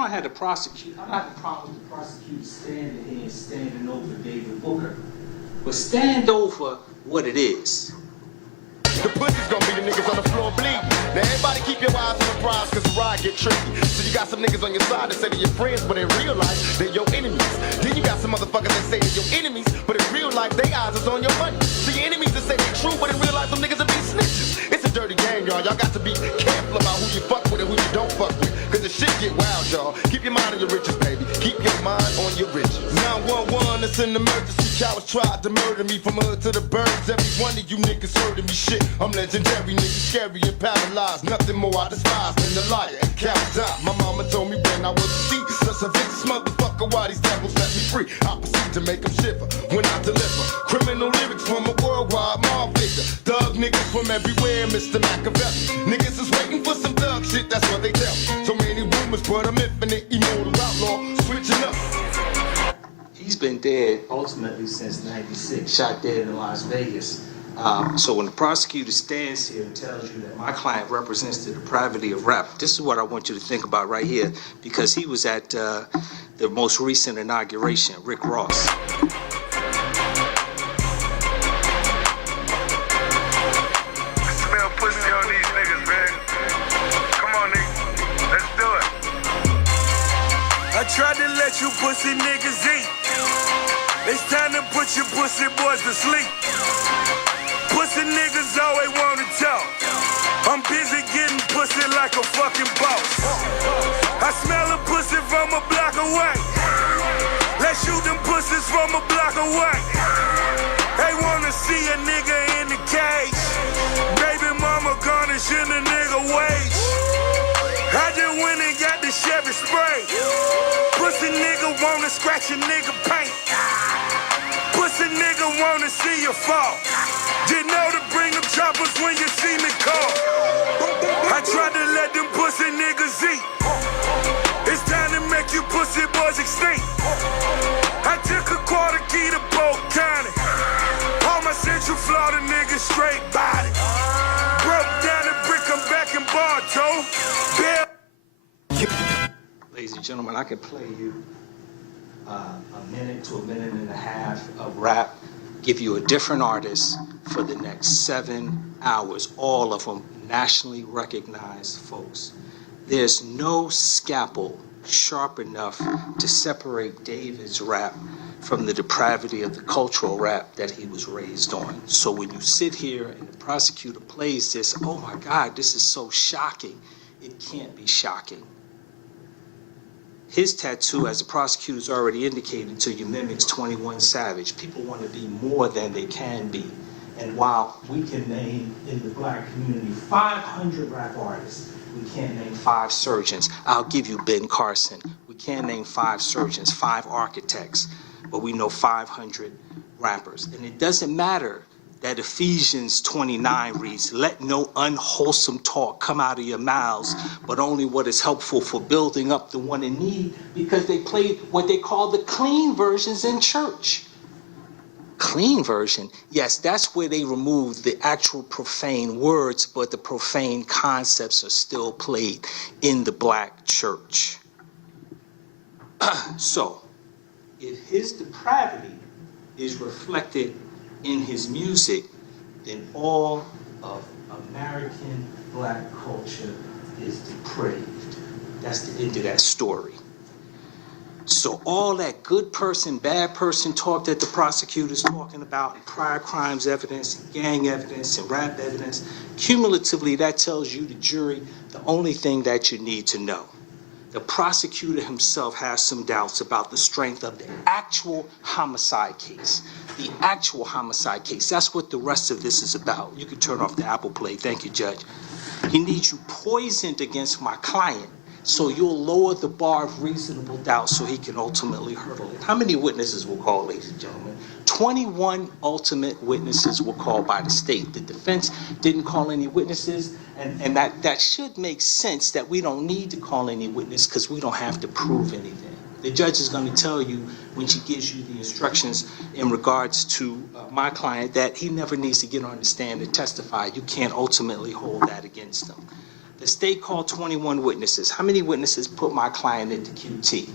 I don't have the prosecutor. I don't have the problem with the prosecutor standing here and standing over David Booker, but stand over what it is. The pussy's gonna be the niggas on the floor bleeding. Now everybody keep your eyes on the prize, cause the ride get tricky. So you got some niggas on your side that say they're your friends, but in real life, they're your enemies. Then you got some motherfuckers that say they're your enemies, but in real life, they eyes is on your money. So your enemies that say they're true, but in real life, them niggas will be snitches. It's a dirty game, y'all. Y'all got to be careful about who you fuck with and who you don't fuck with. Cause the shit get wild, y'all. Keep your mind on your riches, baby. Keep your mind on your riches. 911, it's an emergency. Cowards tried to murder me from hood to the birds. Every one of you niggas heard of me shit. I'm legendary, niggas scary and paralyzed. Nothing more I despise than the liar and coward's eye. My mama told me when I was a seed, such a vicious motherfucker, why these devils let me free? I proceed to make them shiver when I deliver criminal lyrics from a worldwide mob figure. Thug niggas from everywhere, Mr. Machiavelli. Niggas is waiting for some thug shit, that's what they tell me. So many rumors, but I'm infinite, immortal outlaw, switching up. He's been dead ultimately since '96, shot dead in Las Vegas. So when the prosecutor stands here and tells you that my client represents the depravity of rap, this is what I want you to think about right here, because he was at the most recent inauguration, Rick Ross. Smell pussy on these niggas, man. Come on, nigga. Let's do it. I tried to let you pussy niggas eat. It's time to put your pussy boys to sleep. Pussy niggas always wanna talk. I'm busy getting pussy like a fucking boss. I smell a pussy from a block away. Let's shoot them pussies from a block away. They wanna see a nigga in the cage. Baby mama garnishing a nigga wage. I just went and got the Chevy spray. Pussy nigga wanna scratch a nigga paint. Pussy nigga wanna see you fall. You know to bring them choppers when you see me call. I tried to let them pussy niggas eat. It's time to make you pussy boys extinct. I took a quarter key to Polk County. All my Central Florida niggas straight body. Broke down the brick, I'm back in Bartow. Ladies and gentlemen, I could play you a minute to a minute and a half of rap, give you a different artist for the next 7 hours, all of them nationally recognized folks. There's no scalpel sharp enough to separate David's rap from the depravity of the cultural rap that he was raised on. So when you sit here and the prosecutor plays this, oh my God, this is so shocking. It can't be shocking. His tattoo, as the prosecutor's already indicated to you, mimics 21 Savage. People want to be more than they can be. And while we can name in the black community 500 rap artists, we can't name 5 surgeons. I'll give you Ben Carson. We can't name 5 surgeons, 5 architects, but we know 500 rappers. And it doesn't matter that Ephesians 29 reads, let no unwholesome talk come out of your mouths, but only what is helpful for building up the one in need, because they played what they call the clean versions in church. Clean version, yes, that's where they removed the actual profane words, but the profane concepts are still played in the black church. So, if his depravity is reflected in his music, then all of American black culture is depraved. That's the end of that story. So all that good person, bad person talk that the prosecutor's talking about, and prior crimes evidence, and gang evidence, and rap evidence, cumulatively that tells you, the jury, the only thing that you need to know. The prosecutor himself has some doubts about the strength of the actual homicide case. The actual homicide case. That's what the rest of this is about. You can turn off the Apple Play. Thank you, Judge. He needs you poisoned against my client so you'll lower the bar of reasonable doubt so he can ultimately hurdle it. How many witnesses were called, ladies and gentlemen? 21 ultimate witnesses were called by the state. The defense didn't call any witnesses, and that should make sense that we don't need to call any witness because we don't have to prove anything. The judge is going to tell you when she gives you the instructions in regards to my client that he never needs to get on the stand and testify. You can't ultimately hold that against him. The state called 21 witnesses. How many witnesses put my client into QT?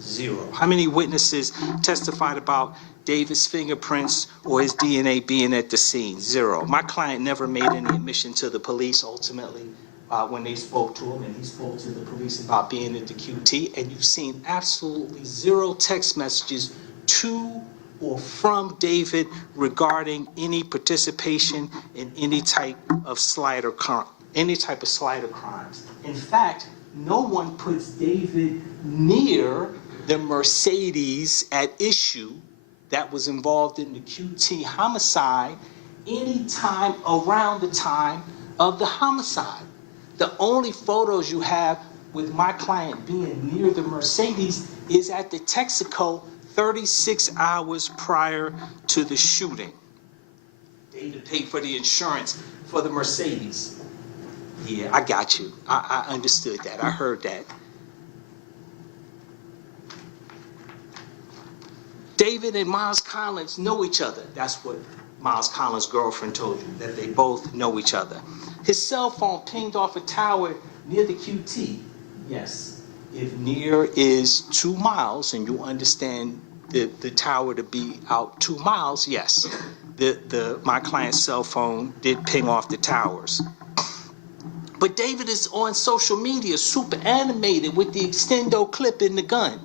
0. How many witnesses testified about David's fingerprints or his DNA being at the scene? 0. My client never made any admission to the police ultimately when they spoke to him, and he spoke to the police about being at the QT, and you've seen absolutely 0 text messages to or from David regarding any participation in any type of slight or crimes. In fact, no one puts David near the Mercedes at issue that was involved in the QT homicide any time around the time of the homicide. The only photos you have with my client being near the Mercedes is at the Texaco 36 hours prior to the shooting. David paid for the insurance for the Mercedes. Yeah, I got you. I understood that. I heard that. David and Miles Collins know each other. That's what Miles Collins' girlfriend told you, that they both know each other. His cell phone pinged off a tower near the QT. Yes, if near is 2 miles, and you understand the tower to be out 2 miles, yes, my client's cell phone did ping off the towers. But David is on social media, super animated with the extendo clip in the gun.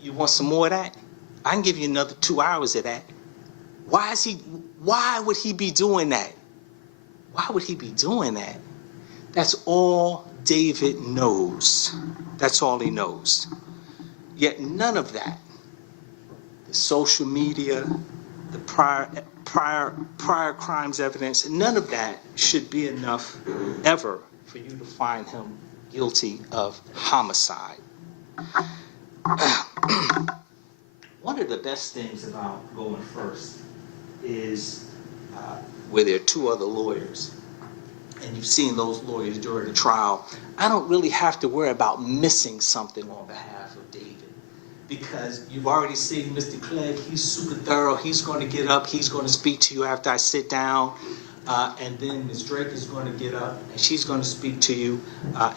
You want some more of that? I can give you another 2 hours of that. Why would he be doing that? Why would he be doing that? That's all David knows. That's all he knows. Yet none of that, the social media, the prior crimes evidence, none of that should be enough ever for you to find him guilty of homicide. One of the best things about going first is where there are 2 other lawyers, and you've seen those lawyers during the trial. I don't really have to worry about missing something on behalf of David, because you've already seen Mr. Clegg. He's super thorough. He's going to get up. He's going to speak to you after I sit down. And then Ms. Drake is going to get up, and she's going to speak to you.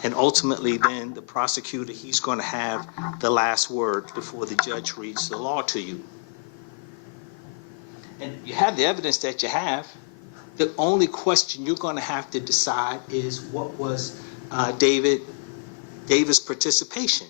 And ultimately, then the prosecutor, he's going to have the last word before the judge reads the law to you. And you have the evidence that you have. The only question you're going to have to decide is what was David's participation.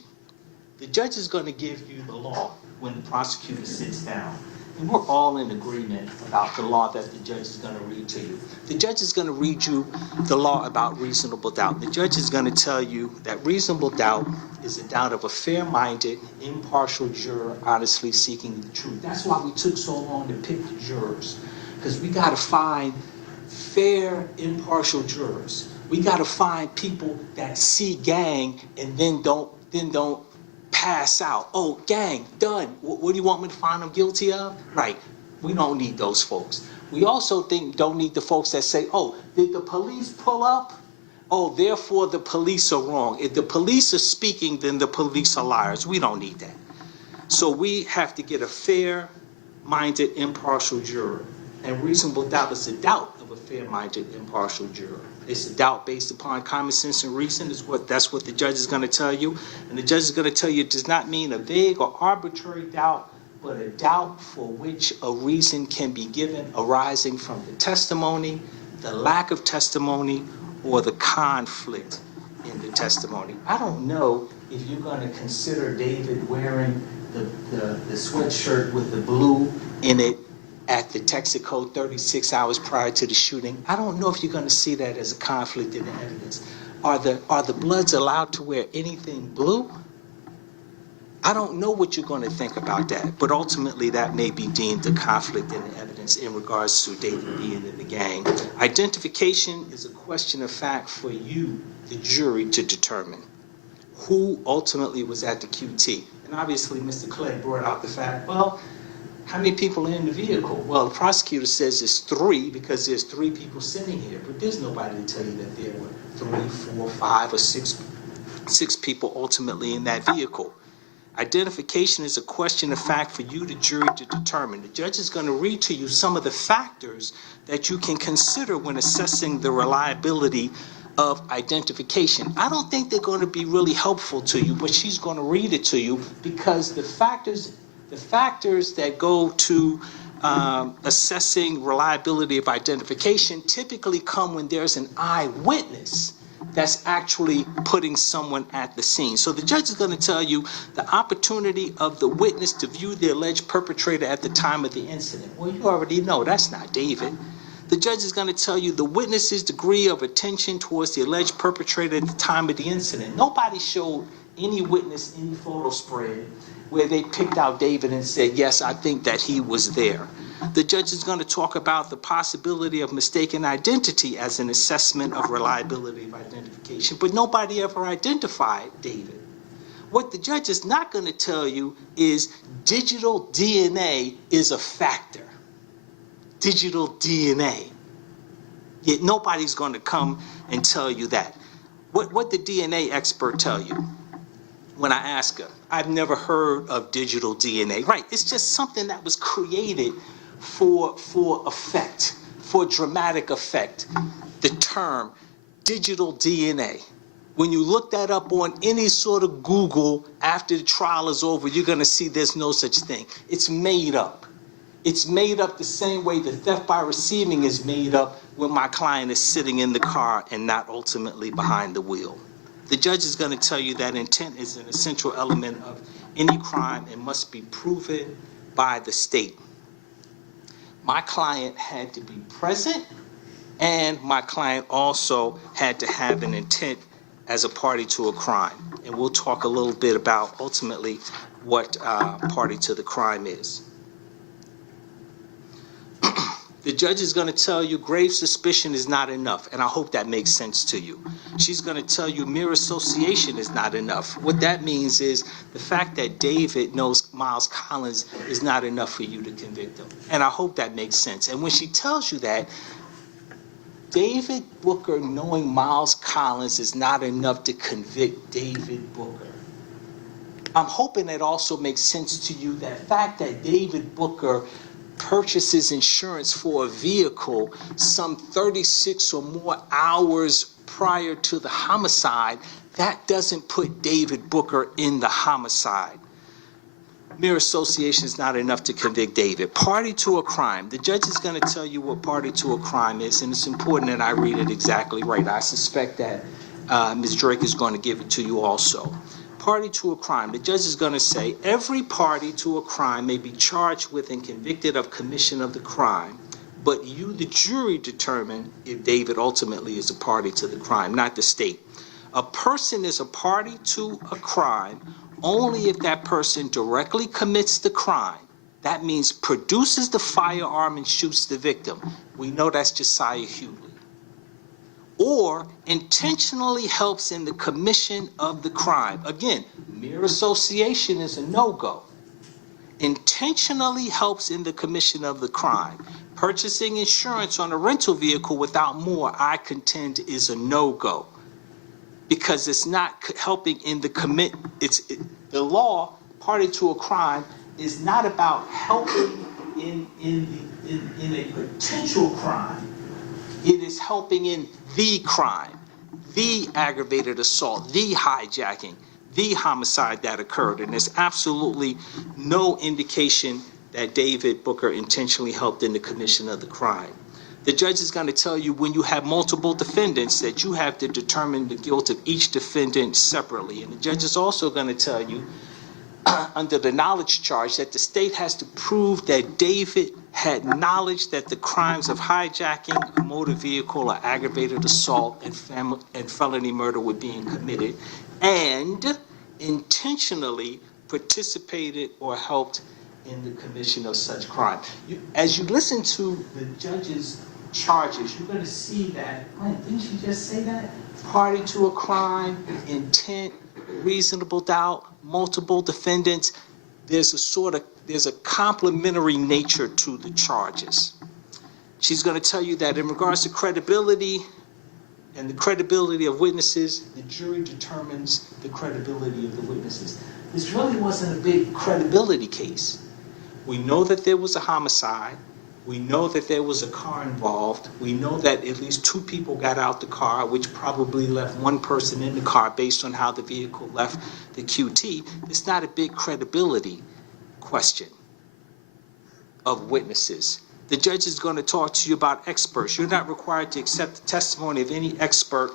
The judge is going to give you the law when the prosecutor sits down. And we're all in agreement about the law that the judge is going to read to you. The judge is going to read you the law about reasonable doubt. The judge is going to tell you that reasonable doubt is a doubt of a fair-minded, impartial juror honestly seeking the truth. That's why we took so long to pick the jurors, because we got to find fair, impartial jurors. We got to find people that see gang and then don't pass out. Oh, gang, done. What do you want me to find them guilty of? Right. We don't need those folks. We also don't need the folks that say, oh, did the police pull up? Oh, therefore the police are wrong. If the police are speaking, then the police are liars. We don't need that. So we have to get a fair-minded, impartial juror. And reasonable doubt is a doubt of a fair-minded, impartial juror. It's a doubt based upon common sense and reason. That's what the judge is going to tell you. And the judge is going to tell you it does not mean a vague or arbitrary doubt, but a doubt for which a reason can be given arising from the testimony, the lack of testimony, or the conflict in the testimony. I don't know if you're going to consider David wearing the sweatshirt with the blue in it at the Texaco 36 hours prior to the shooting. I don't know if you're going to see that as a conflict in the evidence. Are the Bloods allowed to wear anything blue? I don't know what you're going to think about that, but ultimately that may be deemed a conflict in the evidence in regards to David being in the gang. Identification is a question of fact for you, the jury, to determine who ultimately was at the QT. And obviously Mr. Clegg brought out the fact, well, how many people are in the vehicle? Well, the prosecutor says it's 3 because there's 3 people sitting here, but there's nobody to tell you that there were 3, 4, 5, or 6 people ultimately in that vehicle. Identification is a question of fact for you, the jury, to determine. The judge is going to read to you some of the factors that you can consider when assessing the reliability of identification. I don't think they're going to be really helpful to you, but she's going to read it to you because the factors that go to assessing reliability of identification typically come when there's an eyewitness that's actually putting someone at the scene. So the judge is going to tell you the opportunity of the witness to view the alleged perpetrator at the time of the incident. Well, you already know that's not David. The judge is going to tell you the witness's degree of attention towards the alleged perpetrator at the time of the incident. Nobody showed any witness any photo spread where they picked out David and said, yes, I think that he was there. The judge is going to talk about the possibility of mistaken identity as an assessment of reliability of identification, but nobody ever identified David. What the judge is not going to tell you is digital DNA is a factor. Digital DNA. Yet nobody's going to come and tell you that. What did DNA expert tell you? When I ask her, I've never heard of digital DNA. Right, it's just something that was created for effect, for dramatic effect. The term digital DNA. When you look that up on any sort of Google after the trial is over, you're going to see there's no such thing. It's made up. It's made up the same way the theft by receiving is made up when my client is sitting in the car and not ultimately behind the wheel. The judge is going to tell you that intent is an essential element of any crime and must be proven by the state. My client had to be present, and my client also had to have an intent as a party to a crime. And we'll talk a little bit about ultimately what party to the crime is. The judge is going to tell you grave suspicion is not enough, and I hope that makes sense to you. She's going to tell you mere association is not enough. What that means is the fact that David knows Miles Collins is not enough for you to convict him, and I hope that makes sense. And when she tells you that, David Booker knowing Miles Collins is not enough to convict David Booker. I'm hoping it also makes sense to you that fact that David Booker purchases insurance for a vehicle some 36 or more hours prior to the homicide, that doesn't put David Booker in the homicide. Mere association is not enough to convict David. Party to a crime. The judge is going to tell you what party to a crime is, and it's important that I read it exactly right. I suspect that Ms. Drake is going to give it to you also. Party to a crime. The judge is going to say every party to a crime may be charged with and convicted of commission of the crime, but you, the jury, determine if David ultimately is a party to the crime, not the state. A person is a party to a crime only if that person directly commits the crime. That means produces the firearm and shoots the victim. We know that's Josiah Hewley. Or intentionally helps in the commission of the crime. Again, mere association is a no-go. Intentionally helps in the commission of the crime. Purchasing insurance on a rental vehicle without more, I contend, is a no-go. Because it's not helping in the the law, party to a crime, is not about helping in a potential crime. It is helping in the crime, the aggravated assault, the hijacking, the homicide that occurred. And there's absolutely no indication that David Booker intentionally helped in the commission of the crime. The judge is going to tell you when you have multiple defendants that you have to determine the guilt of each defendant separately. And the judge is also going to tell you under the knowledge charge that the state has to prove that David had knowledge that the crimes of hijacking, a motor vehicle, or aggravated assault, and felony murder were being committed, and intentionally participated or helped in the commission of such crime. As you listen to the judge's charges, you're going to see that, didn't you just say that? Party to a crime, intent, reasonable doubt, multiple defendants. There's a complementary nature to the charges. She's going to tell you that in regards to credibility and the credibility of witnesses, the jury determines the credibility of the witnesses. this really wasn't a big credibility case. We know that there was a homicide. We know that there was a car involved. We know that at least 2 people got out the car, which probably left 1 person in the car based on how the vehicle left the QT. It's not a big credibility question of witnesses. The judge is going to talk to you about experts. You're not required to accept the testimony of any expert,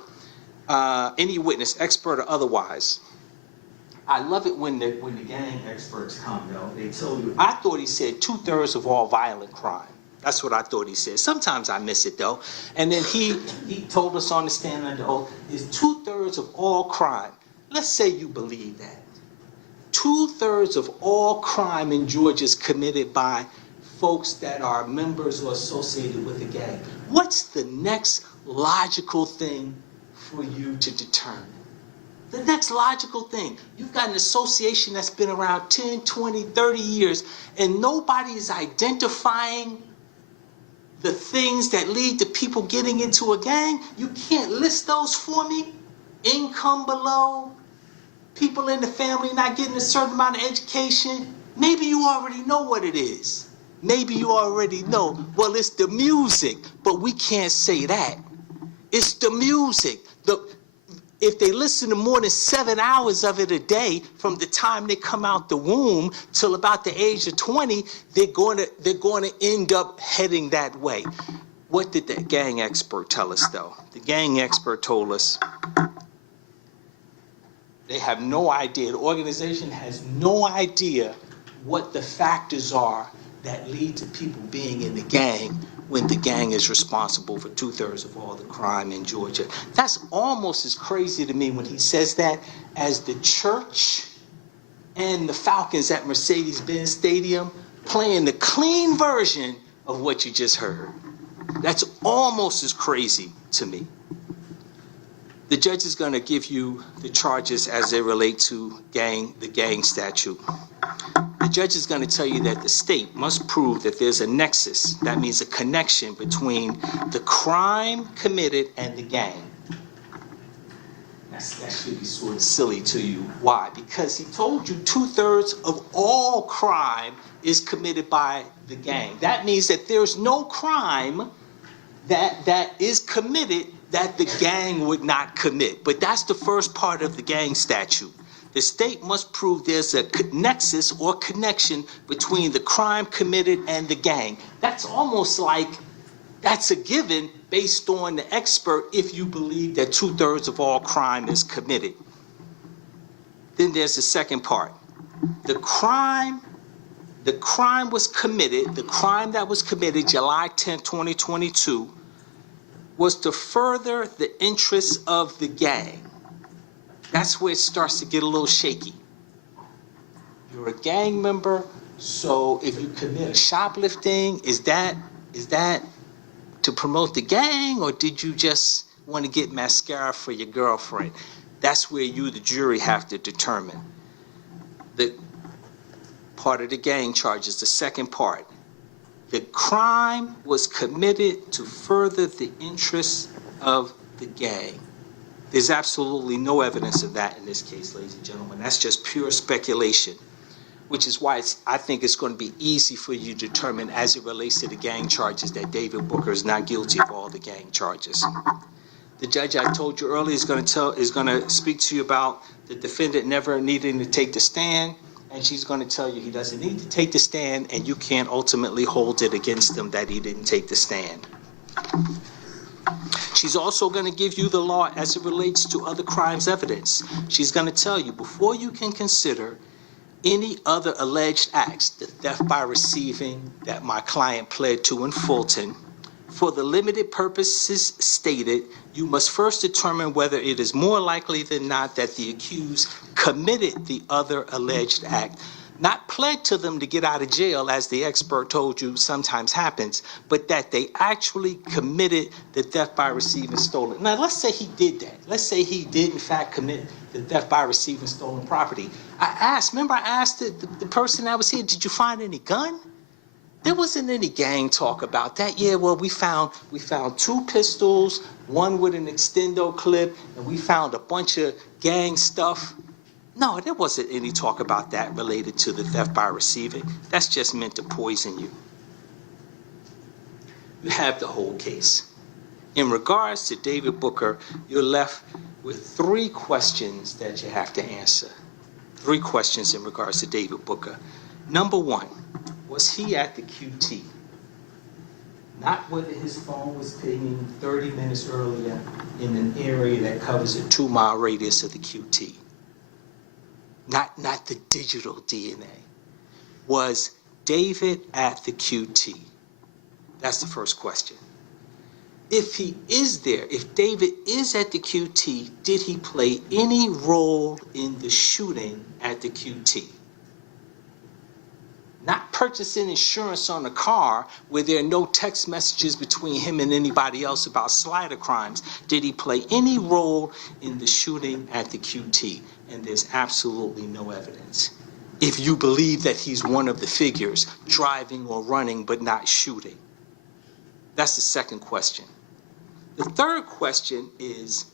any witness, expert or otherwise. I love it when the gang experts come, though. They tell you, I thought he said 2/3 of all violent crime. That's what I thought he said. Sometimes I miss it, though. And then he told us on the stand under oath, is 2/3 of all crime. Let's say you believe that. 2/3 of all crime in Georgia is committed by folks that are members or associated with a gang. What's the next logical thing for you to determine? The next logical thing, you've got an association that's been around 10, 20, 30 years, and nobody is identifying the things that lead to people getting into a gang. You can't list those for me? Income below, people in the family not getting a certain amount of education. Maybe you already know what it is. Maybe you already know, well, it's the music, but we can't say that. It's the music. If they listen to more than 7 hours of it a day from the time they come out the womb till about the age of 20, they're going to end up heading that way. What did the gang expert tell us, though? The gang expert told us they have no idea. The organization has no idea what the factors are that lead to people being in the gang when the gang is responsible for 2/3 of all the crime in Georgia. That's almost as crazy to me when he says that as the church and the Falcons at Mercedes-Benz Stadium playing the clean version of what you just heard. That's almost as crazy to me. The judge is going to give you the charges as they relate to the gang statute. The judge is going to tell you that the state must prove that there's a nexus, that means a connection between the crime committed and the gang. That should be sort of silly to you. Why? Because he told you 2/3 of all crime is committed by the gang. That means that there's no crime that is committed that the gang would not commit. But that's the first part of the gang statute. The state must prove there's a nexus or connection between the crime committed and the gang. That's almost like that's a given based on the expert if you believe that 2/3 of all crime is committed. Then there's the second part. The crime was committed, the crime that was committed July 10, 2022, was to further the interests of the gang. That's where it starts to get a little shaky. You're a gang member, so if you commit a shoplifting, is that to promote the gang, or did you just want to get mascara for your girlfriend? That's where you, the jury, have to determine. The part of the gang charges, the second part. The crime was committed to further the interests of the gang. There's absolutely no evidence of that in this case, ladies and gentlemen. That's just pure speculation, which is why I think it's going to be easy for you to determine as it relates to the gang charges that David Booker is not guilty of all the gang charges. The judge I told you earlier is going to speak to you about the defendant never needing to take the stand, and she's going to tell you he doesn't need to take the stand, and you can't ultimately hold it against him that he didn't take the stand. She's also going to give you the law as it relates to other crimes evidence. She's going to tell you before you can consider any other alleged acts, the theft by receiving that my client pled to in Fulton, for the limited purposes stated, you must first determine whether it is more likely than not that the accused committed the other alleged act, not pled to them to get out of jail, as the expert told you sometimes happens, but that they actually committed the theft by receiving stolen. Now, let's say he did that. Let's say he did, in fact, commit the theft by receiving stolen property. I asked the person that was here, did you find any gun? There wasn't any gang talk about that. Yeah, well, we found 2 pistols, one with an extendo clip, and we found a bunch of gang stuff. No, there wasn't any talk about that related to the theft by receiving. That's just meant to poison you. You have the whole case. In regards to David Booker, you're left with 3 questions that you have to answer. 3 questions in regards to David Booker. Number 1, was he at the QT? Not whether his phone was pinging 30 minutes earlier in an area that covers a 2-mile radius of the QT. Not the digital DNA. Was David at the QT? That's the first question. If he is there, if David is at the QT, did he play any role in the shooting at the QT? Not purchasing insurance on a car where there are no text messages between him and anybody else about slider crimes. Did he play any role in the shooting at the QT? And there's absolutely no evidence. If you believe that he's one of the figures driving or running but not shooting. That's the second question. The third question is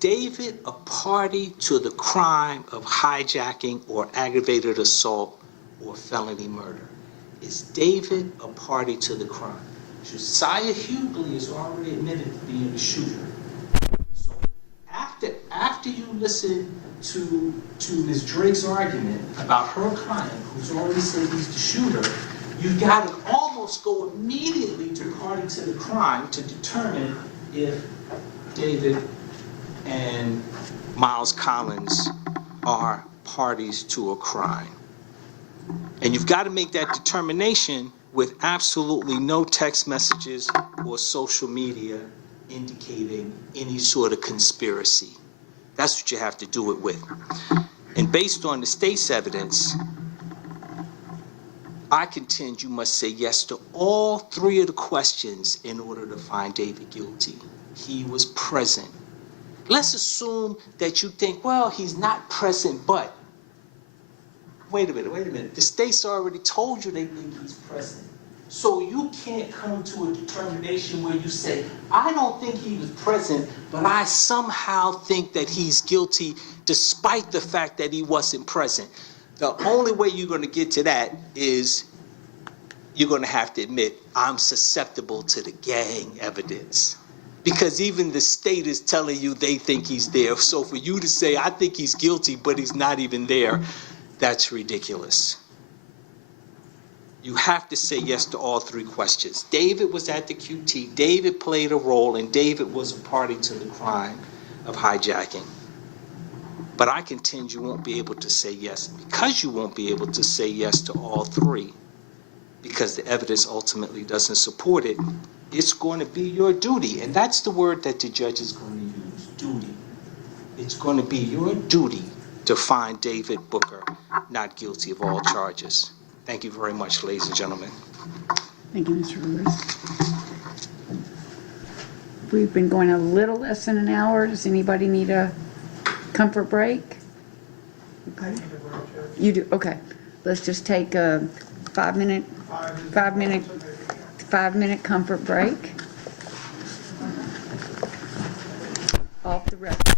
David a party to the crime of hijacking or aggravated assault or felony murder? Is David a party to the crime? Josiah Hughley has already admitted to being the shooter. So after you listen to Ms. Drake's argument about her client, who's already said he's the shooter, you've got to almost go immediately to party to the crime to determine if David and Miles Collins are parties to a crime. And you've got to make that determination with absolutely no text messages or social media indicating any sort of conspiracy. That's what you have to do it with. And based on the state's evidence, I contend you must say yes to all 3 of the questions in order to find David guilty. He was present. Let's assume that you think, well, he's not present, but wait a minute. The state's already told you they think he's present. So you can't come to a determination where you say, I don't think he was present, but I somehow think that he's guilty despite the fact that he wasn't present. The only way you're going to get to that is you're going to have to admit, I'm susceptible to the gang evidence. Because even the state is telling you they think he's there. So for you to say, I think he's guilty, but he's not even there, that's ridiculous. You have to say yes to all 3 questions. David was at the QT, David played a role, and David was a party to the crime of hijacking. But I contend you won't be able to say yes. Because you won't be able to say yes to all 3, because the evidence ultimately doesn't support it, it's going to be your duty. And that's the word that the judge is going to use, duty. It's going to be your duty to find David Booker not guilty of all charges. Thank you very much, ladies and gentlemen. Thank you, Mr. Lewis. We've been going a little less than an hour. Does anybody need a comfort break? Okay. You do? Okay. Let's just take a 5-minute comfort break. Off the record.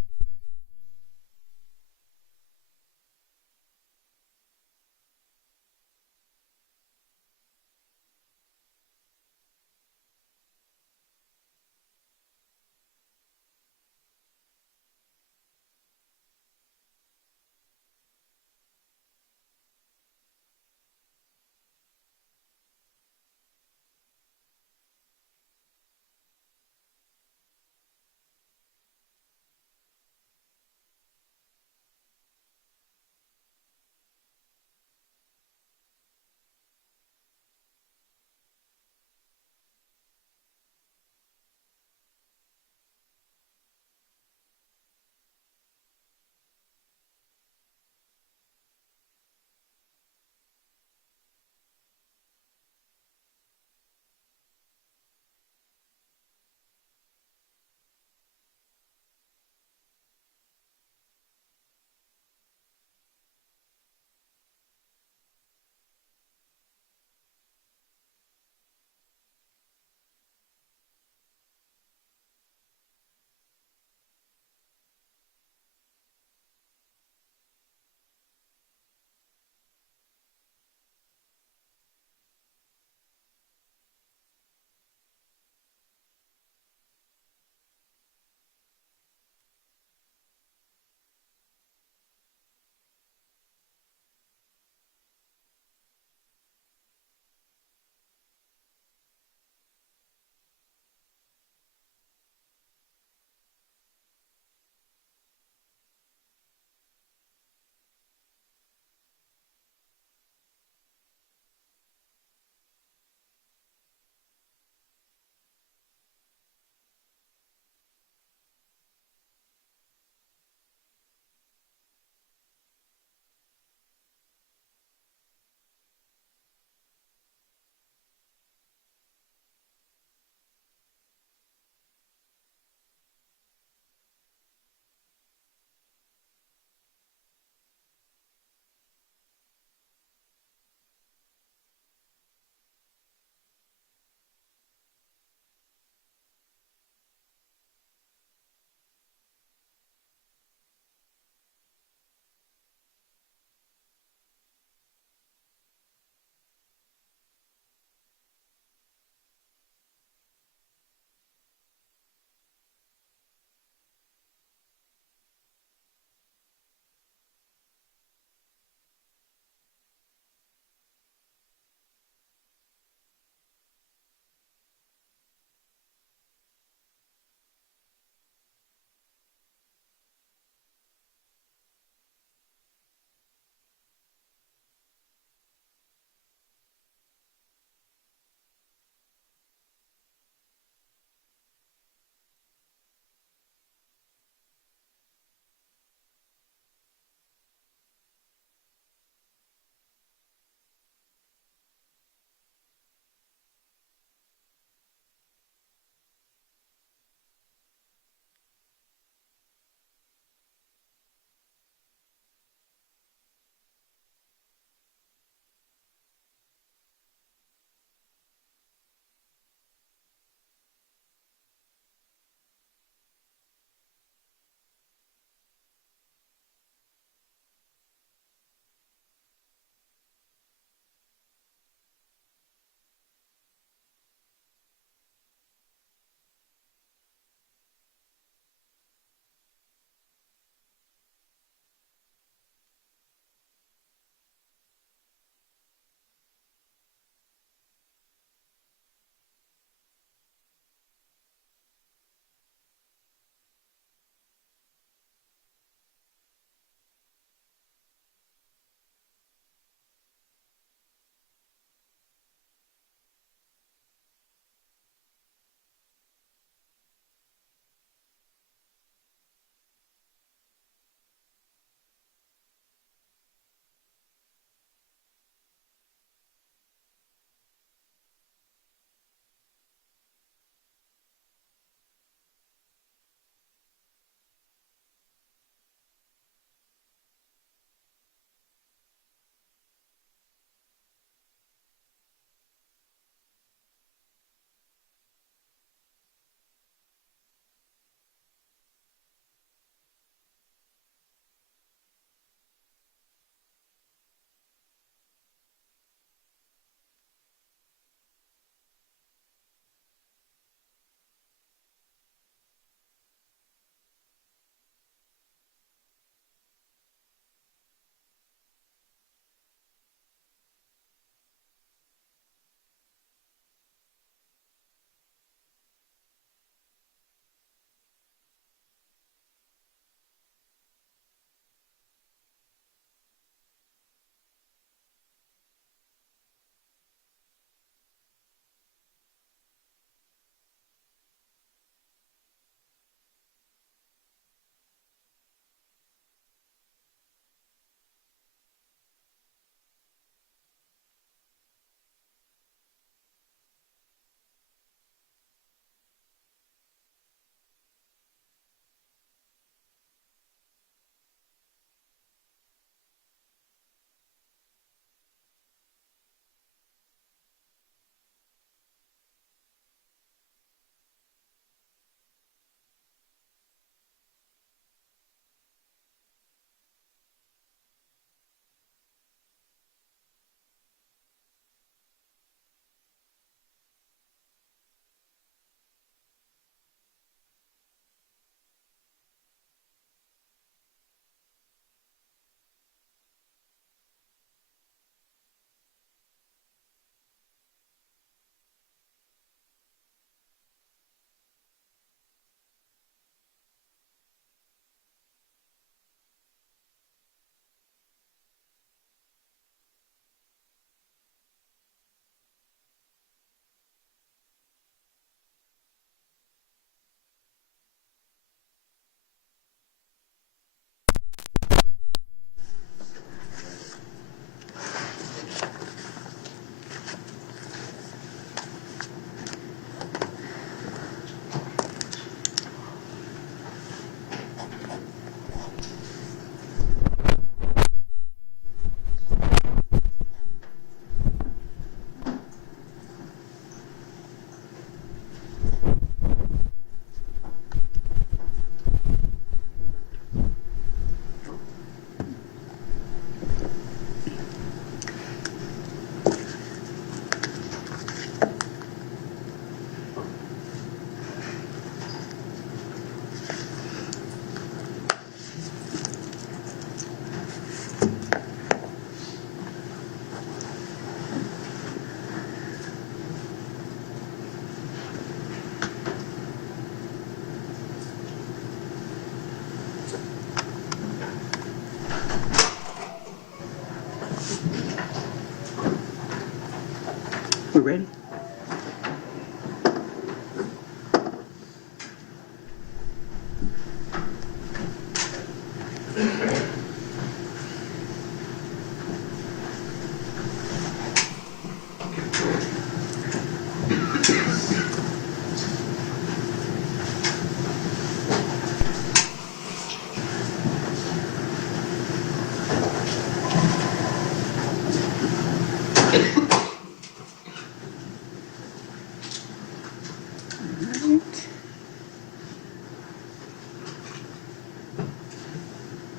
We're ready?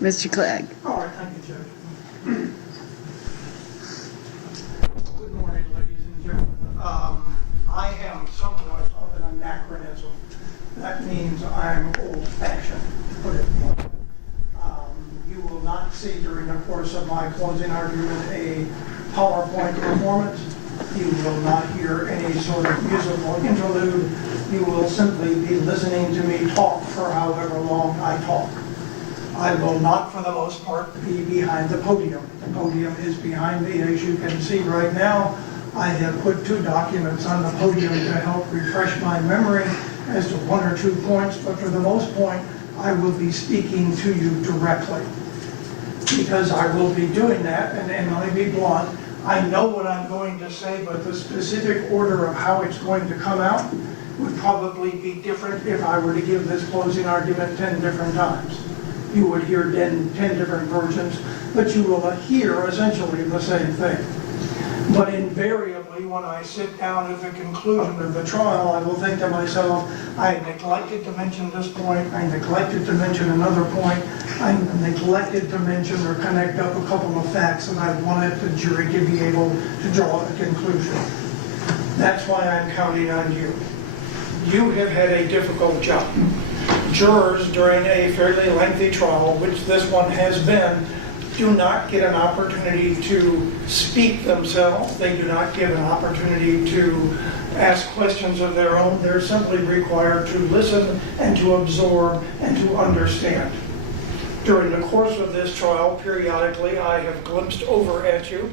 Mr. Clegg. All right, thank you, Judge. Good morning, ladies and gentlemen. I am somewhat of an anachronism. That means I'm old-fashioned, to put it bluntly. You will not see during the course of my closing argument a PowerPoint performance. You will not hear any sort of musical interlude. You will simply be listening to me talk for however long I talk. I will not, for the most part, be behind the podium. The podium is behind me, as you can see right now. I have put 2 documents on the podium to help refresh my memory as to 1 or 2 points, but for the most part, I will be speaking to you directly. Because I will be doing that, and let me be blunt, I know what I'm going to say, but the specific order of how it's going to come out would probably be different if I were to give this closing argument 10 different times. You would hear 10 different versions, but you will hear essentially the same thing. But invariably, when I sit down at the conclusion of the trial, I will think to myself, I neglected to mention this point, I neglected to mention another point, I neglected to mention or connect up a couple of facts that I wanted the jury to be able to draw a conclusion. That's why I'm counting on you. You have had a difficult job. Jurors during a fairly lengthy trial, which this one has been, do not get an opportunity to speak themselves. They do not get an opportunity to ask questions of their own. They're simply required to listen and to absorb and to understand. During the course of this trial, periodically, I have glimpsed over at you.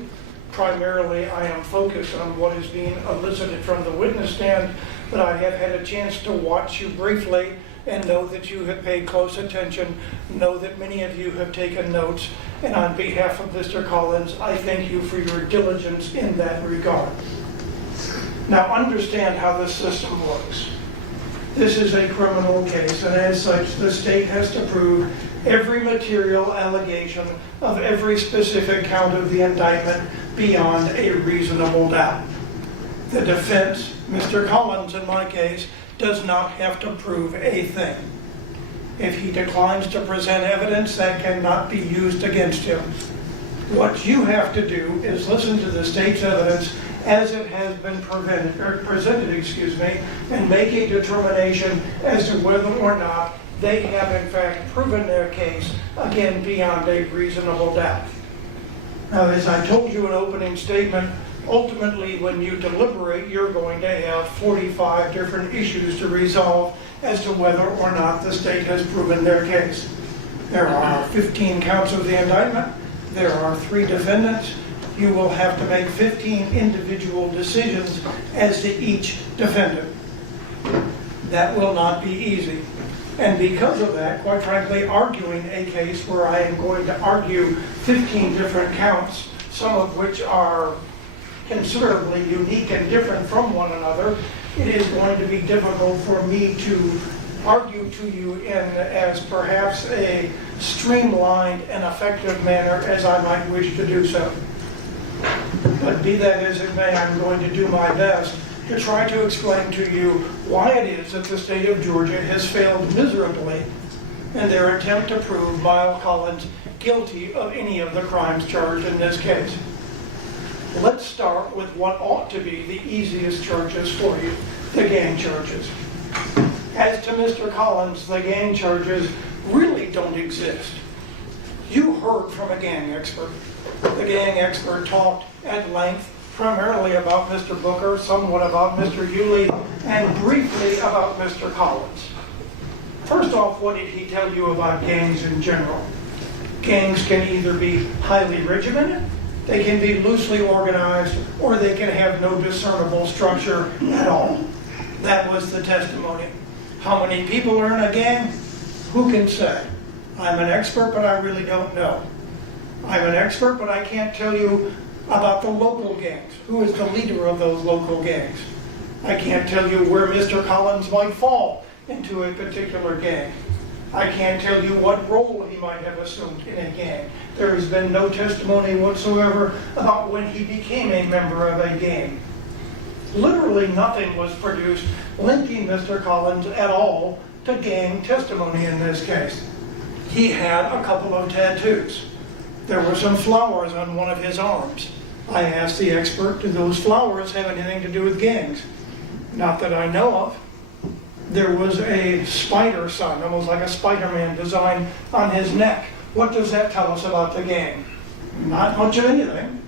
Primarily, I am focused on what is being elicited from the witness stand, but I have had a chance to watch you briefly and know that you have paid close attention, know that many of you have taken notes, and on behalf of Mr. Collins, I thank you for your diligence in that regard. Now understand how the system works. This is a criminal case, and as such, the state has to prove every material allegation of every specific count of the indictment beyond a reasonable doubt. The defense, Mr. Collins in my case, does not have to prove a thing. If he declines to present evidence, that cannot be used against him. What you have to do is listen to the state's evidence as it has been presented, and make a determination as to whether or not they have in fact proven their case, again, beyond a reasonable doubt. Now, as I told you in opening statement, ultimately, when you deliberate, you're going to have 45 different issues to resolve as to whether or not the state has proven their case. There are 15 counts of the indictment. There are 3 defendants. You will have to make 15 individual decisions as to each defendant. That will not be easy. And because of that, quite frankly, arguing a case where I am going to argue 15 different counts, some of which are considerably unique and different from one another, it is going to be difficult for me to argue to you in as perhaps a streamlined and effective manner as I might wish to do so. But be that as it may, I'm going to do my best to try to explain to you why it is that the state of Georgia has failed miserably in their attempt to prove Miles Collins guilty of any of the crimes charged in this case. Let's start with what ought to be the easiest charges for you, the gang charges. As to Mr. Collins, the gang charges really don't exist. You heard from a gang expert. The gang expert talked at length primarily about Mr. Booker, somewhat about Mr. Yulee, and briefly about Mr. Collins. First off, what did he tell you about gangs in general? Gangs can either be highly regimented, They can be loosely organized, or they can have no discernible structure at all. That was the testimony. How many people are in a gang? Who can say? I'm an expert, but I really don't know. I'm an expert, but I can't tell you about the local gangs. Who is the leader of those local gangs? I can't tell you where Mr. Collins might fall into a particular gang. I can't tell you what role he might have assumed in a gang. There has been no testimony whatsoever about when he became a member of a gang. Literally nothing was produced linking Mr. Collins at all to gang testimony in this case. He had a couple of tattoos. There were some flowers on one of his arms. I asked the expert, do those flowers have anything to do with gangs? Not that I know of. There was a spider sign, almost like a Spider-Man design on his neck. What does that tell us about the gang? Not much of anything.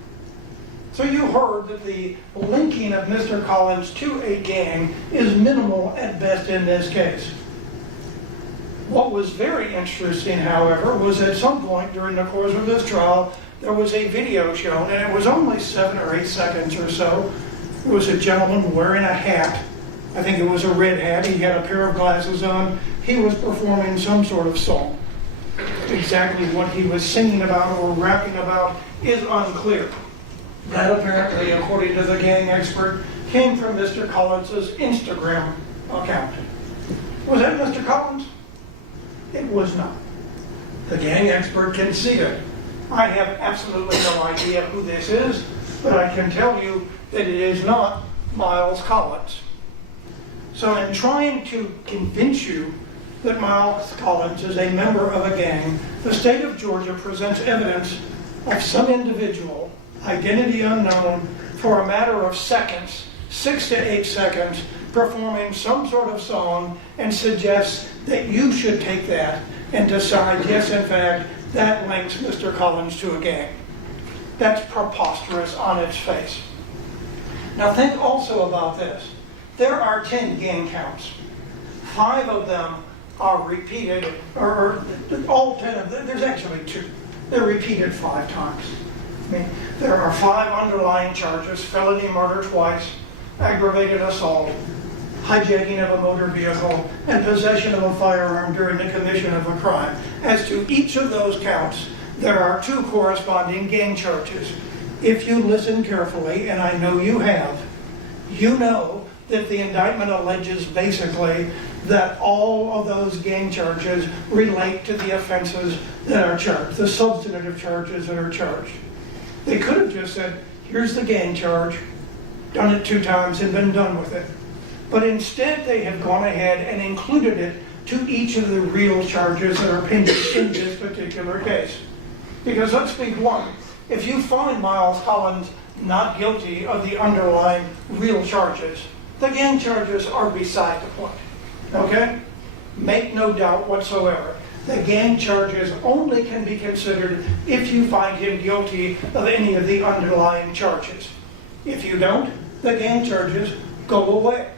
So you heard that the linking of Mr. Collins to a gang is minimal at best in this case. What was very interesting, however, was at some point during the course of this trial, there was a video shown, and it was only 7 or 8 seconds or so. It was a gentleman wearing a hat. I think it was a red hat. He had a pair of glasses on. He was performing some sort of song. Exactly what he was singing about or rapping about is unclear. That apparently, according to the gang expert, came from Mr. Collins' Instagram account. Was that Mr. Collins? It was not. The gang expert conceded. I have absolutely no idea who this is, but I can tell you that it is not Miles Collins. So in trying to convince you that Miles Collins is a member of a gang, the state of Georgia presents evidence of some individual, identity unknown, for a matter of seconds, 6 to 8 seconds, performing some sort of song and suggests that you should take that and decide, yes, in fact, that links Mr. Collins to a gang. That's preposterous on its face. Now think also about this. There are 10 gang counts. 5 of them are repeated, or all 10 of them, there's actually 2. They're repeated 5 times. I mean, there are 5 underlying charges: felony murder twice, aggravated assault, hijacking of a motor vehicle, and possession of a firearm during the commission of a crime. As to each of those counts, there are 2 corresponding gang charges. If you listen carefully, and I know you have, you know that the indictment alleges basically that all of those gang charges relate to the offenses that are charged, the substantive charges that are charged. They could have just said, here's the gang charge, done it 2 times and been done with it. But instead they have gone ahead and included it to each of the real charges that are pending in this particular case. Because let's be blunt, if you find Miles Collins not guilty of the underlying real charges, the gang charges are beside the point, okay? Make no doubt whatsoever. The gang charges only can be considered if you find him guilty of any of the underlying charges. If you don't, the gang charges go away.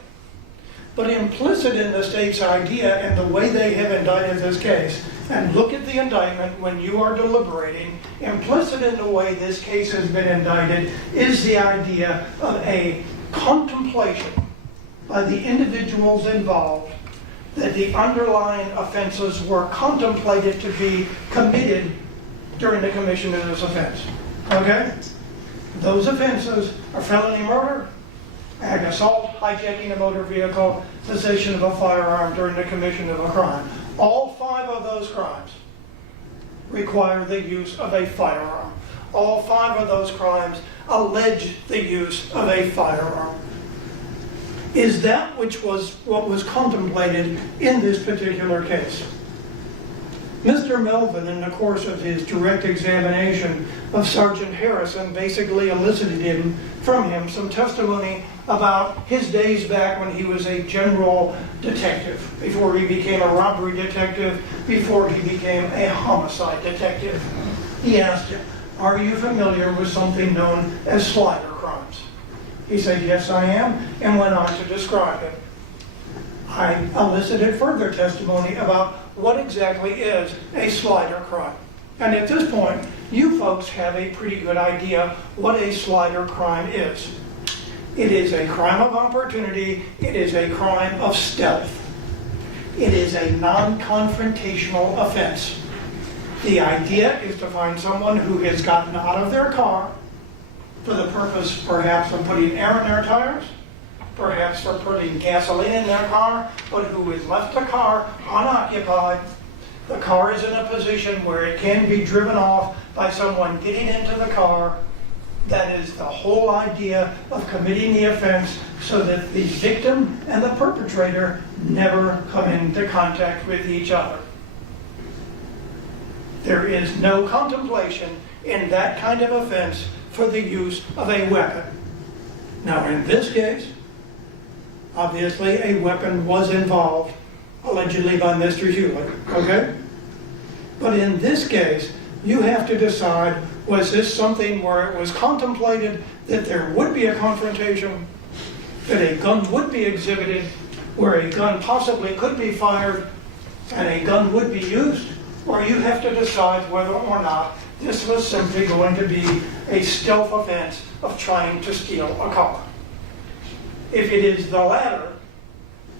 But implicit in the state's idea and the way they have indicted this case, and look at the indictment when you are deliberating, implicit in the way this case has been indicted is the idea of a contemplation by the individuals involved that the underlying offenses were contemplated to be committed during the commission of this offense. Okay? Those offenses are felony murder, ag assault, hijacking a motor vehicle, possession of a firearm during the commission of a crime. All 5 of those crimes require the use of a firearm. All 5 of those crimes allege the use of a firearm. Is that what was contemplated in this particular case? Mr. Melvin, in the course of his direct examination of Sergeant Harrison, basically elicited from him some testimony about his days back when he was a general detective, before he became a robbery detective, before he became a homicide detective. He asked him, are you familiar with something known as slider crimes? He said, yes, I am, and went on to describe it. I elicited further testimony about what exactly is a slider crime. And at this point, you folks have a pretty good idea what a slider crime is. It is a crime of opportunity. It is a crime of stealth. It is a non-confrontational offense. The idea is to find someone who has gotten out of their car for the purpose perhaps of putting air in their tires, perhaps for putting gasoline in their car, but who has left the car unoccupied. The car is in a position where it can be driven off by someone getting into the car. That is the whole idea of committing the offense, so that the victim and the perpetrator never come into contact with each other. There is no contemplation in that kind of offense for the use of a weapon. Now, in this case, obviously a weapon was involved, allegedly by Mr. Hewlett, okay? But in this case, you have to decide, was this something where it was contemplated that there would be a confrontation, that a gun would be exhibited, where a gun possibly could be fired, and a gun would be used? Or you have to decide whether or not this was simply going to be a stealth offense of trying to steal a car. If it is the latter,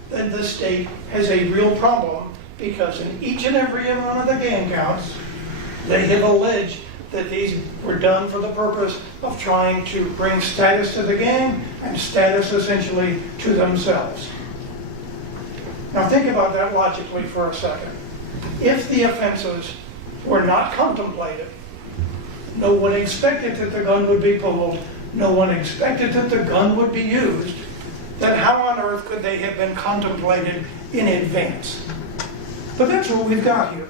then the state has a real problem, because in each and every one of the gang counts, they have alleged that these were done for the purpose of trying to bring status to the gang and status essentially to themselves. Now think about that logically for a second. If the offenses were not contemplated, no one expected that the gun would be pulled, no one expected that the gun would be used, then how on earth could they have been contemplated in advance? But that's what we've got here.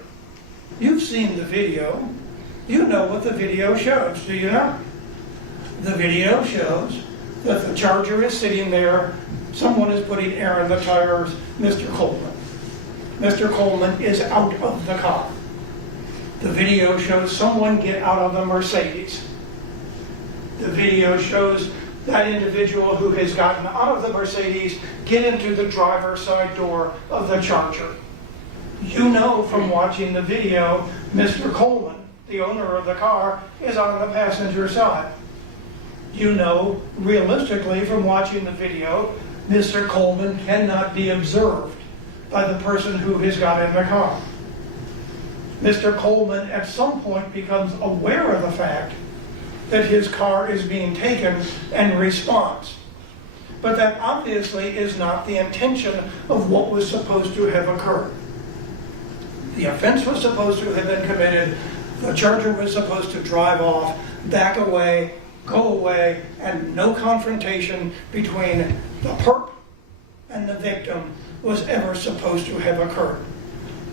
You've seen the video. You know what the video shows, do you not? The video shows that the Charger is sitting there, someone is putting air in the tires, Mr. Coleman. Mr. Coleman is out of the car. The video shows someone get out of the Mercedes. The video shows that individual who has gotten out of the Mercedes get into the driver's side door of the Charger. You know from watching the video, Mr. Coleman, the owner of the car, is on the passenger side. You know, realistically, from watching the video, Mr. Coleman cannot be observed by the person who has got in the car. Mr. Coleman at some point becomes aware of the fact that his car is being taken and responds. But that obviously is not the intention of what was supposed to have occurred. The offense was supposed to have been committed. The Charger was supposed to drive off, back away, go away, and no confrontation between the perp and the victim was ever supposed to have occurred.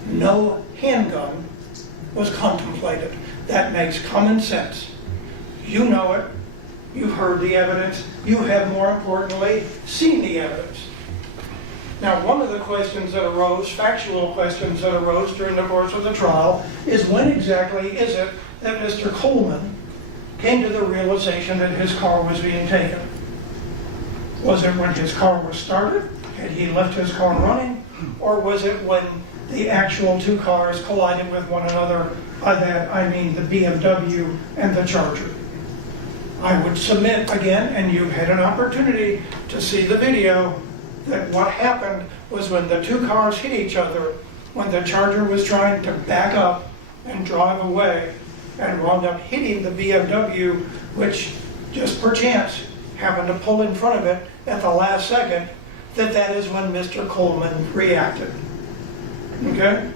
No handgun was contemplated. That makes common sense. You know it. You've heard the evidence. You have, more importantly, seen the evidence. Now, one of the questions that arose, factual questions that arose during the course of the trial, is when exactly is it that Mr. Coleman came to the realization that his car was being taken? Was it when his car was started? Had he left his car running? Or was it when the actual two cars collided with one another? By that, I mean the BMW and the Charger. I would submit again, and you've had an opportunity to see the video, that what happened was when the two cars hit each other, when the Charger was trying to back up and drive away and wound up hitting the BMW, which just perchance happened to pull in front of it at the last second, that is when Mr. Coleman reacted. Okay?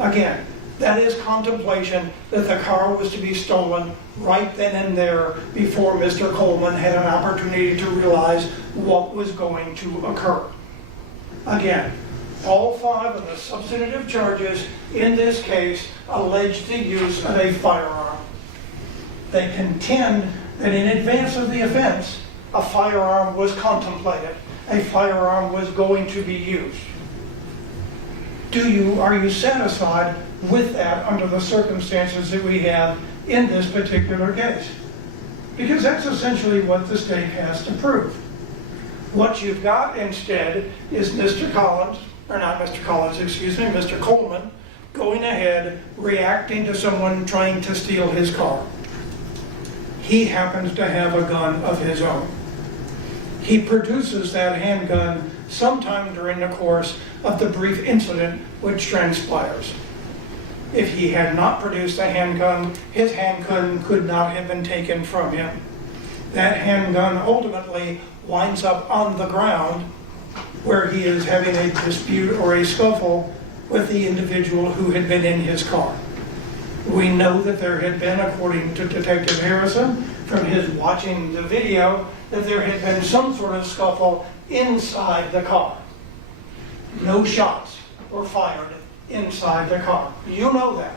Again, that is contemplation that the car was to be stolen right then and there before Mr. Coleman had an opportunity to realize what was going to occur. Again, all 5 of the substantive charges in this case allege the use of a firearm. They contend that in advance of the offense, a firearm was contemplated. A firearm was going to be used. Are you satisfied with that under the circumstances that we have in this particular case? Because that's essentially what the state has to prove. What you've got instead is Mr. Coleman going ahead, reacting to someone trying to steal his car. He happens to have a gun of his own. He produces that handgun sometime during the course of the brief incident which transpires. If he had not produced a handgun, his handgun could not have been taken from him. That handgun ultimately winds up on the ground where he is having a dispute or a scuffle with the individual who had been in his car. We know that there had been, according to Detective Harrison, from his watching the video, that there had been some sort of scuffle inside the car. No shots were fired inside the car. You know that.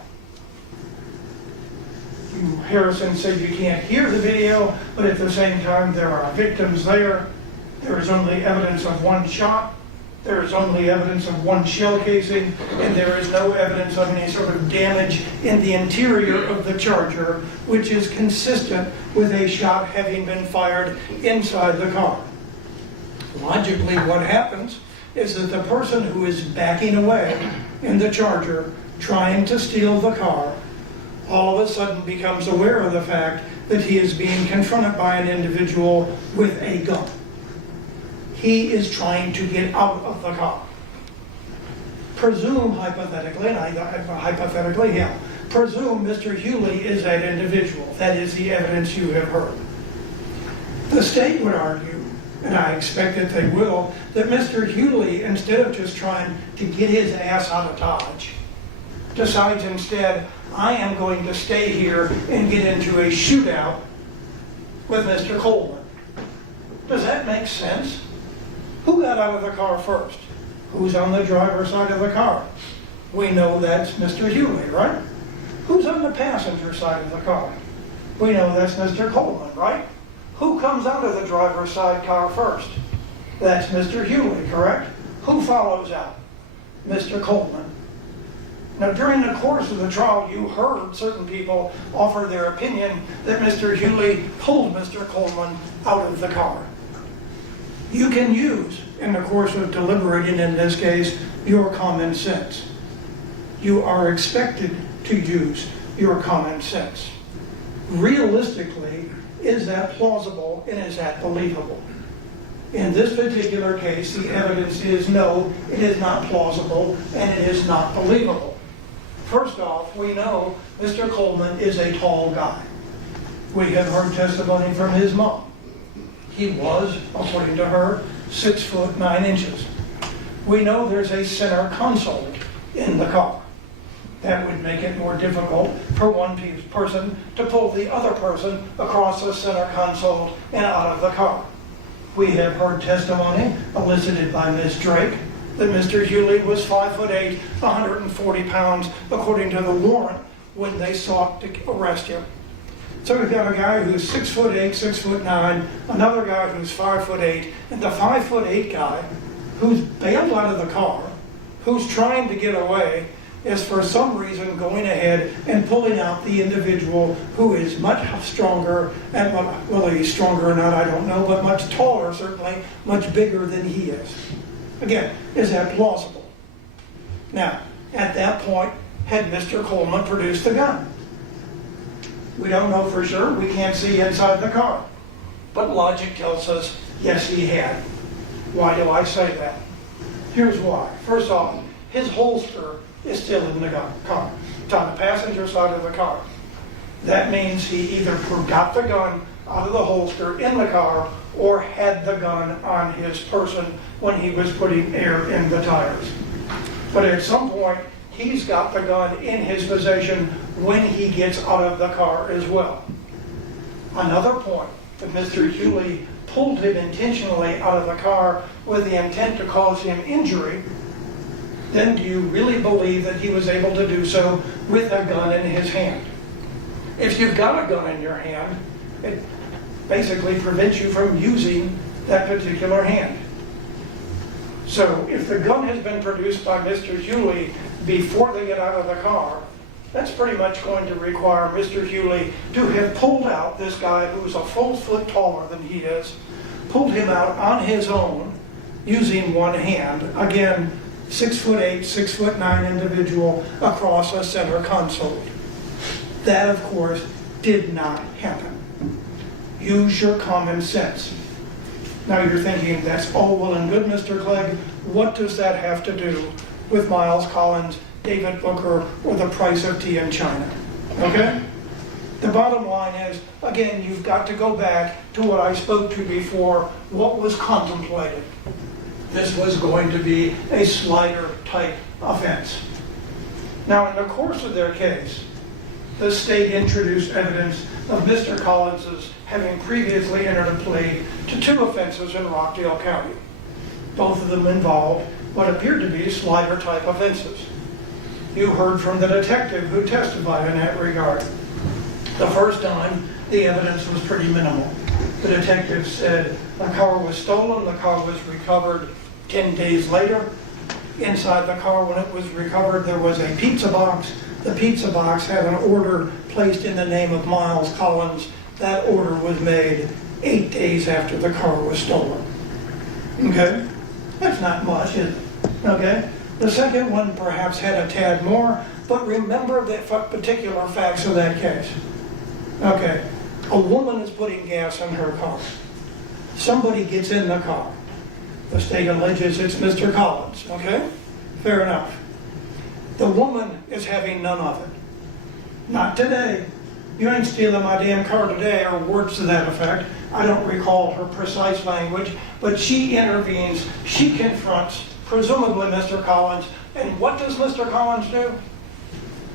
Harrison said you can't hear the video, but at the same time there are victims there. There is only evidence of one shot. There is only evidence of one shell casing, and there is no evidence of any sort of damage in the interior of the Charger, which is consistent with a shot having been fired inside the car. Logically, what happens is that the person who is backing away in the Charger, trying to steal the car, all of a sudden becomes aware of the fact that he is being confronted by an individual with a gun. He is trying to get out of the car. Presume hypothetically, presume Mr. Hewley is that individual. That is the evidence you have heard. The state would argue, and I expect that they will, that Mr. Hewley, instead of just trying to get his ass out of Dodge, decides instead, I am going to stay here and get into a shootout with Mr. Coleman. Does that make sense? Who got out of the car first? Who's on the driver's side of the car? We know that's Mr. Hewley, right? Who's on the passenger side of the car? We know that's Mr. Coleman, right? Who comes out of the driver's side car first? That's Mr. Hewley, correct? Who follows out? Mr. Coleman. Now, during the course of the trial, you heard certain people offer their opinion that Mr. Hewley pulled Mr. Coleman out of the car. You can use, in the course of deliberating in this case, your common sense. You are expected to use your common sense. Realistically, is that plausible and is that believable? In this particular case, the evidence is no, it is not plausible and it is not believable. First off, we know Mr. Coleman is a tall guy. We have heard testimony from his mom. He was, according to her, 6'9". We know there's a center console in the car. That would make it more difficult for one person to pull the other person across the center console and out of the car. We have heard testimony elicited by Ms. Drake that Mr. Hewley was 5'8", 140 pounds, according to the warrant, when they sought to arrest him. So we've got a guy who's 6'8", 6'9", another guy who's 5'8", and the 5'8" guy who's bailed out of the car, who's trying to get away, is for some reason going ahead and pulling out the individual who is much stronger, and well, he's stronger or not, I don't know, but much taller, certainly, much bigger than he is. Again, is that plausible? Now, at that point, had Mr. Coleman produced the gun? We don't know for sure. We can't see inside the car. But logic tells us, yes, he had. Why do I say that? Here's why. First off, his holster is still in the car. It's on the passenger side of the car. That means he either got the gun out of the holster in the car or had the gun on his person when he was putting air in the tires. But at some point, he's got the gun in his possession when he gets out of the car as well. Another point, that Mr. Hewley pulled him intentionally out of the car with the intent to cause him injury, then do you really believe that he was able to do so with a gun in his hand? If you've got a gun in your hand, it basically prevents you from using that particular hand. So if the gun has been produced by Mr. Hewley before they get out of the car, that's pretty much going to require Mr. Hewley to have pulled out this guy who's a full foot taller than he is, pulled him out on his own using one hand. Again, 6'8", 6'9" individual across a center console. That, of course, did not happen. Use your common sense. Now you're thinking, that's all well and good, Mr. Clegg. What does that have to do with Miles Collins, David Booker, or the price of tea in China? Okay? The bottom line is, again, you've got to go back to what I spoke to before, what was contemplated. This was going to be a slider-type offense. Now, in the course of their case, the state introduced evidence of Mr. Collins's having previously entered a plea to 2 offenses in Rockdale County. Both of them involved what appeared to be slider-type offenses. You heard from the detective who testified in that regard. The first time, the evidence was pretty minimal. The detective said the car was stolen, the car was recovered 10 days later. Inside the car when it was recovered, there was a pizza box. The pizza box had an order placed in the name of Miles Collins. That order was made 8 days after the car was stolen. Okay? That's not much, is it? Okay? The second one perhaps had a tad more, but remember the particular facts of that case. Okay. A woman is putting gas in her car. Somebody gets in the car. The state alleges it's Mr. Collins. Okay? Fair enough. The woman is having none of it. Not today. You ain't stealing my damn car today, or words to that effect. I don't recall her precise language, but she intervenes. She confronts, presumably, Mr. Collins. And what does Mr. Collins do?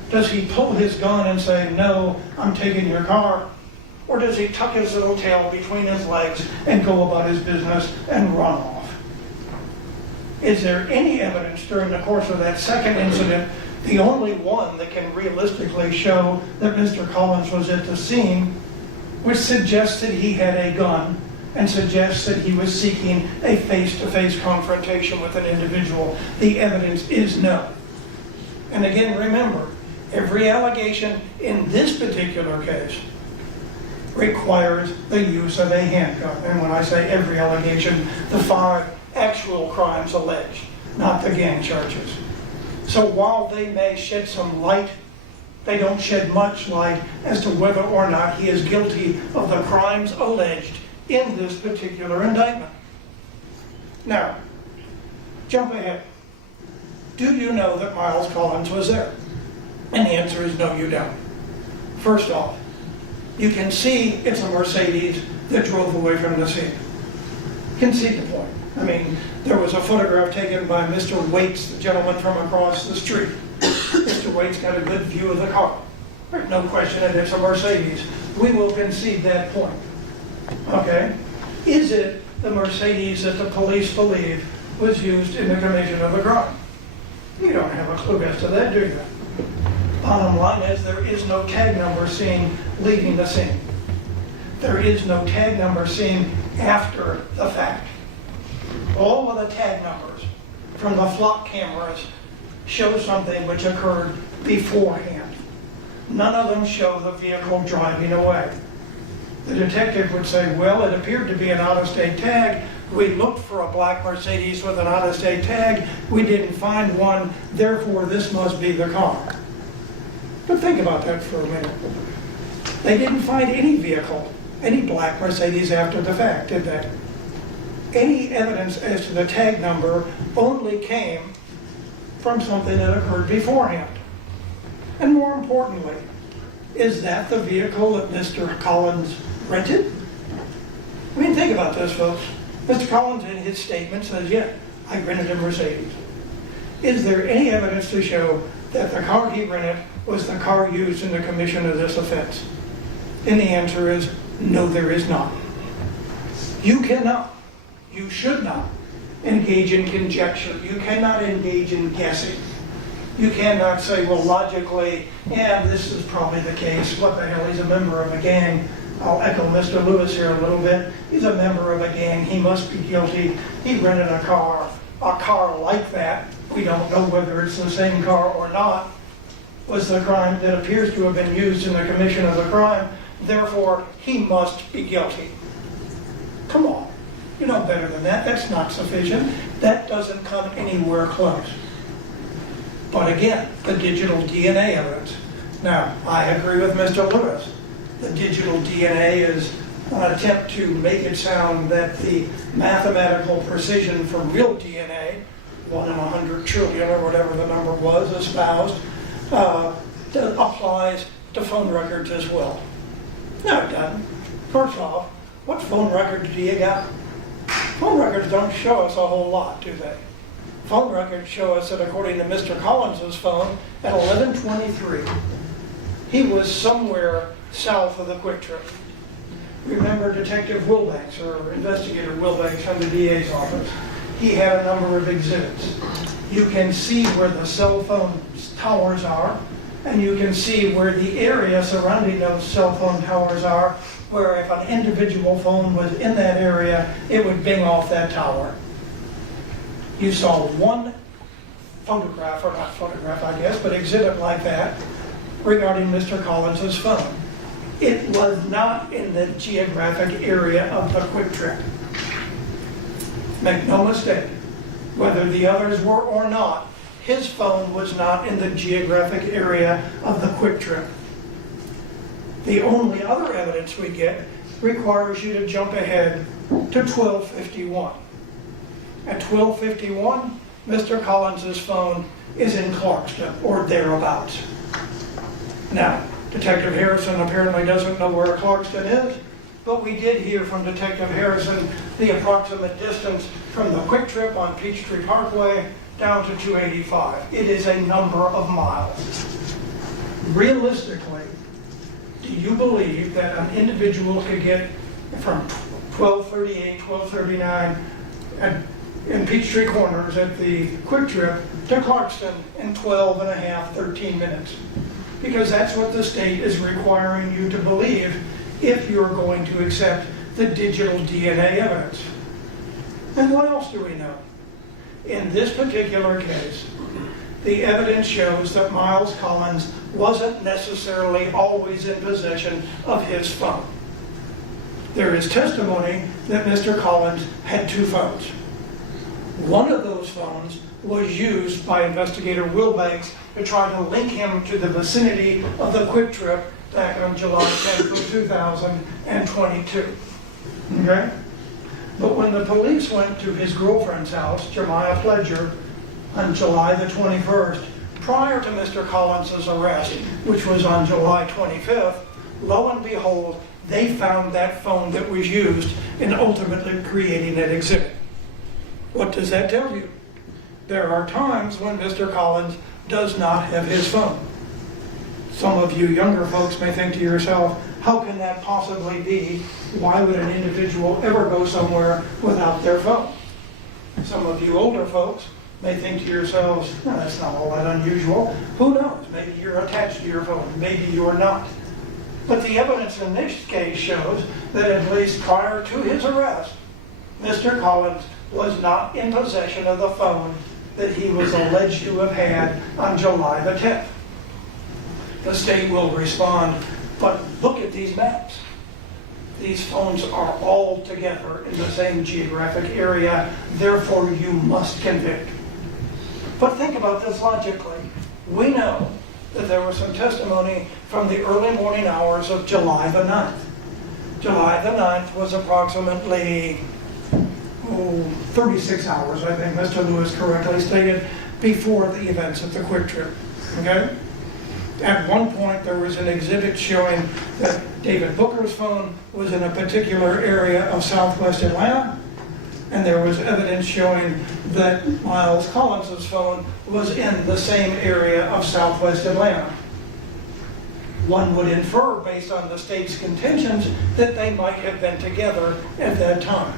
Does he pull his gun and say, no, I'm taking your car? Or does he tuck his little tail between his legs and go about his business and run off? Is there any evidence during the course of that second incident, the only one that can realistically show that Mr. Collins was at the scene, which suggests that he had a gun and suggests that he was seeking a face-to-face confrontation with an individual? The evidence is no. And again, remember, every allegation in this particular case requires the use of a handgun. And when I say every allegation, the 5 actual crimes alleged, not the gang charges. So while they may shed some light, they don't shed much light as to whether or not he is guilty of the crimes alleged in this particular indictment. Now, jump ahead. Do you know that Miles Collins was there? And the answer is no, you don't. First off, you can see it's a Mercedes that drove away from the scene. You can see the point. I mean, there was a photograph taken by Mr. Waits, the gentleman from across the street. Mr. Waits got a good view of the car. There's no question that it's a Mercedes. We will concede that point. Okay? Is it the Mercedes that the police believe was used in the commission of the crime? You don't have a clue as to that, do you? Bottom line is there is no tag number seen leaving the scene. There is no tag number seen after the fact. All of the tag numbers from the flock cameras show something which occurred beforehand. None of them show the vehicle driving away. The detective would say, well, it appeared to be an out-of-state tag. We looked for a black Mercedes with an out-of-state tag. We didn't find one, therefore this must be the car. But think about that for a minute. They didn't find any vehicle, any black Mercedes after the fact, did they? Any evidence as to the tag number only came from something that occurred beforehand. And more importantly, is that the vehicle that Mr. Collins rented? I mean, think about this, folks. Mr. Collins in his statement says, yeah, I rented a Mercedes. Is there any evidence to show that the car he rented was the car used in the commission of this offense? And the answer is, no, there is not. You cannot, you should not engage in conjecture. You cannot engage in guessing. You cannot say, well, logically, yeah, this is probably the case. What the hell, he's a member of a gang. I'll echo Mr. Lewis here a little bit. He's a member of a gang. He must be guilty. He rented a car like that. We don't know whether it's the same car or not. Was the crime that appears to have been used in the commission of the crime. Therefore, he must be guilty. Come on. You know better than that. That's not sufficient. That doesn't come anywhere close. But again, the digital DNA evidence. Now, I agree with Mr. Lewis. The digital DNA is an attempt to make it sound that the mathematical precision for real DNA, 1 in 100 trillion or whatever the number was espoused, applies to phone records as well. No, it doesn't. First off, what phone records do you got? Phone records don't show us a whole lot, do they? Phone records show us that according to Mr. Collins's phone, at 11:23, he was somewhere south of the Quick Trip. Remember Detective Wilbanks, or Investigator Wilbanks from the DA's office? He had a number of exhibits. You can see where the cell phone towers are, and you can see where the area surrounding those cell phone towers are, where if an individual phone was in that area, it would bing off that tower. You saw one photograph, or not photograph, I guess, but exhibit like that regarding Mr. Collins's phone. It was not in the geographic area of the Quick Trip. Make no mistake, whether the others were or not, his phone was not in the geographic area of the Quick Trip. The only other evidence we get requires you to jump ahead to 12:51. At 12:51, Mr. Collins's phone is in Clarkston or thereabouts. Now, Detective Harrison apparently doesn't know where Clarkston is, but we did hear from Detective Harrison the approximate distance from the Quick Trip on Peachtree Parkway down to 285. It is a number of miles. Realistically, do you believe that an individual could get from 1238, 1239 in Peachtree Corners at the Quick Trip to Clarkston in 12 and a half, 13 minutes? Because that's what the state is requiring you to believe if you're going to accept the digital DNA evidence. And what else do we know? In this particular case, the evidence shows that Miles Collins wasn't necessarily always in possession of his phone. There is testimony that Mr. Collins had two phones. One of those phones was used by Investigator Wilbanks to try to link him to the vicinity of the Quick Trip back on July 10th of 2022. Okay? But when the police went to his girlfriend's house, Jeremiah Pledger, on July the 21st, prior to Mr. Collins's arrest, which was on July 25th, lo and behold, they found that phone that was used in ultimately creating that exhibit. What does that tell you? There are times when Mr. Collins does not have his phone. Some of you younger folks may think to yourself, how can that possibly be? Why would an individual ever go somewhere without their phone? Some of you older folks may think to yourselves, no, that's not all that unusual. Who knows? Maybe you're attached to your phone. Maybe you're not. But the evidence in this case shows that at least prior to his arrest, Mr. Collins was not in possession of the phone that he was alleged to have had on July the 10th. The state will respond, but look at these maps. These phones are all together in the same geographic area, therefore you must convict. But think about this logically. We know that there was some testimony from the early morning hours of July the 9th. July the 9th was approximately 36 hours, I think Mr. Lewis correctly stated, before the events at the Quick Trip. Okay? At one point, there was an exhibit showing that David Booker's phone was in a particular area of southwest Atlanta, and there was evidence showing that Miles Collins's phone was in the same area of southwest Atlanta. One would infer, based on the state's contentions, that they might have been together at that time.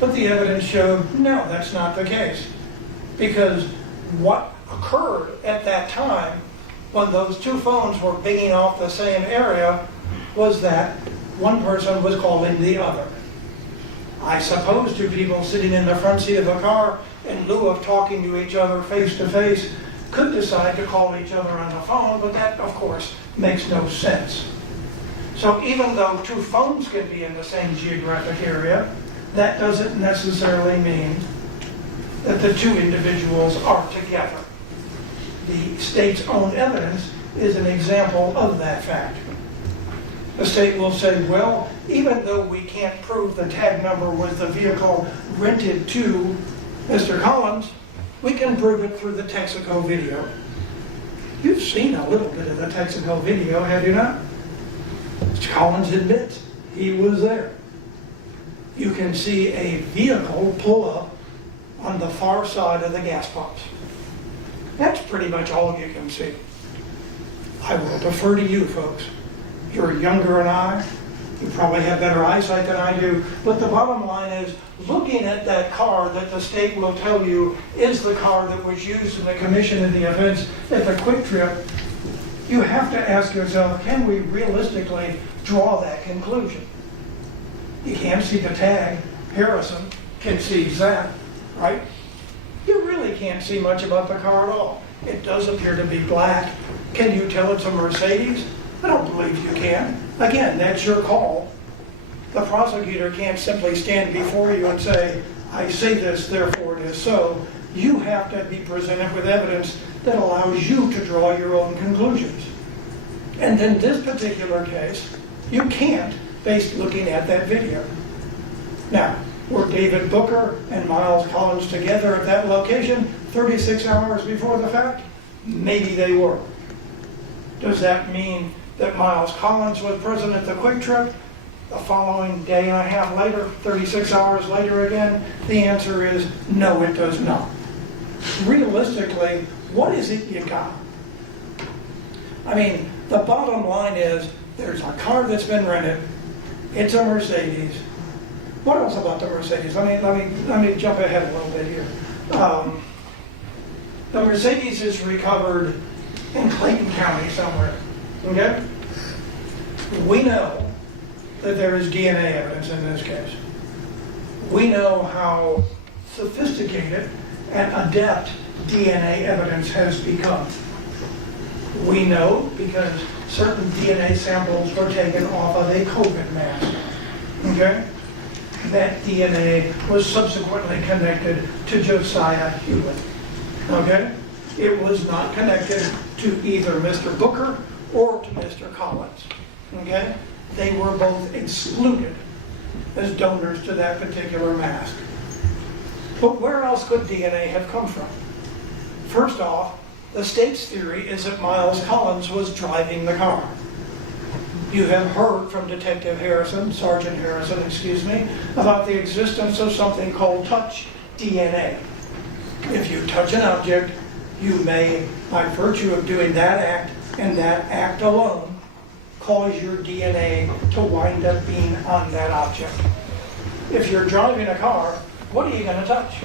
But the evidence showed, no, that's not the case. Because what occurred at that time, when those two phones were binging off the same area, was that one person was calling the other. I suppose two people sitting in the front seat of a car, in lieu of talking to each other face to face, could decide to call each other on the phone, but that, of course, makes no sense. So even though two phones can be in the same geographic area, that doesn't necessarily mean that the two individuals are together. The state's own evidence is an example of that fact. The state will say, well, even though we can't prove the tag number was the vehicle rented to Mr. Collins, we can prove it through the Texaco video. You've seen a little bit of the Texaco video, have you not? Mr. Collins admits he was there. You can see a vehicle pull up on the far side of the gas pumps. That's pretty much all you can see. I will defer to you folks. You're younger than I. You probably have better eyesight than I do. But the bottom line is, looking at that car that the state will tell you is the car that was used in the commission of the offense at the Quick Trip, you have to ask yourself, can we realistically draw that conclusion? You can't see the tag. Harrison can see that, right? You really can't see much about the car at all. It does appear to be black. Can you tell it's a Mercedes? I don't believe you can. Again, that's your call. The prosecutor can't simply stand before you and say, I say this, therefore it is so. You have to be presented with evidence that allows you to draw your own conclusions. And in this particular case, you can't, based looking at that video. Now, were David Booker and Miles Collins together at that location 36 hours before the fact? Maybe they were. Does that mean that Miles Collins was present at the Quick Trip the following day and a half later, 36 hours later again? The answer is no, it does not. Realistically, what is it you got? I mean, the bottom line is there's a car that's been rented. It's a Mercedes. What else about the Mercedes? Let me jump ahead a little bit here. The Mercedes is recovered in Clayton County somewhere. Okay? We know that there is DNA evidence in this case. We know how sophisticated and adept DNA evidence has become. We know because certain DNA samples were taken off of a COVID mask. Okay? That DNA was subsequently connected to Josiah Hewitt. Okay? It was not connected to either Mr. Booker or to Mr. Collins. Okay? They were both excluded as donors to that particular mask. But where else could DNA have come from? First off, the state's theory is that Miles Collins was driving the car. You have heard from Detective Harrison, Sergeant Harrison, excuse me, about the existence of something called touch DNA. If you touch an object, you may, by virtue of doing that act and that act alone, cause your DNA to wind up being on that object. If you're driving a car, what are you going to touch?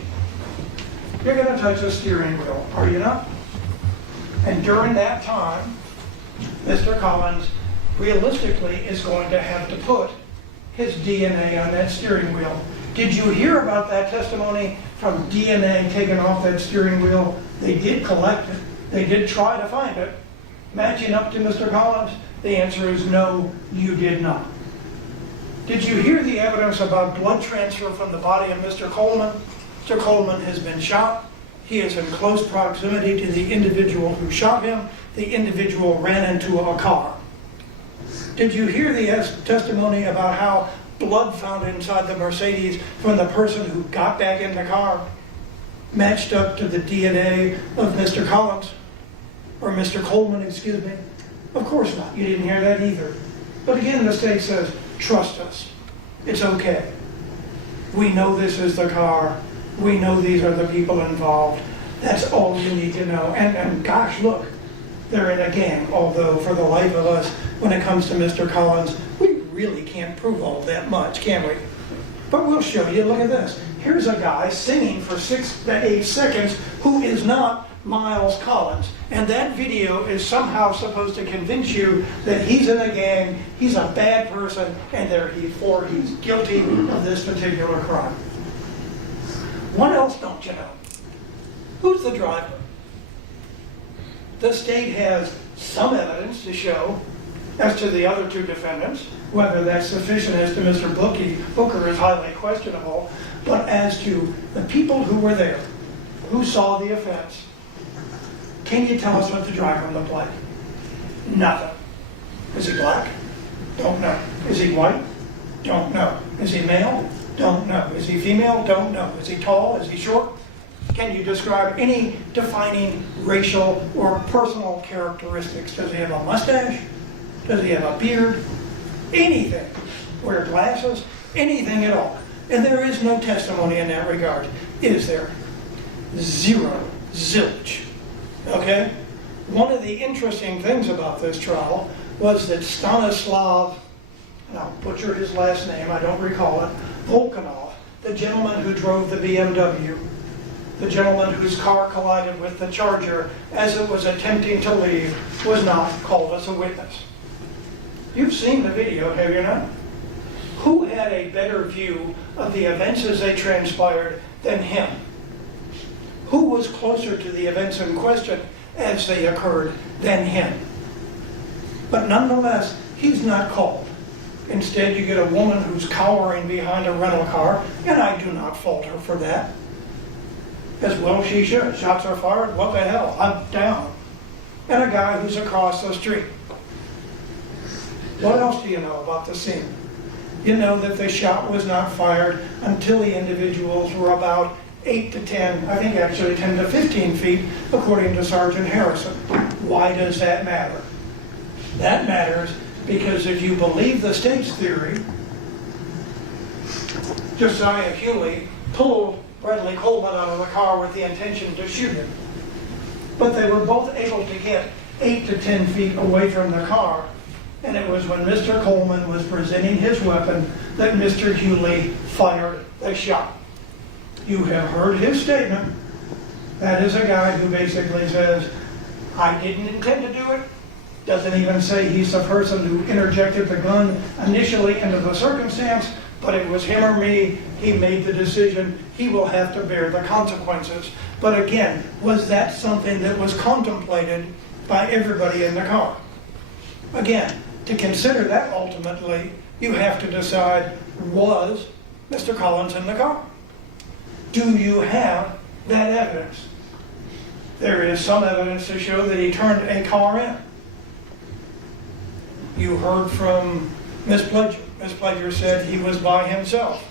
You're going to touch a steering wheel, are you not? And during that time, Mr. Collins realistically is going to have to put his DNA on that steering wheel. Did you hear about that testimony from DNA taken off that steering wheel? They did collect it. They did try to find it. Matching up to Mr. Collins? The answer is no, you did not. Did you hear the evidence about blood transfer from the body of Mr. Coleman? Mr. Coleman has been shot. He is in close proximity to the individual who shot him. The individual ran into a car. Did you hear the testimony about how blood found inside the Mercedes from the person who got back in the car matched up to the DNA of Mr. Collins? Or Mr. Coleman, excuse me? Of course not. You didn't hear that either. But again, the state says, trust us. It's okay. We know this is the car. We know these are the people involved. That's all you need to know. And gosh, look, they're in a gang. Although, for the life of us, when it comes to Mr. Collins, we really can't prove all that much, can we? But we'll show you. Look at this. Here's a guy singing for 6 to 8 seconds who is not Miles Collins. And that video is somehow supposed to convince you that he's in a gang, he's a bad person, and therefore he's guilty of this particular crime. What else don't you know? Who's the driver? The state has some evidence to show As to the other two defendants, whether that's sufficient as to Mr. Booker is highly questionable, but as to the people who were there, who saw the offense, can you tell us what the driver looked like? Nothing. Is he black? Don't know. Is he white? Don't know. Is he male? Don't know. Is he female? Don't know. Is he tall? Is he short? Can you describe any defining racial or personal characteristics? Does he have a mustache? Does he have a beard? Anything. Wear glasses? Anything at all. And there is no testimony in that regard, is there? Zero. Zilch. Okay? One of the interesting things about this trial was that Stanislav, and I'll butcher his last name, I don't recall it, Volkanov, the gentleman who drove the BMW, the gentleman whose car collided with the Charger as it was attempting to leave, was not called as a witness. You've seen the video, have you not? Who had a better view of the events as they transpired than him? Who was closer to the events in question as they occurred than him? But nonetheless, he's not called. Instead, you get a woman who's cowering behind a rental car, and I do not fault her for that. As well she should. Shots are fired, what the hell, I'm down. And a guy who's across the street. What else do you know about the scene? You know that the shot was not fired until the individuals were about 8 to 10, I think actually 10 to 15 feet, according to Sergeant Harrison. Why does that matter? That matters because if you believe the state's theory, Josiah Hewley pulled Bradley Coleman out of the car with the intention to shoot him. But they were both able to get 8 to 10 feet away from the car, and it was when Mr. Coleman was presenting his weapon that Mr. Hewley fired the shot. You have heard his statement. That is a guy who basically says, I didn't intend to do it. Doesn't even say he's the person who interjected the gun initially into the circumstance, but it was him or me. He made the decision. He will have to bear the consequences. But again, was that something that was contemplated by everybody in the car? Again, to consider that ultimately, you have to decide, was Mr. Collins in the car? Do you have that evidence? There is some evidence to show that he turned a car in. You heard from Ms. Pledger. Ms. Pledger said he was by himself.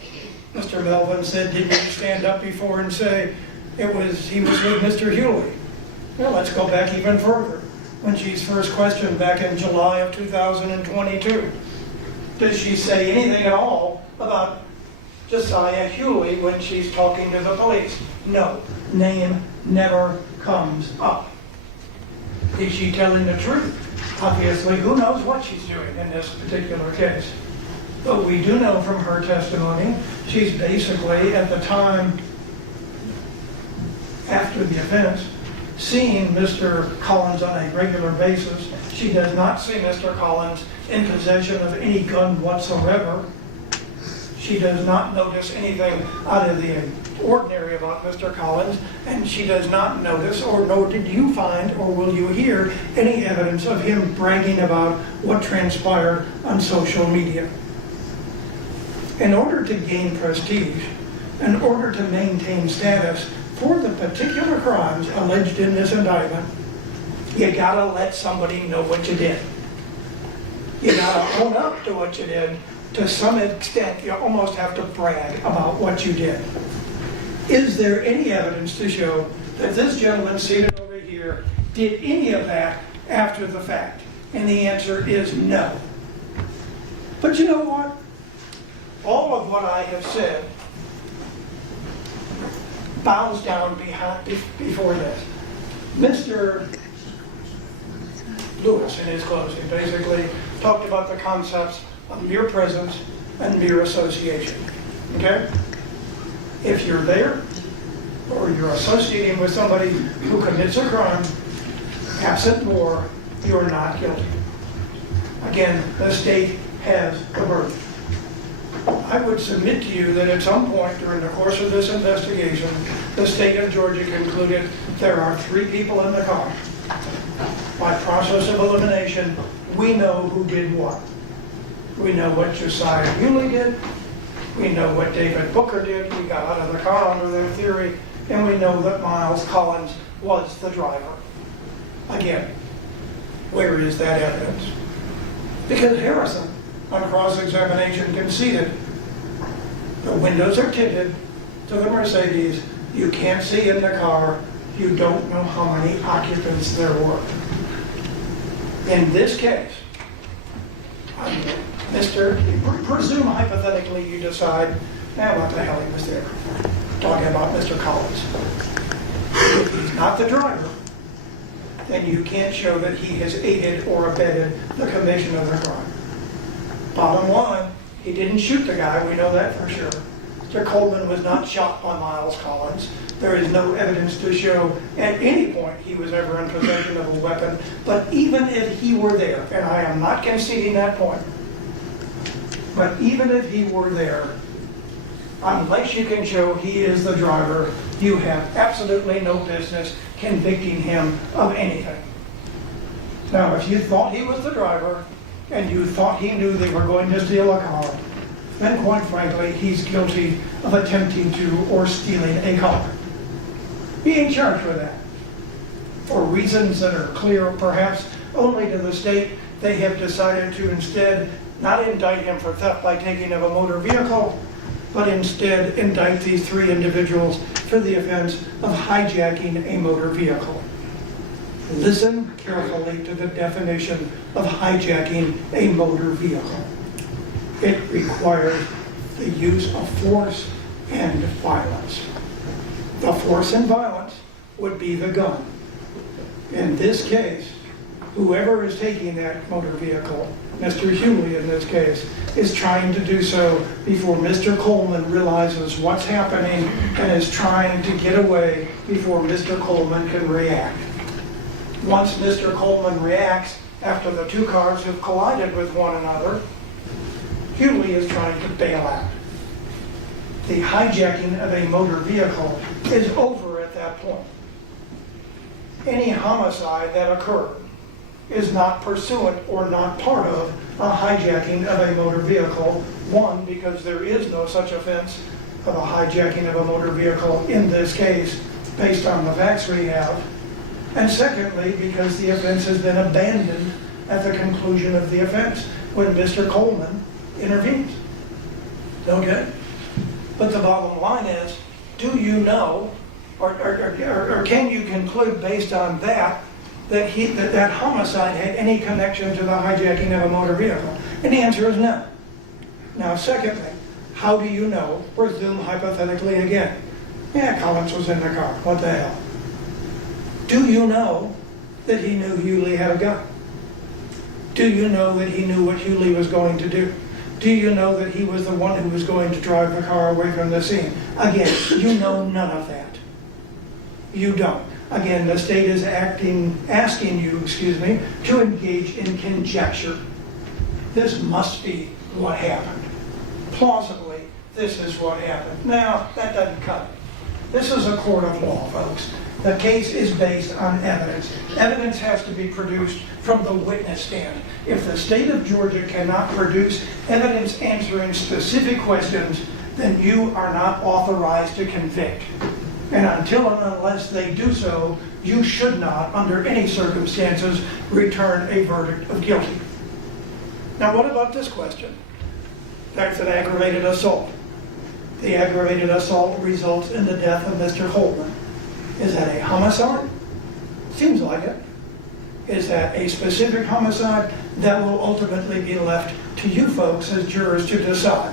Mr. Melvin said, didn't you stand up before and say he was with Mr. Hewley? Well, let's go back even further. When she's first questioned back in July of 2022, does she say anything at all about Josiah Hewley when she's talking to the police? No, name never comes up. Is she telling the truth? Obviously, who knows what she's doing in this particular case. But we do know from her testimony, she's basically, at the time after the offense, seeing Mr. Collins on a regular basis. She does not see Mr. Collins in possession of any gun whatsoever. She does not notice anything out of the ordinary about Mr. Collins, and she does not notice, or nor did you find, or will you hear, any evidence of him bragging about what transpired on social media. In order to gain prestige, in order to maintain status for the particular crimes alleged in this indictment, you gotta let somebody know what you did. You gotta own up to what you did. To some extent, you almost have to brag about what you did. Is there any evidence to show that this gentleman seated over here did any of that after the fact? And the answer is no. But you know what? All of what I have said bows down before this. Mr. Lewis, in his closing, basically talked about the concepts of mere presence and mere association. Okay? If you're there, or you're associating with somebody who commits a crime, absent more, you're not guilty. Again, the state has the burden. I would submit to you that at some point during the course of this investigation, the state of Georgia concluded there are 3 people in the car. By process of elimination, we know who did what. We know what Josiah Hewley did. We know what David Booker did. We got out of the car under their theory, and we know that Miles Collins was the driver. Again, where is that evidence? Because Harrison, on cross-examination, conceded the windows are tinted to the Mercedes. You can't see in the car. You don't know how many occupants there were. In this case, presume hypothetically you decide, what the hell he was there, talking about Mr. Collins. If he's not the driver, then you can't show that he has aided or abetted the commission of the crime. Bottom line, he didn't shoot the guy, we know that for sure. Mr. Coleman was not shot by Miles Collins. There is no evidence to show at any point he was ever in possession of a weapon, but even if he were there, and I am not conceding that point, but even if he were there, unless you can show he is the driver, you have absolutely no business convicting him of anything. Now, if you thought he was the driver, and you thought he knew they were going to steal a car, then quite frankly, he's guilty of attempting to or stealing a car. He ain't charged with that. For reasons that are clear perhaps only to the state, they have decided to instead not indict him for theft by taking of a motor vehicle, but instead indict these three individuals for the offense of hijacking a motor vehicle. Listen carefully to the definition of hijacking a motor vehicle. It requires the use of force and violence. The force and violence would be the gun. In this case, whoever is taking that motor vehicle, Mr. Hewley in this case, is trying to do so before Mr. Coleman realizes what's happening and is trying to get away before Mr. Coleman can react. Once Mr. Coleman reacts, after the two cars have collided with one another, Hewley is trying to bail out. The hijacking of a motor vehicle is over at that point. Any homicide that occurred is not pursuant or not part of a hijacking of a motor vehicle. One, because there is no such offense of a hijacking of a motor vehicle in this case, based on the facts we have. And secondly, because the offense has been abandoned at the conclusion of the offense when Mr. Coleman intervenes. Okay? But the bottom line is, do you know, or can you conclude based on that homicide had any connection to the hijacking of a motor vehicle? And the answer is no. Now, secondly, how do you know, presume hypothetically again, Collins was in the car, what the hell? Do you know that he knew Hewley had a gun? Do you know that he knew what Hewley was going to do? Do you know that he was the one who was going to drive the car away from the scene? Again, you know none of that. You don't. Again, the state is asking you, to engage in conjecture. This must be what happened. Plausibly, this is what happened. Now, that doesn't cut it. This is a court of law, folks. The case is based on evidence. Evidence has to be produced from the witness stand. If the state of Georgia cannot produce evidence answering specific questions, then you are not authorized to convict. And until and unless they do so, you should not, under any circumstances, return a verdict of guilty. Now, what about this question? That's an aggravated assault. The aggravated assault results in the death of Mr. Coleman. Is that a homicide? Seems like it. Is that a specific homicide? That will ultimately be left to you folks as jurors to decide.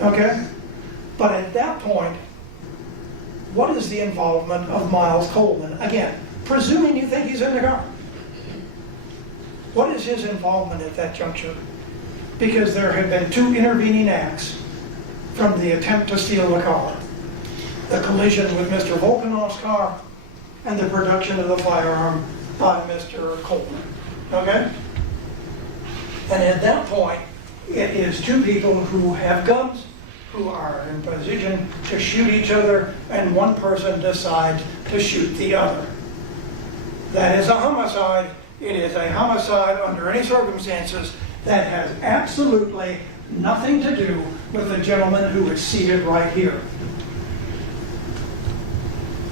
Okay? But at that point, what is the involvement of Miles Coleman? Again, presuming you think he's in the car. What is his involvement at that juncture? Because there have been two intervening acts from the attempt to steal the car. The collision with Mr. Volkanov's car and the production of the firearm by Mr. Coleman. Okay? And at that point, it is two people who have guns, who are in position to shoot each other, and one person decides to shoot the other. That is a homicide It is a homicide under any circumstances that has absolutely nothing to do with the gentleman who is seated right here.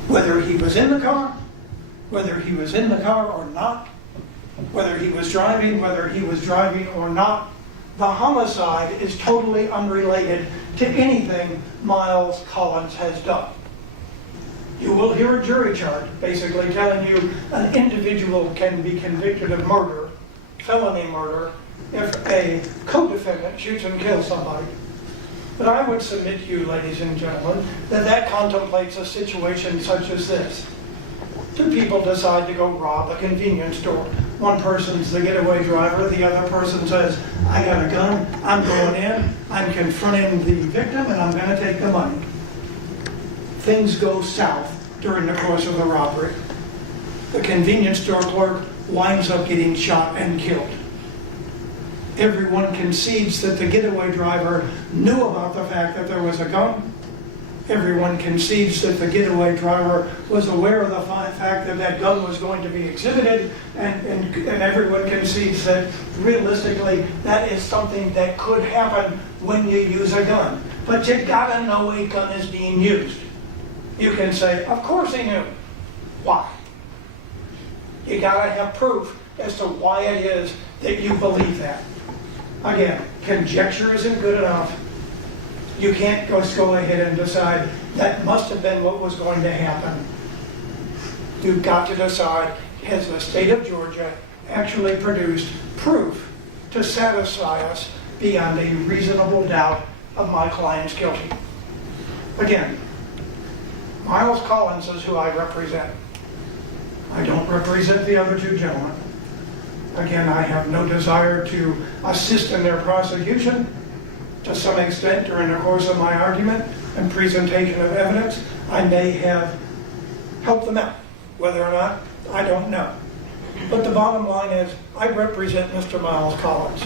Whether he was in the car, or not, whether he was driving or not, the homicide is totally unrelated to anything Miles Collins has done. You will hear a jury charge basically telling you an individual can be convicted of murder, felony murder, if a co-defendant shoots and kills somebody. But I would submit to you, ladies and gentlemen, that contemplates a situation such as this. Two people decide to go rob a convenience store. One person's the getaway driver, the other person says, I got a gun, I'm going in, I'm confronting the victim, and I'm going to take the money. Things go south during the course of the robbery. The convenience store clerk winds up getting shot and killed. Everyone concedes that the getaway driver knew about the fact that there was a gun. Everyone concedes that the getaway driver was aware of the fact that that gun was going to be exhibited, and everyone concedes that realistically that is something that could happen when you use a gun. But you gotta know a gun is being used. You can say, of course he knew. Why? You gotta have proof as to why it is that you believe that. Again, conjecture isn't good enough. You can't just go ahead and decide that must have been what was going to happen. You've got to decide, has the state of Georgia actually produced proof to satisfy us beyond a reasonable doubt of my client's guilty? Again, Miles Collins is who I represent. I don't represent the other two gentlemen. Again, I have no desire to assist in their prosecution. To some extent, during the course of my argument and presentation of evidence, I may have helped them out. Whether or not, I don't know. But the bottom line is, I represent Mr. Miles Collins.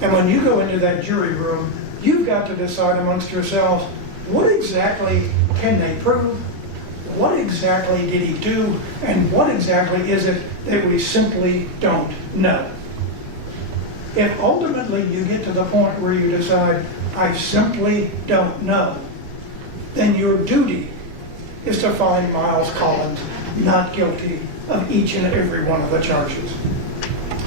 And when you go into that jury room, you've got to decide amongst yourselves, what exactly can they prove? What exactly did he do? And what exactly is it that we simply don't know? If ultimately you get to the point where you decide, I simply don't know, then your duty is to find Miles Collins not guilty of each and every one of the charges.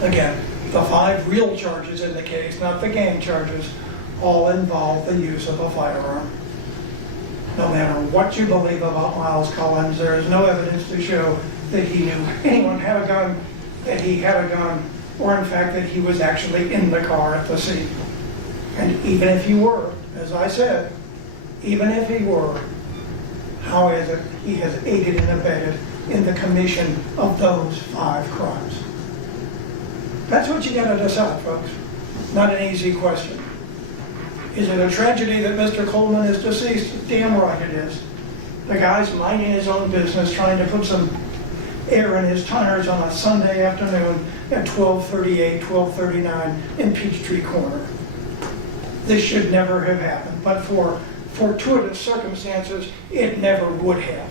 Again, the 5 real charges in the case, not the gang charges, all involve the use of a firearm. No matter what you believe about Miles Collins, there is no evidence to show that he knew anyone had a gun, that he had a gun, or in fact that he was actually in the car at the scene. And even if he were, as I said, even if he were, how is it he has aided and abetted in the commission of those 5 crimes? That's what you got to decide, folks. Not an easy question. Is it a tragedy that Mr. Coleman is deceased? Damn right it is. The guy's minding his own business, trying to put some air in his tires on a Sunday afternoon at 12:38, 12:39 in Peachtree Corner. This should never have happened, but for fortuitous circumstances, it never would have.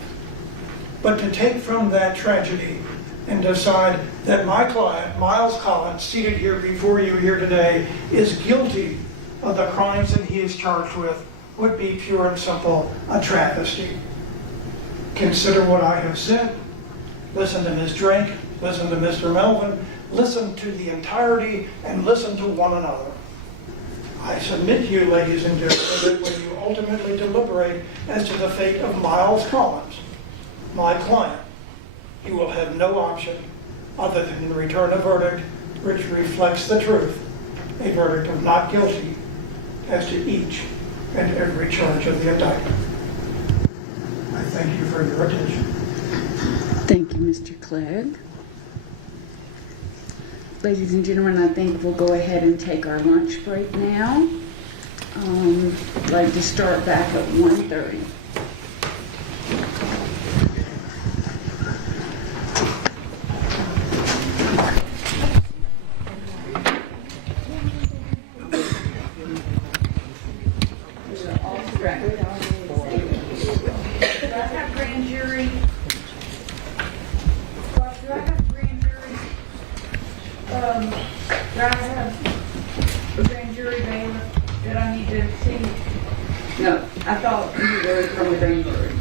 But to take from that tragedy and decide that my client, Miles Collins, seated here before you here today, is guilty of the crimes that he is charged with would be pure and simple a travesty. Consider what I have said. Listen to Ms. Drake, listen to Mr. Melvin, listen to the entirety, and listen to one another. I submit to you, ladies and gentlemen, that when you ultimately deliberate as to the fate of Miles Collins, my client, you will have no option other than to return a verdict which reflects the truth, a verdict of not guilty as to each and every charge of the indictment. I thank you for your attention. Thank you, Mr. Clegg. Ladies and gentlemen, I think we'll go ahead and take our lunch break now. I'd like to start back at 1:30. No, I thought you were from the Greenberg.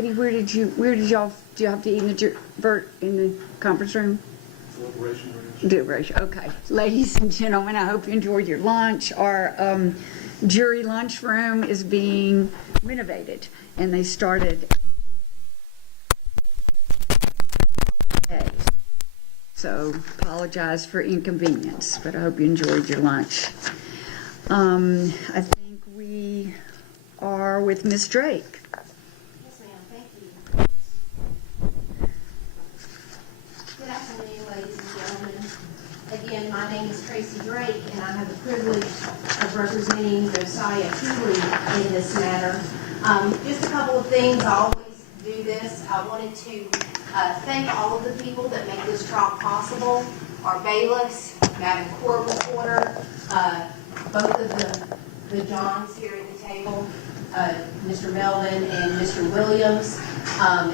Katie, where did y'all, do you have to eat in the conference room? Deliberation, okay. Ladies and gentlemen, I hope you enjoyed your lunch. Our jury lunchroom is being renovated, and they started today. So apologize for inconvenience, but I hope you enjoyed your lunch. I think we are with Ms. Drake. Yes, ma'am. Thank you. Good afternoon, ladies and gentlemen. Again, my name is Tracy Drake, and I have the privilege of representing Josiah Cooley in this matter. Just a couple of things. I always do this. I wanted to thank all of the people that make this trial possible. Our bailiffs, Madam Court Reporter, both of the Johns here at the table, Mr. Melvin and Mr. Williams.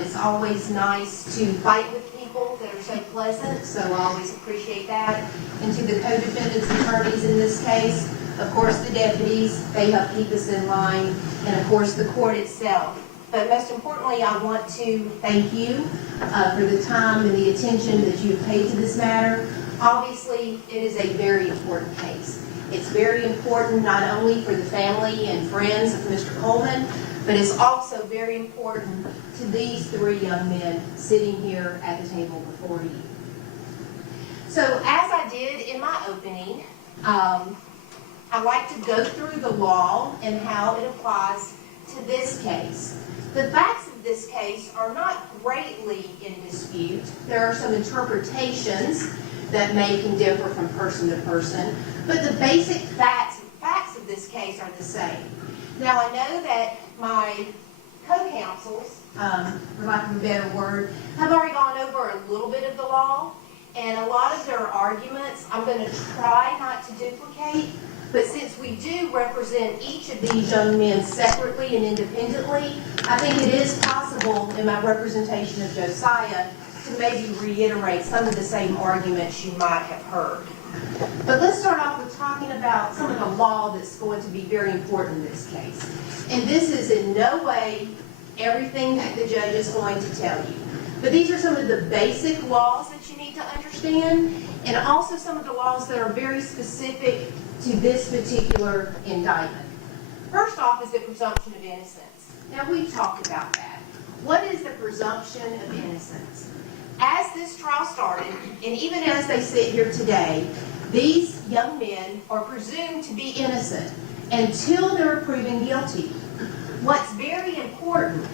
It's always nice to fight with people that are so pleasant, so I always appreciate that. And to the co-defendants attorneys in this case, of course the deputies, they help keep us in line, and of course the court itself. But most importantly, I want to thank you for the time and the attention that you've paid to this matter. Obviously, it is a very important case. It's very important not only for the family and friends of Mr. Coleman, but it's also very important to these three young men sitting here at the table before you. So as I did in my opening, I like to go through the law and how it applies to this case. The facts of this case are not greatly in dispute. There are some interpretations that can differ from person to person, but the basic facts of this case are the same. Now, I know that my co-counsels, for lack of a better word, have already gone over a little bit of the law, and a lot of their arguments I'm going to try not to duplicate, but since we do represent each of these young men separately and independently, I think it is possible in my representation of Josiah to maybe reiterate some of the same arguments you might have heard. But let's start off with talking about some of the law that's going to be very important in this case. And this is in no way everything that the judge is going to tell you. But these are some of the basic laws that you need to understand, and also some of the laws that are very specific to this particular indictment. First off is the presumption of innocence. Now, we've talked about that. What is the presumption of innocence? As this trial started, and even as they sit here today, these young men are presumed to be innocent until they're proven guilty. What's very important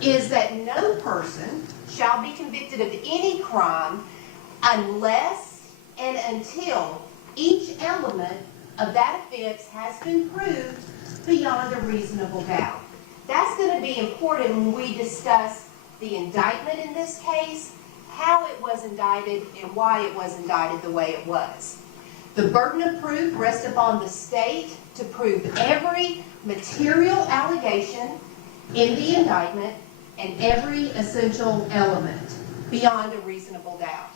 is that no person shall be convicted of any crime unless and until each element of that offense has been proved beyond a reasonable doubt. That's going to be important when we discuss the indictment in this case, how it was indicted, and why it was indicted the way it was. The burden of proof rests upon the state to prove every material allegation in the indictment and every essential element beyond a reasonable doubt.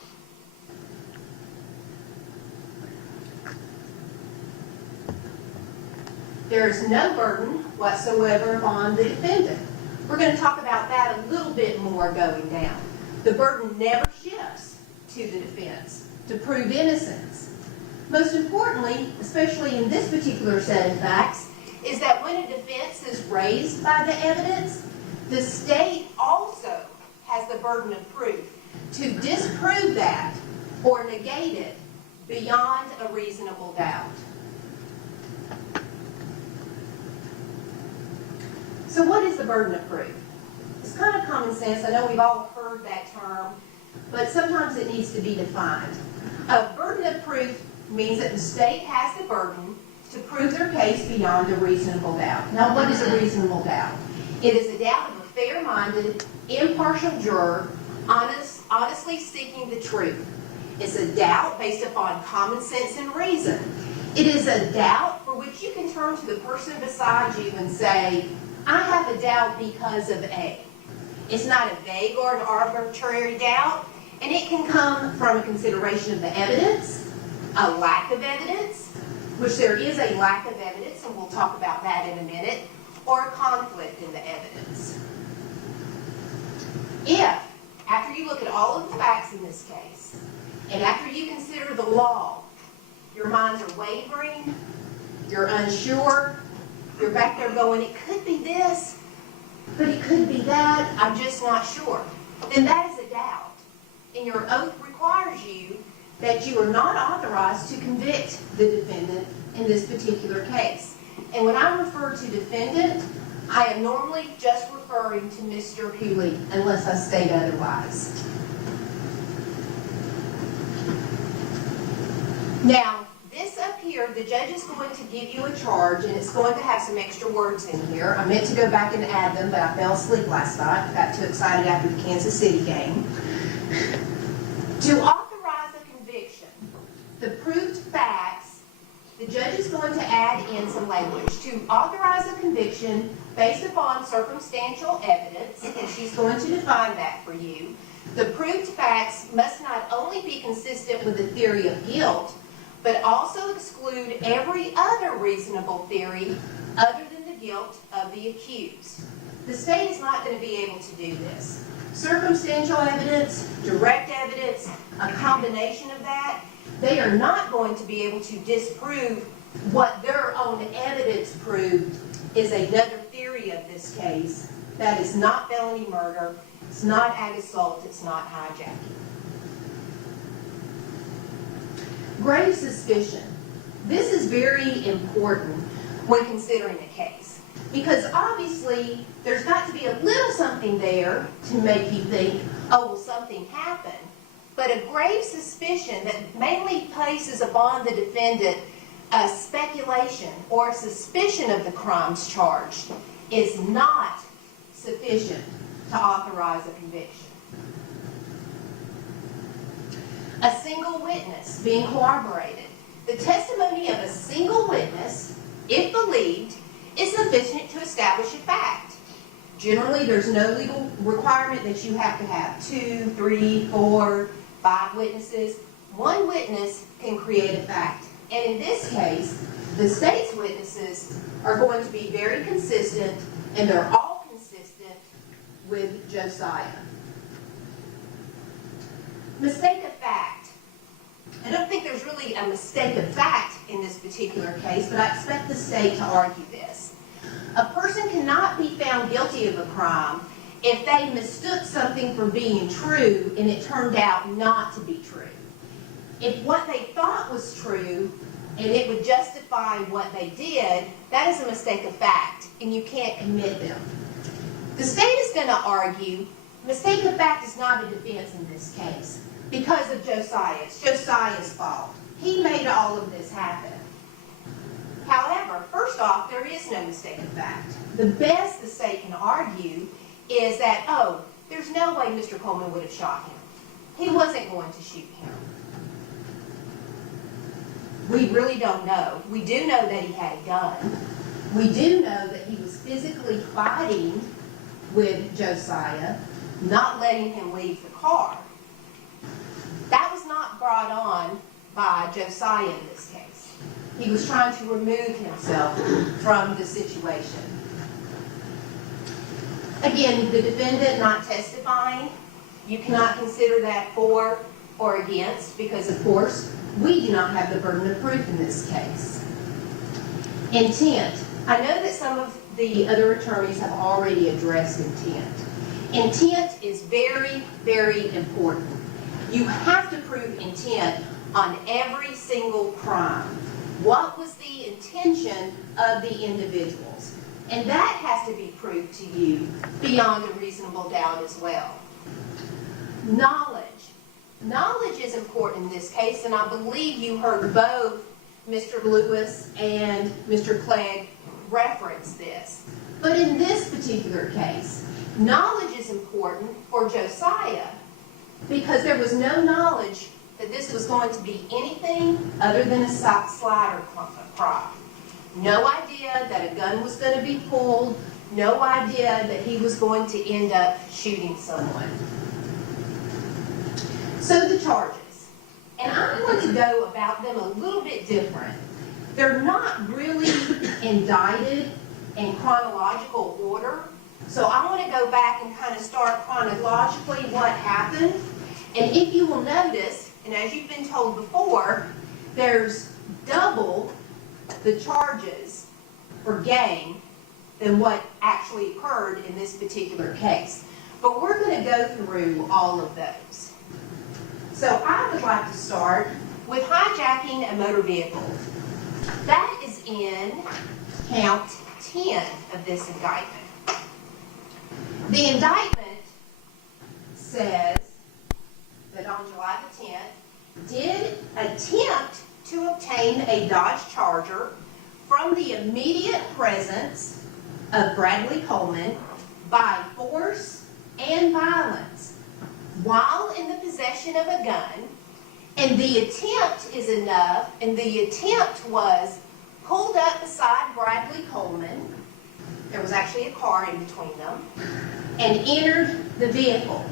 There is no burden whatsoever upon the defendant. We're going to talk about that a little bit more going down. The burden never shifts to the defense to prove innocence. Most importantly, especially in this particular set of facts, is that when a defense is raised by the evidence, the state also has the burden of proof to disprove that or negate it beyond a reasonable doubt. So what is the burden of proof? It's kind of common sense. I know we've all heard that term, but sometimes it needs to be defined. A burden of proof means that the state has the burden to prove their case beyond a reasonable doubt. Now, what is a reasonable doubt? It is a doubt of a fair-minded, impartial juror honestly seeking the truth. It's a doubt based upon common sense and reason. It is a doubt for which you can turn to the person beside you and say, I have a doubt because of A. It's not a vague or an arbitrary doubt, and it can come from a consideration of the evidence, a lack of evidence, which there is a lack of evidence, and we'll talk about that in a minute, or a conflict in the evidence. If, after you look at all of the facts in this case, and after you consider the law, your minds are wavering, you're unsure, you're back there going, it could be this, but it could be that, I'm just not sure, then that is a doubt. And your oath requires you that you are not authorized to convict the defendant in this particular case. And when I refer to defendant, I am normally just referring to Mr. Hooley, unless I state otherwise. Now, this up here, the judge is going to give you a charge, and it's going to have some extra words in here. I meant to go back and add them, but I fell asleep last night. I got too excited after the Kansas City game. To authorize a conviction, the proved facts, the judge is going to add in some language. To authorize a conviction based upon circumstantial evidence, and she's going to define that for you. The proved facts must not only be consistent with the theory of guilt, but also exclude every other reasonable theory other than the guilt of the accused. The state is not going to be able to do this. Circumstantial evidence, direct evidence, a combination of that, they are not going to be able to disprove what their own evidence proved is another theory of this case. That is not felony murder, it's not ag assault, it's not hijacking. Grave suspicion. This is very important when considering a case, because obviously there's got to be a little something there to make you think, oh, well, something happened. But a grave suspicion that mainly places upon the defendant a speculation or a suspicion of the crimes charged is not sufficient to authorize a conviction. A single witness being corroborated. The testimony of a single witness, if believed, is sufficient to establish a fact. Generally, there's no legal requirement that you have to have 2, 3, 4, 5 witnesses. One witness can create a fact. And in this case, the state's witnesses are going to be very consistent, and they're all consistent with Josiah. Mistake of fact. I don't think there's really a mistake of fact in this particular case, but I expect the state to argue this. A person cannot be found guilty of a crime if they mistook something for being true and it turned out not to be true. If what they thought was true and it would justify what they did, that is a mistake of fact, and you can't commit them. The state is going to argue mistake of fact is not a defense in this case because of Josiah. It's Josiah's fault. He made all of this happen. However, first off, there is no mistake of fact. The best the state can argue is that, oh, there's no way Mr. Coleman would have shot him. He wasn't going to shoot him. We really don't know. We do know that he had a gun. We do know that he was physically fighting with Josiah, not letting him leave the car. That was not brought on by Josiah in this case. He was trying to remove himself from the situation. Again, the defendant not testifying, you cannot consider that for or against because, of course, we do not have the burden of proof in this case. Intent. I know that some of the other attorneys have already addressed intent. Intent is very, very important. You have to prove intent on every single crime. What was the intention of the individuals? And that has to be proved to you beyond a reasonable doubt as well. Knowledge. Knowledge is important in this case, and I believe you heard both Mr. Lewis and Mr. Clegg reference this. But in this particular case, knowledge is important for Josiah because there was no knowledge that this was going to be anything other than a slider crop. No idea that a gun was going to be pulled. No idea that he was going to end up shooting someone. So the charges. And I'm going to go about them a little bit different. They're not really indicted in chronological order. So I want to go back and kind of start chronologically what happened. And if you will notice, and as you've been told before, there's double the charges for gang than what actually occurred in this particular case. But we're going to go through all of those. So I would like to start with hijacking a motor vehicle. That is in count 10 of this indictment. The indictment says that on July the 10th, did attempt to obtain a Dodge Charger from the immediate presence of Bradley Coleman by force and violence while in the possession of a gun, and the attempt is enough, and the attempt was pulled up beside Bradley Coleman, there was actually a car in between them, and entered the vehicle.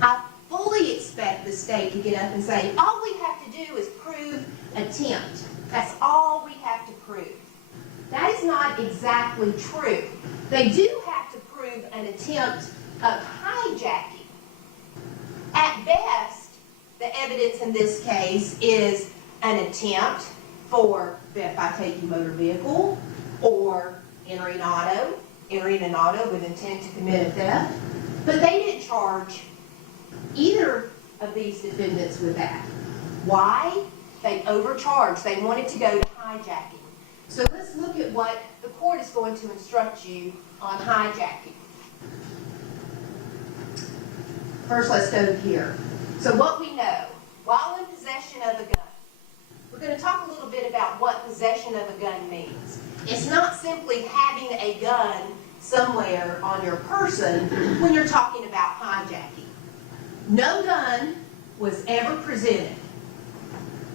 I fully expect the state to get up and say, all we have to do is prove attempt. That's all we have to prove. That is not exactly true. They do have to prove an attempt of hijacking. At best, the evidence in this case is an attempt for theft by taking motor vehicle or entering an auto with intent to commit a theft. But they didn't charge either of these defendants with that. Why? They overcharged. They wanted to go to hijacking. So let's look at what the court is going to instruct you on hijacking. First, let's go here. So what we know, while in possession of a gun, we're going to talk a little bit about what possession of a gun means. It's not simply having a gun somewhere on your person when you're talking about hijacking. No gun was ever presented.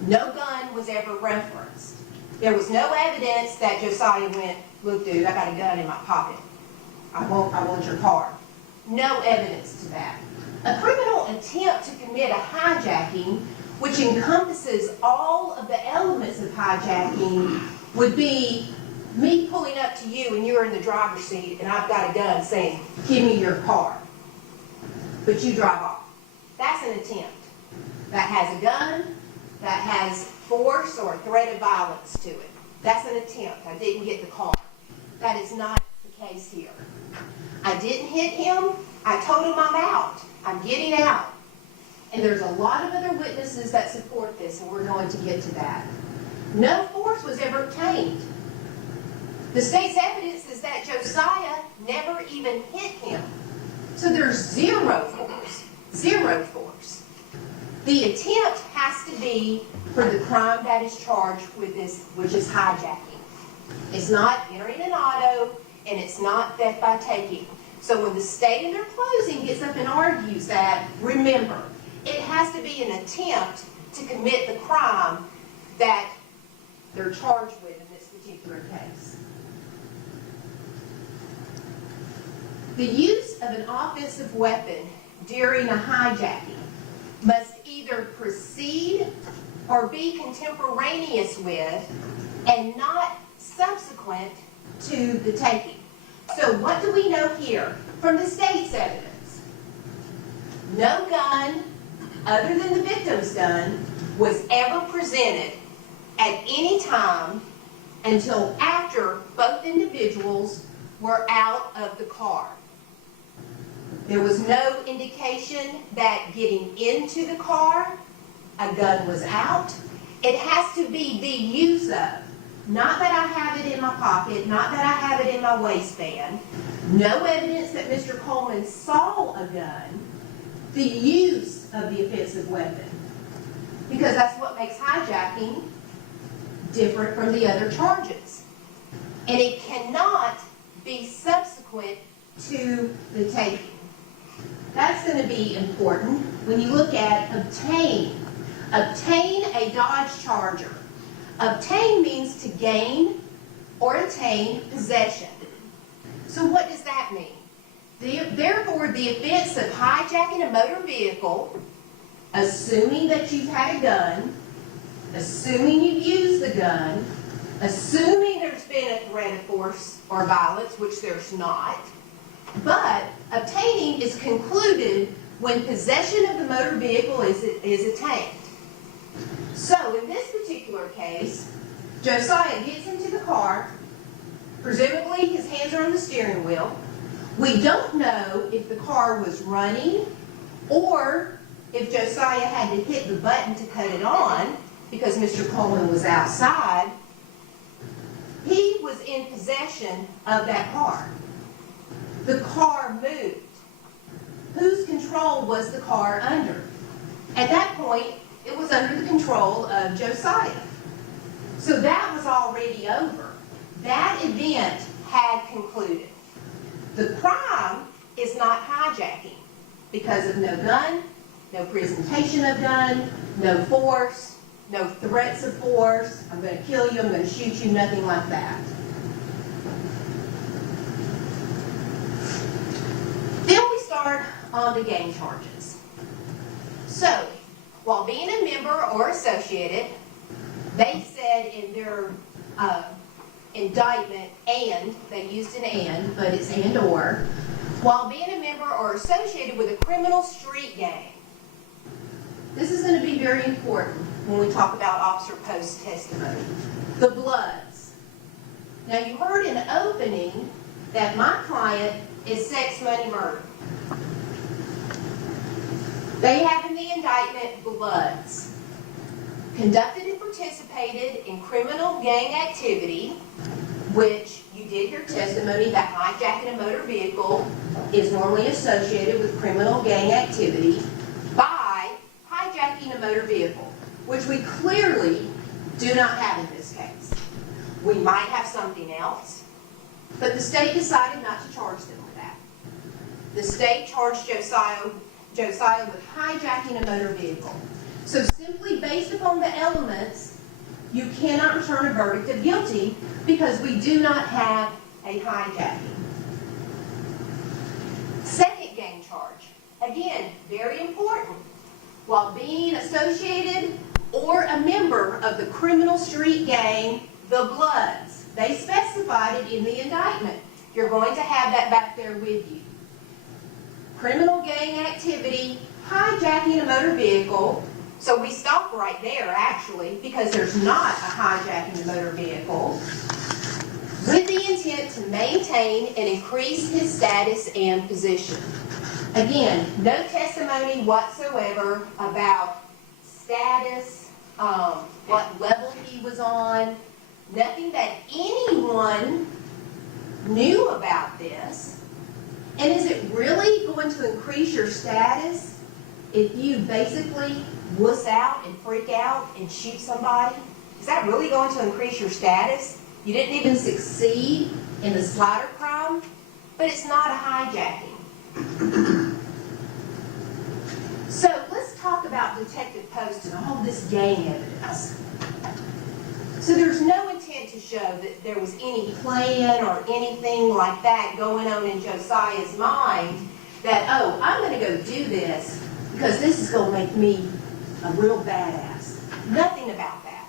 No gun was ever referenced. There was no evidence that Josiah went, look dude, I got a gun in my pocket. I want your car. No evidence to that. A criminal attempt to commit a hijacking, which encompasses all of the elements of hijacking, would be me pulling up to you and you're in the driver's seat and I've got a gun saying, give me your car. But you drive off. That's an attempt. That has a gun, that has force or threat of violence to it. That's an attempt. I didn't get the car. That is not the case here. I didn't hit him. I told him I'm out. I'm getting out. And there's a lot of other witnesses that support this, and we're going to get to that. No force was ever obtained. The state's evidence is that Josiah never even hit him. So there's zero force. Zero force. The attempt has to be for the crime that is charged with this, which is hijacking. It's not entering an auto, and it's not theft by taking. So when the state in their closing gets up and argues that, remember, it has to be an attempt to commit the crime that they're charged with in this particular case. The use of an offensive weapon during a hijacking must either precede or be contemporaneous with and not subsequent to the taking. So what do we know here from the state's evidence? No gun, other than the victim's gun, was ever presented at any time until after both individuals were out of the car. There was no indication that getting into the car, a gun was out. It has to be the use of. Not that I have it in my pocket, not that I have it in my waistband. No evidence that Mr. Coleman saw a gun. The use of the offensive weapon. Because that's what makes hijacking different from the other charges. And it cannot be subsequent to the taking. That's going to be important when you look at obtain. Obtain a Dodge Charger. Obtain means to gain or attain possession. So what does that mean? Therefore, the offense of hijacking a motor vehicle, assuming that you've had a gun, assuming you've used the gun, assuming there's been a threat of force or violence, which there's not, But obtaining is concluded when possession of the motor vehicle is attained. So in this particular case, Josiah gets into the car. Presumably his hands are on the steering wheel. We don't know if the car was running or if Josiah had to hit the button to cut it on because Mr. Coleman was outside. He was in possession of that car. The car moved. Whose control was the car under? At that point, it was under the control of Josiah. So that was already over. That event had concluded. The crime is not hijacking because of no gun, no presentation of gun, no force, no threats of force. I'm going to kill you, I'm going to shoot you, nothing like that. Then we start on the gang charges. So, while being a member or associated, they said in their indictment, and, they used an and, but it's and or, while being a member or associated with a criminal street gang. This is going to be very important when we talk about Officer Post's testimony. The Bloods. Now you heard in the opening that my client is sex, money, murder. They have in the indictment Bloods. Conducted and participated in criminal gang activity, which you did hear testimony that hijacking a motor vehicle is normally associated with criminal gang activity by hijacking a motor vehicle, which we clearly do not have in this case. We might have something else, but the state decided not to charge them with that. The state charged Josiah with hijacking a motor vehicle. So simply based upon the elements, you cannot return a verdict of guilty because we do not have a hijacking. Second gang charge. Again, very important. While being associated or a member of the criminal street gang, the Bloods, they specified it in the indictment. You're going to have that back there with you. Criminal gang activity, hijacking a motor vehicle. So we stop right there, actually, because there's not a hijacking a motor vehicle, with the intent to maintain and increase his status and position. Again, no testimony whatsoever about status, what level he was on, nothing that anyone knew about this. And is it really going to increase your status if you basically wuss out and freak out and shoot somebody? Is that really going to increase your status? You didn't even succeed in the slider crime, but it's not a hijacking. So let's talk about Detective Post and all this gang evidence. So there's no intent to show that there was any plan or anything like that going on in Josiah's mind that, oh, I'm going to go do this because this is going to make me a real badass. Nothing about that.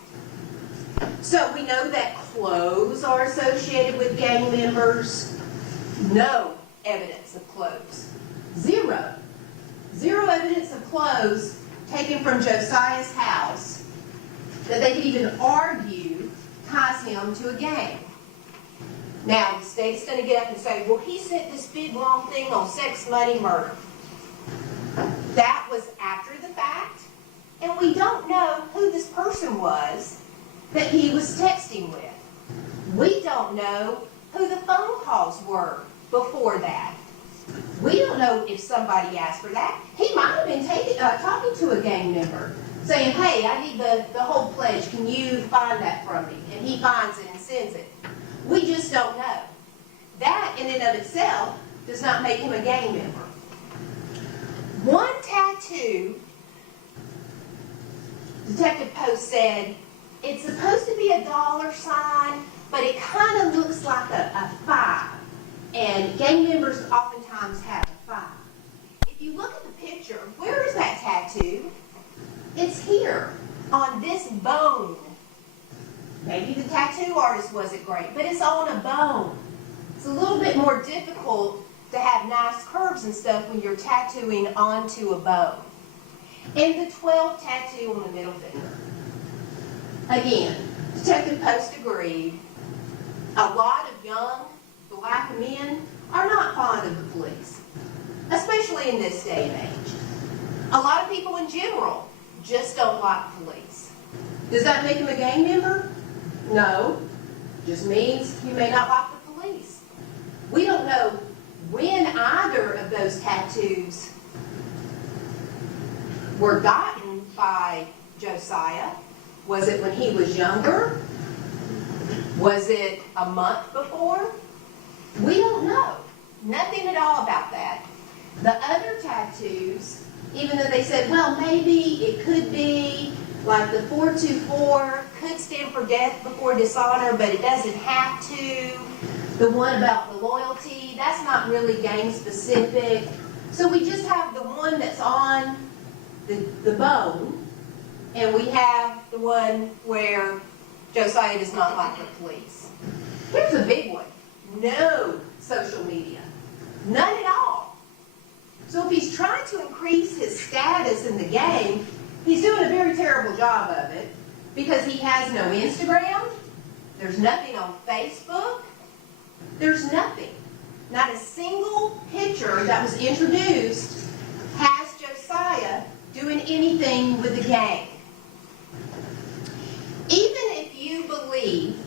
So we know that clothes are associated with gang members. No evidence of clothes. Zero. Zero evidence of clothes taken from Josiah's house that they could even argue ties him to a gang. Now, the state's going to get up and say, well, he sent this big long thing on sex, money, murder. That was after the fact, and we don't know who this person was that he was texting with. We don't know who the phone calls were before that. We don't know if somebody asked for that. He might have been talking to a gang member, saying, hey, I need the whole pledge. Can you find that from me? And he finds it and sends it. We just don't know. That, in and of itself, does not make him a gang member. One tattoo, Detective Post said, it's supposed to be a $, but it kind of looks like a 5. And gang members oftentimes have a 5. If you look at the picture, where is that tattoo? It's here, on this bone. Maybe the tattoo artist wasn't great, but it's on a bone. It's a little bit more difficult to have nice curves and stuff when you're tattooing onto a bone. And the 12 tattoo on the middle finger. Again, Detective Post agreed. A lot of young black men are not fond of the police, especially in this day and age. A lot of people in general just don't like police. Does that make him a gang member? No. Just means you may not like the police. We don't know when either of those tattoos were gotten by Josiah. Was it when he was younger? Was it a month before? We don't know. Nothing at all about that. The other tattoos, even though they said, well, maybe it could be like the 424 could stand for death before dishonor, but it doesn't have to. The one about the loyalty, that's not really gang specific. So we just have the one that's on the bone, and we have the one where Josiah does not like the police. Here's a big one. No social media. None at all. So if he's trying to increase his status in the gang, he's doing a very terrible job of it because he has no Instagram. There's nothing on Facebook. There's nothing. Not a single picture that was introduced has Josiah doing anything with the gang. Even if you believe,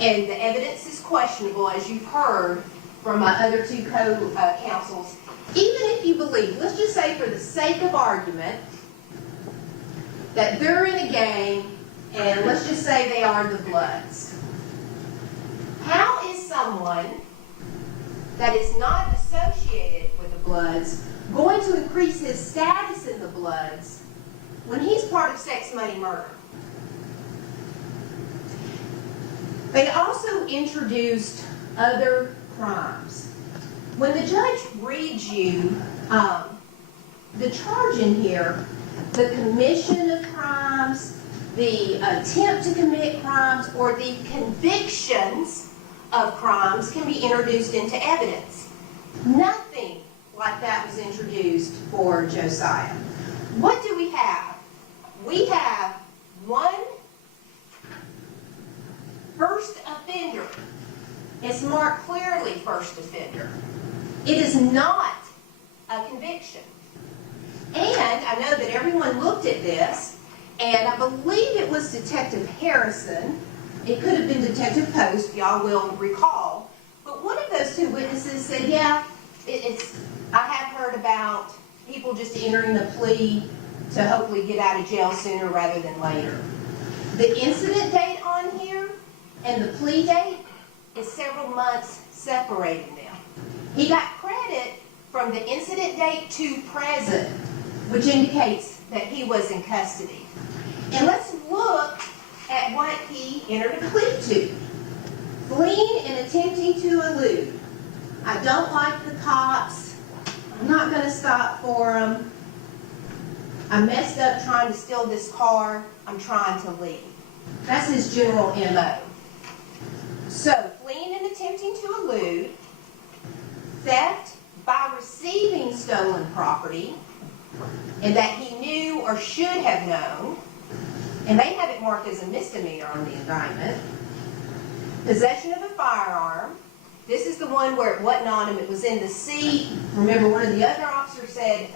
and the evidence is questionable, as you've heard from my other two co-counsels, even if you believe, let's just say for the sake of argument, that they're in a gang, and let's just say they are the Bloods. How is someone that is not associated with the Bloods going to increase his status in the Bloods when he's part of sex, money, murder? They also introduced other crimes. When the judge reads you the charge in here, the commission of crimes, the attempt to commit crimes, or the convictions of crimes can be introduced into evidence. Nothing like that was introduced for Josiah. What do we have? We have one first offender. It's marked clearly first offender. It is not a conviction. And I know that everyone looked at this, and I believe it was Detective Harrison. It could have been Detective Post, y'all will recall. But one of those two witnesses said, yeah, I have heard about people just entering the plea to hopefully get out of jail sooner rather than later. The incident date on here and the plea date is several months separating them. He got credit from the incident date to present, which indicates that he was in custody. And let's look at what he entered a plea to. Fleeing and attempting to elude. I don't like the cops. I'm not going to stop for them. I messed up trying to steal this car. I'm trying to leave. That's his general MO. So, fleeing and attempting to elude, theft by receiving stolen property, and that he knew or should have known, and they have it marked as a misdemeanor on the indictment, possession of a firearm. This is the one where it wasn't on him, it was in the seat. Remember, one of the other officers said,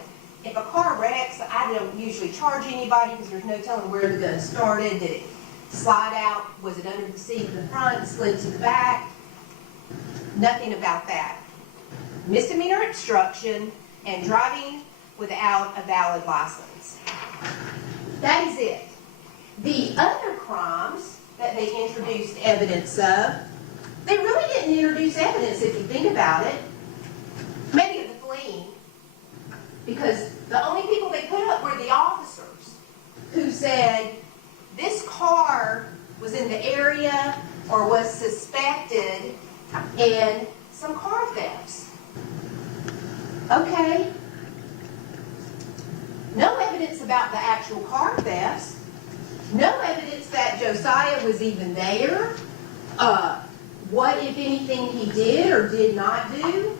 if a car wrecks, I don't usually charge anybody because there's no telling where the gun started. Did it slide out? Was it under the seat in the front, slid to the back? Nothing about that. Misdemeanor obstruction and driving without a valid license. That is it. The other crimes that they introduced evidence of, they really didn't introduce evidence if you think about it. Many of the fleeing, because the only people they put up were the officers who said this car was in the area or was suspected in some car thefts. Okay. No evidence about the actual car thefts. No evidence that Josiah was even there. What, if anything, he did or did not do.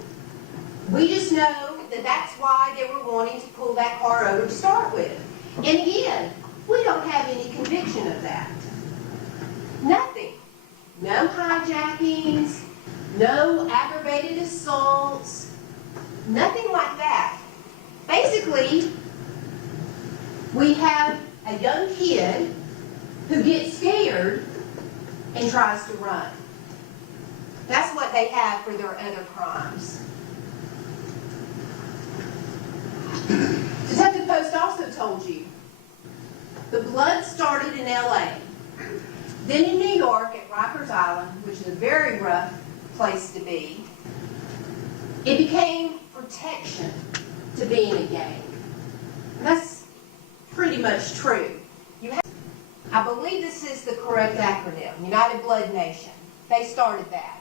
We just know that that's why they were wanting to pull that car over to start with. And again, we don't have any conviction of that. Nothing. No hijackings, no aggravated assaults, nothing like that. Basically, we have a young kid who gets scared and tries to run. That's what they have for their other crimes. Detective Post also told you the blood started in LA, then in New York at Rikers Island, which is a very rough place to be. It became protection to be in a gang. And that's pretty much true. I believe this is the correct acronym, United Blood Nation. They started that.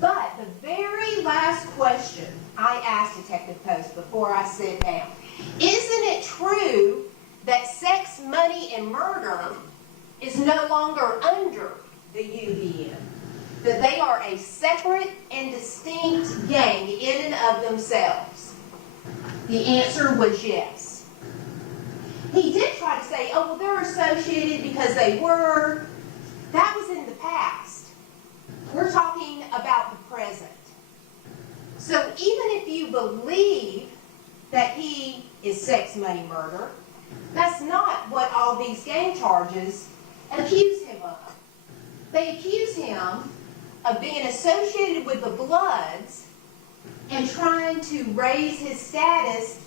But the very last question I asked Detective Post before I sit down, isn't it true that sex, money, and murder is no longer under the UBN? That they are a separate and distinct gang in and of themselves? The answer was yes. He did try to say, oh, well, they're associated because they were. That was in the past. We're talking about the present. So even if you believe that he is sex, money, murder, that's not what all these gang charges accuse him of. They accuse him of being associated with the Bloods and trying to raise his status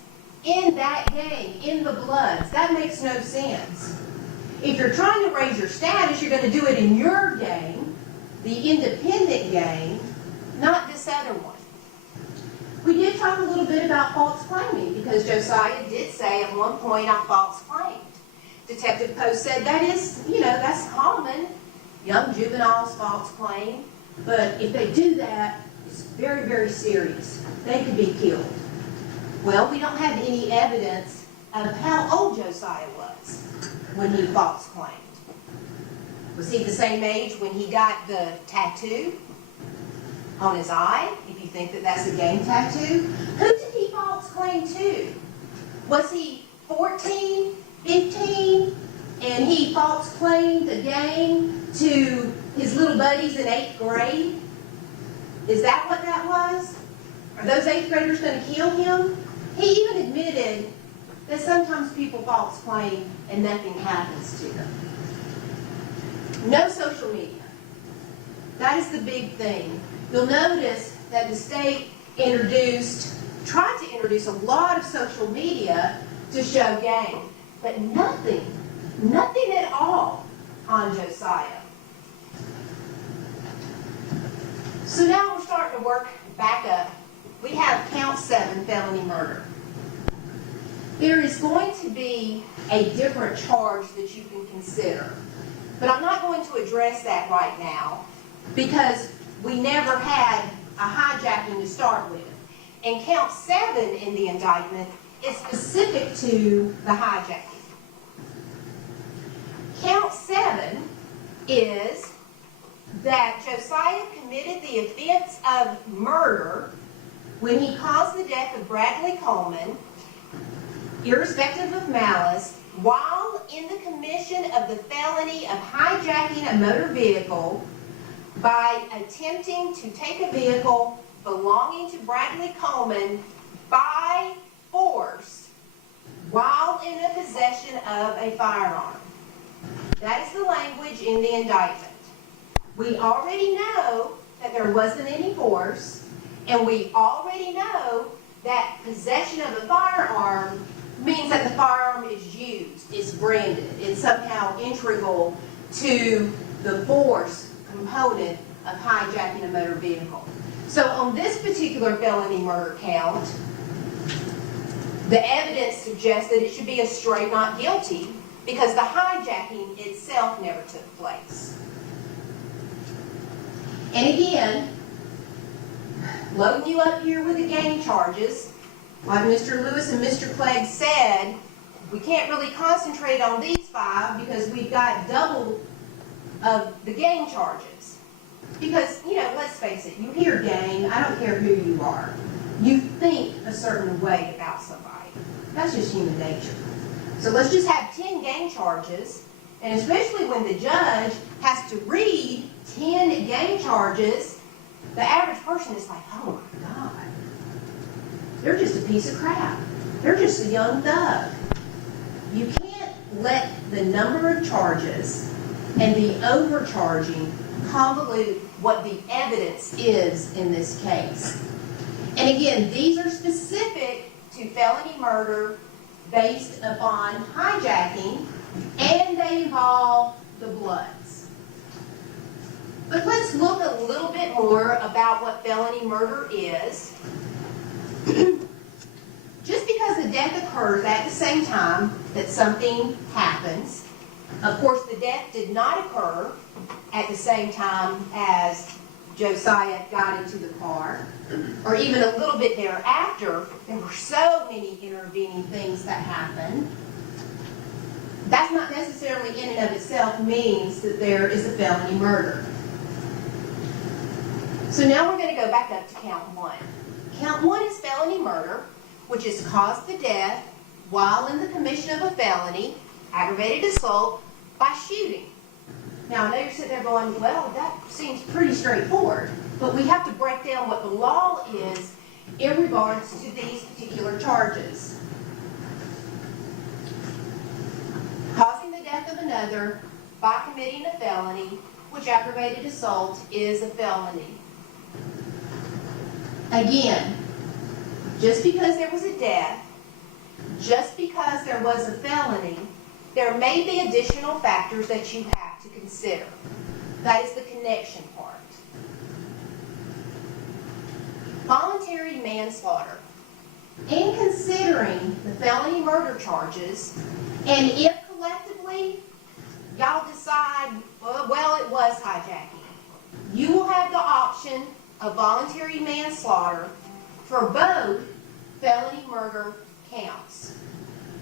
in that gang, in the Bloods. That makes no sense. If you're trying to raise your status, you're going to do it in your gang, the independent gang, not this other one. We did talk a little bit about false claiming because Josiah did say at one point I false claimed. Detective Post said that is, that's common. Young juveniles false claim. But if they do that, it's very, very serious. They could be killed. Well, we don't have any evidence of how old Josiah was when he false claimed. Was he the same age when he got the tattoo on his eye? If you think that that's a gang tattoo. Who did he false claim to? Was he 14, 15, and he false claimed the gang to his little buddies in 8th grade? Is that what that was? Are those 8th graders going to kill him? He even admitted that sometimes people false claim and nothing happens to them. No social media. That is the big thing. You'll notice that the state tried to introduce a lot of social media to show gang, but nothing at all on Josiah. So now we're starting to work back up. We have count 7, felony murder. There is going to be a different charge that you can consider, but I'm not going to address that right now because we never had a hijacking to start with. And count 7 in the indictment is specific to the hijacking. Count 7 is that Josiah committed the offense of murder when he caused the death of Bradley Coleman, irrespective of malice, while in the commission of the felony of hijacking a motor vehicle by attempting to take a vehicle belonging to Bradley Coleman by force while in the possession of a firearm. That is the language in the indictment. We already know that there wasn't any force, and we already know that possession of a firearm means that the firearm is used, it's branded, it's somehow integral to the force component of hijacking a motor vehicle. So on this particular felony murder count, the evidence suggests that it should be a straight not guilty because the hijacking itself never took place. And again, loading you up here with the gang charges, like Mr. Lewis and Mr. Clegg said, we can't really concentrate on these 5 because we've got double of the gang charges. Because, let's face it, you hear gang, I don't care who you are. You think a certain way about somebody. That's just human nature. So let's just have 10 gang charges, and especially when the judge has to read 10 gang charges, the average person is like, oh my God, they're just a piece of crap. They're just a young thug. You can't let the number of charges and the overcharging convolute what the evidence is in this case. And again, these are specific to felony murder based upon hijacking, and they involve the Bloods. But let's look a little bit more about what felony murder is. Just because the death occurs at the same time that something happens, of course the death did not occur at the same time as Josiah got into the car, or even a little bit thereafter. There were so many intervening things that happened. That's not necessarily in and of itself means that there is a felony murder. So now we're going to go back up to count 1. Count 1 is felony murder, which has caused the death while in the commission of a felony, aggravated assault, by shooting. Now, I know you're sitting there going, well, that seems pretty straightforward, but we have to break down what the law is in regards to these particular charges. Causing the death of another by committing a felony, which aggravated assault is a felony. Again, just because there was a death, just because there was a felony, there may be additional factors that you have to consider. That is the connection part. Voluntary manslaughter. In considering the felony murder charges, and if collectively y'all decide, well, it was hijacking, you will have the option of voluntary manslaughter for both felony murder counts.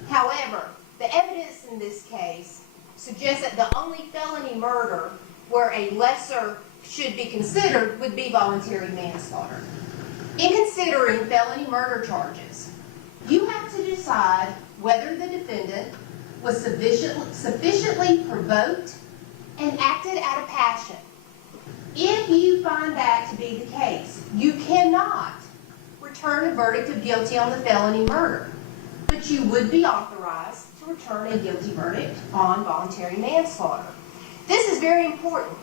However, the evidence in this case suggests that the only felony murder where a lesser should be considered would be voluntary manslaughter. In considering felony murder charges, you have to decide whether the defendant was sufficiently provoked and acted out of passion. If you find that to be the case, you cannot return a verdict of guilty on the felony murder, but you would be authorized to return a guilty verdict on voluntary manslaughter. This is very important.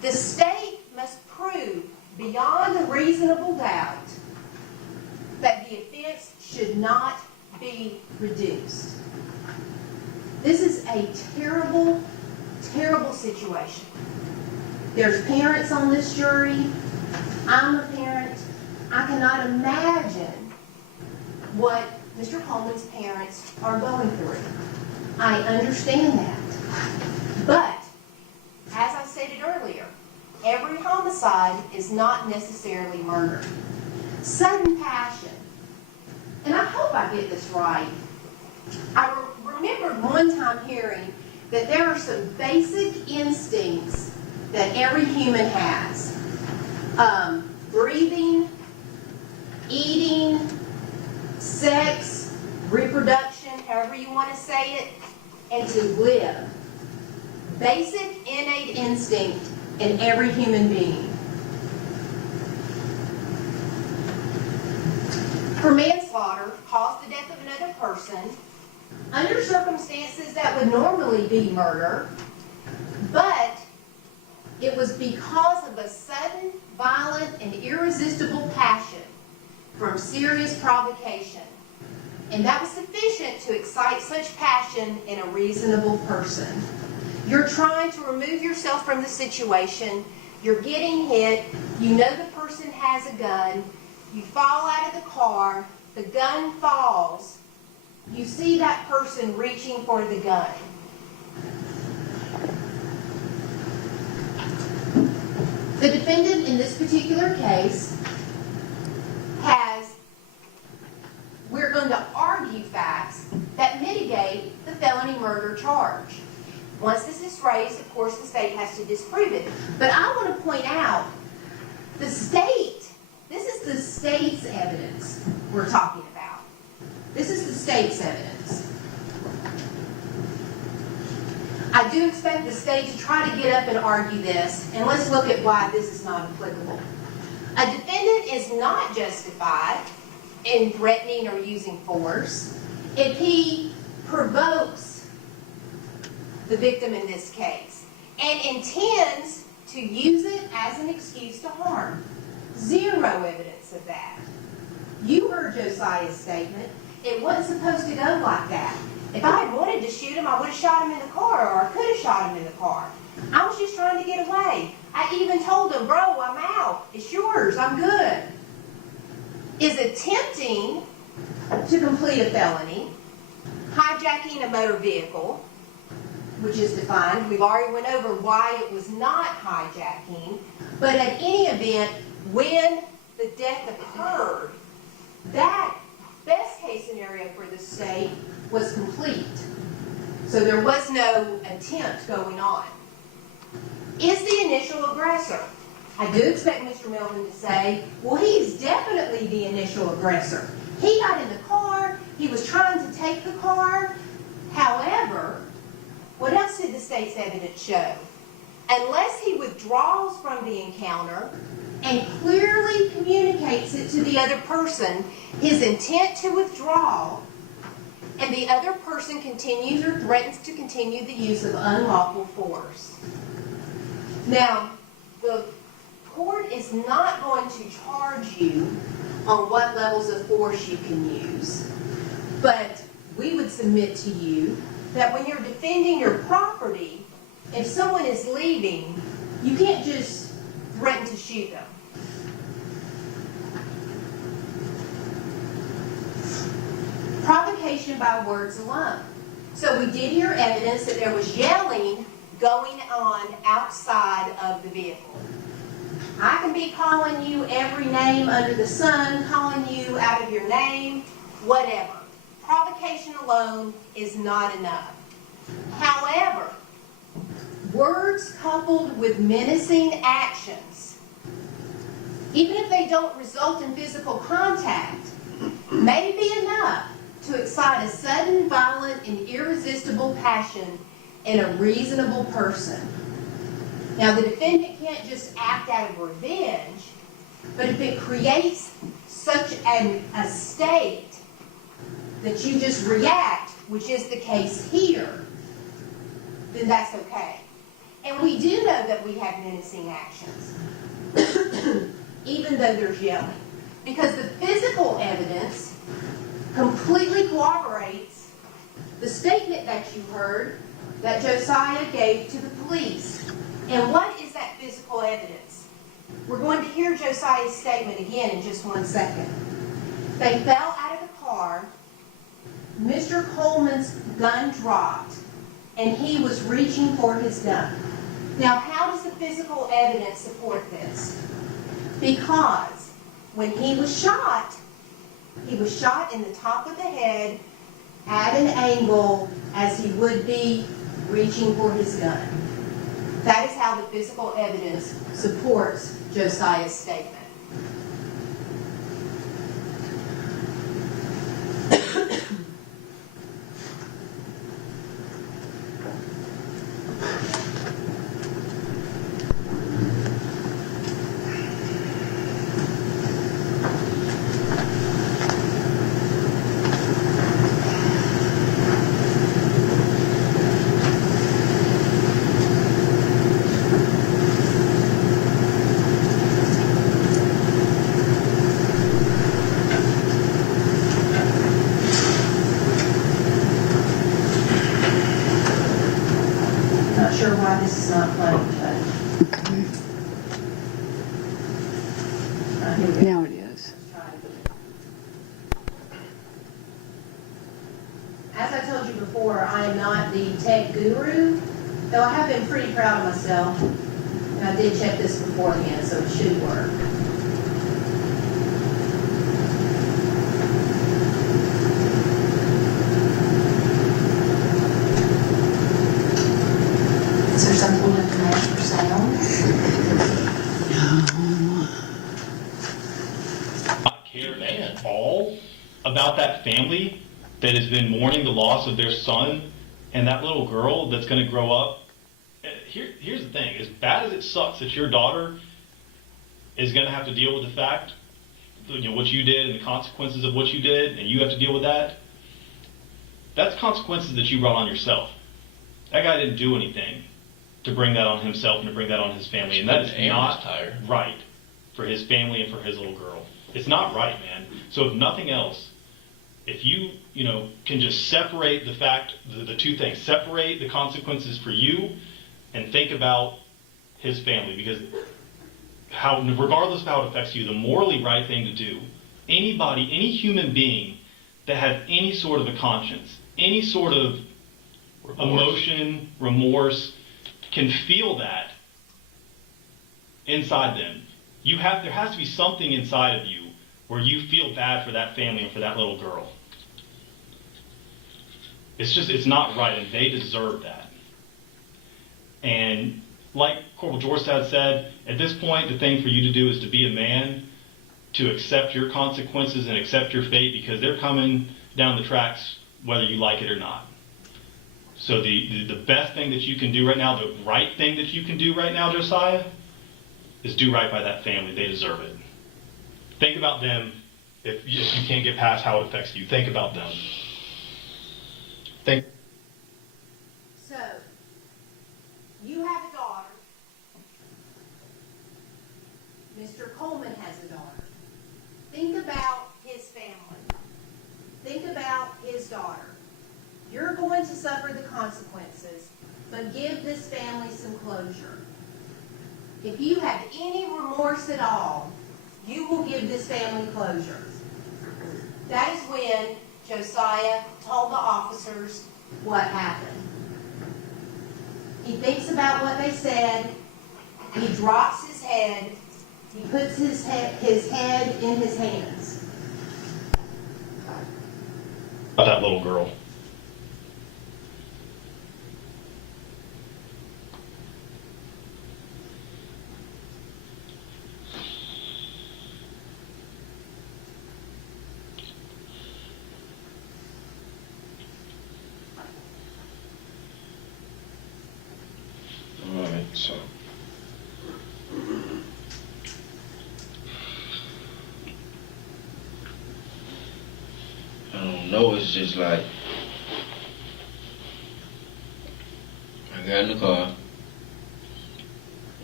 The state must prove beyond a reasonable doubt that the offense should not be reduced. This is a terrible, terrible situation. There's parents on this jury. I'm a parent. I cannot imagine what Mr. Coleman's parents are going through. I understand that. But, as I stated earlier, every homicide is not necessarily murder. Sudden passion. And I hope I get this right. I remember one time hearing that there are some basic instincts that every human has. Breathing, eating, sex, reproduction, however you want to say it, and to live. Basic innate instinct in every human being. For manslaughter, caused the death of another person under circumstances that would normally be murder, but it was because of a sudden, violent, and irresistible passion from serious provocation. And that was sufficient to excite such passion in a reasonable person. You're trying to remove yourself from the situation. You're getting hit. You know the person has a gun. You fall out of the car. The gun falls. You see that person reaching for the gun. The defendant in this particular case we're going to argue facts that mitigate the felony murder charge. Once this is raised, of course, the state has to disprove it. But I want to point out, the state This is the state's evidence we're talking about. This is the state's evidence. I do expect the state to try to get up and argue this, and let's look at why this is not applicable. A defendant is not justified in threatening or using force if he provokes the victim in this case and intends to use it as an excuse to harm. Zero evidence of that. You heard Josiah's statement. It wasn't supposed to go like that. If I had wanted to shoot him, I would have shot him in the car, or I could have shot him in the car. I was just trying to get away. I even told him, bro, I'm out. It's yours. I'm good. Is attempting to complete a felony, hijacking a motor vehicle, which is defined. We've already went over why it was not hijacking. But at any event, when the death occurred, that best case scenario for the state was complete. So there was no attempt going on. Is the initial aggressor? I do expect Mr. Melvin to say, well, he's definitely the initial aggressor. He got in the car. He was trying to take the car. However, what else did the state's evidence show? Unless he withdraws from the encounter and clearly communicates it to the other person, his intent to withdraw, and the other person continues or threatens to continue the use of unlawful force. Now, the court is not going to charge you on what levels of force you can use, but we would submit to you that when you're defending your property, if someone is leaving, you can't just threaten to shoot them. Provocation by words alone. So we did hear evidence that there was yelling going on outside of the vehicle. I can be calling you every name under the sun, calling you out of your name, whatever. Provocation alone is not enough. However, words coupled with menacing actions, even if they don't result in physical contact, may be enough to excite a sudden, violent, and irresistible passion in a reasonable person. Now, the defendant can't just act out of revenge, but if it creates such a state that you just react, which is the case here, then that's okay. And we do know that we have menacing actions, even though there's yelling, because the physical evidence completely corroborates the statement that you heard that Josiah gave to the police. And what is that physical evidence? We're going to hear Josiah's statement again in just 1 second. They fell out of the car, Mr. Coleman's gun dropped, and he was reaching for his gun. Now, how does the physical evidence support this? Because when he was shot in the top of the head at an angle as he would be reaching for his gun. That is how the physical evidence supports Josiah's statement. Not sure why this is not playing, but here we go. Now it is. Let's try it again. As I told you before, I am not the tech guru, though I have been pretty proud of myself. And I did check this beforehand, so it should work. Is there something with the match for sound? No. about that family that has been mourning the loss of their son and that little girl that's going to grow up. Here's the thing. As bad as it sucks that your daughter is going to have to deal with the fact, what you did and the consequences of what you did, and you have to deal with that, that's consequences that you brought on yourself. That guy didn't do anything to bring that on himself and to bring that on his family, and that is not right for his family and for his little girl. It's not right, man. So if nothing else, if you can just separate the fact, the two things, separate the consequences for you and think about his family, because regardless of how it affects you, the morally right thing to do, any human being that has any sort of a conscience, any sort of emotion, remorse, can feel that inside them. There has to be something inside of you where you feel bad for that family and for that little girl. It's not right, and they deserve that. And like Corporal Jorstad said, at this point, the thing for you to do is to be a man, to accept your consequences and accept your fate, because they're coming down the tracks whether you like it or not. So the best thing that you can do right now, the right thing that you can do right now, Josiah, is do right by that family. They deserve it. Think about them. If you can't get past how it affects you, think about them. So, you have a daughter. Mr. Coleman has a daughter. Think about his family. Think about his daughter. You're going to suffer the consequences, but give this family some closure. If you have any remorse at all, you will give this family closure. That is when Josiah told the officers what happened. He thinks about what they said. He drops his head. He puts his head in his hands. About that little girl. Alright, so I don't know, it's just like I got in the car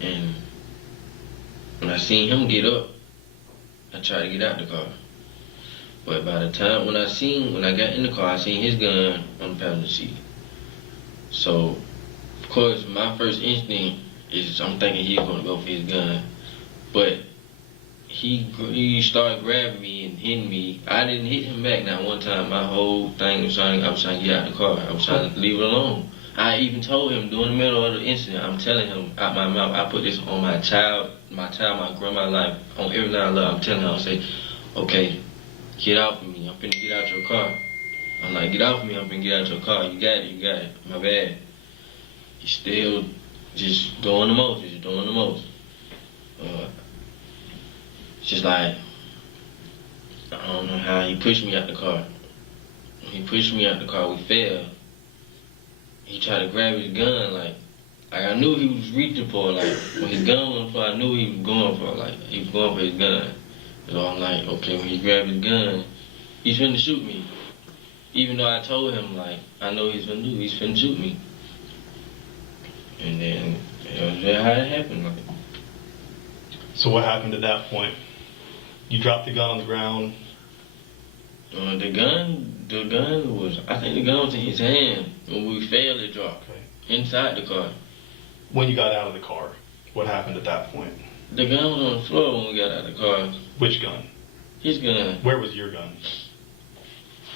and when I seen him get up, I tried to get out the car. But by the time when I got in the car, I seen his gun on the passenger seat. So of course, my first instinct is I'm thinking he's going to go for his gun, but he started grabbing me and hitting me. I didn't hit him back not one time. My whole thing was I was trying to get out of the car. I was trying to leave it alone. I even told him during the middle of the incident, I'm telling him out my mouth, I put this on my child, my grandma's life, on everything I love. I'm telling him, I say, okay, get off of me. I'm finna get out your car. I'm like, get off of me. I'm finna get out your car. You got it. My bad. He's still just doing the most. It's just like, I don't know how he pushed me out the car. When he pushed me out the car, we fell. He tried to grab his gun, like I knew he was reaching for, like, when his gun was on the floor, I knew he was going for his gun. So I'm like, okay, when he grabbed his gun, he's finna shoot me. Even though I told him, like, I know he's finna shoot me. And then, it was how it happened. Like. So what happened at that point? You dropped the gun on the ground. The gun was in his hand. When we fell, it dropped. Okay. Inside the car. When you got out of the car, what happened at that point? The gun was on the floor when we got out of the car. Which gun? His gun. Where was your gun?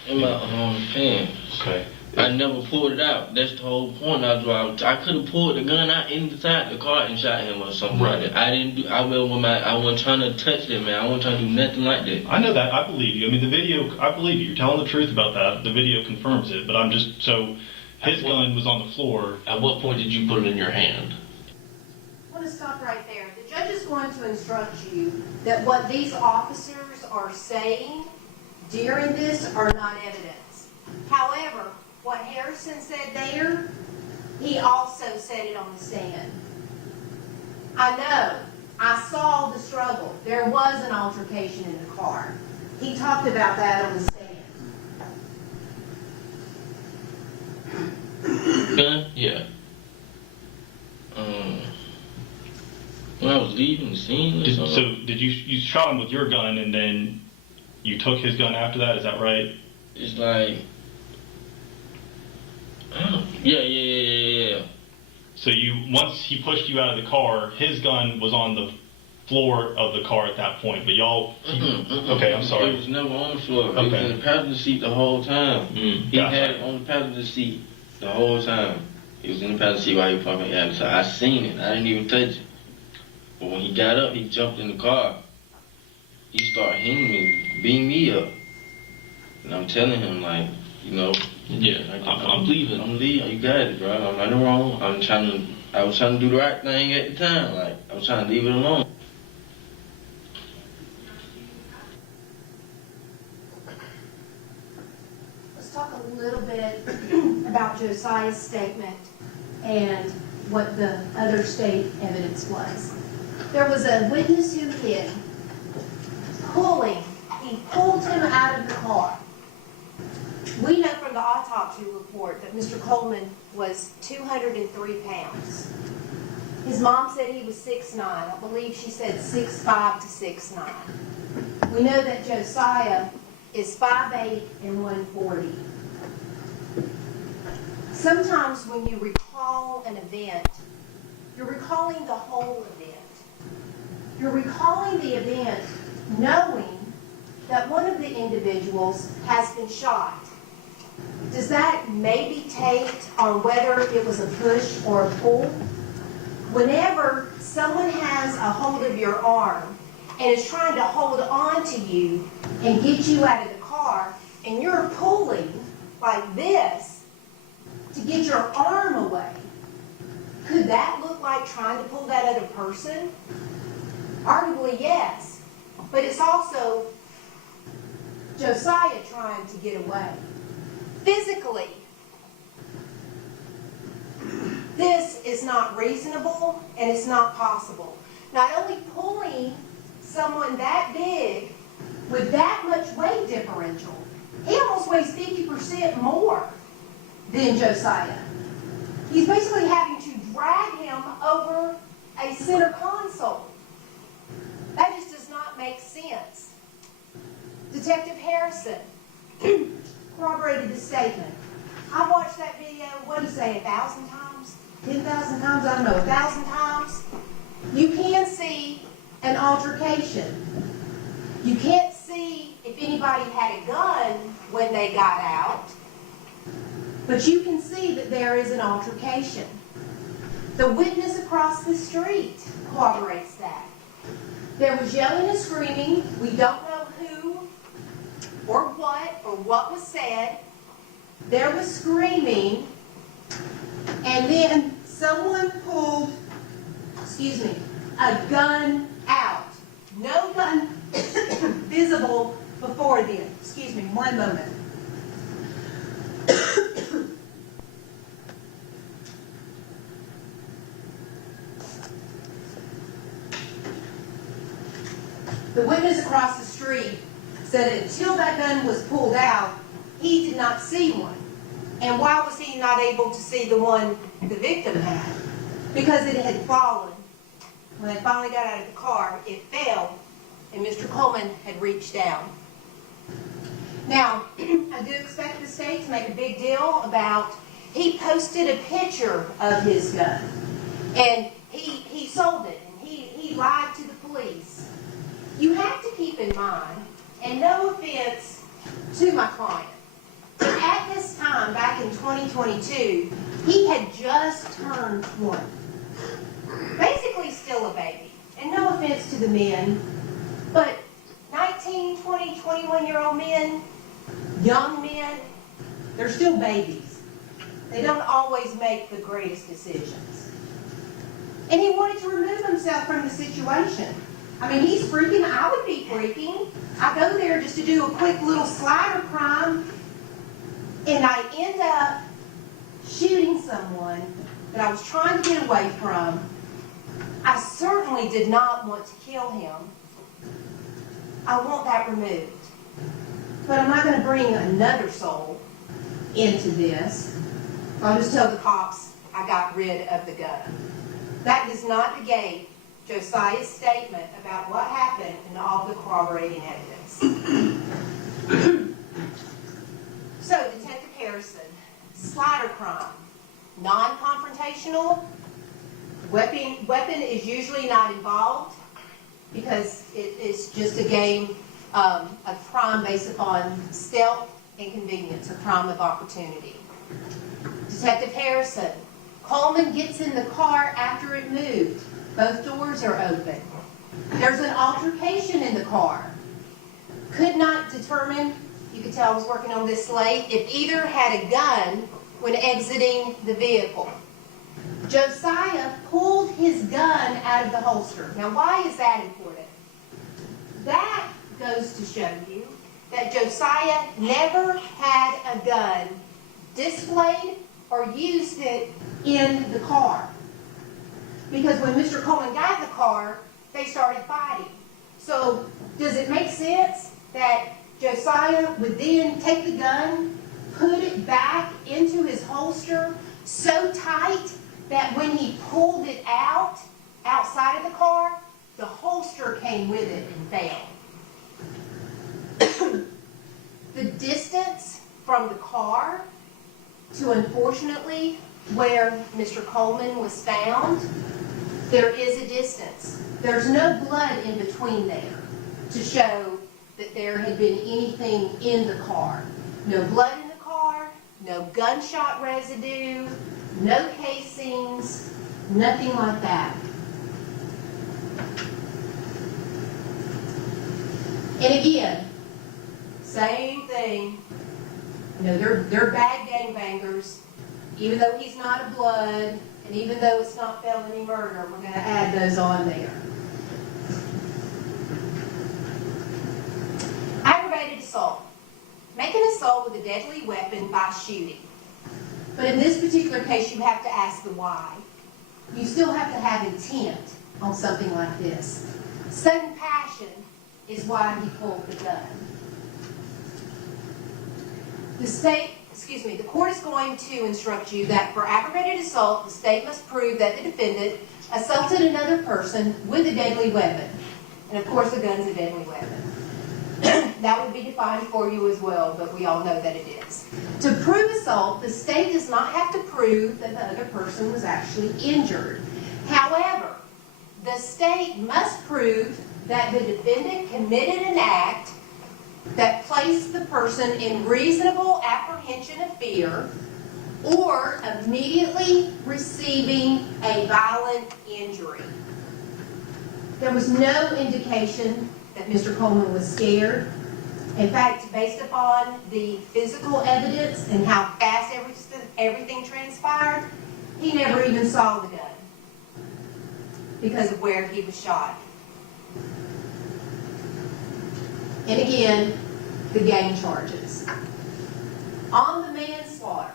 In my pants. Okay. I never pulled it out. That's the whole point. I could have pulled the gun out inside the car and shot him or something like that. I wasn't trying to touch that, man. I wasn't trying to do nothing like that. I know that. I believe you. I mean, the video, I believe you. You're telling the truth about that. The video confirms it. But his gun was on the floor. At what point did you put it in your hand? I want to stop right there. The judge is going to instruct you that what these officers are saying during this are not evidence. However, what Harrison said there, he also said it on the stand. I know. I saw the struggle. There was an altercation in the car. He talked about that on the stand. Gun? Yeah. When I was leaving the scene or something. So did you shot him with your gun and then you took his gun after that? Is that right? It's like, yeah. So once he pushed you out of the car, his gun was on the floor of the car at that point, but y'all... Okay, I'm sorry. It was never on the floor. Okay. It was in the passenger seat the whole time. He Gotcha. had it on the passenger seat the whole time. He was in the passenger seat while he was parking at the side. I seen it. I didn't even touch it. But when he got up, he jumped in the car. He started hitting me, beating me up. And I'm telling him, like, you know... Yeah, I'm leaving. I'm leaving. You got it, bro. I'm not wrong. I was trying to do the right thing at the time. Like, I was trying to leave it alone. Let's talk a little bit about Josiah's statement and what the other state evidence was. There was a witness who hid, he pulled him out of the car. We know from the autopsy report that Mr. Coleman was 203 pounds. His mom said he was 6'9". I believe she said 6'5" to 6'9". We know that Josiah is 5'8" and 140. Sometimes when you recall an event, you're recalling the whole event. You're recalling the event knowing that one of the individuals has been shot. Does that maybe take on whether it was a push or a pull? Whenever someone has a hold of your arm and is trying to hold on to you and get you out of the car, and you're pulling like this to get your arm away, could that look like trying to pull that other person? Arguably, yes. But it's also Josiah trying to get away. Physically, this is not reasonable and it's not possible. Not only pulling someone that big with that much weight differential, he almost weighs 50% more than Josiah. He's basically having to drag him over a center console. That just does not make sense. Detective Harrison corroborated the statement. I've watched that video, what do you say, 1,000 times? 10,000 times? I don't know, 1,000 times? You can see an altercation. You can't see if anybody had a gun when they got out, but you can see that there is an altercation. The witness across the street corroborates that. There was yelling and screaming. We don't know who or what was said. There was screaming, and then someone pulled, a gun out. No gun visible before then. Excuse me, one moment. The witness across the street said that until that gun was pulled out, he did not see one. And why was he not able to see the one the victim had? Because it had fallen. When they finally got out of the car, it fell, and Mr. Coleman had reached down. Now, I do expect the state to make a big deal about, he posted a picture of his gun, and he sold it, and he lied to the police. You have to keep in mind, and no offense to my client, but at this time, back in 2022, he had just turned 20. Basically still a baby. And no offense to the men, but 19, 20, 21-year-old men, young men, they're still babies. They don't always make the greatest decisions. And he wanted to remove himself from the situation. I mean, he's freaking, I would be freaking. I go there just to do a quick little slider crime, and I end up shooting someone that I was trying to get away from. I certainly did not want to kill him. I want that removed. But I'm not going to bring another soul into this. I'll just tell the cops I got rid of the gun. That does not negate Josiah's statement about what happened and all the corroborating evidence. So, Detective Harrison, slider crime, non-confrontational, weapon is usually not involved because it's just a game of crime based upon stealth and convenience, a crime of opportunity. Detective Harrison, Coleman gets in the car after it moved. Both doors are open. There's an altercation in the car. Could not determine, you could tell I was working on this late, if either had a gun when exiting the vehicle. Josiah pulled his gun out of the holster. Now, why is that important? That goes to show you that Josiah never had a gun displayed or used it in the car. Because when Mr. Coleman got in the car, they started fighting. So, does it make sense that Josiah would then take the gun, put it back into his holster so tight that when he pulled it out, outside of the car, the holster came with it and failed? The distance from the car to, unfortunately, where Mr. Coleman was found, there is a distance. There's no blood in between there to show that there had been anything in the car. No blood in the car, no gunshot residue, no casings, nothing like that. And again, same thing. You know, they're bad gangbangers. Even though he's not a blood, and even though it's not felony murder, we're going to add those on there. Aggravated assault. Make an assault with a deadly weapon by shooting. But in this particular case, you have to ask the why. You still have to have intent on something like this. Sudden passion is why he pulled the gun. The court is going to instruct you that for aggravated assault, the state must prove that the defendant assaulted another person with a deadly weapon. And of course, a gun's a deadly weapon. That would be defined for you as well, but we all know that it is. To prove assault, the state does not have to prove that the other person was actually injured. However, the state must prove that the defendant committed an act that placed the person in reasonable apprehension of fear or immediately receiving a violent injury. There was no indication that Mr. Coleman was scared. In fact, based upon the physical evidence and how fast everything transpired, he never even saw the gun because of where he was shot. And again, the gang charges. On the manslaughter,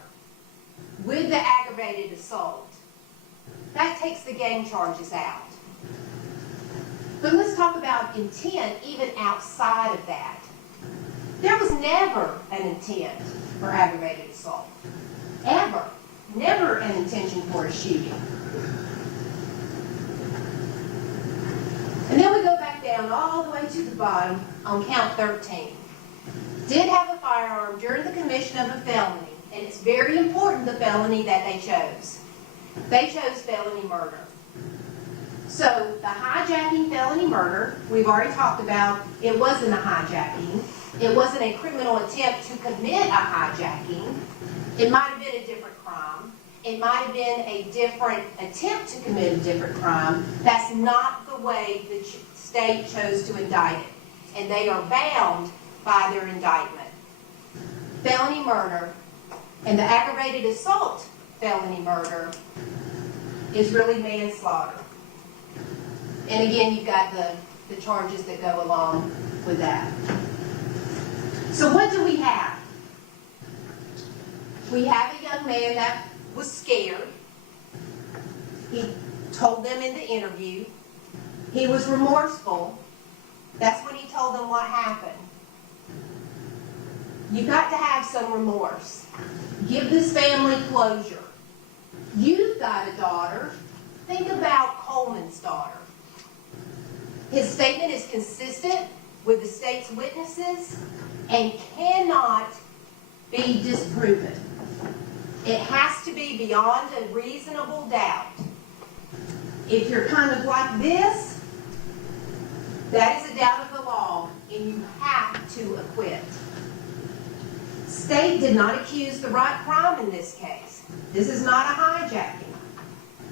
with the aggravated assault, that takes the gang charges out. But let's talk about intent even outside of that. There was never an intent for aggravated assault. Ever. Never an intention for a shooting. And then we go back down all the way to the bottom on count 13. Did have a firearm during the commission of a felony. And it's very important, the felony that they chose. They chose felony murder. So the hijacking felony murder, we've already talked about, it wasn't a hijacking. It wasn't a criminal attempt to commit a hijacking. It might have been a different crime. It might have been a different attempt to commit a different crime. That's not the way the state chose to indict it. And they are bound by their indictment. Felony murder and the aggravated assault felony murder is really manslaughter. And again, you've got the the charges that go along with that. So what do we have? We have a young man that was scared. He told them in the interview. He was remorseful. That's when he told them what happened. You've got to have some remorse. Give this family closure. You've got a daughter. Think about Coleman's daughter. His statement is consistent with the state's witnesses and cannot be disproven. It has to be beyond a reasonable doubt. If you're kind of like this, that is a doubt of the law, and you have to acquit. State did not accuse the right crime in this case. This is not a hijacking.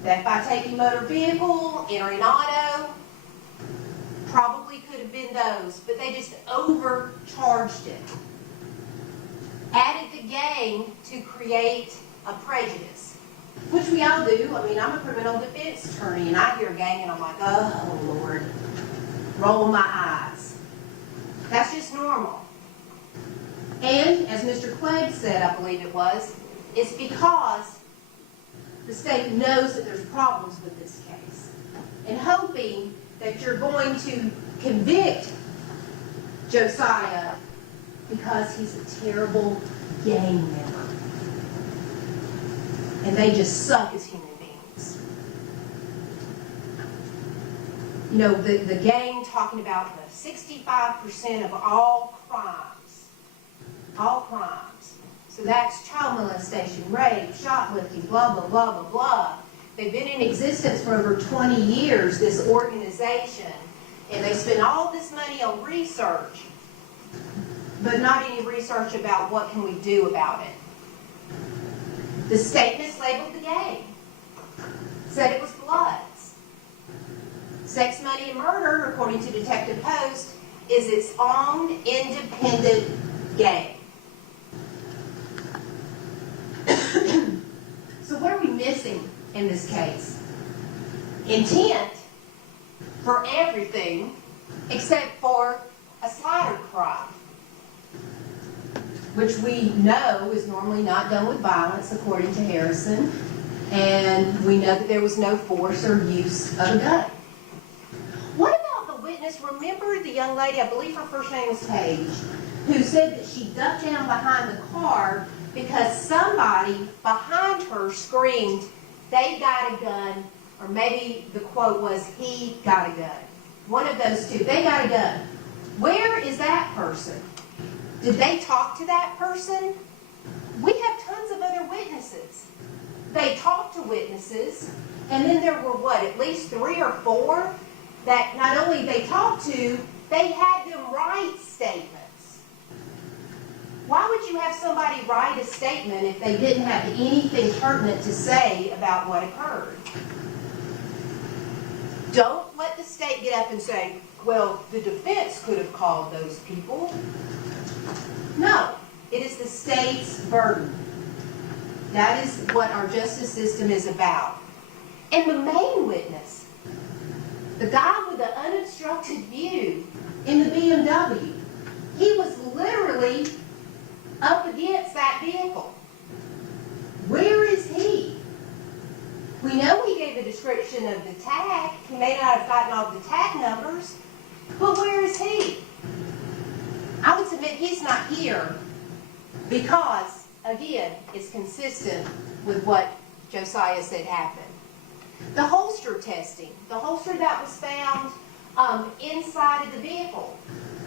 Theft by taking motor vehicle, entering auto, probably could have been those, but they just overcharged it. Added the gang to create a prejudice, which we all do. I mean, I'm a criminal defense attorney, and I hear gang, and I'm like, oh, Lord, roll my eyes. That's just normal. And, as Mr. Clegg said, I believe it was, it's because the state knows that there's problems with this case, and hoping that you're going to convict Josiah because he's a terrible gang member. And they just suck as human beings. You know, the gang talking about the 65% of all crimes. All crimes. So that's child molestation, rape, shoplifting, blah, blah, blah, blah, blah. They've been in existence for over 20 years, this organization, and they spend all this money on research, but not any research about what can we do about it. The state mislabeled the gang, said it was Bloods. Sex, Money, and Murder, according to Detective Post, is its own independent gang. So what are we missing in this case? Intent for everything except for a slider crime, which we know is normally not done with violence, according to Harrison, and we know that there was no force or use of a gun. What about the witness? Remember the young lady, I believe her first name was Paige, who said that she ducked down behind the car because somebody behind her screamed, "They got a gun," or maybe the quote was, "He got a gun." One of those two. They got a gun. Where is that person? Did they talk to that person? We have tons of other witnesses. They talked to witnesses, and then there were, what, at least 3 or 4 that not only they talked to, they had them write statements. Why would you have somebody write a statement if they didn't have anything pertinent to say about what occurred? Don't let the state get up and say, well, the defense could have called those people. No, it is the state's burden. That is what our justice system is about. And the main witness, the guy with the unobstructed view in the BMW, he was literally up against that vehicle. Where is he? We know he gave a description of the tag. He may not have gotten all the tag numbers, but where is he? I would submit he's not here because, again, it's consistent with what Josiah said happened. The holster testing, the holster that was found inside of the vehicle.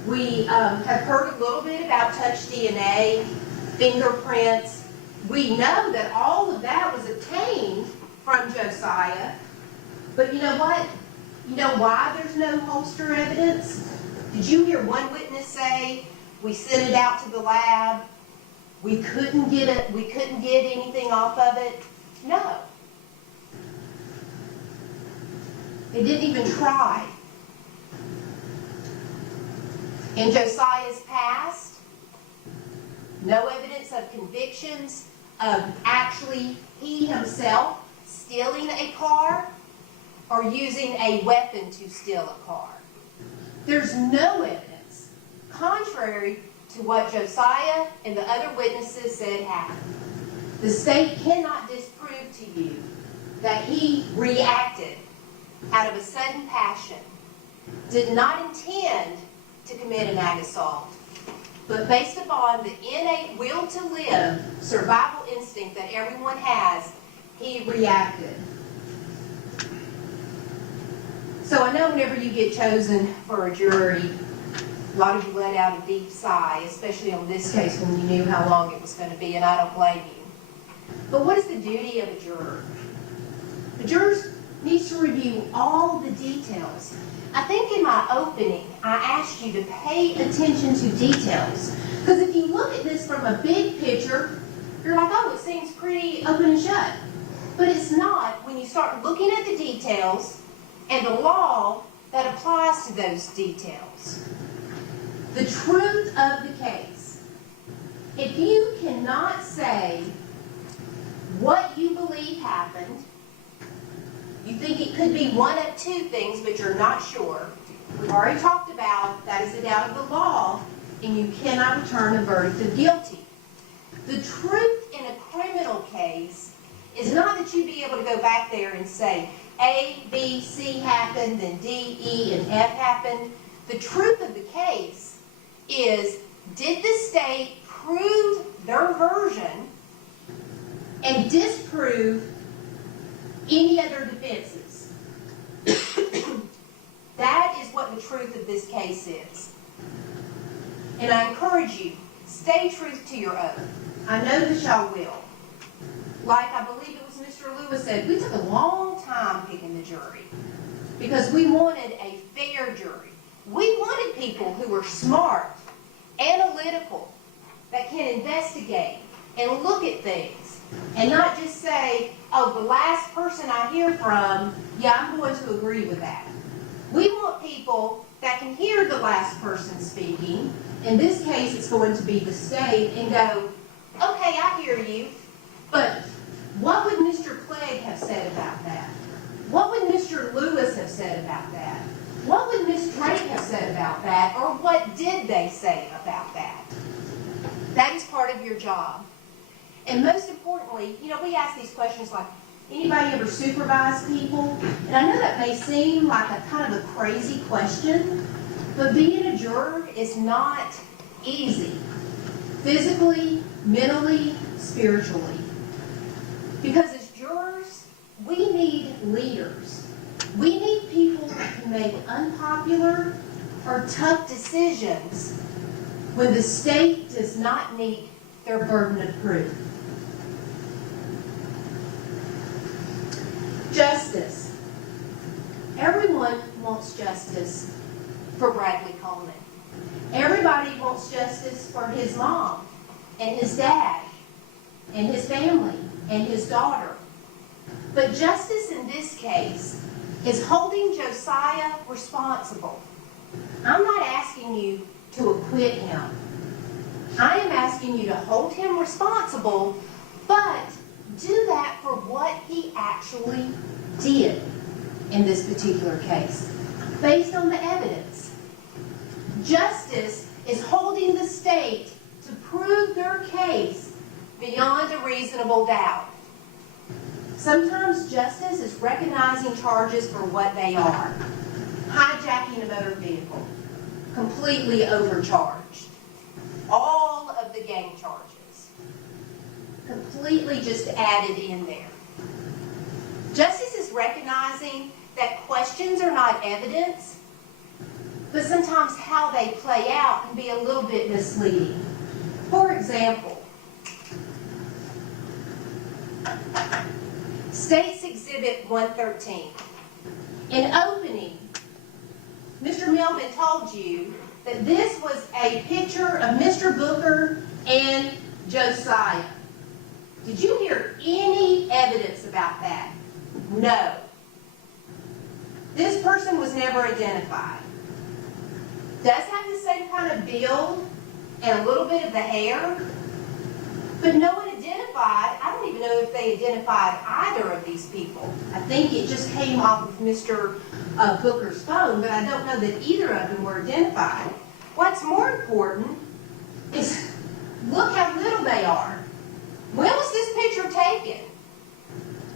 We have heard a little bit about touch DNA, fingerprints. We know that all of that was obtained from Josiah. But you know what? You know why there's no holster evidence? Did you hear one witness say, we sent it out to the lab, we couldn't get anything off of it? No. They didn't even try. In Josiah's past, no evidence of convictions of actually he himself stealing a car or using a weapon to steal a car. There's no evidence, contrary to what Josiah and the other witnesses said happened. The state cannot disprove to you that he reacted out of a sudden passion, did not intend to commit an act of assault, but based upon the innate will to live, survival instinct that everyone has, he reacted. So I know whenever you get chosen for a jury, a lot of you let out a deep sigh, especially on this case when you knew how long it was going to be, and I don't blame you. But what is the duty of a juror? The juror needs to review all the details. I think in my opening, I asked you to pay attention to details. Because if you look at this from a big picture, you're like, oh, it seems pretty open and shut. But it's not when you start looking at the details and the law that applies to those details. The truth of the case. If you cannot say what you believe happened, you think it could be one of two things, but you're not sure. We've already talked about that is the doubt of the law, and you cannot return a verdict of guilty. The truth in a criminal case is not that you be able to go back there and say A, B, C happened, then D, E, and F happened. The truth of the case is, did the state prove their version and disprove any other defenses? That is what the truth of this case is. And I encourage you, stay true to your oath. I know that y'all will. Like I believe it was Mr. Lewis said, we took a long time picking the jury because we wanted a fair jury. We wanted people who were smart, analytical, that can investigate and look at things and not just say, oh, the last person I hear from, yeah, I'm going to agree with that. We want people that can hear the last person speaking. In this case, it's going to be the state, and go, okay, I hear you, but what would Mr. Clegg have said about that? What would Mr. Lewis have said about that? What would Ms. Drake have said about that? Or what did they say about that? That is part of your job. And most importantly, you know, we ask these questions like, anybody ever supervise people? And I know that may seem like a kind of a crazy question, but being a juror is not easy. Physically, mentally, spiritually. Because as jurors, we need leaders. We need people who can make unpopular or tough decisions when the state does not meet their burden of proof. Justice. Everyone wants justice for Bradley Coleman. Everybody wants justice for his mom and his dad and his family and his daughter. But justice in this case is holding Josiah responsible. I'm not asking you to acquit him. I am asking you to hold him responsible, but do that for what he actually did in this particular case, based on the evidence. Justice is holding the state to prove their case beyond a reasonable doubt. Sometimes justice is recognizing charges for what they are. Hijacking a motor vehicle, completely overcharged. All of the gang charges, completely just added in there. Justice is recognizing that questions are not evidence, but sometimes how they play out can be a little bit misleading. For example, State's Exhibit 113. In opening, Mr. Melvin told you that this was a picture of Mr. Booker and Josiah. Did you hear any evidence about that? No. This person was never identified. Does have the same kind of build and a little bit of the hair, but no one identified identified, I don't even know if they identified either of these people. I think it just came off of Mr. Booker's phone, but I don't know that either of them were identified. What's more important is look how little they are. When was this picture taken?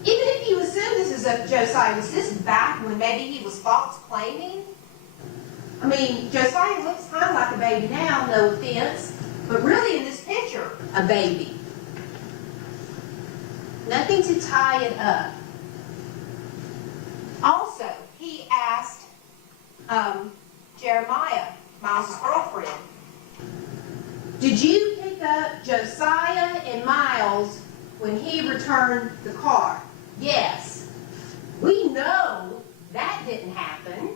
Even if you assume this is of Josiah, was this back when maybe he was false claiming? I mean, Josiah looks kind of like a baby now, no offense, but really in this picture, a baby. Nothing to tie it up. Also, he asked Jeremiah, Miles' girlfriend, did you pick up Josiah and Miles when he returned the car? Yes. We know that didn't happen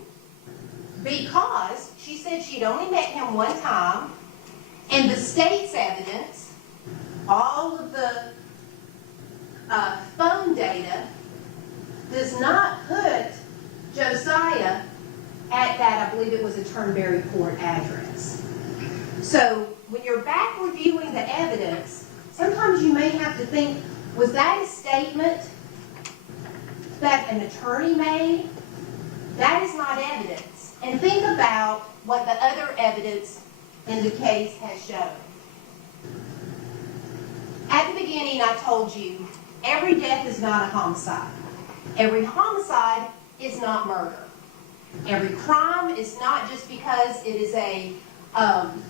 because she said she'd only met him one time, and the state's evidence, all of the phone data, does not put Josiah at that, I believe it was a Turnberry Court address. So when you're back reviewing the evidence, sometimes you may have to think, was that a statement that an attorney made? That is not evidence. And think about what the other evidence in the case has shown. At the beginning, I told you, every death is not a homicide. Every homicide is not murder. Every crime is not just because it is a crime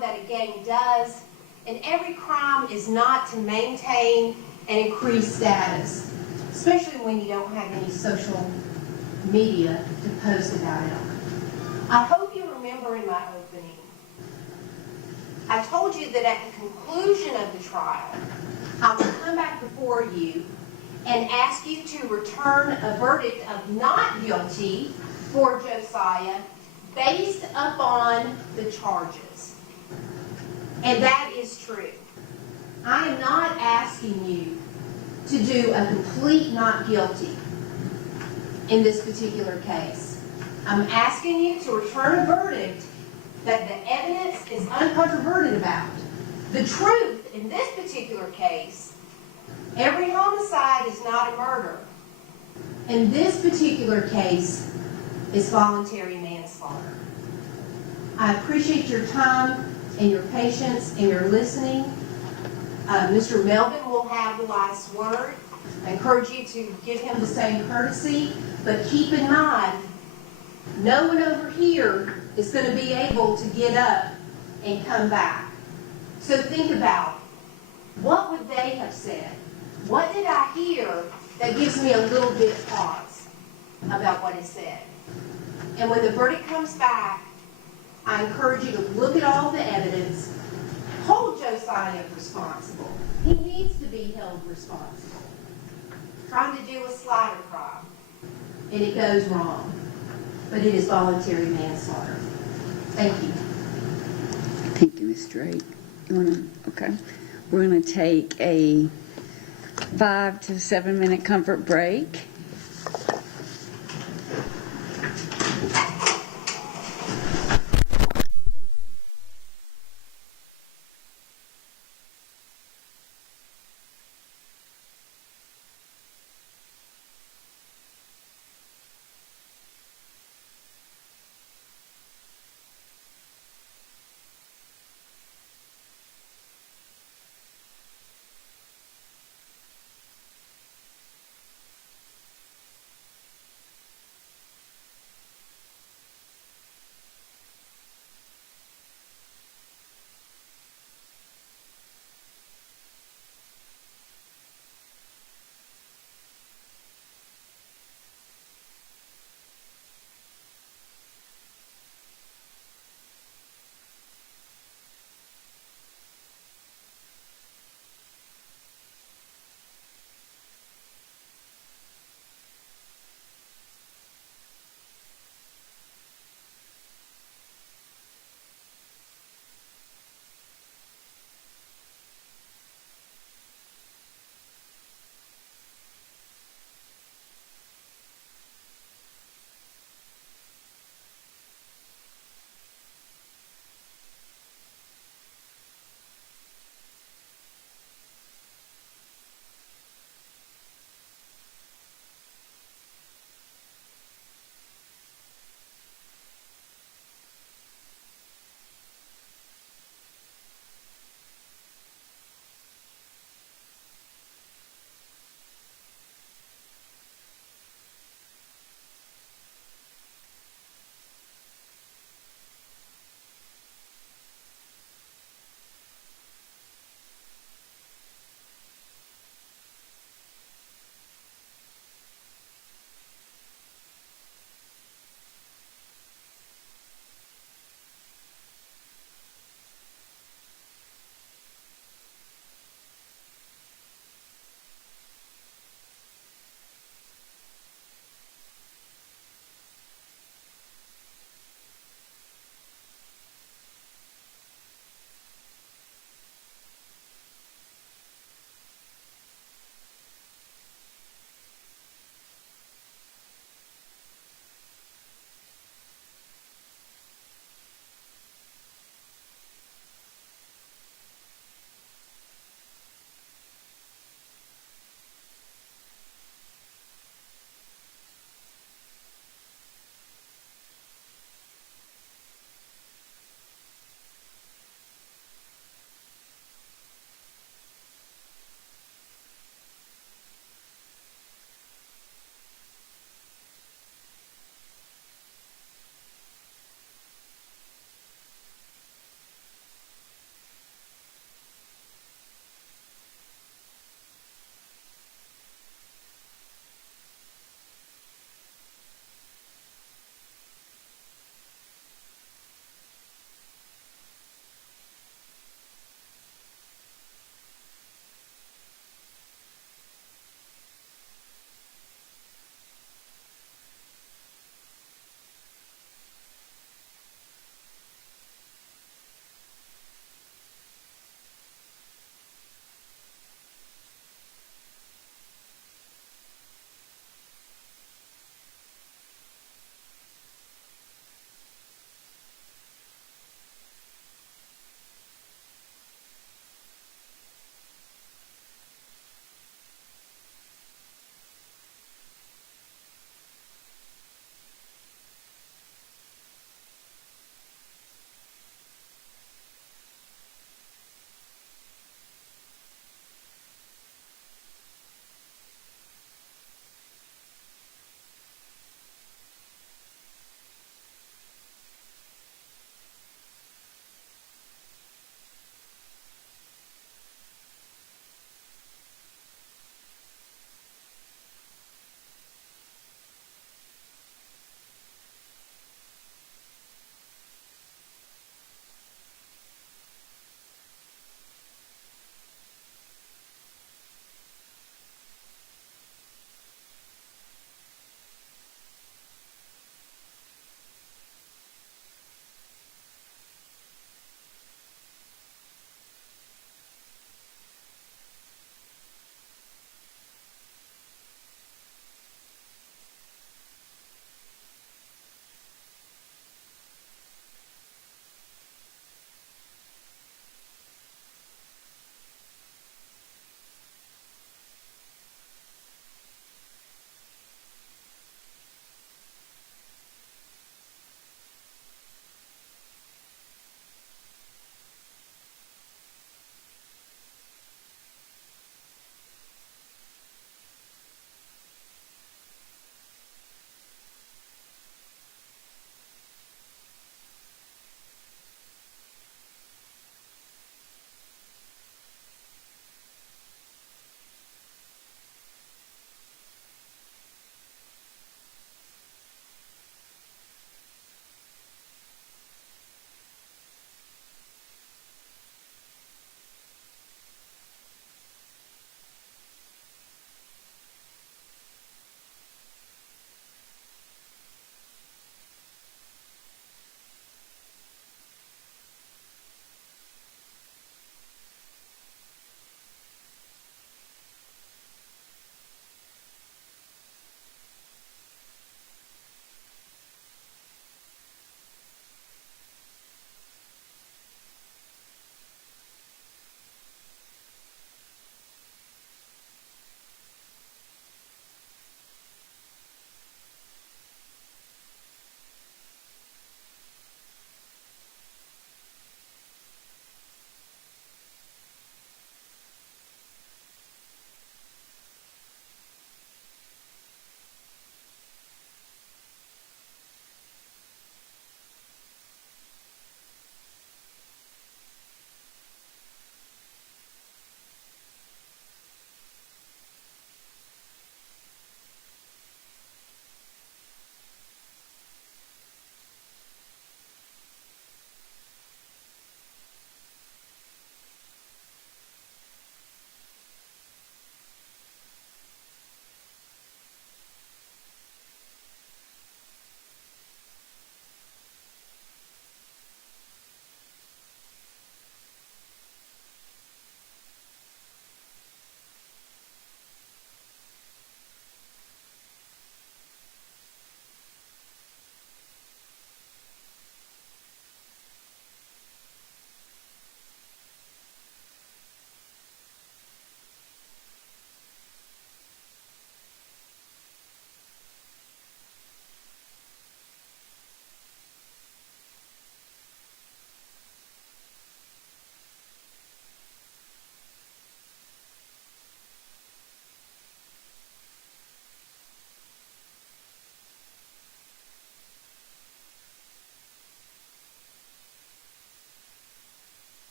that a gang does, and every crime is not to maintain and increase status, especially when you don't have any social media to post about it on. I hope you remember in my opening, I told you that at the conclusion of the trial, I will come back before you and ask you to return a verdict of not guilty for Josiah based upon the charges. And that is true. I am not asking you to do a complete not guilty in this particular case. I'm asking you to return a verdict that the evidence is uncontroverted about. The truth in this particular case, every homicide is not a murder. In this particular case, it's voluntary manslaughter. I appreciate your time and your patience and your listening. Mr. Melvin will have the last word. I encourage you to give him the same courtesy, but keep in mind, no one over here is going to be able to get up and come back. So think about, what would they have said? What did I hear that gives me a little bit of pause about what is said? And when the verdict comes back, I encourage you to look at all the evidence, hold Josiah responsible. He needs to be held responsible. Trying to do a slider crime, and it goes wrong. But it is voluntary manslaughter. Thank you. Thank you, Ms. Drake. You want to? Okay. We're going to take a 5 to 7 minute comfort break.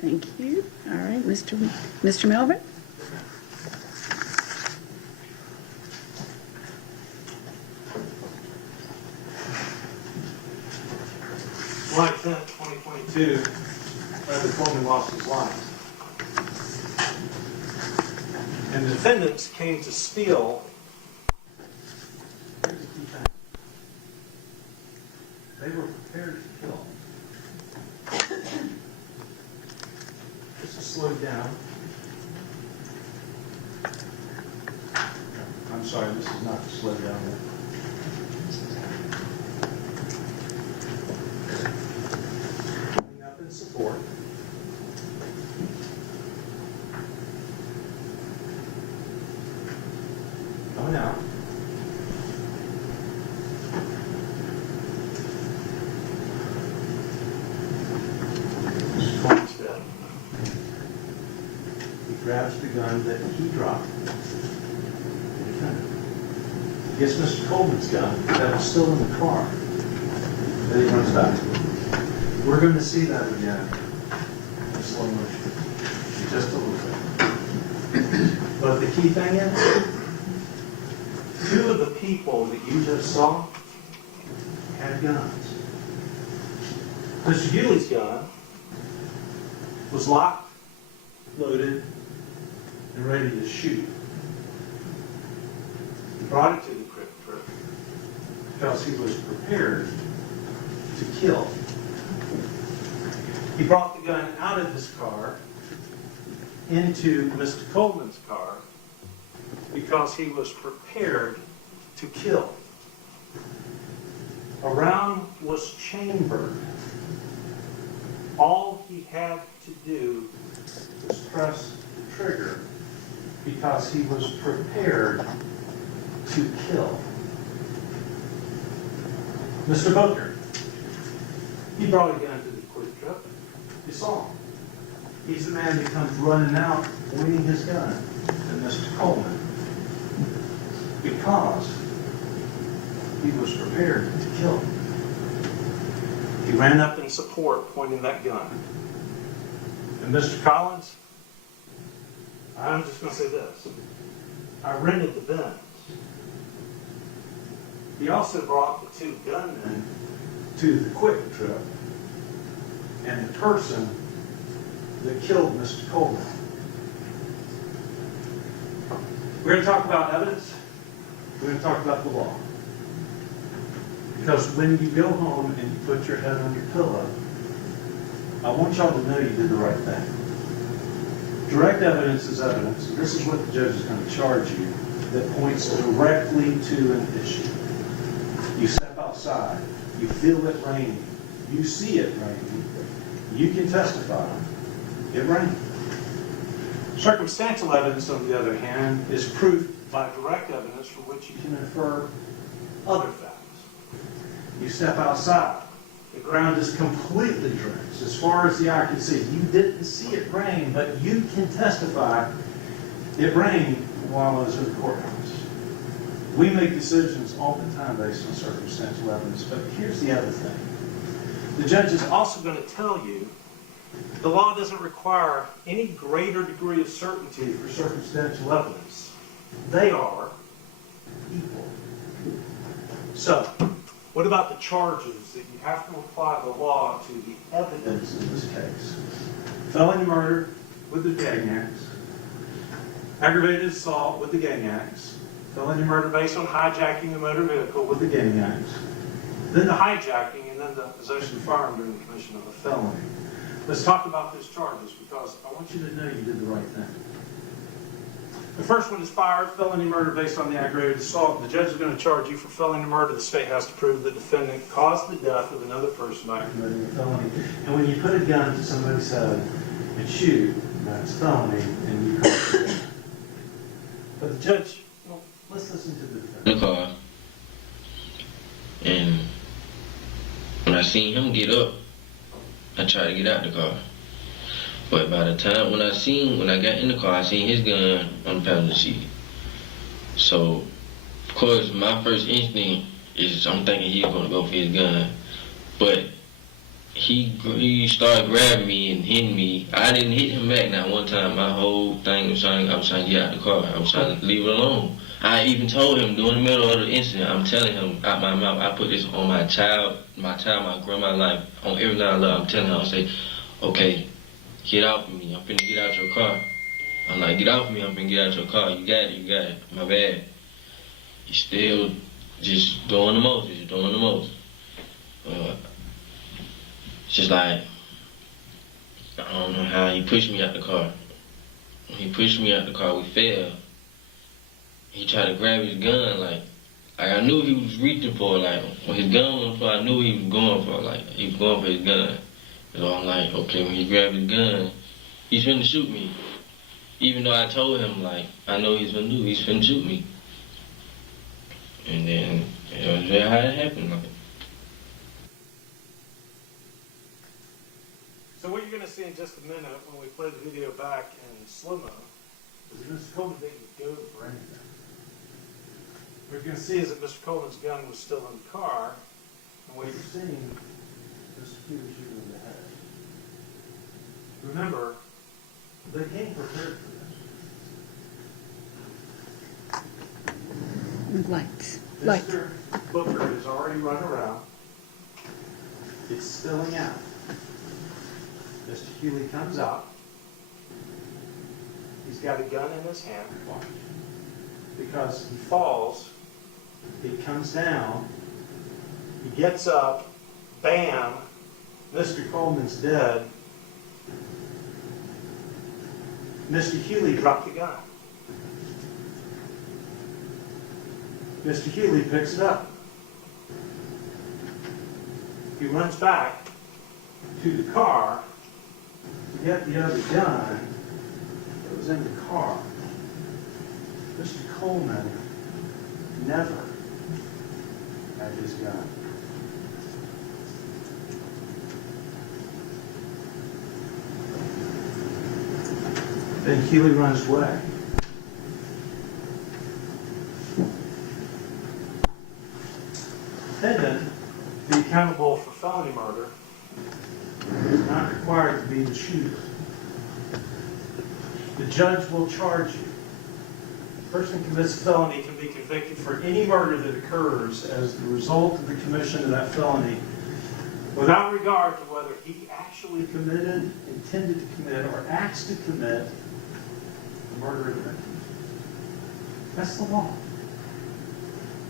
Thank you. All right, Mr. Melvin? July 10th, 2022, Bradley Coleman lost his life. And the defendants came to steal. Here's the key thing. They were prepared to kill. Just to slow down. I'm sorry, this is not to slow down. Coming up in support. Coming out. Mr. Coleman's dead. He grabs the gun that he dropped. He gets Mr. Coleman's gun that was still in the car. Then he runs back. We're going to see that again in slow motion. Just a little bit. But the key thing is, two of the people that you just saw had guns. Mr. Hewley's gun was locked, loaded, and ready to shoot. He brought it to the Quick Trip because he was prepared to kill. He brought the gun out of his car into Mr. Coleman's car because he was prepared to kill. A round was chambered. All he had to do was press the trigger because he was prepared to kill. Mr. Booker, he brought a gun to the Quick Trip. You saw him. He's the man that comes running out, pointing his gun at Mr. Coleman because he was prepared to kill him. He ran up in support, pointing that gun. And Mr. Collins, I'm just going to say this. I rented the Benz. He also brought the two gunmen to the Quick Trip and the person that killed Mr. Coleman. We're going to talk about evidence. We're going to talk about the law. Because when you go home and you put your head on your pillow, I want y'all to know you did the right thing. Direct evidence is evidence. And this is what the judge is going to charge you that points directly to an issue. You step outside. You feel it raining. You see it raining. You can testify. It rained. Circumstantial evidence, on the other hand, is proof by direct evidence from which you can infer other facts. You step outside. The ground is completely drenched. As far as the eye can see, you didn't see it rain, but you can testify it rained while I was in the courthouse. We make decisions all the time based on circumstantial evidence, but here's the other thing. The judge is also going to tell you the law doesn't require any greater degree of certainty for circumstantial evidence. They are equal. So, what about the charges that you have to apply the law to the evidence in this case? Felony murder with the gang acts, aggravated assault with the gang acts, felony murder based on hijacking a motor vehicle with the gang acts, then the hijacking, and then the possession of a firearm during the commission of a felony. Let's talk about those charges because I want you to know you did the right thing. The first one is felony murder based on the aggravated assault. The judge is going to charge you for felony murder. The state has to prove the defendant caused the death of another person by committing a felony. And when you put a gun to somebody's head and shoot, that's felony, and you cause the death. But the judge, well, let's listen to the defendant. In the car, and when I seen him get up, I tried to get out the car. But by the time when I got in the car, I seen his gun on the passenger seat. So, of course, my first instinct is I'm thinking he's going to go for his gun. But he started grabbing me and hitting me. I didn't hit him back not one time. My whole thing was I was trying to get out the car. I was trying to leave it alone. I even told him during the middle of the incident, I'm telling him out my mouth, I put this on my child, my grandma's life, on everything I love. I'm telling him, I say, okay, get out of me. I'm finna get out your car. I'm like, get out of me. I'm finna get out your car. You got it. My bad. He's still just doing the most. It's just like, I don't know how he pushed me out the car. When he pushed me out the car, we fell. He tried to grab his gun, like I knew he was reaching for it, like when his gun went for, I knew he was going for it, like he was going for his gun. So I'm like, okay, when he grabbed his gun, he's finna shoot me. Even though I told him, like, I know he's finna shoot me. And then, that's how it happened, like. So what you're going to see in just a minute when we play the video back in slow-mo is that Mr. Coleman didn't go for anything. What you're going to see is that Mr. Coleman's gun was still in the car, and what you're seeing is he was shooting in the head. Remember, they came prepared for this. Lights. Mr. Booker has already run around. It's spilling out. Mr. Hewley comes out. He's got a gun in his hand. Watch. Because he falls, it comes down, he gets up, bam, Mr. Coleman's dead. Mr. Hewley dropped the gun. Mr. Hewley picks it up. He runs back to the car to get the other gun that was in the car. Mr. Coleman never had his gun. Then Hewley runs away. Defendant, to be accountable for felony murder, is not required to be the shooter. The judge will charge you. A person who commits a felony can be convicted for any murder that occurs as the result of the commission of that felony, without regard to whether he actually committed, intended to commit, or acts to commit the murder of the victim. That's the law.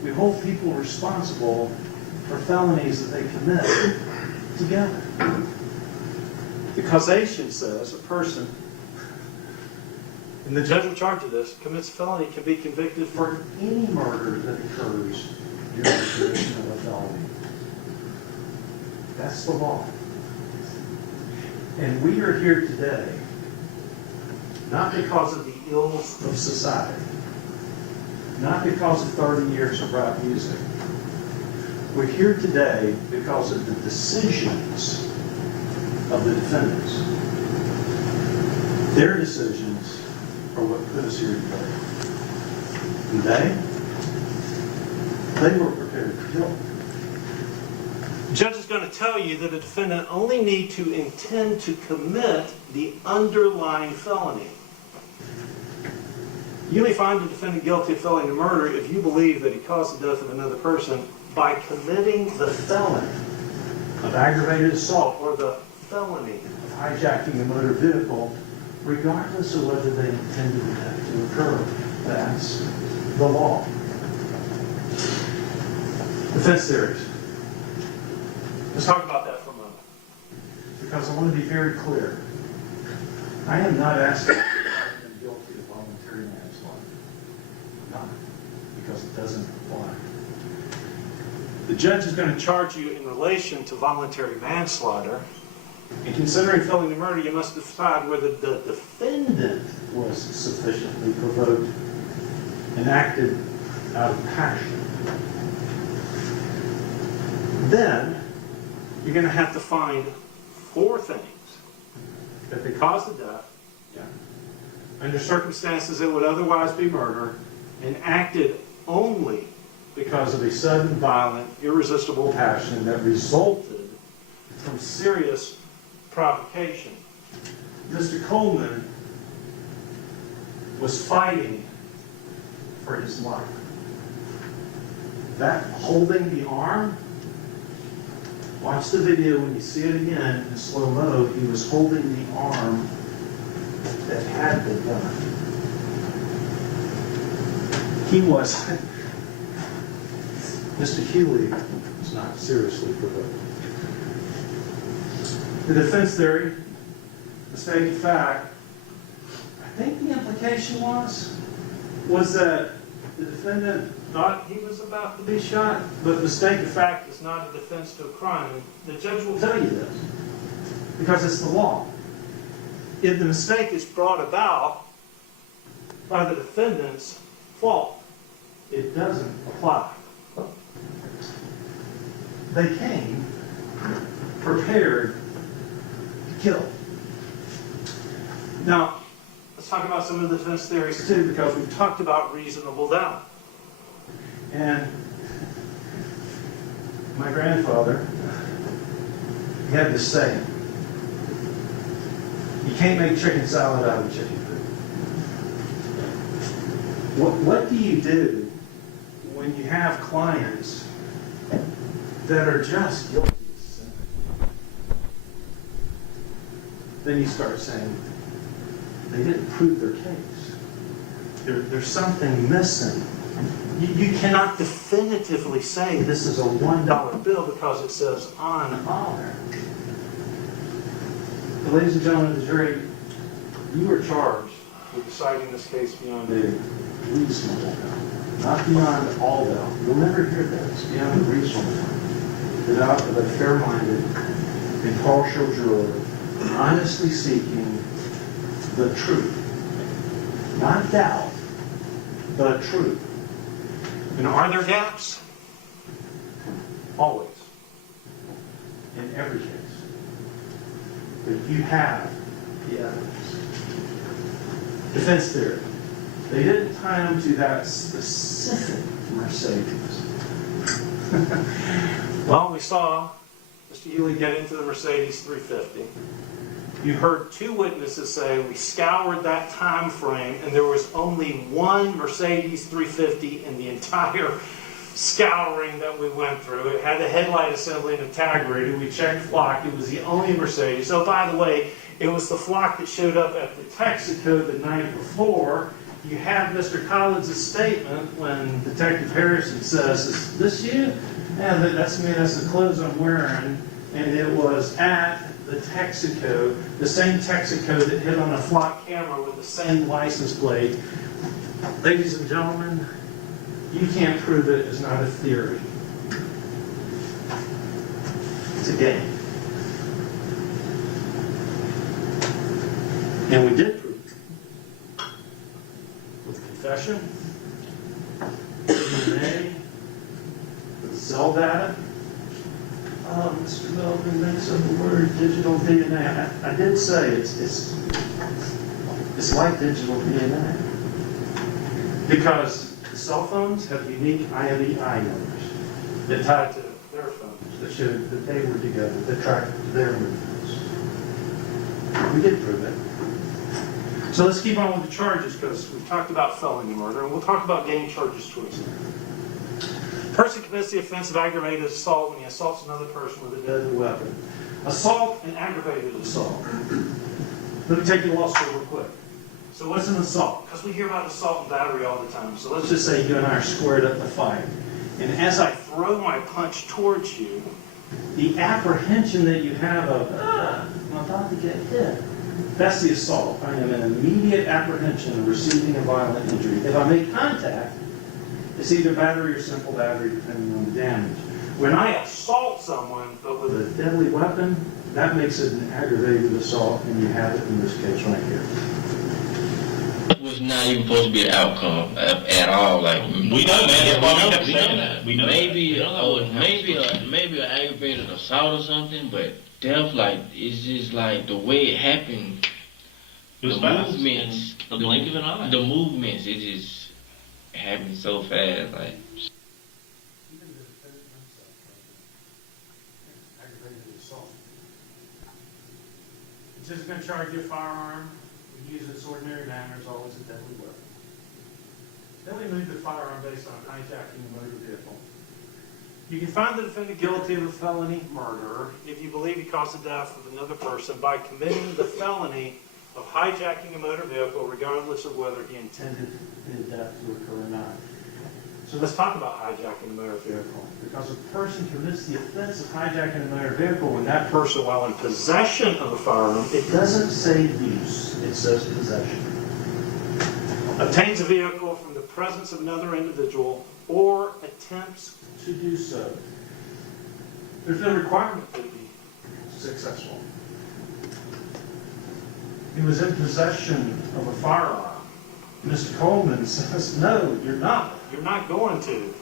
We hold people responsible for felonies that they commit together. The causation says a person, and the judge in charge of this, commits a felony, can be convicted for any murder that occurs during the commission of a felony. That's the law. And we are here today not because of the ills of society, not because of 30 years of rap music. We're here today because of the decisions of the defendants. Their decisions are what put us here today. And they were prepared to kill. The judge is going to tell you that a defendant only needs to intend to commit the underlying felony. You may find the defendant guilty of felony murder if you believe that he caused the death of another person by committing the felony of aggravated assault or the felony of hijacking a motor vehicle, regardless of whether they intended that to occur. That's the law. Defense theories. Let's talk about that for a moment. Because I want to be very clear. I am not asking you to find them guilty of voluntary manslaughter. Not. Because it doesn't apply. The judge is going to charge you in relation to voluntary manslaughter. In considering felony murder, you must decide whether the defendant was sufficiently provoked and acted out of passion. Then, you're going to have to find 4 things that they caused the death, under circumstances that would otherwise be murder, and acted only because of a sudden, violent, irresistible passion that resulted from serious provocation. Mr. Coleman was fighting for his life. That holding the arm, watch the video when you see it again in slow-mo, he was holding the arm that had the gun. He was, Mr. Healy was not seriously provoked. The defense theory, mistake of fact, I think the implication was that the defendant thought he was about to be shot, but mistake of fact is not a defense to a crime. The judge will tell you this, because it's the law. If the mistake is brought about by the defendant's fault, it doesn't apply. They came prepared to kill. Now, let's talk about some of the defense theories too, because we've talked about reasonable doubt. And my grandfather, he had this saying, you can't make chicken salad out of chicken food. What do you do when you have clients that are just guilty of sin? Then you start saying, they didn't prove their case. There's something missing. You cannot definitively say this is a $1 bill because it says on there. But ladies and gentlemen of the jury, you were charged with deciding this case beyond a reasonable doubt. Not beyond all doubt. You'll never hear this. Beyond a reasonable doubt. The doubt of a fair-minded, impartial juror honestly seeking the truth. Not doubt, but truth. And are there gaps? Always. In every case. But you have the evidence. Defense theory. They didn't tie him to that specific Mercedes. Well, we saw Mr. Healy get into the Mercedes 350. You heard two witnesses say we scoured that time frame and there was only one Mercedes 350 in the entire scouring that we went through. It had a headlight assembly and a tag reader. We checked flock. It was the only Mercedes. Oh, by the way, it was the flock that showed up at the Texaco the night before. You have Mr. Collins' statement when Detective Harrison says, is this you? Yeah, that's me. That's the clothes I'm wearing. And it was at the Texaco, the same Texaco that hit on a flock camera with the same license plate. Ladies and gentlemen, you can't prove it is not a theory. It's a game. And we did prove it. With confession, DNA, with cell data. Oh, Mr. Melvin makes up the word digital DNA. I did say it's like digital DNA. Because the cell phones have unique IMEI numbers that tied to their phones that showed that they were together, that tracked their movements. We did prove it. So let's keep on with the charges because we've talked about felony murder and we'll talk about gang charges twice. Person commits the offense of aggravated assault when he assaults another person with a deadly weapon. Assault and aggravated assault. Let me take your law school real quick. So what's an assault? Because we hear about assault and battery all the time. So let's just say you and I are squared up to fight. And as I throw my punch towards you, the apprehension that you have of, I'm about to get hit, that's the assault. I am in immediate apprehension of receiving a violent injury. If I make contact, it's either battery or simple battery, depending on the damage. When I assault someone, but with a deadly weapon, that makes it an aggravated assault, and you have it in this case right here. It was not even supposed to be the outcome at all. Like We know, man. That's why we kept saying that. We know maybe, that. maybe an aggravated assault or something, but death, like it's just like the way it happened. It was the fast. movements, The blink of an eye. the movements, it just happened so fast, like. Even the defendant himself, aggravated assault. This is going to charge you a firearm. We use its ordinary manner is always a deadly weapon. Then we move to firearm based on hijacking a motor vehicle. You can find the defendant guilty of a felony murder if you believe he caused the death of another person by committing the felony of hijacking a motor vehicle regardless of whether he intended his death to occur or not. So let's talk about hijacking a motor vehicle. Because a person commits the offense of hijacking a motor vehicle when that person, while in possession of a firearm, it doesn't say use, it says possession, obtains a vehicle from the presence of another individual or attempts to do so. There's no requirement to be successful. He was in possession of a firearm. Mr. Coleman says, no, you're not. You're not going to.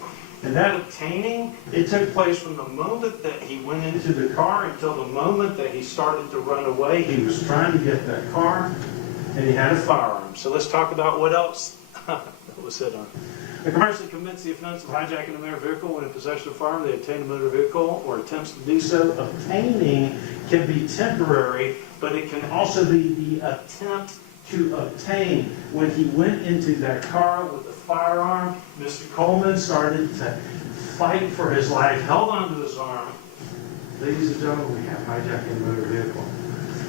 And that obtaining, it took place from the moment that he went into the car until the moment that he started to run away. He was trying to get that car, and he had a firearm. So let's talk about what else that was hit on. A person commits the offense of hijacking a motor vehicle when in possession of a firearm, they obtain a motor vehicle or attempts to do so. Obtaining can be temporary, but it can also be the attempt to obtain. When he went into that car with a firearm, Mr. Coleman started to fight for his life, held onto his arm. Ladies and gentlemen, we have hijacking a motor vehicle.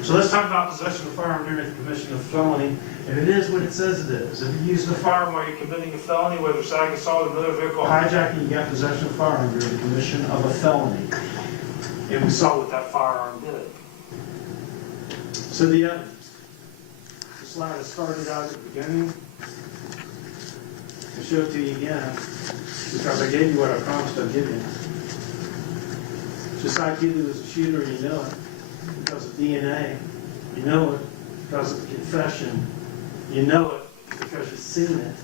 So let's talk about possession of a firearm during the commission of felony. And it is what it says it is. If you use the firearm while you're committing a felony, whether it's ag assault or motor vehicle hijacking, you got possession of a firearm during the commission of a felony. And we saw what that firearm did. So the evidence. The slide I started out at the beginning. I'll show it to you again because I gave you what I promised I'd give you. Just like you do as a shooter, you know it because of DNA. You know it because of the confession. You know it because you've seen it.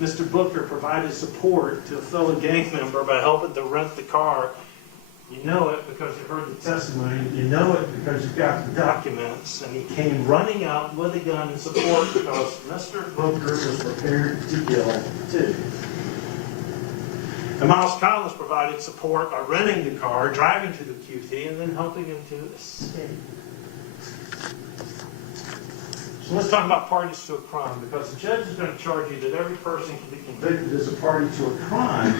Mr. Booker provided support to a fellow gang member by helping to rent the car. You know it because you heard the testimony. You know it because you've got the documents. And he came running out with a gun in support because Mr. Booker was prepared to kill too. And Miles Collins provided support by renting the car, driving to the QT, and then helping him to escape. So let's talk about parties to a crime, because the judge is going to charge you that every person can be convicted as a party to a crime.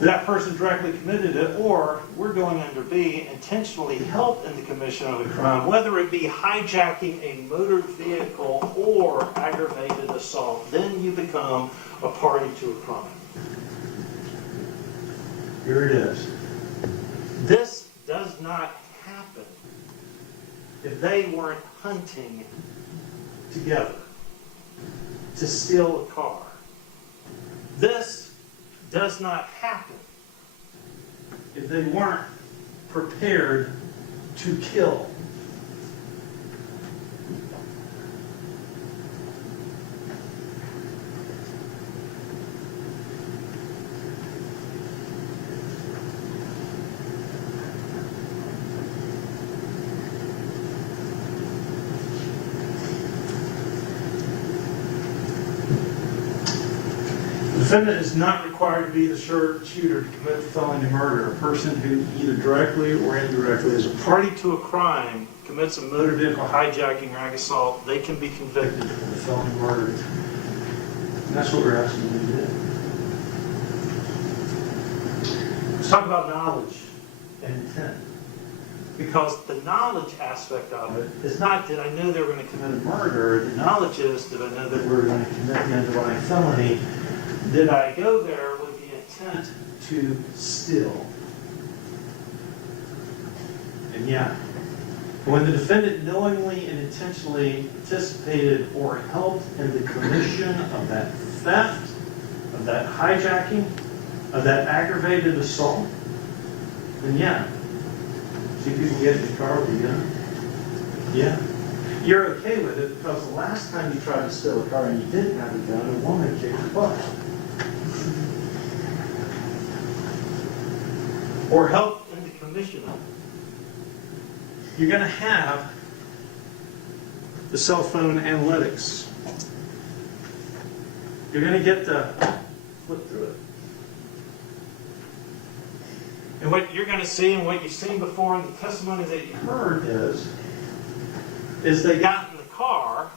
That person directly committed it, or we're going under B, intentionally helped in the commission of a crime, whether it be hijacking a motor vehicle or aggravated assault. Then you become a party to a crime. Here it is. This does not happen if they weren't hunting together to steal a car. This does not happen if they weren't prepared to kill. The defendant is not required to be the shooter to commit felony murder. A person who either directly or indirectly is a party to a crime, commits a motor vehicle hijacking or ag assault, they can be convicted of a felony murder. And that's what we're asking you to do. Let's talk about knowledge and intent. Because the knowledge aspect of it is not, did I know they were going to commit a murder? The knowledge is, did I know that we were going to commit an underlying felony? Did I go there with the intent to steal? And yeah, when the defendant knowingly and intentionally participated or helped in the commission of that theft, of that hijacking, of that aggravated assault, then yeah. See people get in the car with a gun? Yeah. You're okay with it because the last time you tried to steal a car and you didn't have a gun, a woman kicked your butt. Or help in the commission of it. You're going to have the cell phone analytics. You're going to get to flip through it. And what you're going to see and what you've seen before in the testimony that you heard is is they got in the car,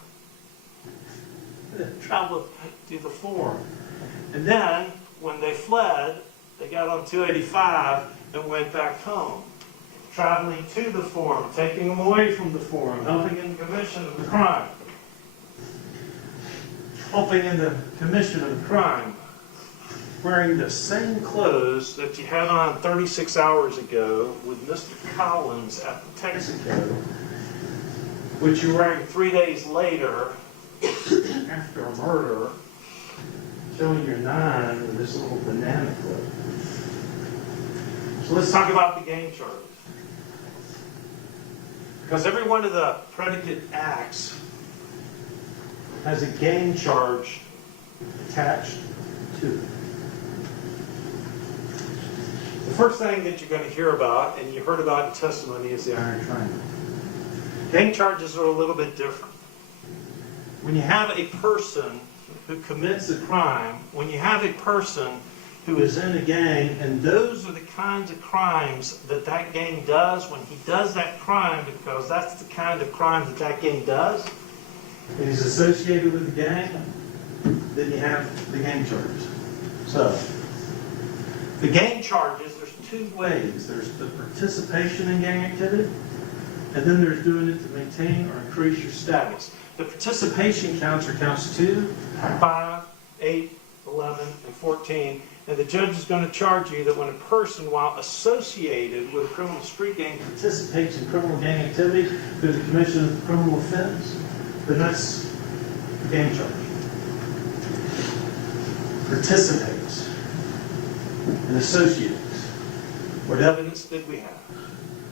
traveled to the forum. And then, when they fled, they got on 285 and went back home, traveling to the forum, taking them away from the forum, helping in the commission of the crime. Helping in the commission of the crime, wearing the same clothes that you had on 36 hours ago with Mr. Collins at the Texaco, which you're wearing 3 days later after a murder, showing your 9 with this little banana clip. So let's talk about the gang charges. Because every one of the predicate acts has a gang charge attached to it. The first thing that you're going to hear about, and you heard about in testimony, is the Iron Triangle. Gang charges are a little bit different. When you have a person who commits a crime, when you have a person who is in a gang, and those are the kinds of crimes that that gang does when he does that crime, because that's the kind of crime that that gang does, and he's associated with the gang, then you have the gang charges. So, the gang charges, there's 2 ways. There's the participation in gang activity, and then there's doing it to maintain or increase your status. The participation counts are counts 2, 5, 8, 11, and 14, and the judge is going to charge you that when a person, while associated with a criminal street gang, participates in criminal gang activity through the commission of a criminal offense, then that's a gang charge. Participates and associates. What evidence did we have?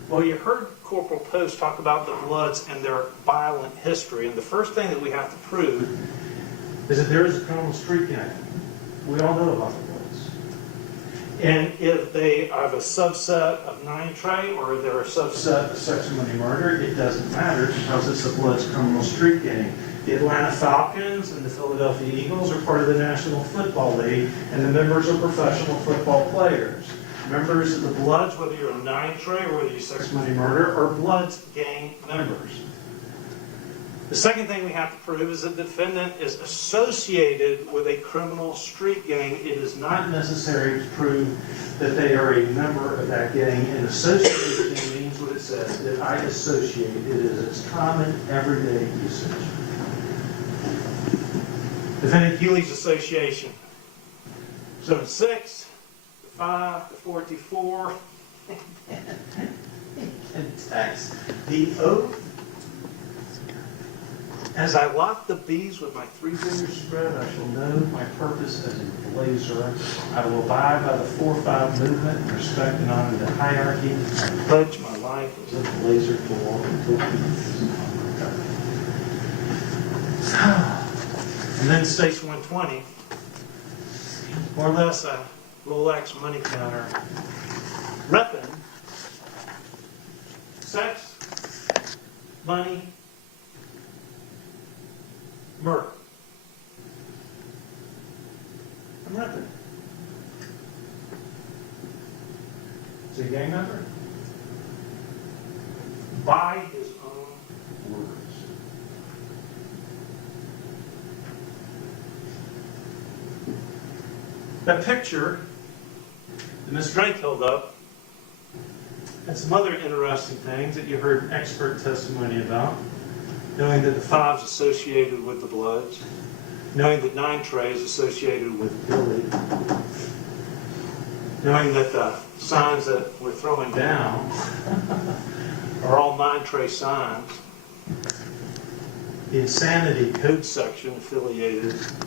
Well, you heard Corporal Post talk about the Bloods and their violent history, and the first thing that we have to prove is that there is a criminal street gang. We all know about the Bloods. And if they have a subset of 9 Trey or they're a subset of sex and money murder, it doesn't matter because it's the Bloods criminal street gang. The Atlanta Falcons and the Philadelphia Eagles are part of the National Football League, and the members are professional football players. Members of the Bloods, whether you're a 9 Trey or whether you're sex, money, murder, are Bloods gang members. The second thing we have to prove is that the defendant is associated with a criminal street gang. It is not necessary to prove that they are a member of that gang, and associated means what it says, that I associate. It is its common, everyday usage. Defendant Hewley's association. So in 6, 5, to 44, and text the oath. As I lock the B's with my 3 fingers spread, I shall know my purpose as a blazer. I will abide by the 4-5 movement and respect and honor the hierarchy. I pledge my life as a blazer to walk until peace. And then Station 120, more or less a Rolex money counter, repping sex, money, murder. I'm repping. Is he a gang member? By his own words. That picture that Ms. Drake held up had some other interesting things that you heard expert testimony about. Knowing that the 5's associated with the Bloods, knowing that 9 Trey is associated with Billy, knowing that the signs that we're throwing down are all 9 Trey signs, the Insanity Code section affiliated with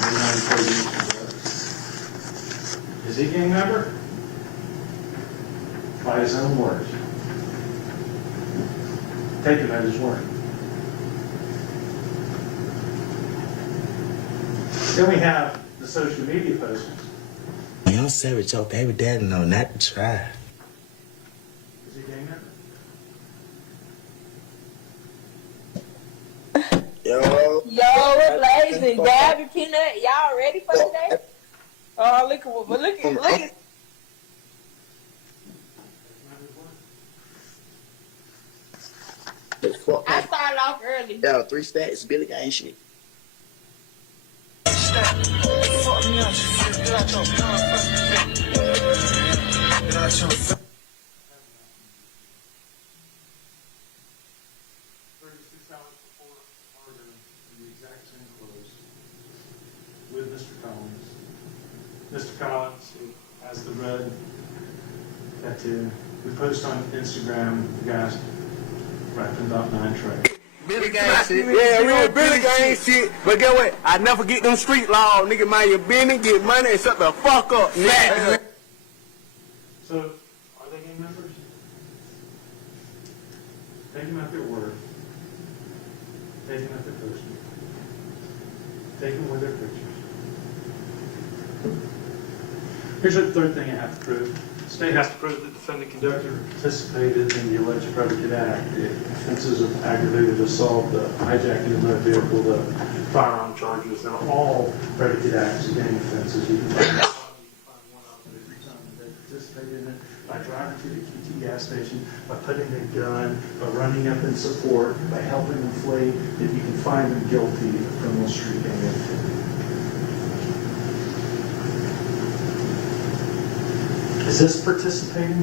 the 9 Trey Bloods. Is he a gang member? By his own words. Take him at his word. Then we have the social media postings. You don't say with your baby daddy, no, not to try. Is he a gang member? Yo, it's Blaze and Gabby Peanut. Y'all ready for today? Oh, look at. The fuck? I started off early. Yeah, 3 stacks, Billy gang shit. With Mr. Collins. Mr. Collins, who has the red tattoo. We post on Instagram, the guys wrapped in about 9 trays. Billy gang shit. Yeah, real Billy gang shit. But get what? I never get them street laws. Nigga, mind your business, get money, and shut the fuck up, nigga. So, are they gang members? Take them at their word. Take them at their posting. Take them with their pictures. Here's the third thing I have to prove. The state has to prove that the defendant conducted or participated in the alleged predicate act. The offenses of aggravated assault, the hijacking of motor vehicle, the firearm charges, they're all predicate acts, gang offenses. You can find one of them every time they participated in it by driving to the QT gas station, by putting a gun, by running up in support, by helping them flee. If you can find them guilty of criminal street gang activity. Is this participating?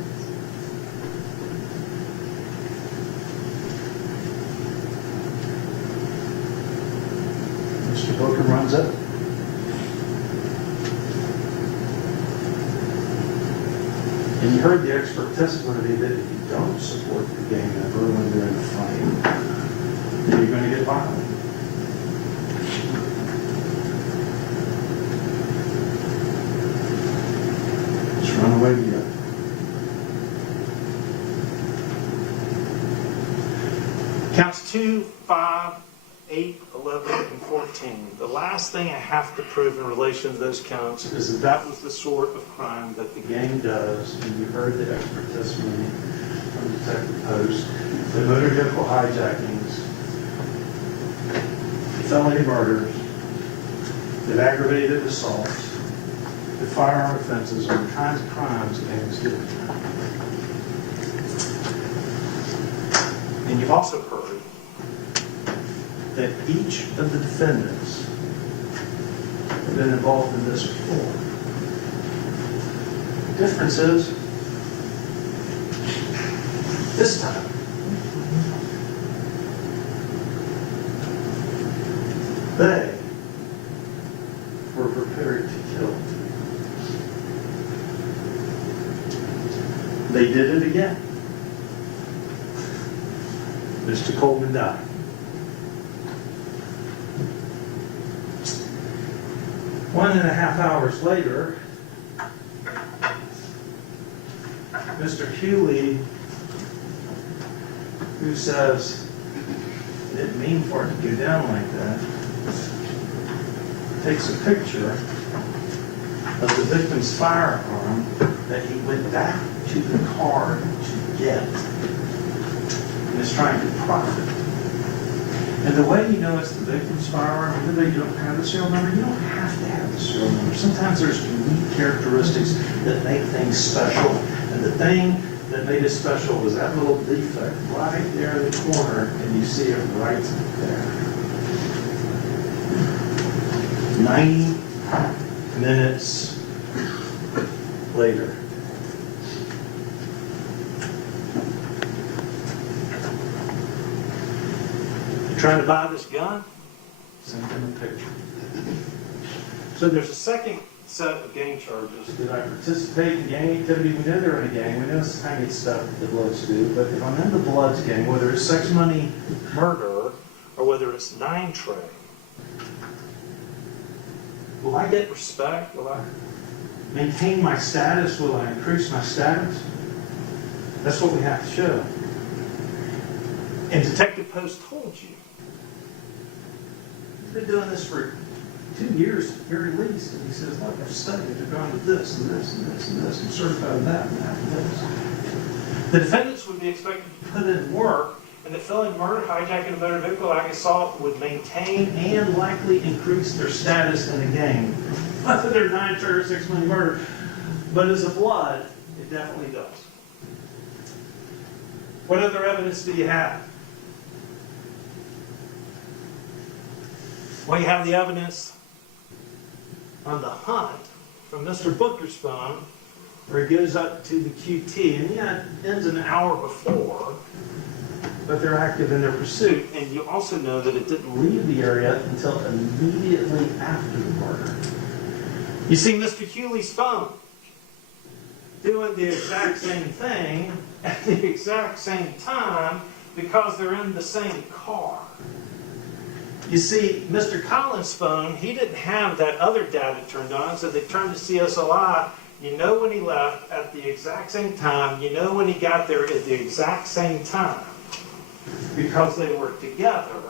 Mr. Booker runs it. And you heard the expert testimony that if you don't support the gang member when they're in a fight, then you're going to get violent. Run away together. Counts 2, 5, 8, 11, and 14. The last thing I have to prove in relation to those counts is that that was the sort of crime that the gang does, and you heard the expert testimony from Detective Post, the motor vehicle hijackings, felony murders, the aggravated assaults, the firearm offenses are the kinds of crimes gangs do. And you've also heard that each of the defendants have been involved in this before. The difference is, this time, they were prepared to kill. They did it again. Mr. Coleman died. One and a half hours later, Mr. Hewley, who says he didn't mean for it to go down like that, takes a picture of the victim's firearm that he went back to the car to get and is trying to profit. And the way you know it's the victim's firearm, even though you don't have the serial number, you don't have to have the serial number. Sometimes there's unique characteristics that make things special. And the thing that made it special was that little defect right there in the corner, and you see it right there. 90 minutes later. Trying to buy this gun? Send them a picture. So there's a second set of gang charges. Did I participate in gang activity? We know they're in a gang. We know it's the kind of stuff that Bloods do. But if I'm in the Bloods gang, whether it's sex, money, murder, or whether it's 9 tray, will I get respect? Will I maintain my status? Will I increase my status? That's what we have to show. And Detective Post told you. He's been doing this for 2 years at the very least. And he says, look, I've studied. I've gone to this and this and this and this. I'm certified in that and that and this. The defendants would be expected to put in work, and that felony murder, hijacking a motor vehicle, like assault would maintain and likely increase their status in the gang. Whether they're 9 tray or 6 money murder. But as a Blood, it definitely does. What other evidence do you have? Well, you have the evidence on the hunt from Mr. Booker's phone, where he goes up to the QT, and yeah, it ends an hour before, but they're active in their pursuit. And you also know that it didn't leave the area until immediately after the murder. You see Mr. Hewley's phone doing the exact same thing at the exact same time because they're in the same car. You see, Mr. Collins' phone, he didn't have that other data turned on, so they turned to CSLI. You know when he left at the exact same time. You know when he got there at the exact same time. Because they were together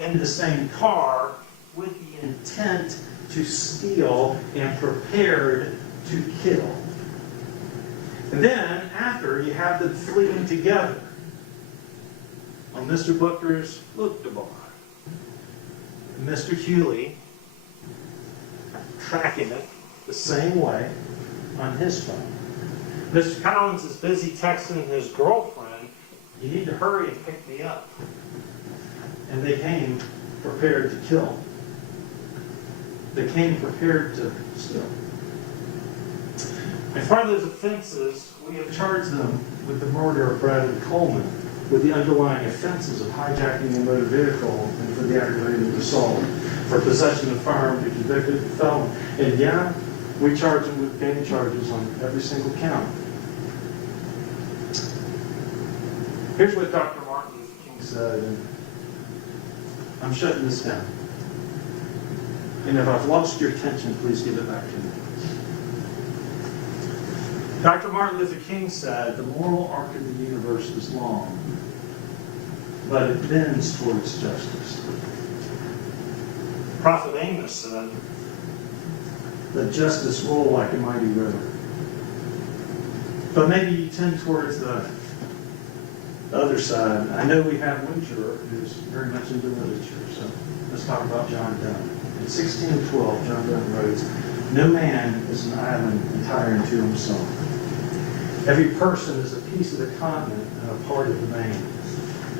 in the same car with the intent to steal and prepared to kill. And then, after, you have them fleeing together on Mr. Booker's look-to-bar. Mr. Hewley tracking it the same way on his phone. Mr. Collins is busy texting his girlfriend, "You need to hurry and pick me up." And they came prepared to kill. They came prepared to steal. As part of those offenses, we have charged them with the murder of Bradley Coleman, with the underlying offenses of hijacking a motor vehicle and for the aggravated assault, for possession of firearm to convicted felon. And yeah, we charge them with gang charges on every single count. Here's what Dr. Martin Luther King said, and I'm shutting this down. And if I've lost your attention, please give it back to me. Dr. Martin Luther King said, "The moral arc of the universe is long, but it bends towards justice." Prophet Amos said, "Let justice roll like a mighty river." But maybe you tend towards the other side. I know we have one juror who's very much into literature, so let's talk about John Donne. In 1612, John Donne wrote, "No man is an island entire unto himself. Every person is a piece of the continent and a part of the main.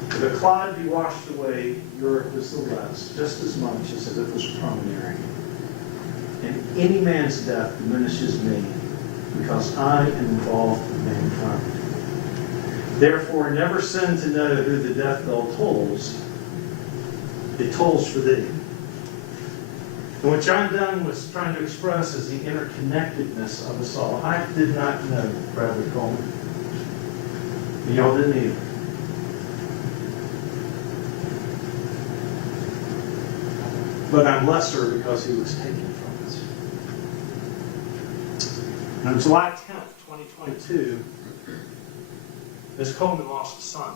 If a clod be washed away, Europe is the less, just as much as if it was primary. And any man's death diminishes me, because I am involved with mankind. Therefore, never sin to know who the death bell tolls. It tolls for thee." And what John Donne was trying to express is the interconnectedness of us all. I did not know Bradley Coleman. And y'all didn't either. But I'm lesser because he was taken from us. And on July 10th, 2022, Ms. Coleman lost a son.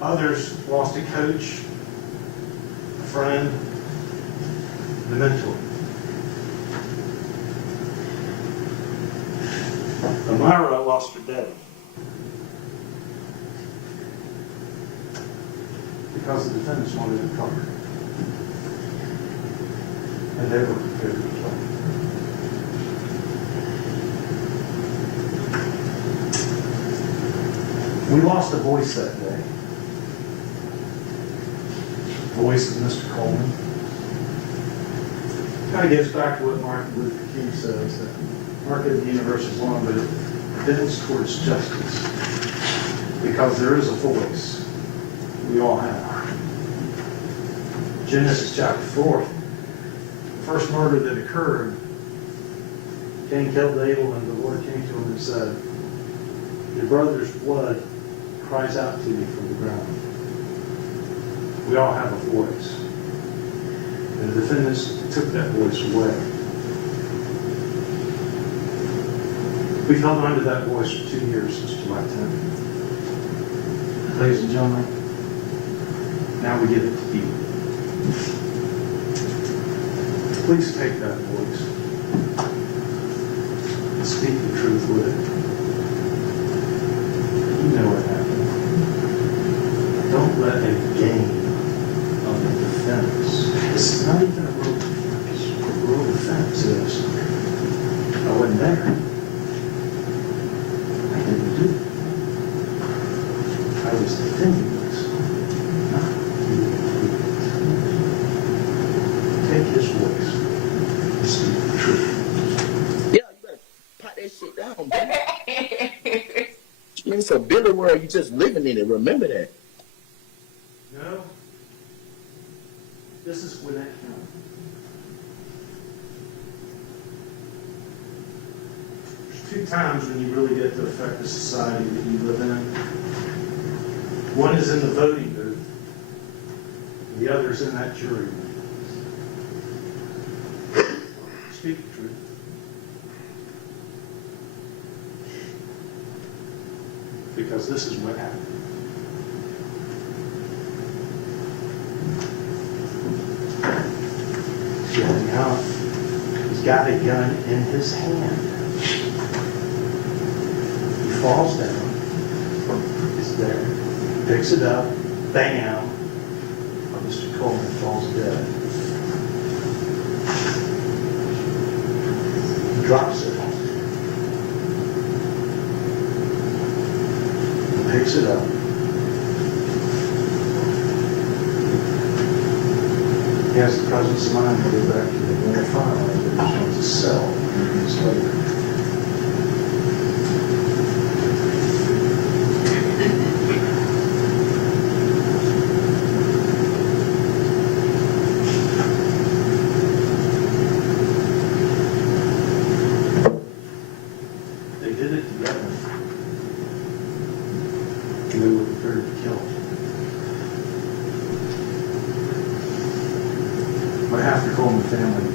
Others lost a coach, a friend, a mentor. Amira lost her daddy. Because the defendants wanted to cover her. And they were prepared to kill her. We lost a voice that day. The voice of Mr. Coleman. Kind of gets back to what Martin Luther King says, that the arc of the universe is long, but it bends towards justice. Because there is a voice we all have. Genesis chapter 4, the first murder that occurred, Cain killed Abel, and the Lord came to him and said, "Your brother's blood cries out to you from the ground." We all have a voice. And the defendants took that voice away. We've held on to that voice for 2 years since July 10th. Ladies and gentlemen, now we give it to you. Please take that voice and speak the truth with it. You know what happened. Don't let a game of the defense. It's not even a real defense. A real defense is, I wasn't there. I didn't do it. I was defending myself. it's a Billy world. You just living in it. Remember that. No. This is Gwinnett County. There's two times when you really get to affect the society that you live in. One is in the voting booth, and the other is in that jury room. Speak the truth. Because this is what happened. Getting out, he's got a gun in his hand. He falls down. It's there. Picks it up. Bam. Mr. Coleman falls dead. He drops it. Picks it up. He has the presence of mind to go back to the Gwinnett file that he wants to sell years later. They did it together. And they were prepared to kill him. On behalf of the Coleman family,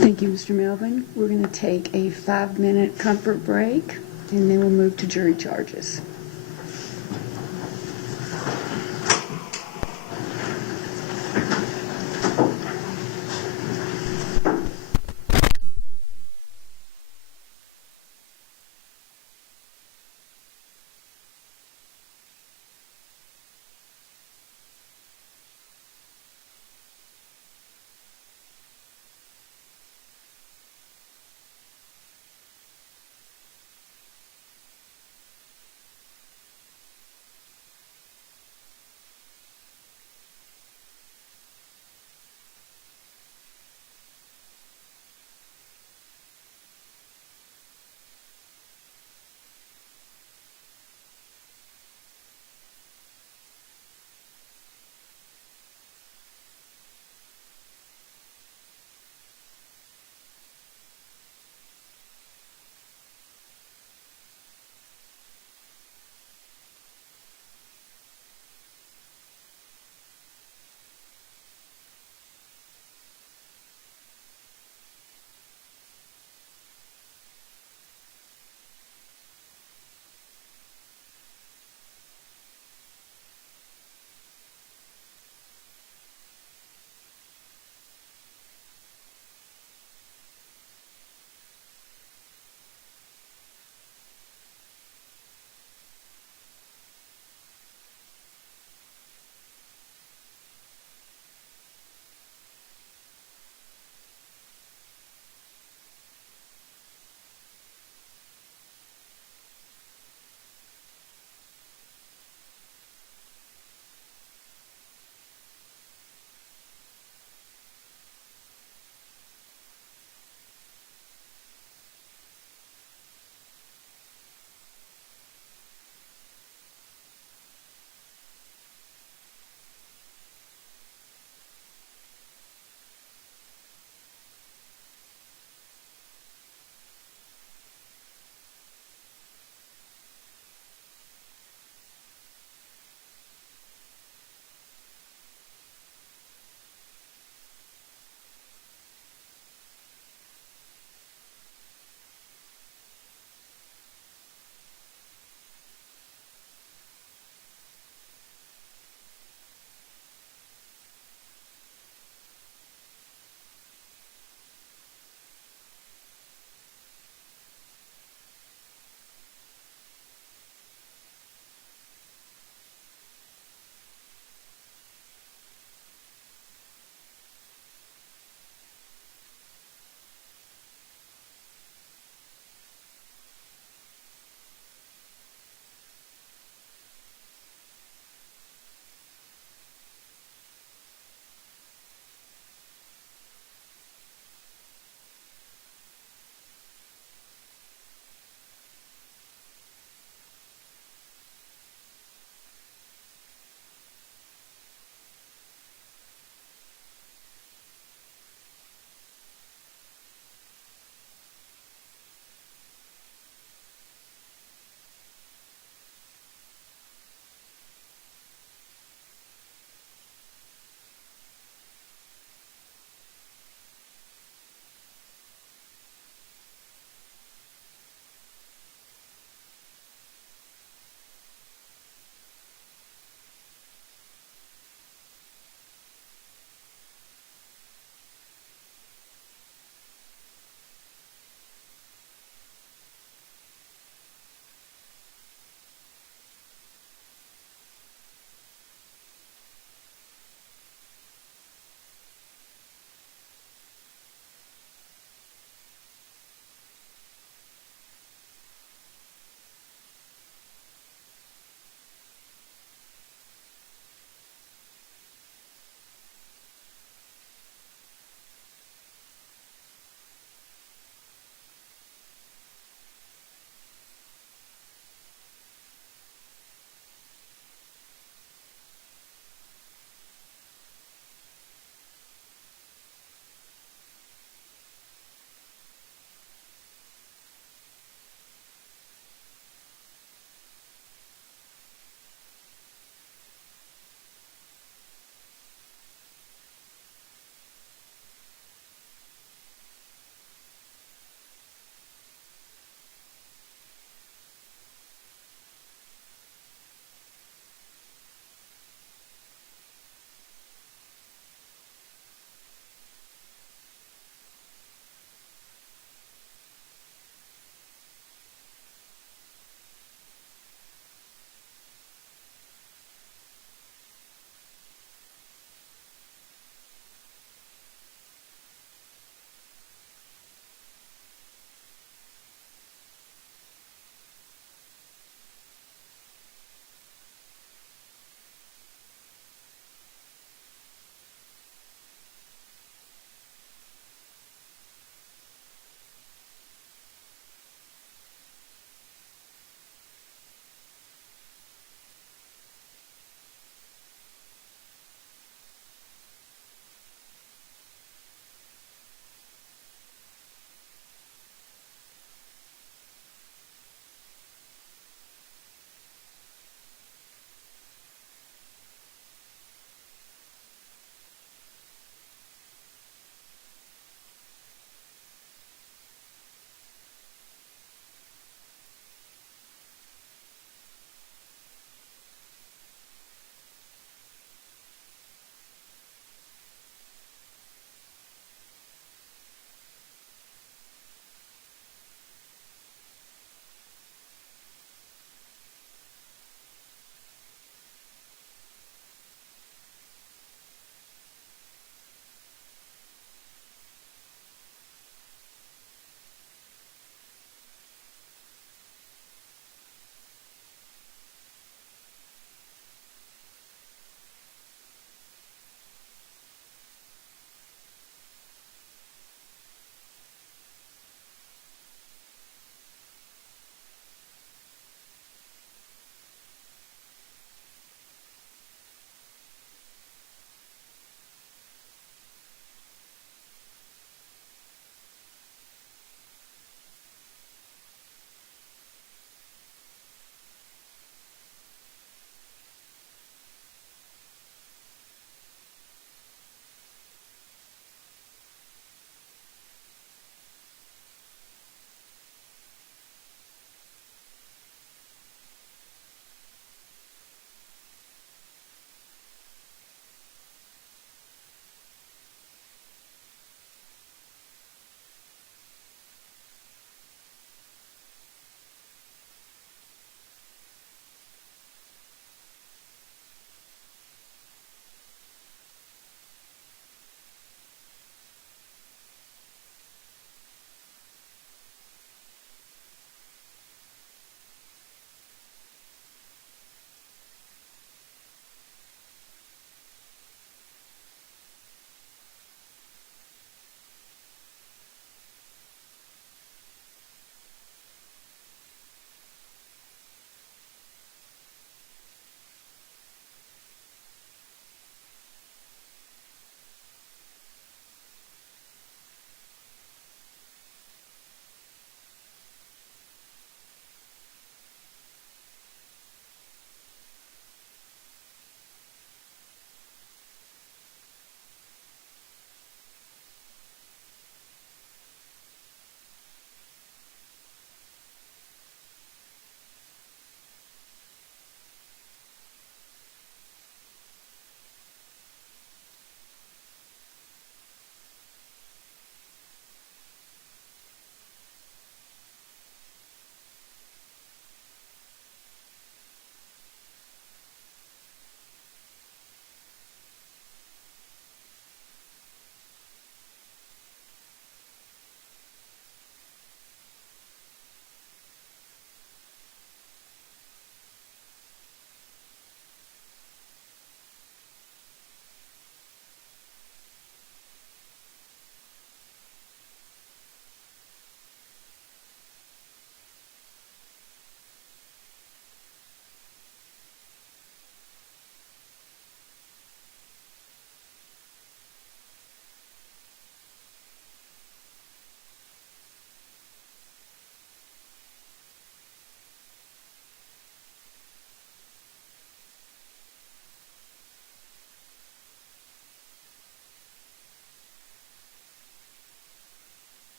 Thank you, Mr. Melvin. We're going to take a 5-minute comfort break, and then we'll move to jury charges.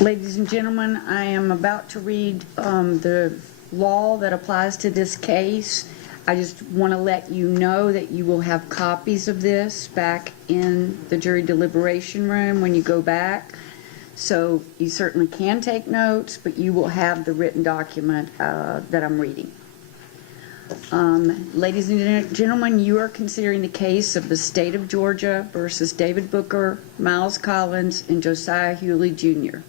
Ladies and gentlemen, I am about to read the law that applies to this case. I just want to let you know that you will have copies of this back in the jury deliberation room when you go back. So you certainly can take notes, but you will have the written document that I'm reading. Ladies and gentlemen, you are considering the case of the state of Georgia versus David Booker, Miles Collins, and Josiah Hewley Jr.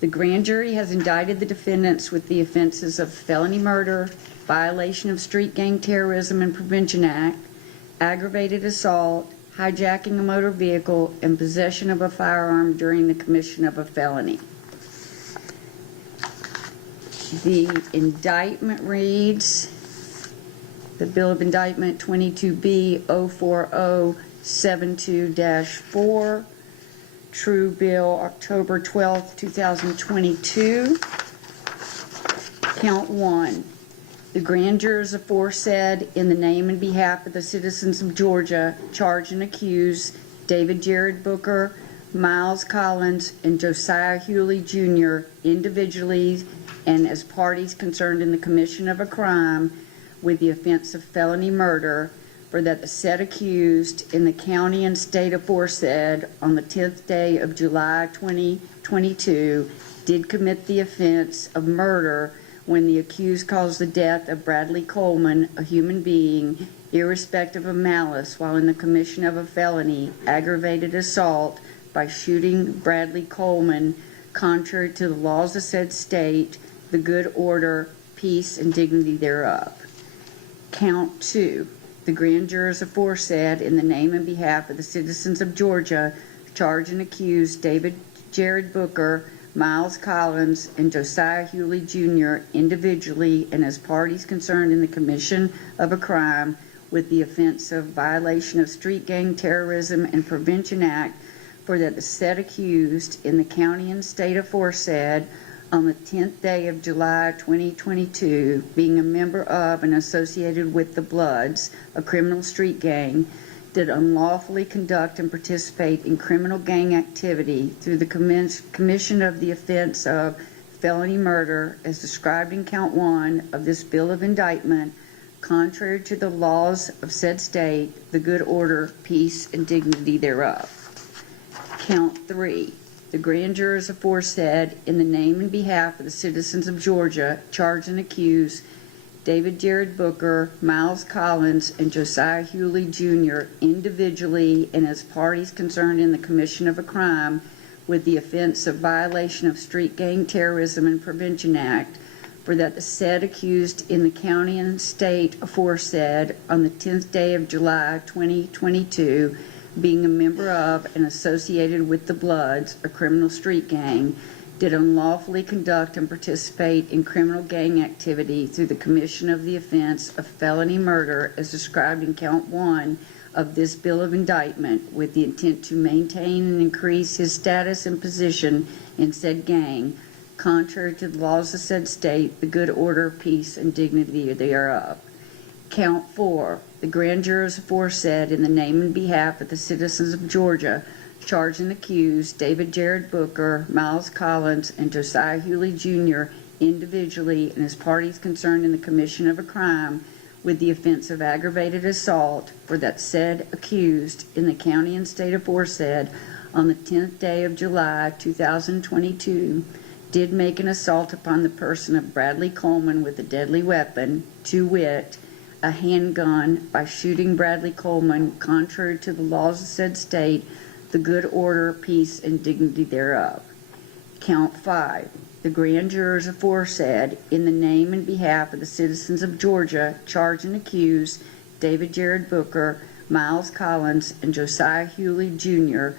The grand jury has indicted the defendants with the offenses of felony murder, violation of Street Gang Terrorism and Prevention Act, aggravated assault, hijacking a motor vehicle, and possession of a firearm during the commission of a felony. The indictment reads, the Bill of Indictment 22B 04072-4, True Bill, October 12, 2022. Count 1. The grand jurors aforesaid, in the name and behalf of the citizens of Georgia, charge and accuse David Jared Booker, Miles Collins, and Josiah Hewley Jr. individually and as parties concerned in the commission of a crime with the offense of felony murder, for that the said accused in the county and state aforesaid on the 10th day of July 2022 did commit the offense of murder when the accused caused the death of Bradley Coleman, a human being, irrespective of malice, while in the commission of a felony, aggravated assault, by shooting Bradley Coleman, contrary to the laws of said state, the good order, peace, and dignity thereof. Count 2. The grand jurors aforesaid, in the name and behalf of the citizens of Georgia, charge and accuse David Jared Booker, Miles Collins, and Josiah Hewley Jr. individually and as parties concerned in the commission of a crime with the offense of violation of Street Gang Terrorism and Prevention Act, for that the said accused in the county and state aforesaid on the 10th day of July 2022, being a member of and associated with the Bloods, a criminal street gang, did unlawfully conduct and participate in criminal gang activity through the commission of the offense of felony murder as described in count 1 of this bill of indictment, contrary to the laws of said state, the good order, peace, and dignity thereof. Count 3. The grand jurors aforesaid, in the name and behalf of the citizens of Georgia, charge and accuse David Jared Booker, Miles Collins, and Josiah Hewley Jr. individually and as parties concerned in the commission of a crime with the offense of violation of Street Gang Terrorism and Prevention Act, for that the said accused in the county and state aforesaid on the 10th day of July 2022, being a member of and associated with the Bloods, a criminal street gang, did unlawfully conduct and participate in criminal gang activity through the commission of the offense of felony murder as described in count 1 of this bill of indictment with the intent to maintain and increase his status and position in said gang, contrary to the laws of said state, the good order, peace, and dignity thereof. Count 4. The grand jurors aforesaid, in the name and behalf of the citizens of Georgia, charge and accuse David Jared Booker, Miles Collins, and Josiah Hewley Jr. individually and as parties concerned in the commission of a crime with the offense of aggravated assault, for that said accused in the county and state aforesaid on the 10th day of July 2022 did make an assault upon the person of Bradley Coleman with a deadly weapon, to wit, a handgun, by shooting Bradley Coleman contrary to the laws of said state, the good order, peace, and dignity thereof. Count 5. The grand jurors aforesaid, in the name and behalf of the citizens of Georgia, charge and accuse David Jared Booker, Miles Collins, and Josiah Hewley Jr.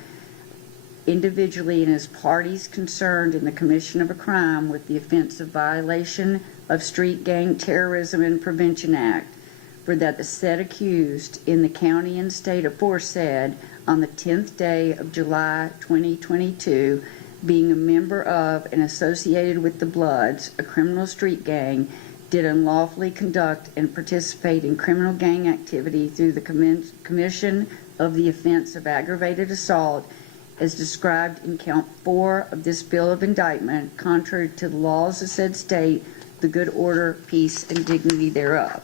individually and as parties concerned in the commission of a crime with the offense of violation of Street Gang Terrorism and Prevention Act, for that the said accused in the county and state aforesaid on the 10th day of July 2022, being a member of and associated with the Bloods, a criminal street gang, did unlawfully conduct and participate in criminal gang activity through the commission of the offense of aggravated assault as described in count 4 of this bill of indictment, contrary to the laws of said state, the good order, peace, and dignity thereof.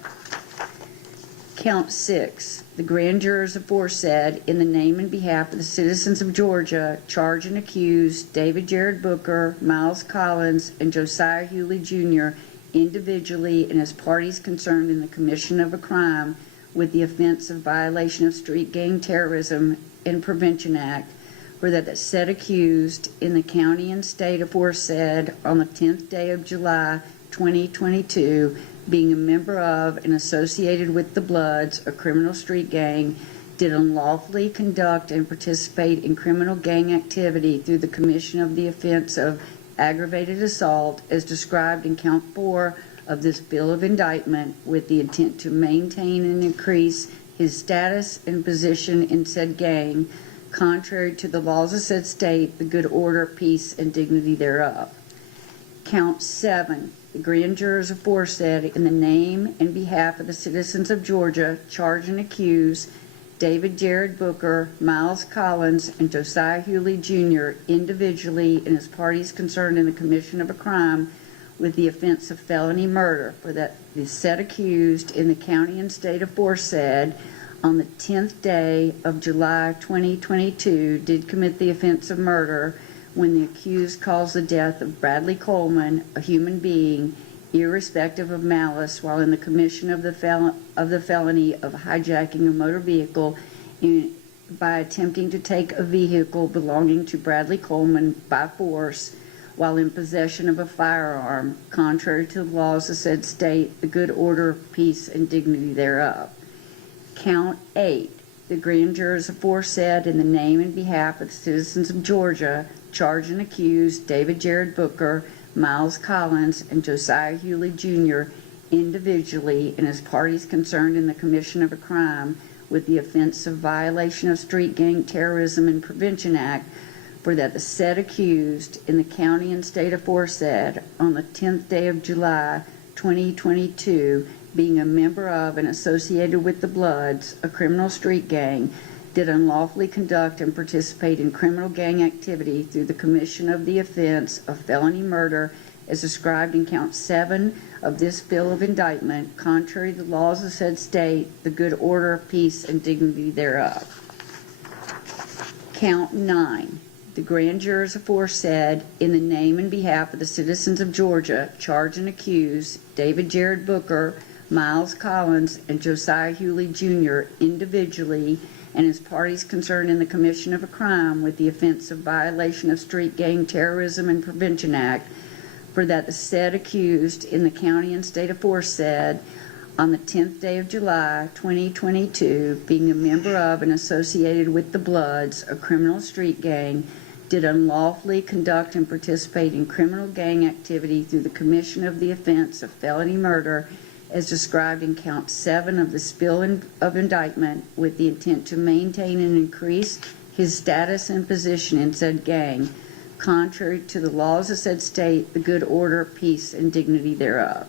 Count 6, the grand jurors aforesaid, in the name and behalf of the citizens of Georgia, charge and accuse David Jared Booker, Miles Collins, and Josiah Hewley Jr. individually and as parties concerned in the commission of a crime with the offense of violation of Street Gang Terrorism and Prevention Act, for that the said accused in the county and state aforesaid on the 10th day of July 2022, being a member of and associated with the Bloods, a criminal street gang, did unlawfully conduct and participate in criminal gang activity through the commission of the offense of aggravated assault as described in count 4 of this bill of indictment with the intent to maintain and increase his status and position in said gang, contrary to the laws of said state, the good order, peace, and dignity thereof. Count 7, the grand jurors aforesaid, in the name and behalf of the citizens of Georgia, charge and accuse David Jared Booker, Miles Collins, and Josiah Hewley Jr. individually and as parties concerned in the commission of a crime with the offense of felony murder, for that the said accused in the county and state aforesaid on the 10th day of July 2022 did commit the offense of murder when the accused caused the death of Bradley Coleman, a human being, irrespective of malice, while in the commission of the felony of hijacking a motor vehicle by attempting to take a vehicle belonging to Bradley Coleman by force while in possession of a firearm, contrary to the laws of said state, the good order, peace, and dignity thereof. Count 8, the grand jurors aforesaid, in the name and behalf of the citizens of Georgia, charge and accuse David Jared Booker, Miles Collins, and Josiah Hewley Jr. individually and as parties concerned in the commission of a crime with the offense of violation of Street Gang Terrorism and Prevention Act, for that the said accused in the county and state aforesaid on the 10th day of July 2022, being a member of and associated with the Bloods, a criminal street gang, did unlawfully conduct and participate in criminal gang activity through the commission of the offense of felony murder as described in count 7 of this bill of indictment, contrary to the laws of said state, the good order, peace, and dignity thereof. Count 9. The grand jurors aforesaid, in the name and behalf of the citizens of Georgia, charge and accuse David Jared Booker, Miles Collins, and Josiah Hewley Jr. individually and as parties concerned in the commission of a crime with the offense of violation of Street Gang Terrorism and Prevention Act, for that the said accused in the county and state aforesaid on the 10th day of July 2022, being a member of and associated with the Bloods, a criminal street gang, did unlawfully conduct and participate in criminal gang activity through the commission of the offense of felony murder as described in count 7 of this bill of indictment with the intent to maintain and increase his status and position in said gang, contrary to the laws of said state, the good order, peace, and dignity thereof.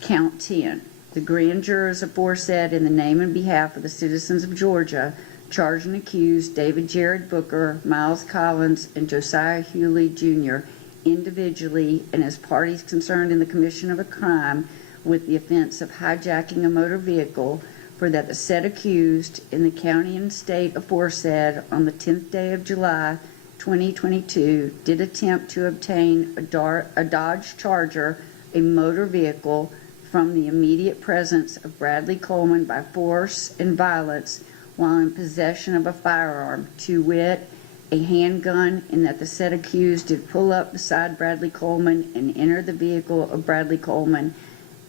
Count 10. The grand jurors aforesaid, in the name and behalf of the citizens of Georgia, charge and accuse David Jared Booker, Miles Collins, and Josiah Hewley Jr. individually and as parties concerned in the commission of a crime with the offense of hijacking a motor vehicle, for that the said accused in the county and state aforesaid on the 10th day of July 2022 did attempt to obtain a Dodge Charger, a motor vehicle, from the immediate presence of Bradley Coleman by force and violence while in possession of a firearm, to wit, a handgun, and that the said accused did pull up beside Bradley Coleman and enter the vehicle of Bradley Coleman,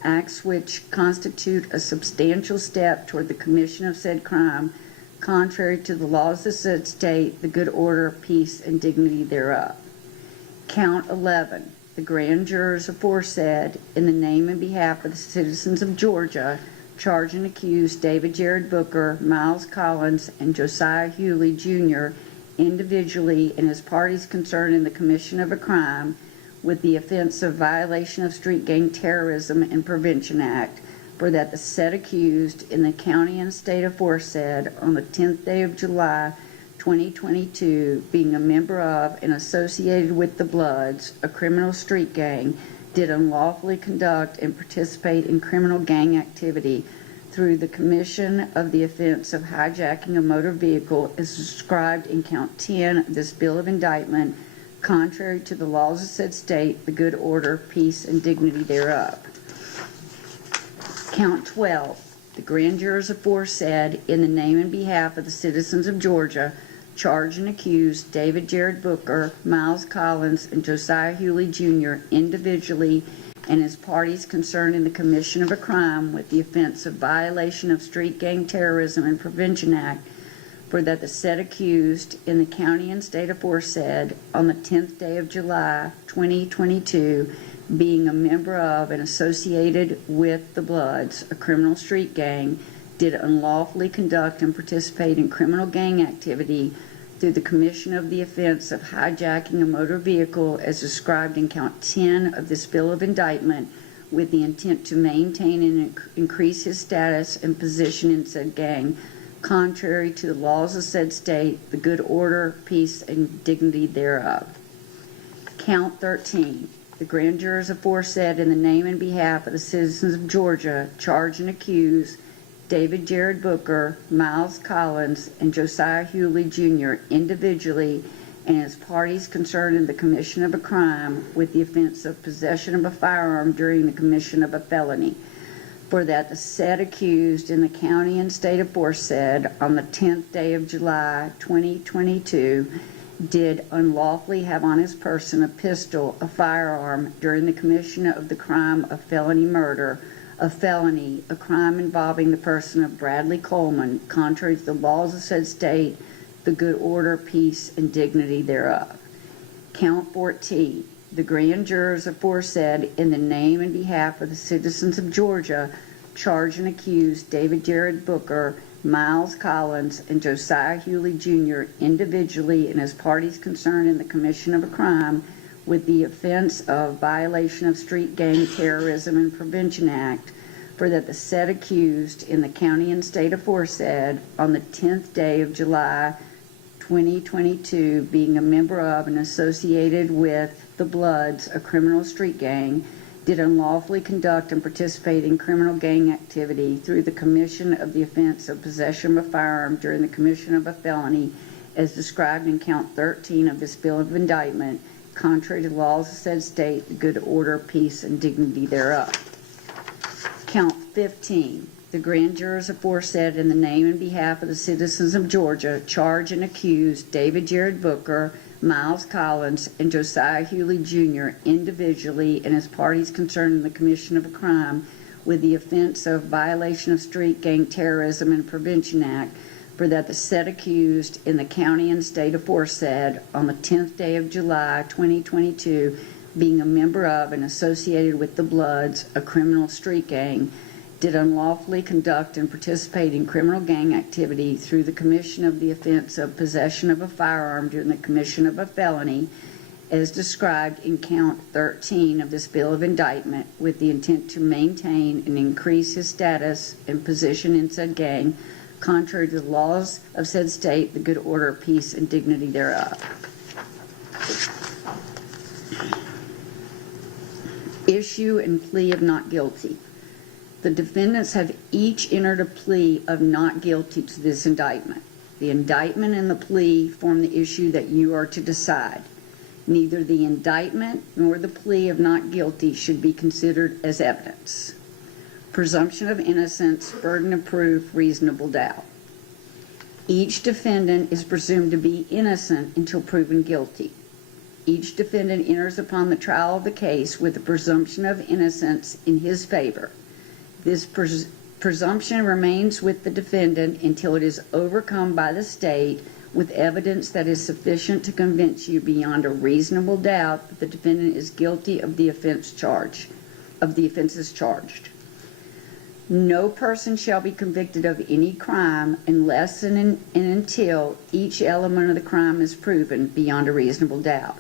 acts which constitute a substantial step toward the commission of said crime, contrary to the laws of said state, the good order, peace, and dignity thereof. Count 11. The grand jurors aforesaid, in the name and behalf of the citizens of Georgia, charge and accuse David Jared Booker, Miles Collins, and Josiah Hewley Jr. individually and as parties concerned in the commission of a crime with the offense of violation of Street Gang Terrorism and Prevention Act, for that the said accused in the county and state aforesaid on the 10th day of July 2022, being a member of and associated with the Bloods, a criminal street gang, did unlawfully conduct and participate in criminal gang activity through the commission of the offense of hijacking a motor vehicle as described in count 10 of this bill of indictment, contrary to the laws of said state, the good order, peace, and dignity thereof. Count 12, the grand jurors aforesaid, in the name and behalf of the citizens of Georgia, charge and accuse David Jared Booker, Miles Collins, and Josiah Hewley Jr. individually and as parties concerned in the commission of a crime with the offense of violation of Street Gang Terrorism and Prevention Act, for that the said accused in the county and state aforesaid on the 10th day of July 2022, being a member of and associated with the Bloods, a criminal street gang, did unlawfully conduct and participate in criminal gang activity through the commission of the offense of hijacking a motor vehicle as described in count 10 of this bill of indictment with the intent to maintain and increase his status and position in said gang, contrary to the laws of said state, the good order, peace, and dignity thereof. Count 13. The grand jurors aforesaid, in the name and behalf of the citizens of Georgia, charge and accuse David Jared Booker, Miles Collins, and Josiah Hewley Jr. individually and as parties concerned in the commission of a crime with the offense of possession of a firearm during the commission of a felony, for that the said accused in the county and state aforesaid on the 10th day of July 2022 did unlawfully have on his person a pistol, a firearm, during the commission of the crime of felony murder, a felony, a crime involving the person of Bradley Coleman, contrary to the laws of said state, the good order, peace, and dignity thereof. Count 14. The grand jurors aforesaid, in the name and behalf of the citizens of Georgia, charge and accuse David Jared Booker, Miles Collins, and Josiah Hewley Jr. individually and as parties concerned in the commission of a crime with the offense of violation of Street Gang Terrorism and Prevention Act, for that the said accused in the county and state aforesaid on the 10th day of July 2022, being a member of and associated with the Bloods, a criminal street gang, did unlawfully conduct and participate in criminal gang activity through the commission of the offense of possession of a firearm during the commission of a felony as described in count 13 of this bill of indictment, contrary to the laws of said state, the good order, peace, and dignity thereof. Count 15. The grand jurors aforesaid, in the name and behalf of the citizens of Georgia, charge and accuse David Jared Booker, Miles Collins, and Josiah Hewley Jr. individually and as parties concerned in the commission of a crime with the offense of violation of Street Gang Terrorism and Prevention Act, for that the said accused in the county and state aforesaid on the 10th day of July 2022, being a member of and associated with the Bloods, a criminal street gang, did unlawfully conduct and participate in criminal gang activity through the commission of the offense of possession of a firearm during the commission of a felony as described in count 13 of this bill of indictment with the intent to maintain and increase his status and position in said gang, contrary to the laws of said state, the good order, peace, and dignity thereof. Issue and plea of not guilty. The defendants have each entered a plea of not guilty to this indictment. The indictment and the plea form the issue that you are to decide. Neither the indictment nor the plea of not guilty should be considered as evidence. Presumption of innocence, burden of proof, reasonable doubt. Each defendant is presumed to be innocent until proven guilty. Each defendant enters upon the trial of the case with the presumption of innocence in his favor. This presumption remains with the defendant until it is overcome by the state with evidence that is sufficient to convince you beyond a reasonable doubt that the defendant is guilty of the offenses charged. No person shall be convicted of any crime unless and until each element of the crime is proven beyond a reasonable doubt.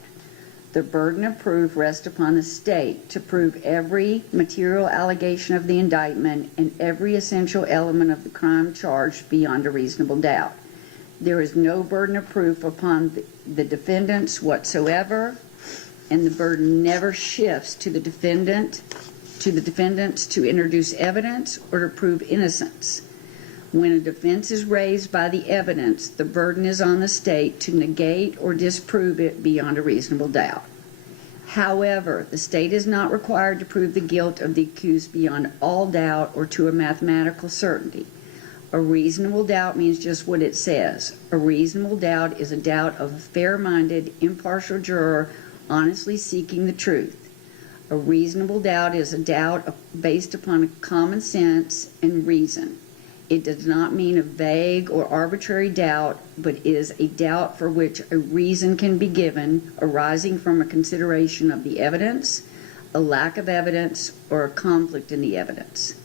The burden of proof rests upon the state to prove every material allegation of the indictment and every essential element of the crime charged beyond a reasonable doubt. There is no burden of proof upon the defendants whatsoever, and the burden never shifts to the defendants to introduce evidence or to prove innocence. When a defense is raised by the evidence, the burden is on the state to negate or disprove it beyond a reasonable doubt. However, the state is not required to prove the guilt of the accused beyond all doubt or to a mathematical certainty. A reasonable doubt means just what it says. A reasonable doubt is a doubt of a fair-minded, impartial juror honestly seeking the truth. A reasonable doubt is a doubt based upon common sense and reason. It does not mean a vague or arbitrary doubt, but is a doubt for which a reason can be given arising from a consideration of the evidence, a lack of evidence, or a conflict in the evidence.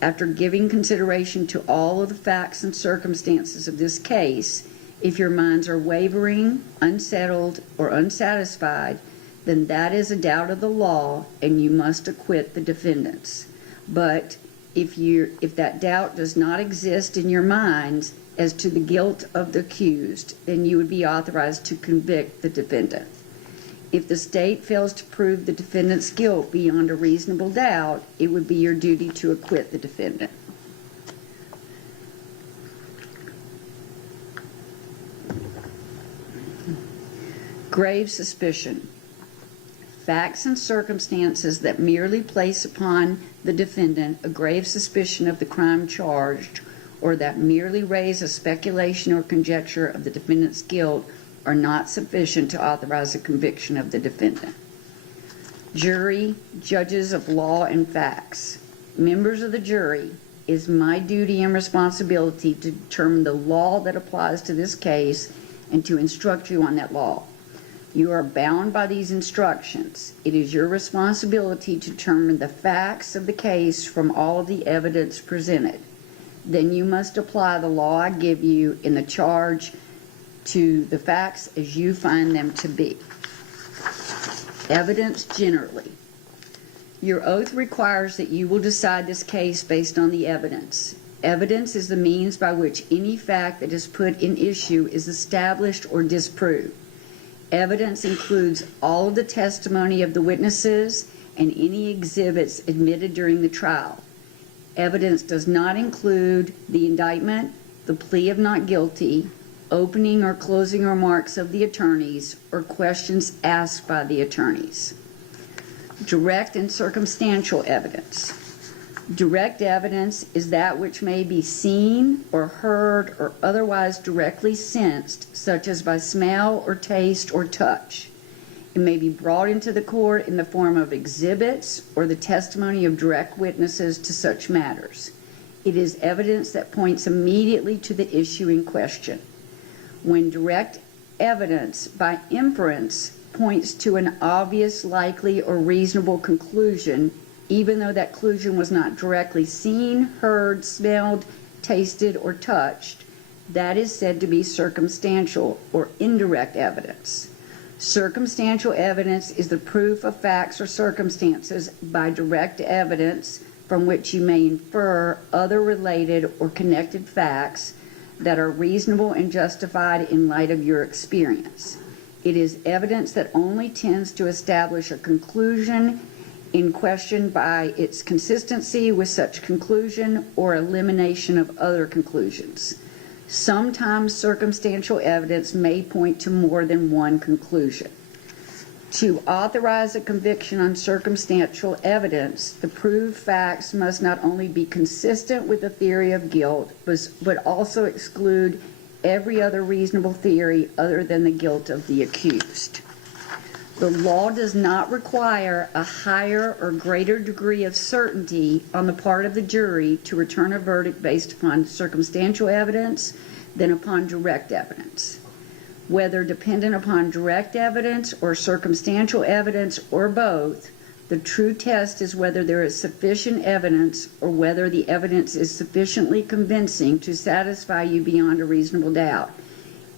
After giving consideration to all of the facts and circumstances of this case, if your minds are wavering, unsettled, or unsatisfied, then that is a doubt of the law and you must acquit the defendants. But if that doubt does not exist in your minds as to the guilt of the accused, then you would be authorized to convict the defendant. If the state fails to prove the defendant's guilt beyond a reasonable doubt, it would be your duty to acquit the defendant. Grave suspicion. Facts and circumstances that merely place upon the defendant a grave suspicion of the crime charged, or that merely raise a speculation or conjecture of the defendant's guilt, are not sufficient to authorize a conviction of the defendant. Jury, judges of law and facts. Members of the jury, it is my duty and responsibility to determine the law that applies to this case and to instruct you on that law. You are bound by these instructions. It is your responsibility to determine the facts of the case from all of the evidence presented. Then you must apply the law I give you in the charge to the facts as you find them to be. Evidence generally. Your oath requires that you will decide this case based on the evidence. Evidence is the means by which any fact that is put in issue is established or disproved. Evidence includes all of the testimony of the witnesses and any exhibits admitted during the trial. Evidence does not include the indictment, the plea of not guilty, opening or closing remarks of the attorneys, or questions asked by the attorneys. Direct and circumstantial evidence. Direct evidence is that which may be seen or heard or otherwise directly sensed, such as by smell or taste or touch. It may be brought into the court in the form of exhibits or the testimony of direct witnesses to such matters. It is evidence that points immediately to the issue in question. When direct evidence by inference points to an obvious, likely, or reasonable conclusion, even though that conclusion was not directly seen, heard, smelled, tasted, or touched, that is said to be circumstantial or indirect evidence. Circumstantial evidence is the proof of facts or circumstances by direct evidence from which you may infer other related or connected facts that are reasonable and justified in light of your experience. It is evidence that only tends to establish a conclusion in question by its consistency with such conclusion or elimination of other conclusions. Sometimes circumstantial evidence may point to more than one conclusion. To authorize a conviction on circumstantial evidence, the proved facts must not only be consistent with the theory of guilt, but also exclude every other reasonable theory other than the guilt of the accused. The law does not require a higher or greater degree of certainty on the part of the jury to return a verdict based upon circumstantial evidence than upon direct evidence. Whether dependent upon direct evidence or circumstantial evidence or both, the true test is whether there is sufficient evidence or whether the evidence is sufficiently convincing to satisfy you beyond a reasonable doubt.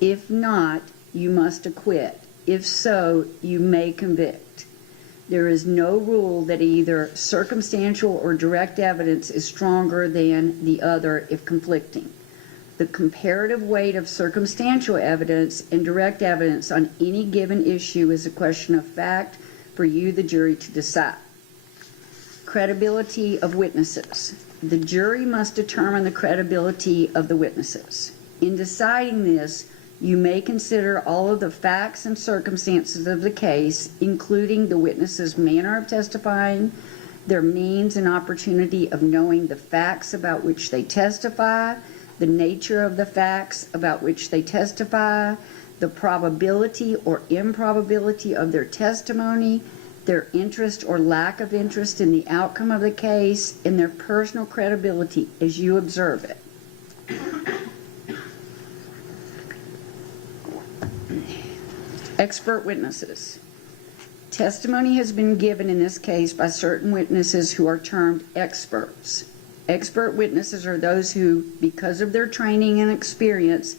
If not, you must acquit. If so, you may convict. There is no rule that either circumstantial or direct evidence is stronger than the other if conflicting. The comparative weight of circumstantial evidence and direct evidence on any given issue is a question of fact for you, the jury, to decide. Credibility of witnesses. The jury must determine the credibility of the witnesses. In deciding this, you may consider all of the facts and circumstances of the case, including the witness's manner of testifying, their means and opportunity of knowing the facts about which they testify, the nature of the facts about which they testify, the probability or improbability of their testimony, their interest or lack of interest in the outcome of the case, and their personal credibility as you observe it. Expert witnesses. Testimony has been given in this case by certain witnesses who are termed experts. Expert witnesses are those who, because of their training and experience,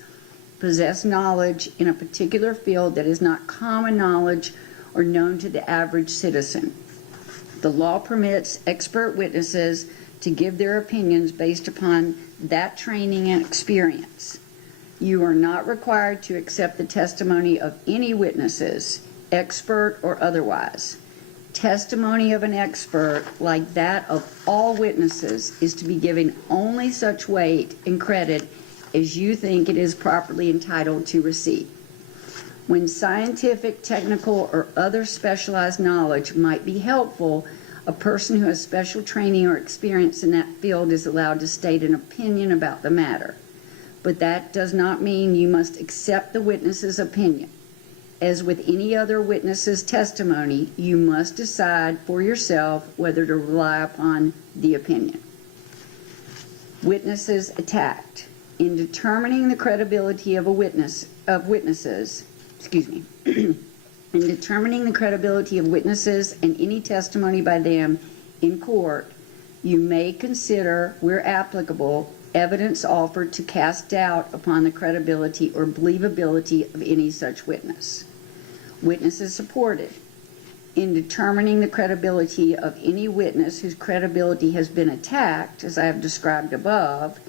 possess knowledge in a particular field that is not common knowledge or known to the average citizen. The law permits expert witnesses to give their opinions based upon that training and experience. You are not required to accept the testimony of any witnesses, expert or otherwise. Testimony of an expert, like that of all witnesses, is to be given only such weight and credit as you think it is properly entitled to receive. When scientific, technical, or other specialized knowledge might be helpful, a person who has special training or experience in that field is allowed to state an opinion about the matter. But that does not mean you must accept the witness's opinion. As with any other witness's testimony, you must decide for yourself whether to rely upon the opinion. Witnesses attacked. In determining the credibility of witnesses, in determining the credibility of witnesses and any testimony by them in court, you may consider, where applicable, evidence offered to cast doubt upon the credibility or believability of any such witness. Witnesses supported. In determining the credibility of any witness whose credibility has been attacked, as I have described above,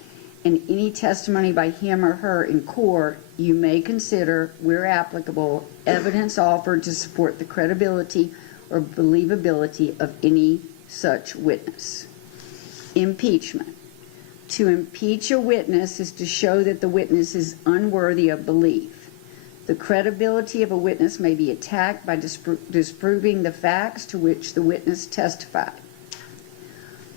and any testimony by him or her in court, you may consider, where applicable, evidence offered to support the credibility or believability of any such witness. Impeachment. To impeach a witness is to show that the witness is unworthy of belief. The credibility of a witness may be attacked by disproving the facts to which the witness testified.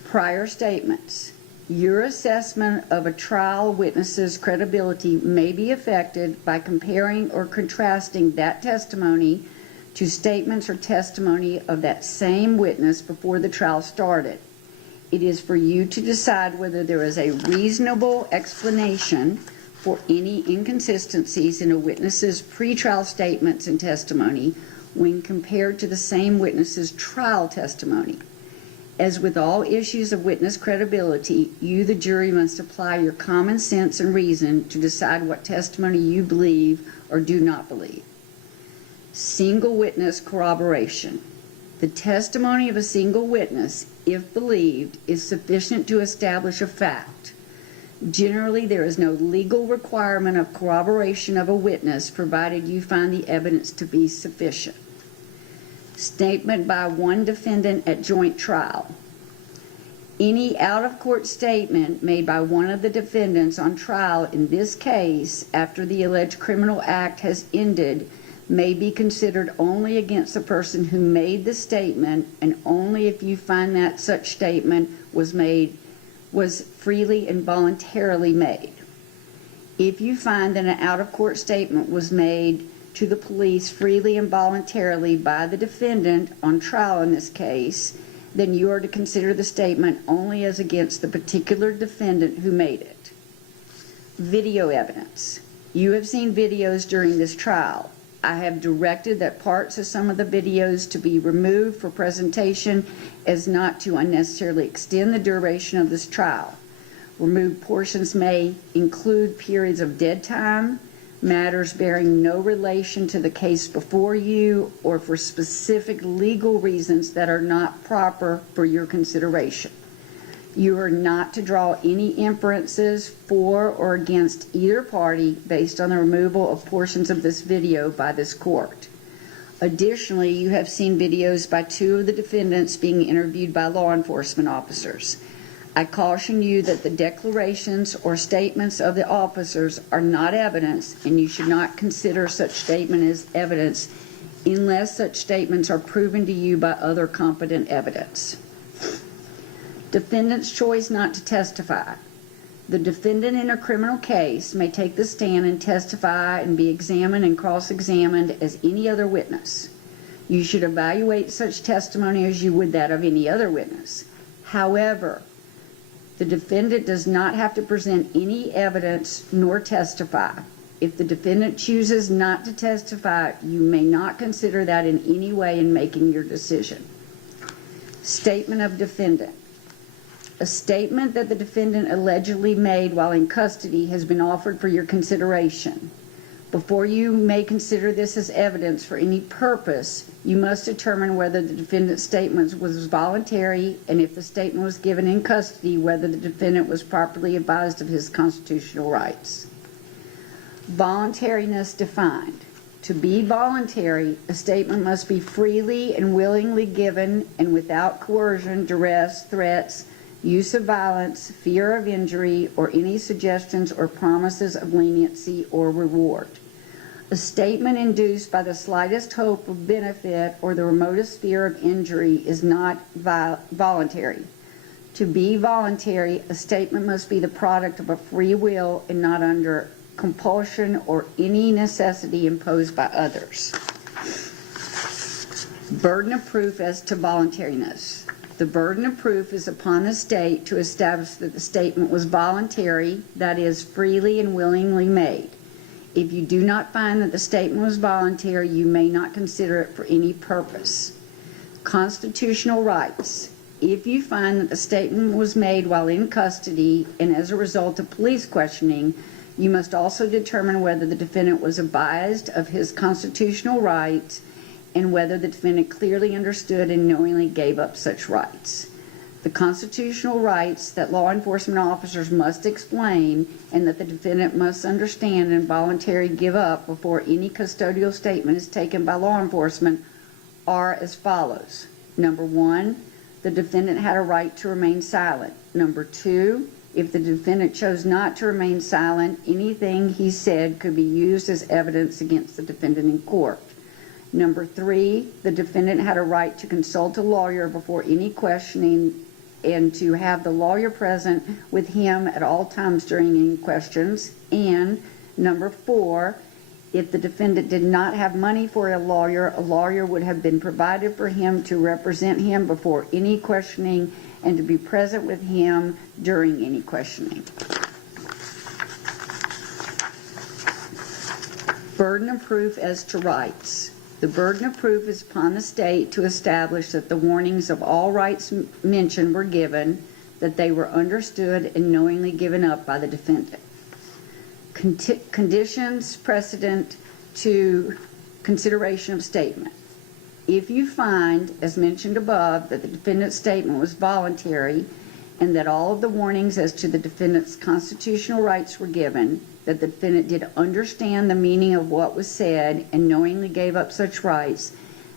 Prior statements. Your assessment of a trial witness's credibility may be affected by comparing or contrasting that testimony to statements or testimony of that same witness before the trial started. It is for you to decide whether there is a reasonable explanation for any inconsistencies in a witness's pretrial statements and testimony when compared to the same witness's trial testimony. As with all issues of witness credibility, you, the jury, must apply your common sense and reason to decide what testimony you believe or do not believe. Single witness corroboration. The testimony of a single witness, if believed, is sufficient to establish a fact. Generally, there is no legal requirement of corroboration of a witness, provided you find the evidence to be sufficient. Statement by one defendant at joint trial. Any out-of-court statement made by one of the defendants on trial in this case after the alleged criminal act has ended may be considered only against the person who made the statement, and only if you find that such statement was freely and voluntarily made. If you find that an out-of-court statement was made to the police freely and voluntarily by the defendant on trial in this case, then you are to consider the statement only as against the particular defendant who made it. Video evidence. You have seen videos during this trial. I have directed that parts of some of the videos to be removed for presentation as not to unnecessarily extend the duration of this trial. Removed portions may include periods of dead time, matters bearing no relation to the case before you, or for specific legal reasons that are not proper for your consideration. You are not to draw any inferences for or against either party based on the removal of portions of this video by this court. Additionally, you have seen videos by 2 of the defendants being interviewed by law enforcement officers. I caution you that the declarations or statements of the officers are not evidence, and you should not consider such statement as evidence unless such statements are proven to you by other competent evidence. Defendant's choice not to testify. The defendant in a criminal case may take the stand and testify and be examined and cross-examined as any other witness. You should evaluate such testimony as you would that of any other witness. However, the defendant does not have to present any evidence nor testify. If the defendant chooses not to testify, you may not consider that in any way in making your decision. Statement of defendant. A statement that the defendant allegedly made while in custody has been offered for your consideration. Before you may consider this as evidence for any purpose, you must determine whether the defendant's statement was voluntary, and if the statement was given in custody, whether the defendant was properly advised of his constitutional rights. Voluntariness defined. To be voluntary, a statement must be freely and willingly given and without coercion, duress, threats, use of violence, fear of injury, or any suggestions or promises of leniency or reward. A statement induced by the slightest hope of benefit or the remotest fear of injury is not voluntary. To be voluntary, a statement must be the product of a free will and not under compulsion or any necessity imposed by others. Burden of proof as to voluntariness. The burden of proof is upon the state to establish that the statement was voluntary, that is, freely and willingly made. If you do not find that the statement was voluntary, you may not consider it for any purpose. Constitutional rights. If you find that the statement was made while in custody and as a result of police questioning, you must also determine whether the defendant was advised of his constitutional rights and whether the defendant clearly understood and knowingly gave up such rights. The constitutional rights that law enforcement officers must explain and that the defendant must understand and voluntarily give up before any custodial statement is taken by law enforcement are as follows. Number 1, the defendant had a right to remain silent. Number 2, if the defendant chose not to remain silent, anything he said could be used as evidence against the defendant in court. Number 3, the defendant had a right to consult a lawyer before any questioning and to have the lawyer present with him at all times during any questions. And number 4, if the defendant did not have money for a lawyer would have been provided for him to represent him before any questioning and to be present with him during any questioning. Burden of proof as to rights. The burden of proof is upon the state to establish that the warnings of all rights mentioned were given, that they were understood and knowingly given up by the defendant. Conditions precedent to consideration of statement. If you find, as mentioned above, that the defendant's statement was voluntary and that all of the warnings as to the defendant's constitutional rights were given, that the defendant did understand the meaning of what was said and knowingly gave up such rights,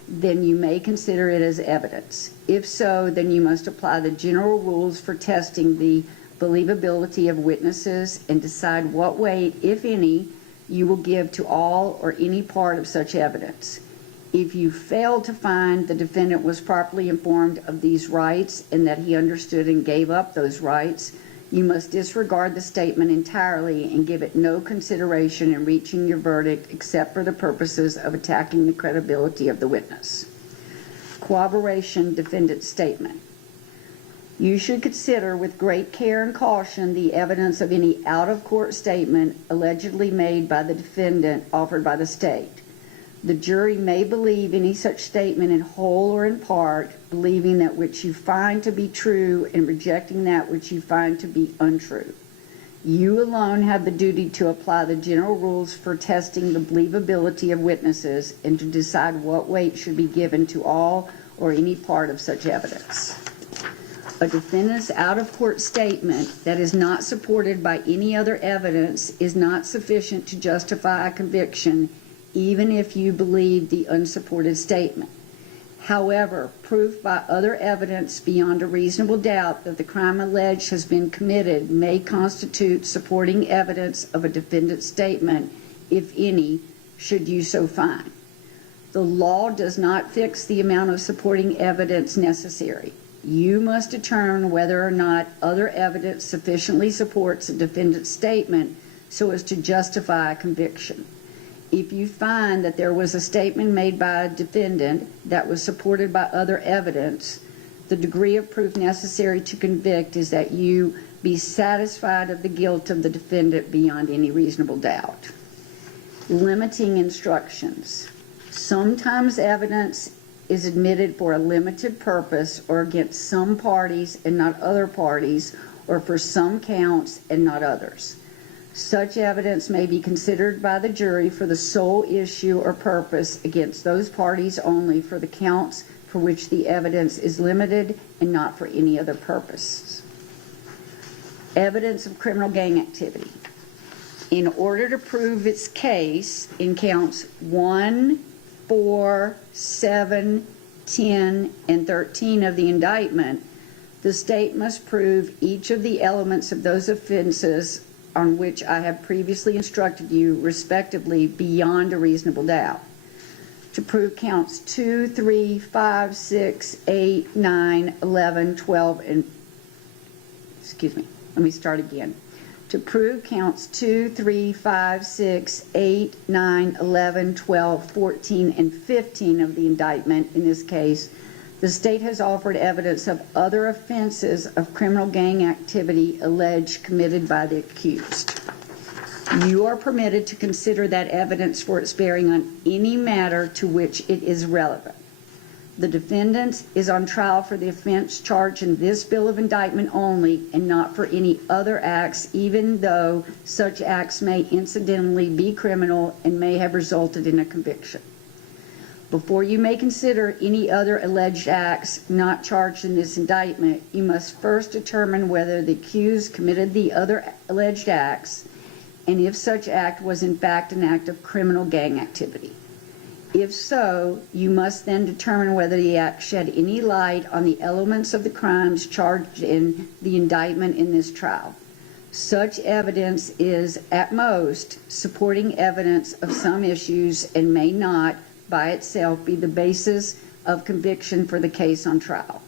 then you may consider it as evidence. If so, then you must apply the general rules for testing the believability of witnesses and decide what weight, if any, you will give to all or any part of such evidence. If you fail to find the defendant was properly informed of these rights and that he understood and gave up those rights, you must disregard the statement entirely and give it no consideration in reaching your verdict except for the purposes of attacking the credibility of the witness. Corroboration defendant's statement. You should consider with great care and caution the evidence of any out-of-court statement allegedly made by the defendant offered by the state. The jury may believe any such statement in whole or in part, believing that which you find to be true and rejecting that which you find to be untrue. You alone have the duty to apply the general rules for testing the believability of witnesses and to decide what weight should be given to all or any part of such evidence. A defendant's out-of-court statement that is not supported by any other evidence is not sufficient to justify a conviction, even if you believe the unsupported statement. However, proof by other evidence beyond a reasonable doubt that the crime alleged has been committed may constitute supporting evidence of a defendant's statement, if any, should you so find. The law does not fix the amount of supporting evidence necessary. You must determine whether or not other evidence sufficiently supports a defendant's statement so as to justify a conviction. If you find that there was a statement made by a defendant that was supported by other evidence, the degree of proof necessary to convict is that you be satisfied of the guilt of the defendant beyond any reasonable doubt. Limiting instructions. Sometimes evidence is admitted for a limited purpose or against some parties and not other parties, or for some counts and not others. Such evidence may be considered by the jury for the sole issue or purpose against those parties only for the counts for which the evidence is limited and not for any other purpose. Evidence of criminal gang activity. In order to prove its case in counts 1, 4, 7, 10, and 13 of the indictment, the state must prove each of the elements of those offenses on which I have previously instructed you, respectively, beyond a reasonable doubt. To prove counts 2, 3, 5, 6, 8, 9, 11, 12, and... Excuse me, let me start again. To prove counts 2, 3, 5, 6, 8, 9, 11, 12, 14, and 15 of the indictment in this case, the state has offered evidence of other offenses of criminal gang activity alleged committed by the accused. You are permitted to consider that evidence for its bearing on any matter to which it is relevant. The defendant is on trial for the offense charged in this bill of indictment only and not for any other acts, even though such acts may incidentally be criminal and may have resulted in a conviction. Before you may consider any other alleged acts not charged in this indictment, you must first determine whether the accused committed the other alleged acts, and if such act was in fact an act of criminal gang activity. If so, you must then determine whether the act shed any light on the elements of the crimes charged in the indictment in this trial. Such evidence is, at most, supporting evidence of some issues and may not, by itself, be the basis of conviction for the case on trial.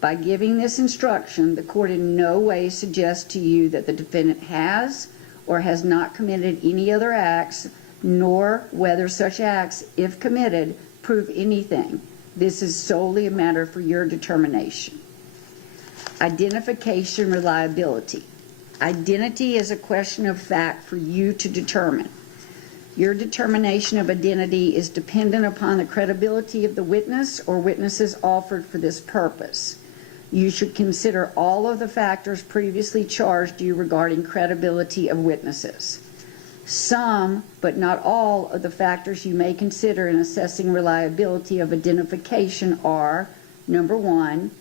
By giving this instruction, the court in no way suggests to you that the defendant has or has not committed any other acts, nor whether such acts, if committed, prove anything. This is solely a matter for your determination. Identification reliability. Identity is a question of fact for you to determine. Your determination of identity is dependent upon the credibility of the witness or witnesses offered for this purpose. You should consider all of the factors previously charged you regarding credibility of witnesses. Some, but not all, of the factors you may consider in assessing reliability of identification are, number one,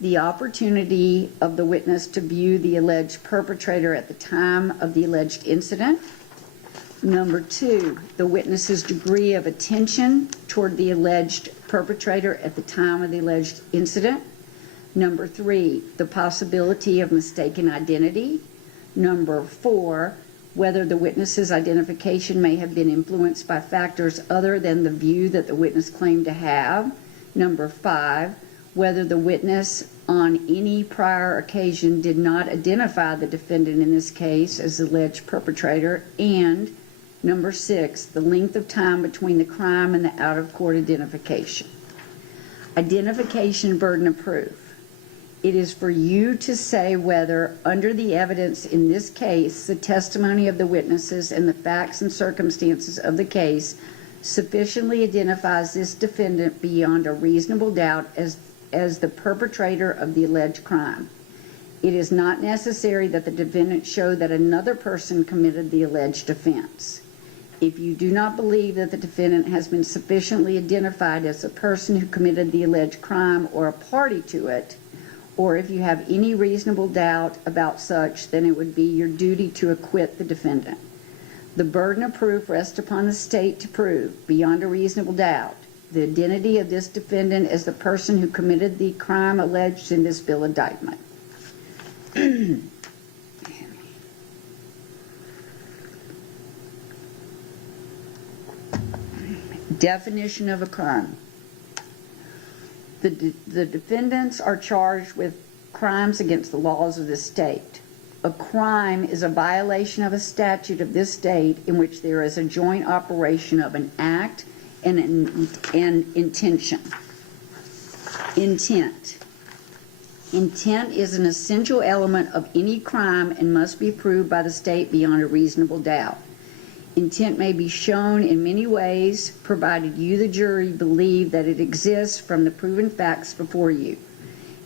the opportunity of the witness to view the alleged perpetrator at the time of the alleged incident. Number two, the witness's degree of attention toward the alleged perpetrator at the time of the alleged incident. Number three, the possibility of mistaken identity. Number four, whether the witness's identification may have been influenced by factors other than the view that the witness claimed to have. Number five, whether the witness on any prior occasion did not identify the defendant in this case as the alleged perpetrator. And number six, the length of time between the crime and the out-of-court identification. Identification burden of proof. It is for you to say whether, under the evidence in this case, the testimony of the witnesses and the facts and circumstances of the case sufficiently identifies this defendant beyond a reasonable doubt as the perpetrator of the alleged crime. It is not necessary that the defendant show that another person committed the alleged offense. If you do not believe that the defendant has been sufficiently identified as the person who committed the alleged crime or a party to it, or if you have any reasonable doubt about such, then it would be your duty to acquit the defendant. The burden of proof rests upon the state to prove, beyond a reasonable doubt, the identity of this defendant as the person who committed the crime alleged in this bill of indictment. Definition of a crime. The defendants are charged with crimes against the laws of the state. A crime is a violation of a statute of this state in which there is a joint operation of an act and an intention. Intent. Intent is an essential element of any crime and must be proved by the state beyond a reasonable doubt. Intent may be shown in many ways, provided you, the jury, believe that it exists from the proven facts before you.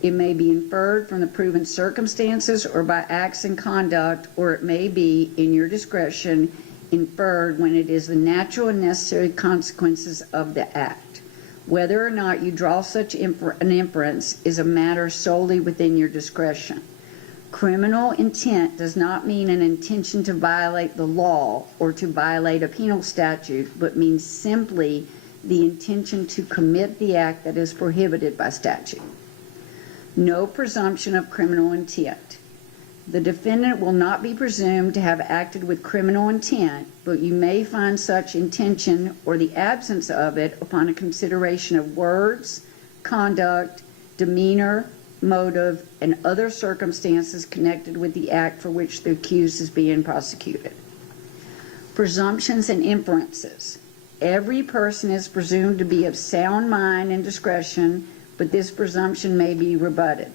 It may be inferred from the proven circumstances or by acts and conduct, or it may be, in your discretion, inferred when it is the natural and necessary consequences of the act. Whether or not you draw such an inference is a matter solely within your discretion. Criminal intent does not mean an intention to violate the law or to violate a penal statute, but means simply the intention to commit the act that is prohibited by statute. No presumption of criminal intent. The defendant will not be presumed to have acted with criminal intent, but you may find such intention or the absence of it upon a consideration of words, conduct, demeanor, motive, and other circumstances connected with the act for which the accused is being prosecuted. Presumptions and inferences. Every person is presumed to be of sound mind and discretion, but this presumption may be rebutted.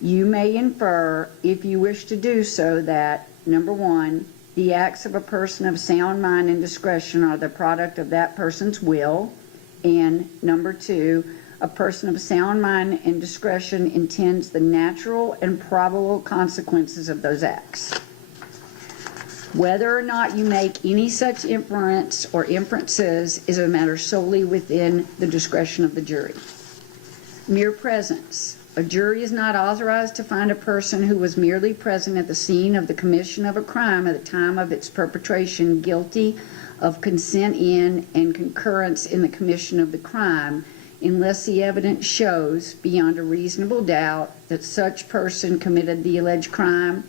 You may infer, if you wish to do so, that, number one, the acts of a person of sound mind and discretion are the product of that person's will, and number two, a person of sound mind and discretion intends the natural and probable consequences of those acts. Whether or not you make any such inference or inferences is a matter solely within the discretion of the jury. Mere presence. A jury is not authorized to find a person who was merely present at the scene of the commission of a crime at the time of its perpetration guilty of consent in and concurrence in the commission of the crime, unless the evidence shows beyond a reasonable doubt that such person committed the alleged crime,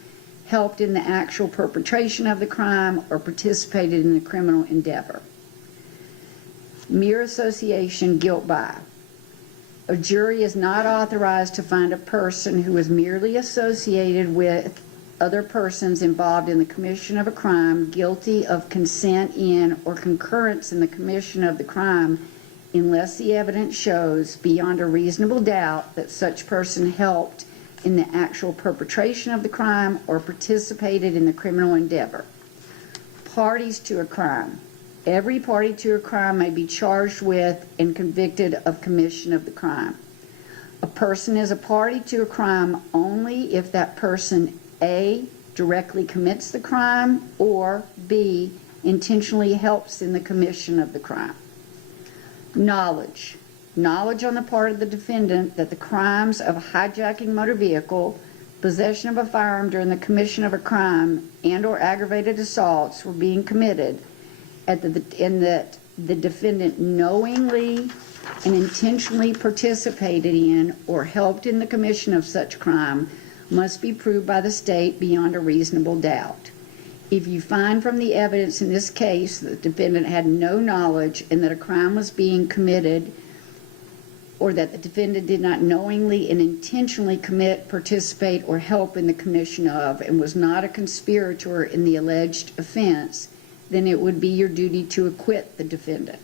helped in the actual perpetration of the crime, or participated in the criminal endeavor. Mere association, guilt by. A jury is not authorized to find a person who is merely associated with other persons involved in the commission of a crime guilty of consent in or concurrence in the commission of the crime, unless the evidence shows beyond a reasonable doubt that such person helped in the actual perpetration of the crime or participated in the criminal endeavor. Parties to a crime. Every party to a crime may be charged with and convicted of commission of the crime. A person is a party to a crime only if that person A, directly commits the crime, or B, intentionally helps in the commission of the crime. Knowledge. Knowledge on the part of the defendant that the crimes of hijacking motor vehicle, possession of a firearm during the commission of a crime, and or aggravated assaults were being committed, and that the defendant knowingly and intentionally participated in or helped in the commission of such crime must be proved by the state beyond a reasonable doubt. If you find from the evidence in this case that the defendant had no knowledge and that a crime was being committed, or that the defendant did not knowingly and intentionally commit, participate, or help in the commission of, and was not a conspirator in the alleged offense, then it would be your duty to acquit the defendant.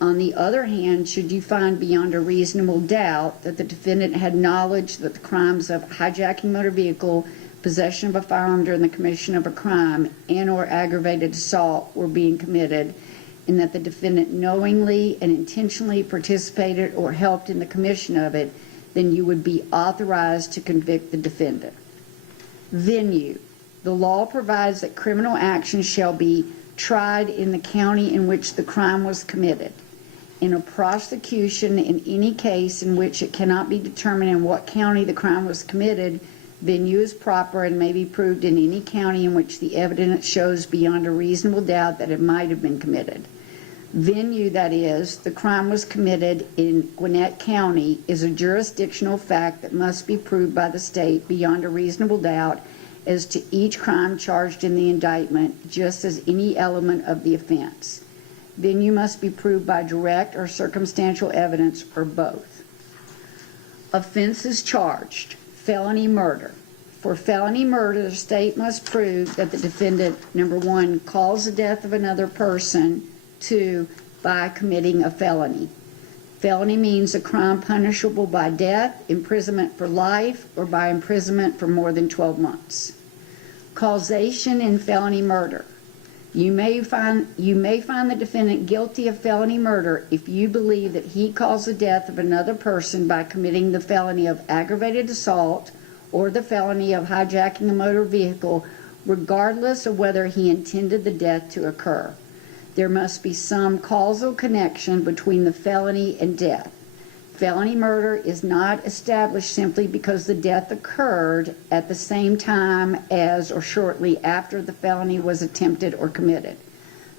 On the other hand, should you find beyond a reasonable doubt that the defendant had knowledge that the crimes of hijacking motor vehicle, possession of a firearm during the commission of a crime, and or aggravated assault were being committed, and that the defendant knowingly and intentionally participated or helped in the commission of it, then you would be authorized to convict the defendant. Venue. The law provides that criminal action shall be tried in the county in which the crime was committed. In a prosecution in any case in which it cannot be determined in what county the crime was committed, venue is proper and may be proved in any county in which the evidence shows beyond a reasonable doubt that it might have been committed. Venue, that is, the crime was committed in Gwinnett County, is a jurisdictional fact that must be proved by the state beyond a reasonable doubt as to each crime charged in the indictment, just as any element of the offense. Venue must be proved by direct or circumstantial evidence or both. Offenses charged. Felony murder. For felony murder, the state must prove that the defendant, number one, caused the death of another person, two, by committing a felony. Felony means a crime punishable by death, imprisonment for life, or by imprisonment for more than 12 months. Causation in felony murder. You may find the defendant guilty of felony murder if you believe that he caused the death of another person by committing the felony of aggravated assault or the felony of hijacking a motor vehicle, regardless of whether he intended the death to occur. There must be some causal connection between the felony and death. Felony murder is not established simply because the death occurred at the same time as or shortly after the felony was attempted or committed.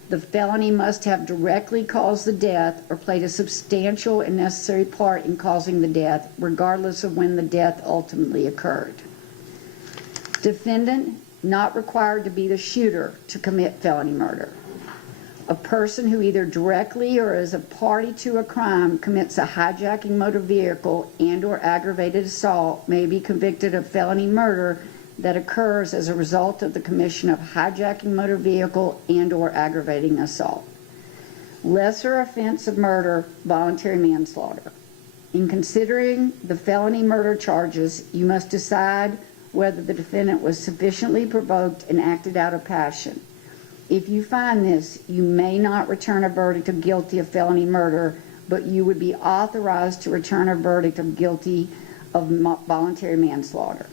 The felony must have directly caused the death or played a substantial and necessary part in causing the death, regardless of when the death ultimately occurred. Defendant not required to be the shooter to commit felony murder. A person who either directly or as a party to a crime commits a hijacking motor vehicle and or aggravated assault may be convicted of felony murder that occurs as a result of the commission of hijacking motor vehicle and or aggravating assault. Lesser offense of murder, voluntary manslaughter. In considering the felony murder charges, you must decide whether the defendant was sufficiently provoked and acted out of passion. If you find this, you may not return a verdict of guilty of felony murder, but you would be authorized to return a verdict of guilty of voluntary manslaughter.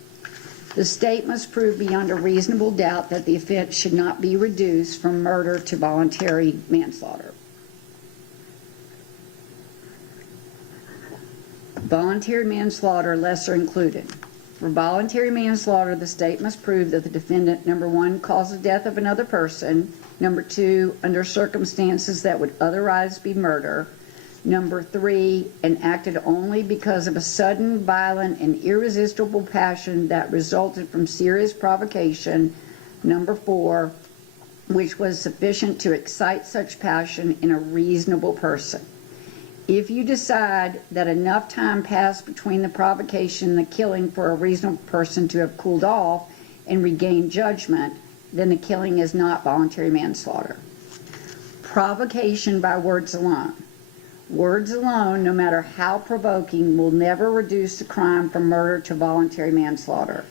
The state must prove beyond a reasonable doubt that the offense should not be reduced from murder to voluntary manslaughter. Voluntary manslaughter, lesser included. For voluntary manslaughter, the state must prove that the defendant, number one, caused the death of another person, number two, under circumstances that would otherwise be murder, number three, and acted only because of a sudden, violent, and irresistible passion that resulted from serious provocation, number four, which was sufficient to excite such passion in a reasonable person. If you decide that enough time passed between the provocation and the killing for a reasonable person to have cooled off and regained judgment, then the killing is not voluntary manslaughter. Provocation by words alone. Words alone, no matter how provoking, will never reduce the crime from murder to voluntary manslaughter.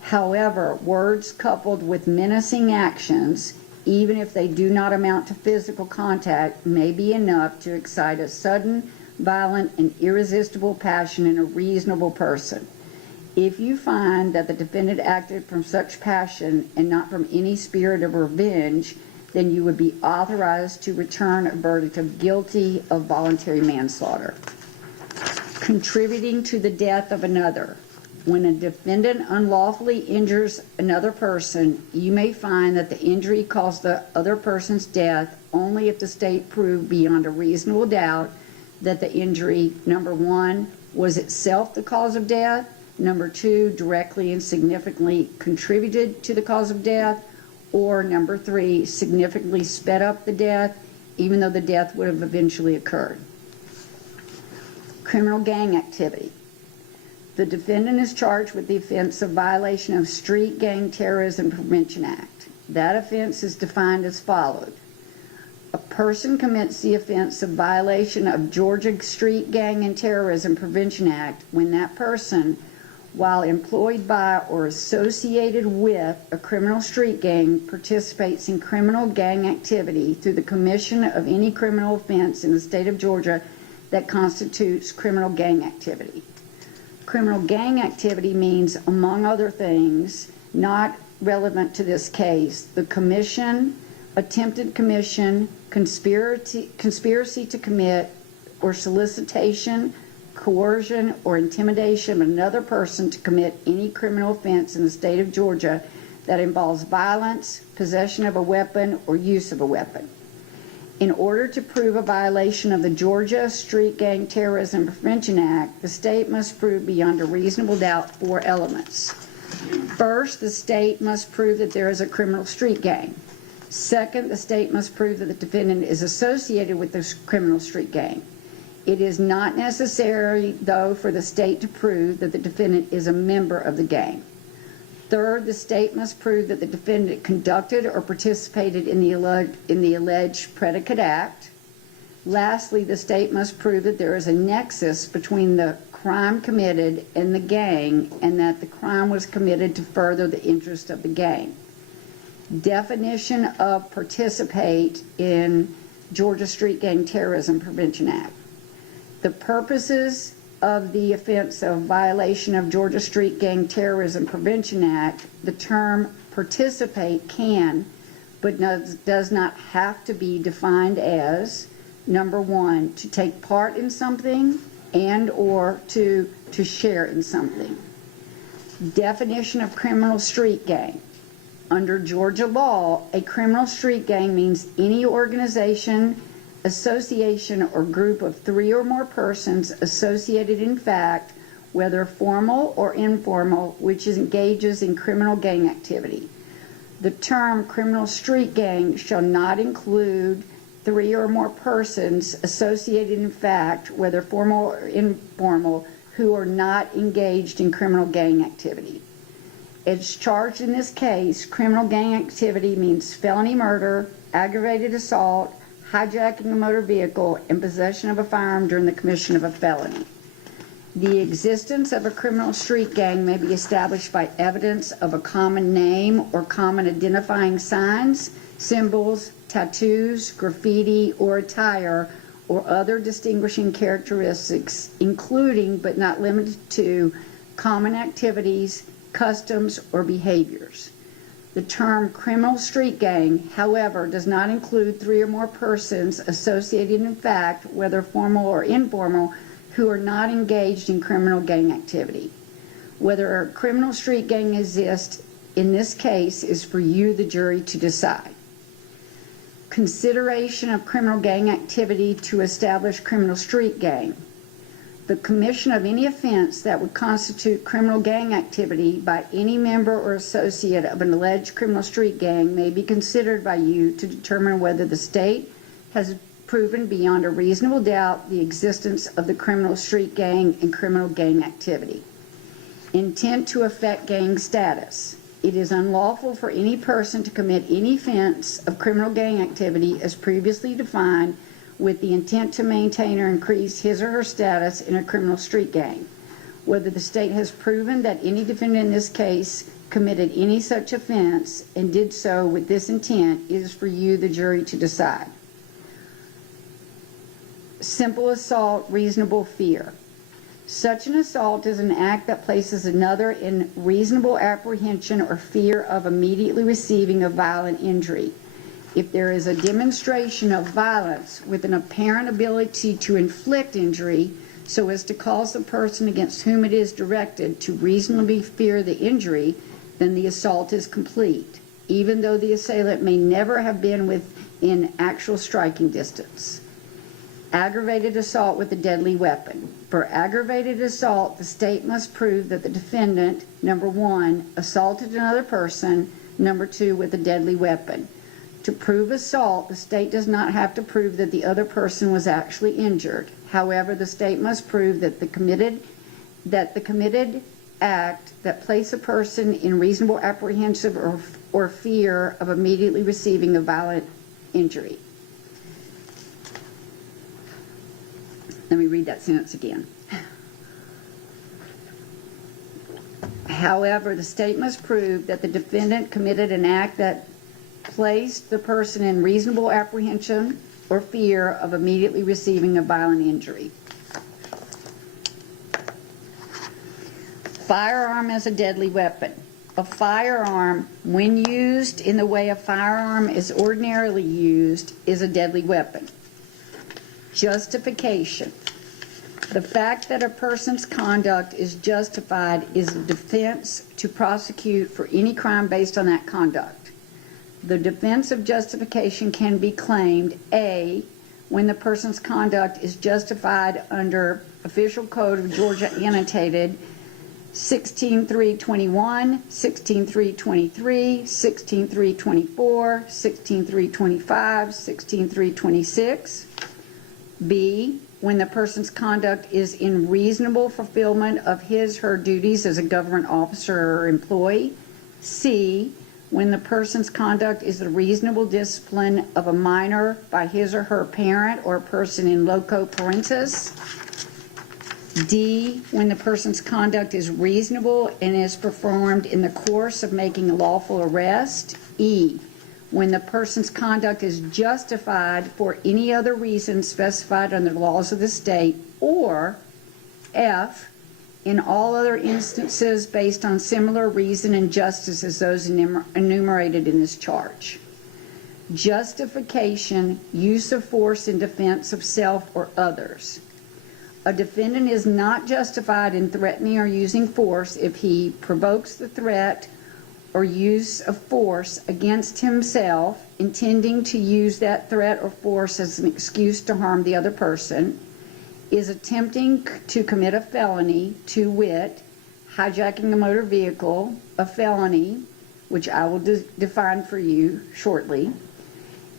However, words coupled with menacing actions, even if they do not amount to physical contact, may be enough to excite a sudden, violent, and irresistible passion in a reasonable person. If you find that the defendant acted from such passion and not from any spirit of revenge, then you would be authorized to return a verdict of guilty of voluntary manslaughter. Contributing to the death of another. When a defendant unlawfully injures another person, you may find that the injury caused the other person's death only if the state proved beyond a reasonable doubt that the injury, number one, was itself the cause of death, number two, directly and significantly contributed to the cause of death, or number three, significantly sped up the death, even though the death would have eventually occurred. Criminal gang activity. The defendant is charged with the offense of violation of Street Gang Terrorism Prevention Act. That offense is defined as follows. A person commits the offense of violation of Georgia Street Gang and Terrorism Prevention Act when that person, while employed by or associated with a criminal street gang, participates in criminal gang activity through the commission of any criminal offense in the state of Georgia that constitutes criminal gang activity. Criminal gang activity means, among other things, not relevant to this case, the commission, attempted commission, conspiracy to commit, or solicitation, coercion, or intimidation of another person to commit any criminal offense in the state of Georgia that involves violence, possession of a weapon, or use of a weapon. In order to prove a violation of the Georgia Street Gang Terrorism Prevention Act, the state must prove beyond a reasonable doubt 4 elements. First, the state must prove that there is a criminal street gang. Second, the state must prove that the defendant is associated with this criminal street gang. It is not necessary, though, for the state to prove that the defendant is a member of the gang. Third, the state must prove that the defendant conducted or participated in the alleged predicate act. Lastly, the state must prove that there is a nexus between the crime committed and the gang, and that the crime was committed to further the interest of the gang. Definition of participate in Georgia Street Gang Terrorism Prevention Act. The purposes of the offense of violation of Georgia Street Gang Terrorism Prevention Act, the term participate can, but does not have to be defined as, number 1, to take part in something and or to share in something. Definition of criminal street gang. Under Georgia law, a criminal street gang means any organization, association, or group of 3 or more persons associated in fact, whether formal or informal, which engages in criminal gang activity. The term criminal street gang shall not include 3 or more persons associated in fact, whether formal or informal, who are not engaged in criminal gang activity. As charged in this case, criminal gang activity means felony murder, aggravated assault, hijacking a motor vehicle, and possession of a firearm during the commission of a felony. The existence of a criminal street gang may be established by evidence of a common name or common identifying signs, symbols, tattoos, graffiti, or attire, or other distinguishing characteristics, including but not limited to common activities, customs, or behaviors. The term criminal street gang, however, does not include 3 or more persons associated in fact, whether formal or informal, who are not engaged in criminal gang activity. Whether a criminal street gang exists in this case is for you, the jury, to decide. Consideration of criminal gang activity to establish criminal street gang. The commission of any offense that would constitute criminal gang activity by any member or associate of an alleged criminal street gang may be considered by you to determine whether the state has proven beyond a reasonable doubt the existence of the criminal street gang and criminal gang activity. Intent to affect gang status. It is unlawful for any person to commit any offense of criminal gang activity as previously defined with the intent to maintain or increase his or her status in a criminal street gang. Whether the state has proven that any defendant in this case committed any such offense and did so with this intent is for you, the jury, to decide. Simple assault, reasonable fear. Such an assault is an act that places another in reasonable apprehension or fear of immediately receiving a violent injury. If there is a demonstration of violence with an apparent ability to inflict injury so as to cause the person against whom it is directed to reasonably fear the injury, then the assault is complete, even though the assailant may never have been within actual striking distance. Aggravated assault with a deadly weapon. For aggravated assault, the state must prove that the defendant, number 1, assaulted another person, number 2, with a deadly weapon. To prove assault, the state does not have to prove that the other person was actually injured. However, the state must prove that the committed act that placed a person in reasonable apprehension or fear of immediately receiving a violent injury. Let me read that sentence again. However, the state must prove that the defendant committed an act that placed the person in reasonable apprehension or fear of immediately receiving a violent injury. Firearm as a deadly weapon. A firearm, when used in the way a firearm is ordinarily used, is a deadly weapon. Justification. The fact that a person's conduct is justified is a defense to prosecute for any crime based on that conduct. The defense of justification can be claimed, A, when the person's conduct is justified under Official Code of Georgia Annotated 16.321, 16.323, 16.324, 16.325, 16.326. B, when the person's conduct is in reasonable fulfillment of his/her duties as a government officer or employee. C, when the person's conduct is the reasonable discipline of a minor by his or her parent or person in loco parentis. D, when the person's conduct is reasonable and is performed in the course of making a lawful arrest. E, when the person's conduct is justified for any other reason specified under the laws of the state. Or F, in all other instances based on similar reason and justice as those enumerated in this charge. Justification, use of force in defense of self or others. A defendant is not justified in threatening or using force if he provokes the threat or use of force against himself, intending to use that threat or force as an excuse to harm the other person, is attempting to commit a felony, to wit, hijacking a motor vehicle, a felony, which I will define for you shortly,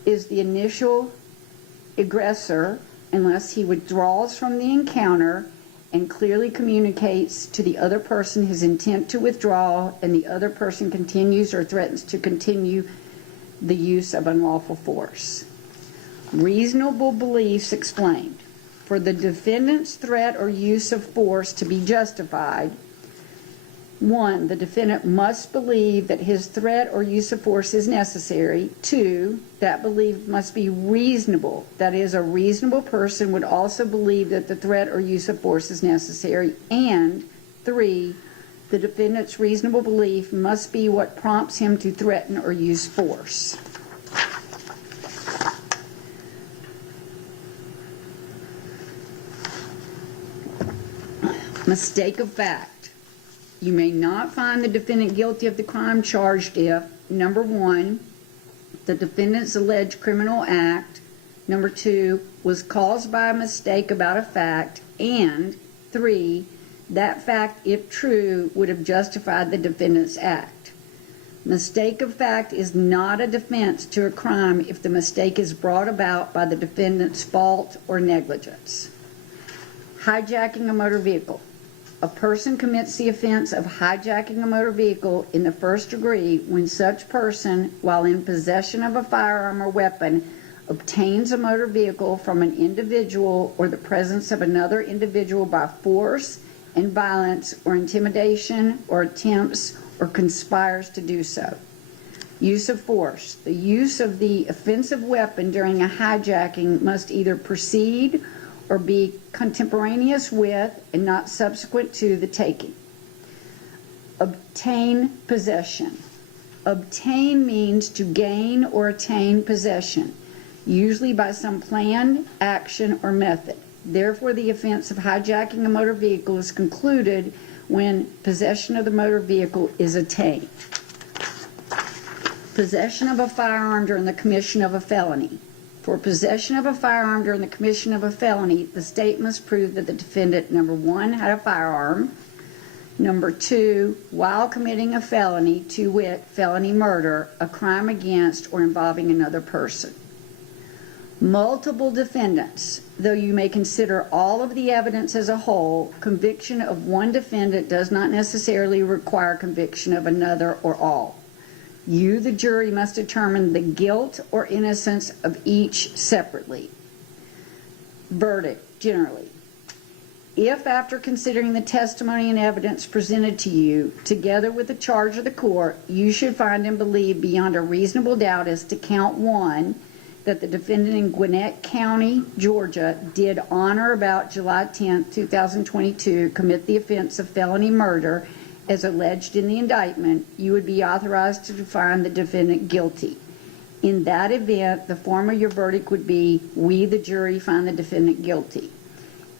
is the initial aggressor unless he withdraws from the encounter and clearly communicates to the other person his intent to withdraw, and the other person continues or threatens to continue the use of unlawful force. Reasonable beliefs explained. For the defendant's threat or use of force to be justified, 1, the defendant must believe that his threat or use of force is necessary. 2, that belief must be reasonable. That is, a reasonable person would also believe that the threat or use of force is necessary. And 3, the defendant's reasonable belief must be what prompts him to threaten or use force. Mistake of fact. You may not find the defendant guilty of the crime charged if, number 1, the defendant's alleged criminal act, number 2, was caused by a mistake about a fact, and 3, that fact, if true, would have justified the defendant's act. Mistake of fact is not a defense to a crime if the mistake is brought about by the defendant's fault or negligence. Hijacking a motor vehicle. A person commits the offense of hijacking a motor vehicle in the first degree when such person, while in possession of a firearm or weapon, obtains a motor vehicle from an individual or the presence of another individual by force and violence or intimidation, or attempts or conspires to do so. Use of force. The use of the offensive weapon during a hijacking must either precede or be contemporaneous with and not subsequent to the taking. Obtain possession. Obtain means to gain or attain possession, usually by some planned action or method. Therefore, the offense of hijacking a motor vehicle is concluded when possession of the motor vehicle is attained. Possession of a firearm during the commission of a felony. For possession of a firearm during the commission of a felony, the state must prove that the defendant, number 1, had a firearm, number 2, while committing a felony, to wit, felony murder, a crime against or involving another person. Multiple defendants. Though you may consider all of the evidence as a whole, conviction of one defendant does not necessarily require conviction of another or all. You, the jury, must determine the guilt or innocence of each separately. Verdict, generally. If, after considering the testimony and evidence presented to you, together with the charge of the court, you should find and believe beyond a reasonable doubt as to count 1, that the defendant in Gwinnett County, Georgia, did on or about July 10, 2022, commit the offense of felony murder as alleged in the indictment, you would be authorized to find the defendant guilty. In that event, the form of your verdict would be, we, the jury, find the defendant guilty.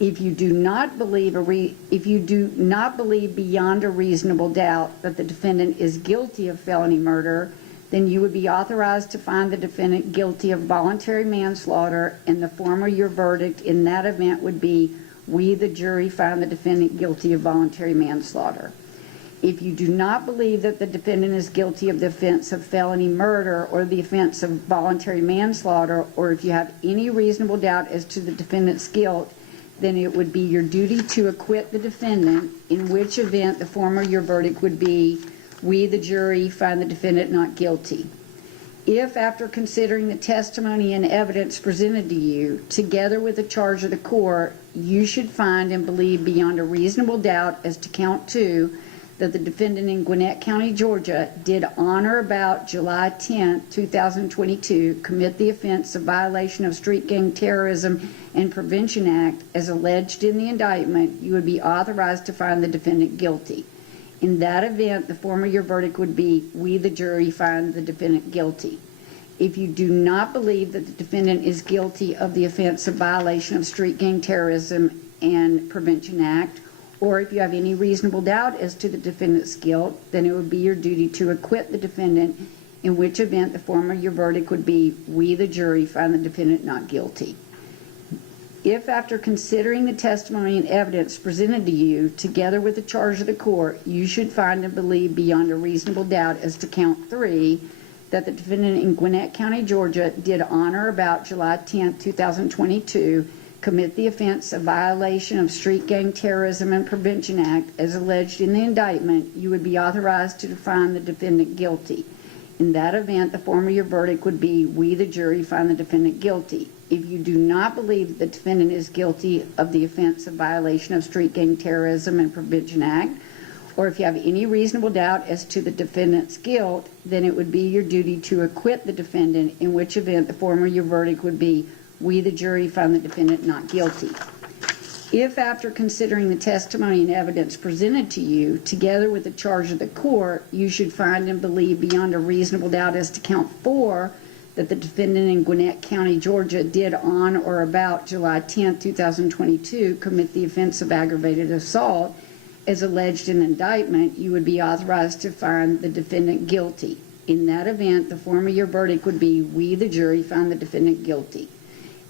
If you do not believe beyond a reasonable doubt that the defendant is guilty of felony murder, then you would be authorized to find the defendant guilty of voluntary manslaughter, and the form of your verdict in that event would be, we, the jury, find the defendant guilty of voluntary manslaughter. If you do not believe that the defendant is guilty of the offense of felony murder or the offense of voluntary manslaughter, or if you have any reasonable doubt as to the defendant's guilt, then it would be your duty to acquit the defendant, in which event the form of your verdict would be, we, the jury, find the defendant not guilty. If, after considering the testimony and evidence presented to you, together with the charge of the court, you should find and believe beyond a reasonable doubt as to count 2 that the defendant in Gwinnett County, Georgia, did on or about July 10, 2022, commit the offense of violation of Street Gang Terrorism and Prevention Act as alleged in the indictment, you would be authorized to find the defendant guilty. In that event, the form of your verdict would be, we, the jury, find the defendant guilty. If you do not believe that the defendant is guilty of the offense of violation of Street Gang Terrorism and Prevention Act, or if you have any reasonable doubt as to the defendant's guilt, then it would be your duty to acquit the defendant, in which event the form of your verdict would be, we, the jury, find the defendant not guilty. If, after considering the testimony and evidence presented to you, together with the charge of the court, you should find and believe beyond a reasonable doubt as to count 3 that the defendant in Gwinnett County, Georgia, did on or about July 10, 2022, commit the offense of violation of Street Gang Terrorism and Prevention Act as alleged in the indictment, you would be authorized to find the defendant guilty. In that event, the form of your verdict would be, we, the jury, find the defendant guilty. If you do not believe that the defendant is guilty of the offense of violation of Street Gang Terrorism and Prevention Act, or if you have any reasonable doubt as to the defendant's guilt, then it would be your duty to acquit the defendant, in which event the form of your verdict would be, we, the jury, find the defendant not guilty. If, after considering the testimony and evidence presented to you, together with the charge of the court, you should find and believe beyond a reasonable doubt as to count 4 that the defendant in Gwinnett County, Georgia, did on or about July 10, 2022, commit the offense of aggravated assault as alleged in the indictment, you would be authorized to find the defendant guilty. In that event, the form of your verdict would be, we, the jury, find the defendant guilty.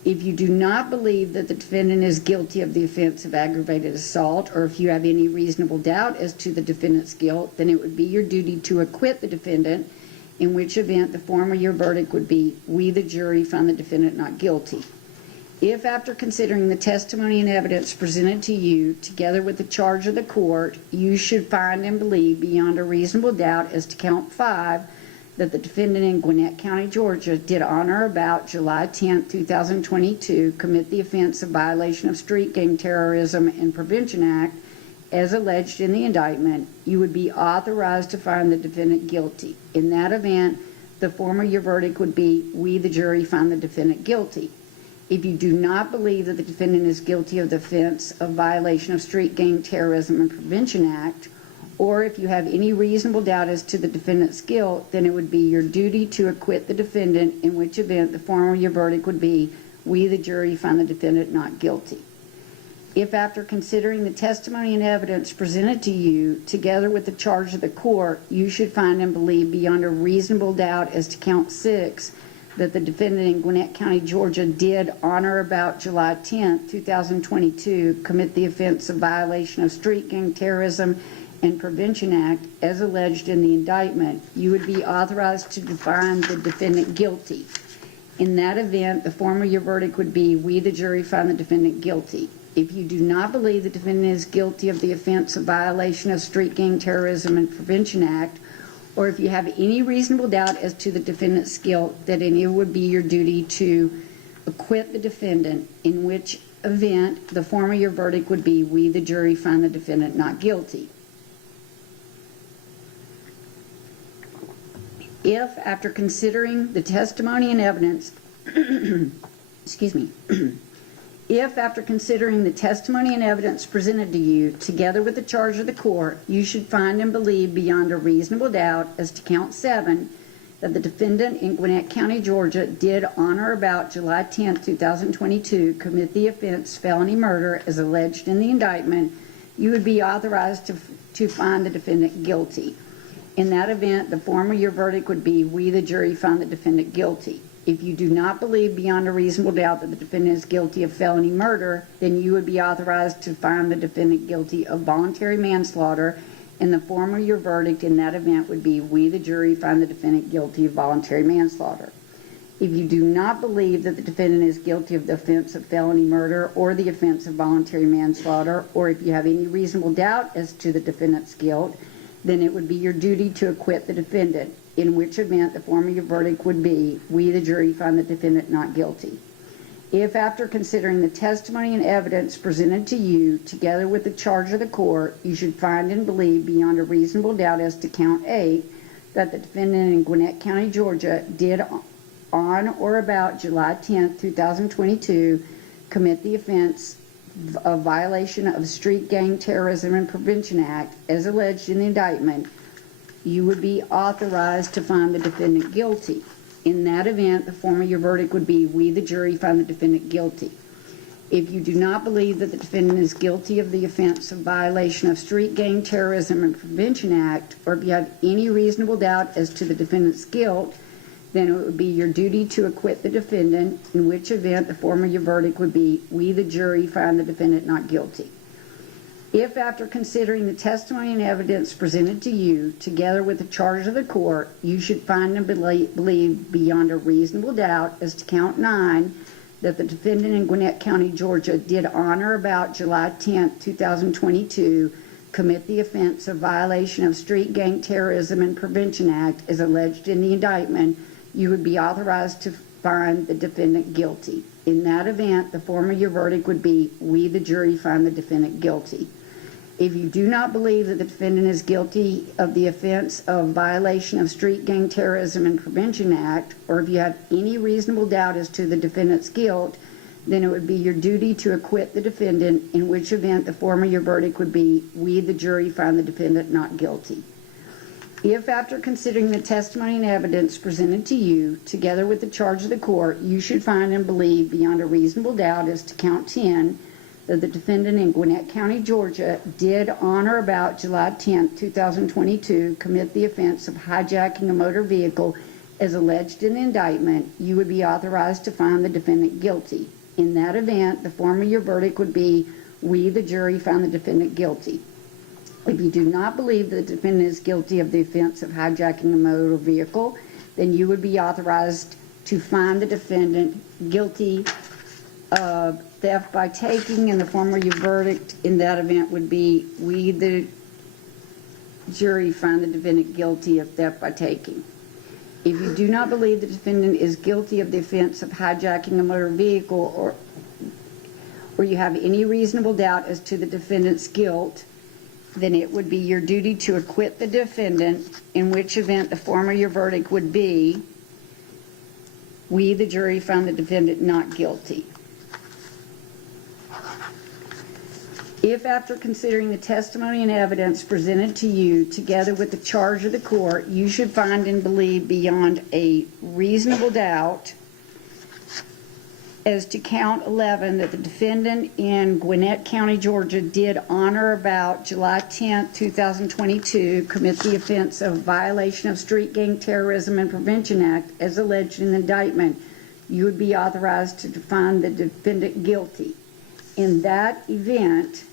If you do not believe that the defendant is guilty of the offense of aggravated assault, or if you have any reasonable doubt as to the defendant's guilt, then it would be your duty to acquit the defendant, in which event the form of your verdict would be, we, the jury, find the defendant not guilty. If, after considering the testimony and evidence presented to you, together with the charge of the court, you should find and believe beyond a reasonable doubt as to count 5 that the defendant in Gwinnett County, Georgia, did on or about July 10, 2022, commit the offense of violation of Street Gang Terrorism and Prevention Act as alleged in the indictment, you would be authorized to find the defendant guilty. In that event, the form of your verdict would be, we, the jury, find the defendant guilty. If you do not believe that the defendant is guilty of the offense of violation of Street Gang Terrorism and Prevention Act, or if you have any reasonable doubt as to the defendant's guilt, then it would be your duty to acquit the defendant, in which event the form of your verdict would be, we, the jury, find the defendant not guilty. If, after considering the testimony and evidence presented to you, together with the charge of the court, you should find and believe beyond a reasonable doubt as to count 6 that the defendant in Gwinnett County, Georgia, did on or about July 10, 2022, commit the offense of violation of Street Gang Terrorism and Prevention Act as alleged in the indictment, you would be authorized to find the defendant guilty. In that event, the form of your verdict would be, we, the jury, find the defendant guilty. If you do not believe the defendant is guilty of the offense of violation of Street Gang Terrorism and Prevention Act, or if you have any reasonable doubt as to the defendant's guilt, then it would be your duty to acquit the defendant, in which event the form of your verdict would be, we, the jury, find the defendant not guilty. If, after considering the testimony and evidence, excuse me, if, after considering the testimony and evidence presented to you, together with the charge of the court, you should find and believe beyond a reasonable doubt as to count 7 that the defendant in Gwinnett County, Georgia, did on or about July 10, 2022, commit the offense felony murder as alleged in the indictment, you would be authorized to find the defendant guilty. In that event, the form of your verdict would be, we, the jury, find the defendant guilty. If you do not believe beyond a reasonable doubt that the defendant is guilty of felony murder, then you would be authorized to find the defendant guilty of voluntary manslaughter, and the form of your verdict in that event would be, we, the jury, find the defendant guilty of voluntary manslaughter. If you do not believe that the defendant is guilty of the offense of felony murder or the offense of voluntary manslaughter, or if you have any reasonable doubt as to the defendant's guilt, then it would be your duty to acquit the defendant, in which event the form of your verdict would be, we, the jury, find the defendant not guilty. If after considering the testimony and evidence presented to you, together with the charge of the court, you should find and believe beyond a reasonable doubt as to count 8, that the defendant in Gwinnett County, Georgia, did on or about July 10, 2022, commit the offense of violation of Street Gang Terrorism and Prevention Act, as alleged in the indictment, you would be authorized to find the defendant guilty. In that event, the form of your verdict would be, we, the jury, find the defendant guilty. If you do not believe that the defendant is guilty of the offense of violation of Street Gang Terrorism and Prevention Act, or if you have any reasonable doubt as to the defendant's guilt, then it would be your duty to acquit the defendant, in which event the form of your verdict would be, we, the jury, find the defendant not guilty. If after considering the testimony and evidence presented to you, together with the charge of the court, you should find and believe beyond a reasonable doubt as to count 9, that the defendant in Gwinnett County, Georgia, did on or about July 10, 2022, commit the offense of violation of Street Gang Terrorism and Prevention Act, as alleged in the indictment, you would be authorized to find the defendant guilty. In that event, the form of your verdict would be, we, the jury, find the defendant guilty. If you do not believe that the defendant is guilty of the offense of violation of Street Gang Terrorism and Prevention Act, or if you have any reasonable doubt as to the defendant's guilt, then it would be your duty to acquit the defendant, in which event the form of your verdict would be, we, the jury, find the defendant not guilty. If after considering the testimony and evidence presented to you, together with the charge of the court, you should find and believe beyond a reasonable doubt as to count 10, that the defendant in Gwinnett County, Georgia, did on or about July 10, 2022, commit the offense of hijacking a motor vehicle as alleged in the indictment, you would be authorized to find the defendant guilty. In that event, the form of your verdict would be, we, the jury, find the defendant guilty. If you do not believe that the defendant is guilty of the offense of hijacking a motor vehicle, then you would be authorized to find the defendant guilty of theft by taking, and the form of your verdict in that event would be, we, the jury, find the defendant guilty of theft by taking. If you do not believe the defendant is guilty of the offense of hijacking a motor vehicle, or you have any reasonable doubt as to the defendant's guilt, then it would be your duty to acquit the defendant, in which event the form of your verdict would be, we, the jury, find the defendant not guilty. If after considering the testimony and evidence presented to you, together with the charge of the court, you should find and believe beyond a reasonable doubt as to count 11 that the defendant in Gwinnett County, Georgia, did on or about July 10, 2022, commit the offense of violation of Street Gang Terrorism and Prevention Act, as alleged in the indictment, you would be authorized to find the defendant guilty. In that event,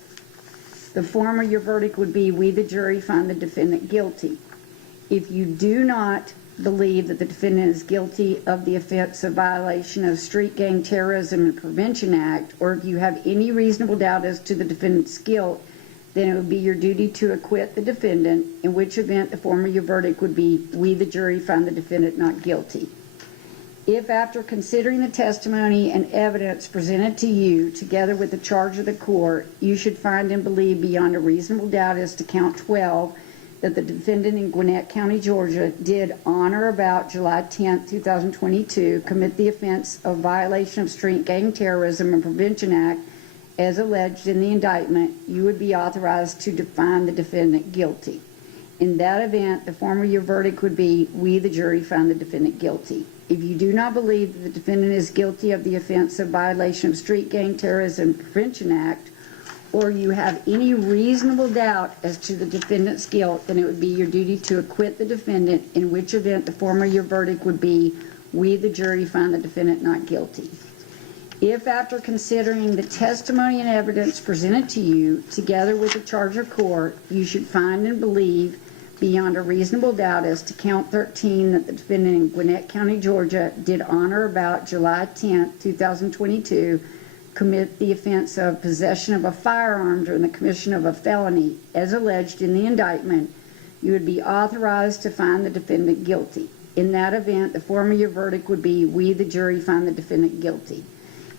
the form of your verdict would be, we, the jury, find the defendant guilty. If you do not believe that the defendant is guilty of the offense of violation of Street Gang Terrorism and Prevention Act, or if you have any reasonable doubt as to the defendant's guilt, then it would be your duty to acquit the defendant, in which event the form of your verdict would be, we, the jury, find the defendant not guilty. If after considering the testimony and evidence presented to you, together with the charge of the court, you should find and believe beyond a reasonable doubt as to count 12 that the defendant in Gwinnett County, Georgia, did on or about July 10, 2022, commit the offense of violation of Street Gang Terrorism and Prevention Act, as alleged in the indictment, you would be authorized to find the defendant guilty. In that event, the form of your verdict would be, we, the jury, find the defendant guilty. If you do not believe that the defendant is guilty of the offense of violation of Street Gang Terrorism Prevention Act, or you have any reasonable doubt as to the defendant's guilt, then it would be your duty to acquit the defendant, in which event the form of your verdict would be, we, the jury, find the defendant not guilty. If after considering the testimony and evidence presented to you, together with the charge of court, you should find and believe beyond a reasonable doubt as to count 13 that the defendant in Gwinnett County, Georgia, did on or about July 10, 2022, commit the offense of possession of a firearm during the commission of a felony, as alleged in the indictment, you would be authorized to find the defendant guilty. In that event, the form of your verdict would be, we, the jury, find the defendant guilty.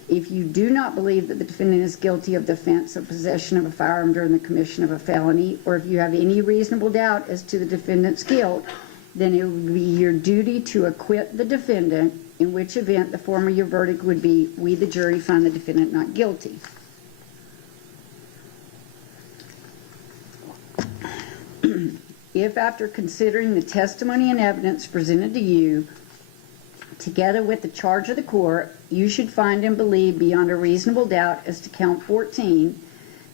If you do not believe that the defendant is guilty of the offense of possession of a firearm during the commission of a felony, or if you have any reasonable doubt as to the defendant's guilt, then it would be your duty to acquit the defendant, in which event the form of your verdict would be, we, the jury, find the defendant not guilty. If after considering the testimony and evidence presented to you, together with the charge of the court, you should find and believe beyond a reasonable doubt as to count 14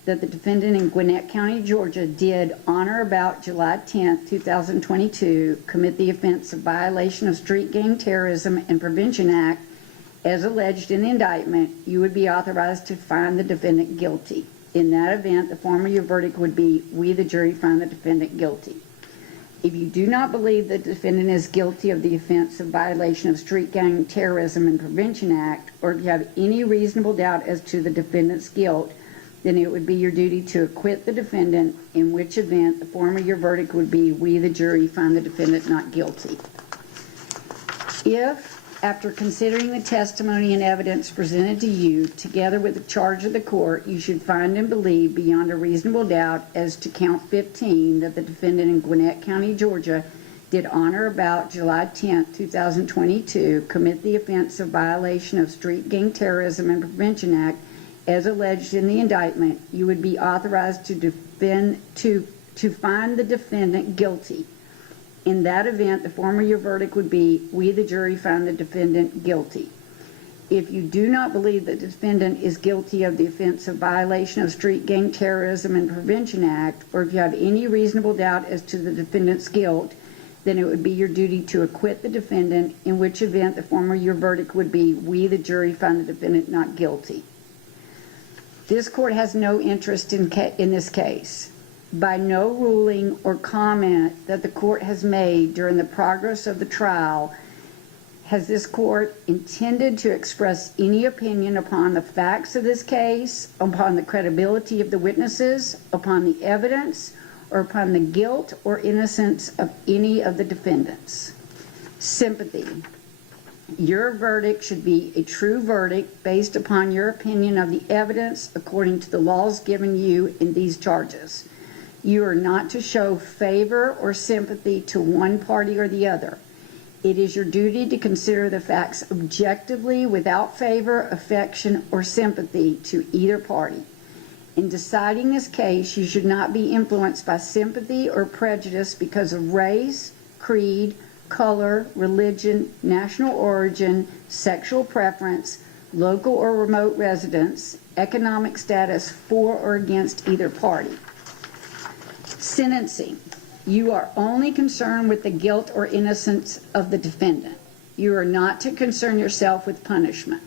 that the defendant in Gwinnett County, Georgia, did on or about July 10, 2022, commit the offense of violation of Street Gang Terrorism and Prevention Act, as alleged in the indictment, you would be authorized to find the defendant guilty. In that event, the form of your verdict would be, we, the jury, find the defendant guilty. If you do not believe the defendant is guilty of the offense of violation of Street Gang Terrorism and Prevention Act, or if you have any reasonable doubt as to the defendant's guilt, then it would be your duty to acquit the defendant, in which event the form of your verdict would be, we, the jury, find the defendant not guilty. If, after considering the testimony and evidence presented to you, together with the charge of the court, you should find and believe beyond a reasonable doubt as to count 15 that the defendant in Gwinnett County, Georgia, did on or about July 10, 2022, commit the offense of violation of Street Gang Terrorism and Prevention Act, as alleged in the indictment, you would be authorized to find the defendant guilty. In that event, the form of your verdict would be, we, the jury, find the defendant guilty. If you do not believe that the defendant is guilty of the offense of violation of Street Gang Terrorism and Prevention Act, or if you have any reasonable doubt as to the defendant's guilt, then it would be your duty to acquit the defendant, in which event the form of your verdict would be, we, the jury, find the defendant not guilty. This court has no interest in this case. By no ruling or comment that the court has made during the progress of the trial, has this court intended to express any opinion upon the facts of this case, upon the credibility of the witnesses, upon the evidence, or upon the guilt or innocence of any of the defendants. Sympathy. Your verdict should be a true verdict based upon your opinion of the evidence according to the laws given you in these charges. You are not to show favor or sympathy to one party or the other. It is your duty to consider the facts objectively without favor, affection, or sympathy to either party. In deciding this case, you should not be influenced by sympathy or prejudice because of race, creed, color, religion, national origin, sexual preference, local or remote residence, economic status for or against either party. Sentencing. You are only concerned with the guilt or innocence of the defendant. You are not to concern yourself with punishment.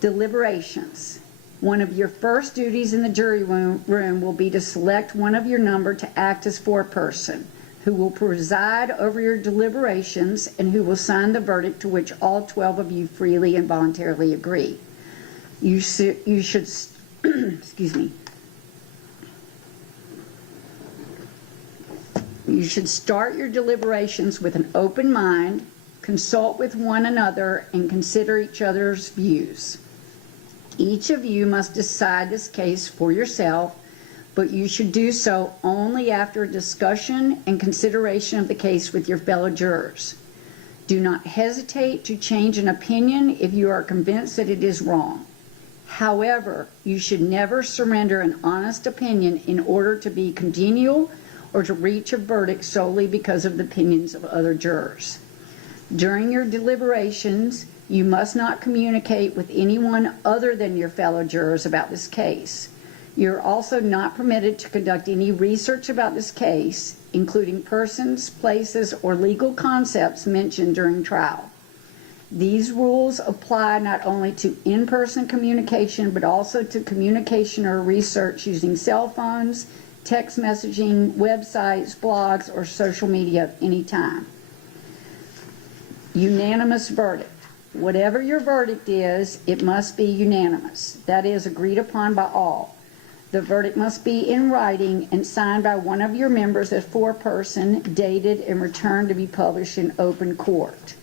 Deliberations. One of your first duties in the jury room will be to select one of your number to act as foreperson, who will preside over your deliberations and who will sign the verdict to which all 12 of you freely and voluntarily agree. You should excuse me. You should start your deliberations with an open mind, consult with one another, and consider each other's views. Each of you must decide this case for yourself, but you should do so only after a discussion and consideration of the case with your fellow jurors. Do not hesitate to change an opinion if you are convinced that it is wrong. However, you should never surrender an honest opinion in order to be congenial or to reach a verdict solely because of the opinions of other jurors. During your deliberations, you must not communicate with anyone other than your fellow jurors about this case. You're also not permitted to conduct any research about this case, including persons, places, or legal concepts mentioned during trial. These rules apply not only to in-person communication, but also to communication or research using cell phones, text messaging, websites, blogs, or social media of any time. Unanimous verdict. Whatever your verdict is, it must be unanimous. That is, agreed upon by all. The verdict must be in writing and signed by one of your members as foreperson, dated and returned to be published in open court.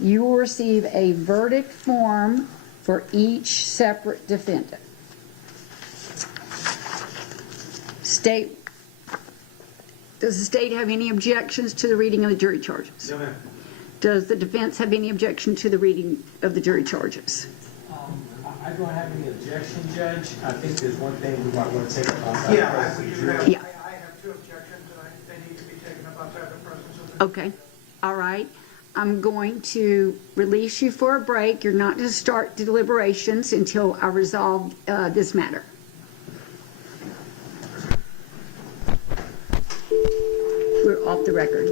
You will receive a verdict form for each separate defendant. State, does the state have any objections to the reading of the jury charges? No, ma'am. Does the defense have any objection to the reading of the jury charges? I don't have any objection, Judge. I think there's one thing we might want to take up outside Yeah, the presence of the jury. I have two objections, and they need to be taken up outside the presence of the Okay, all right. I'm going to release you for a break. You're not to start deliberations until I resolve this matter. We're off the record.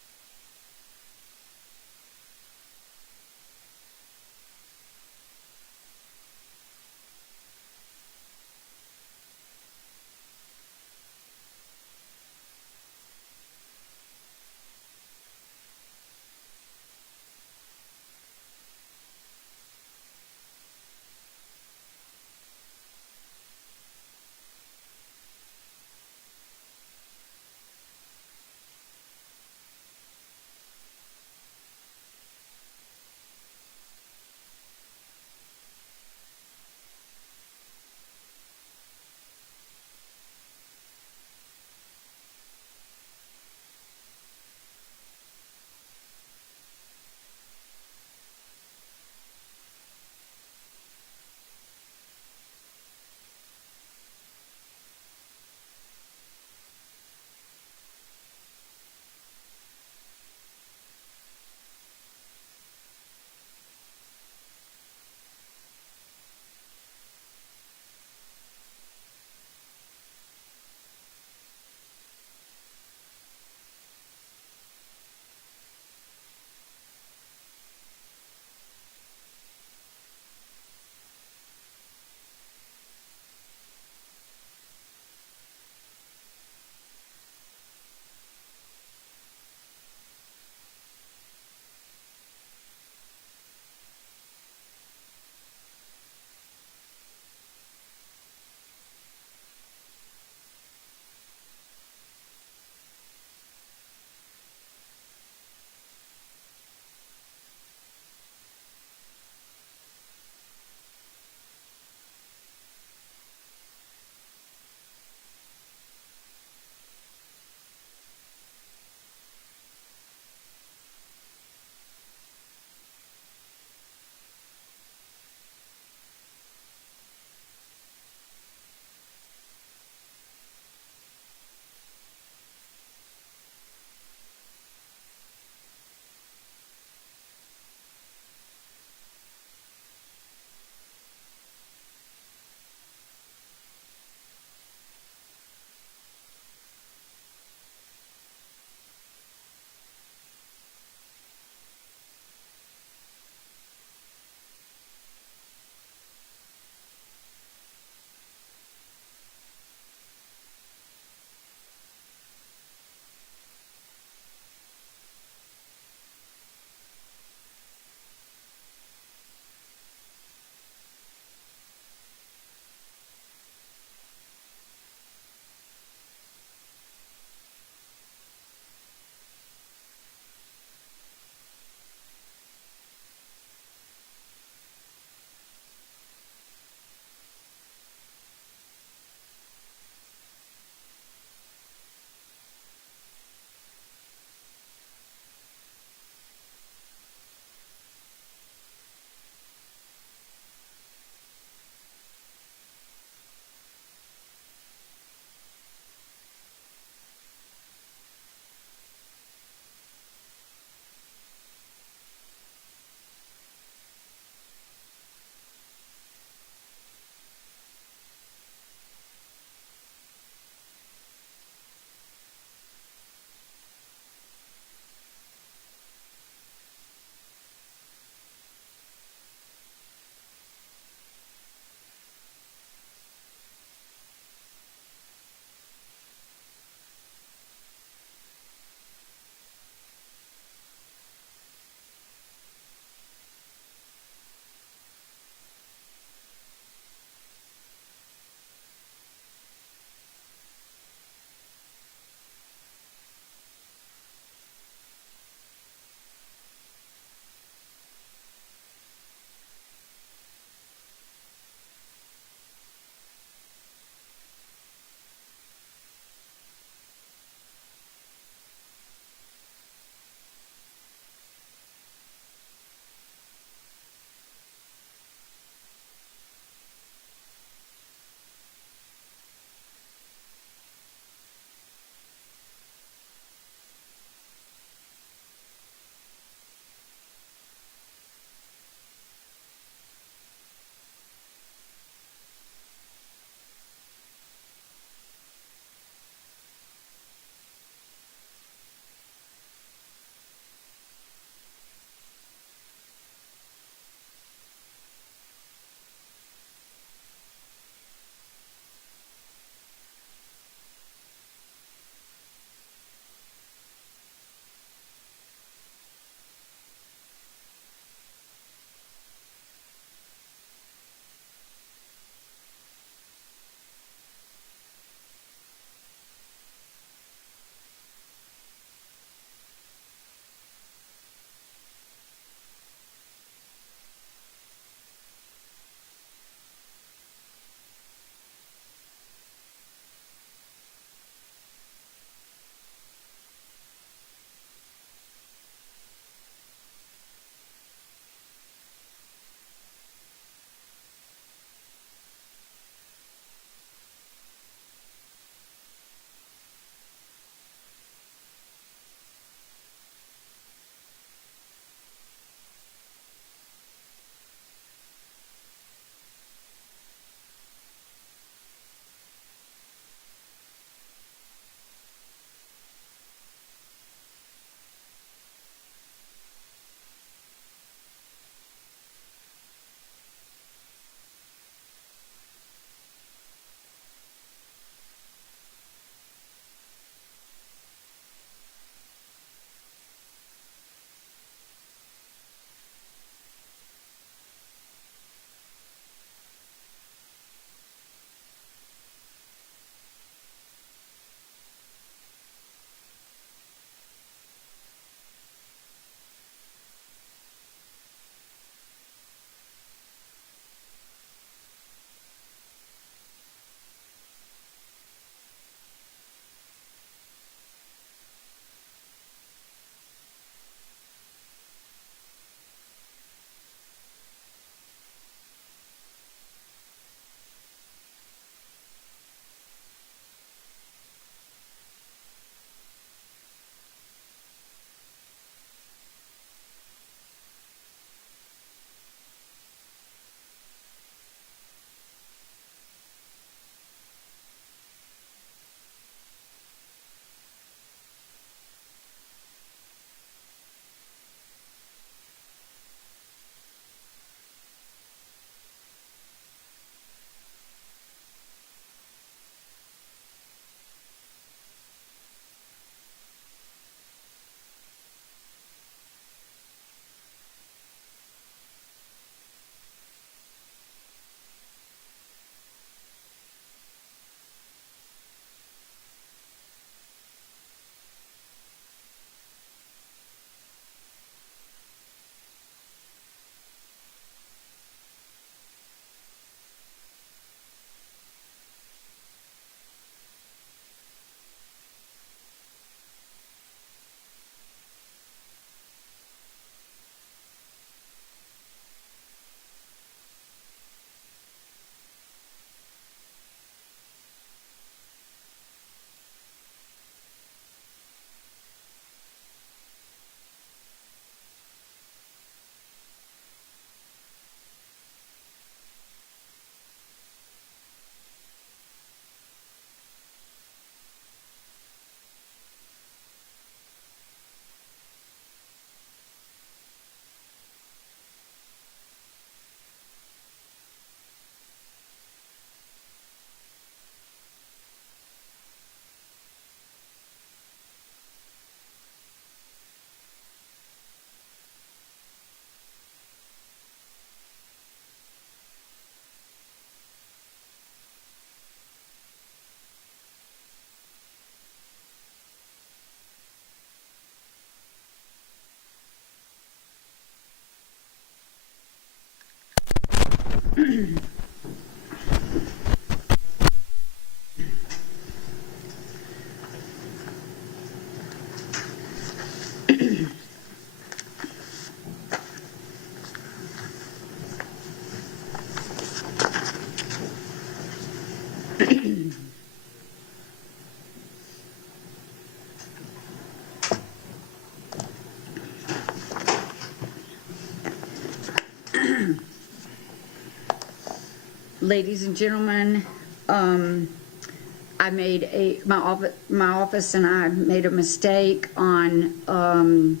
Ladies and gentlemen, I made my office and I made a mistake on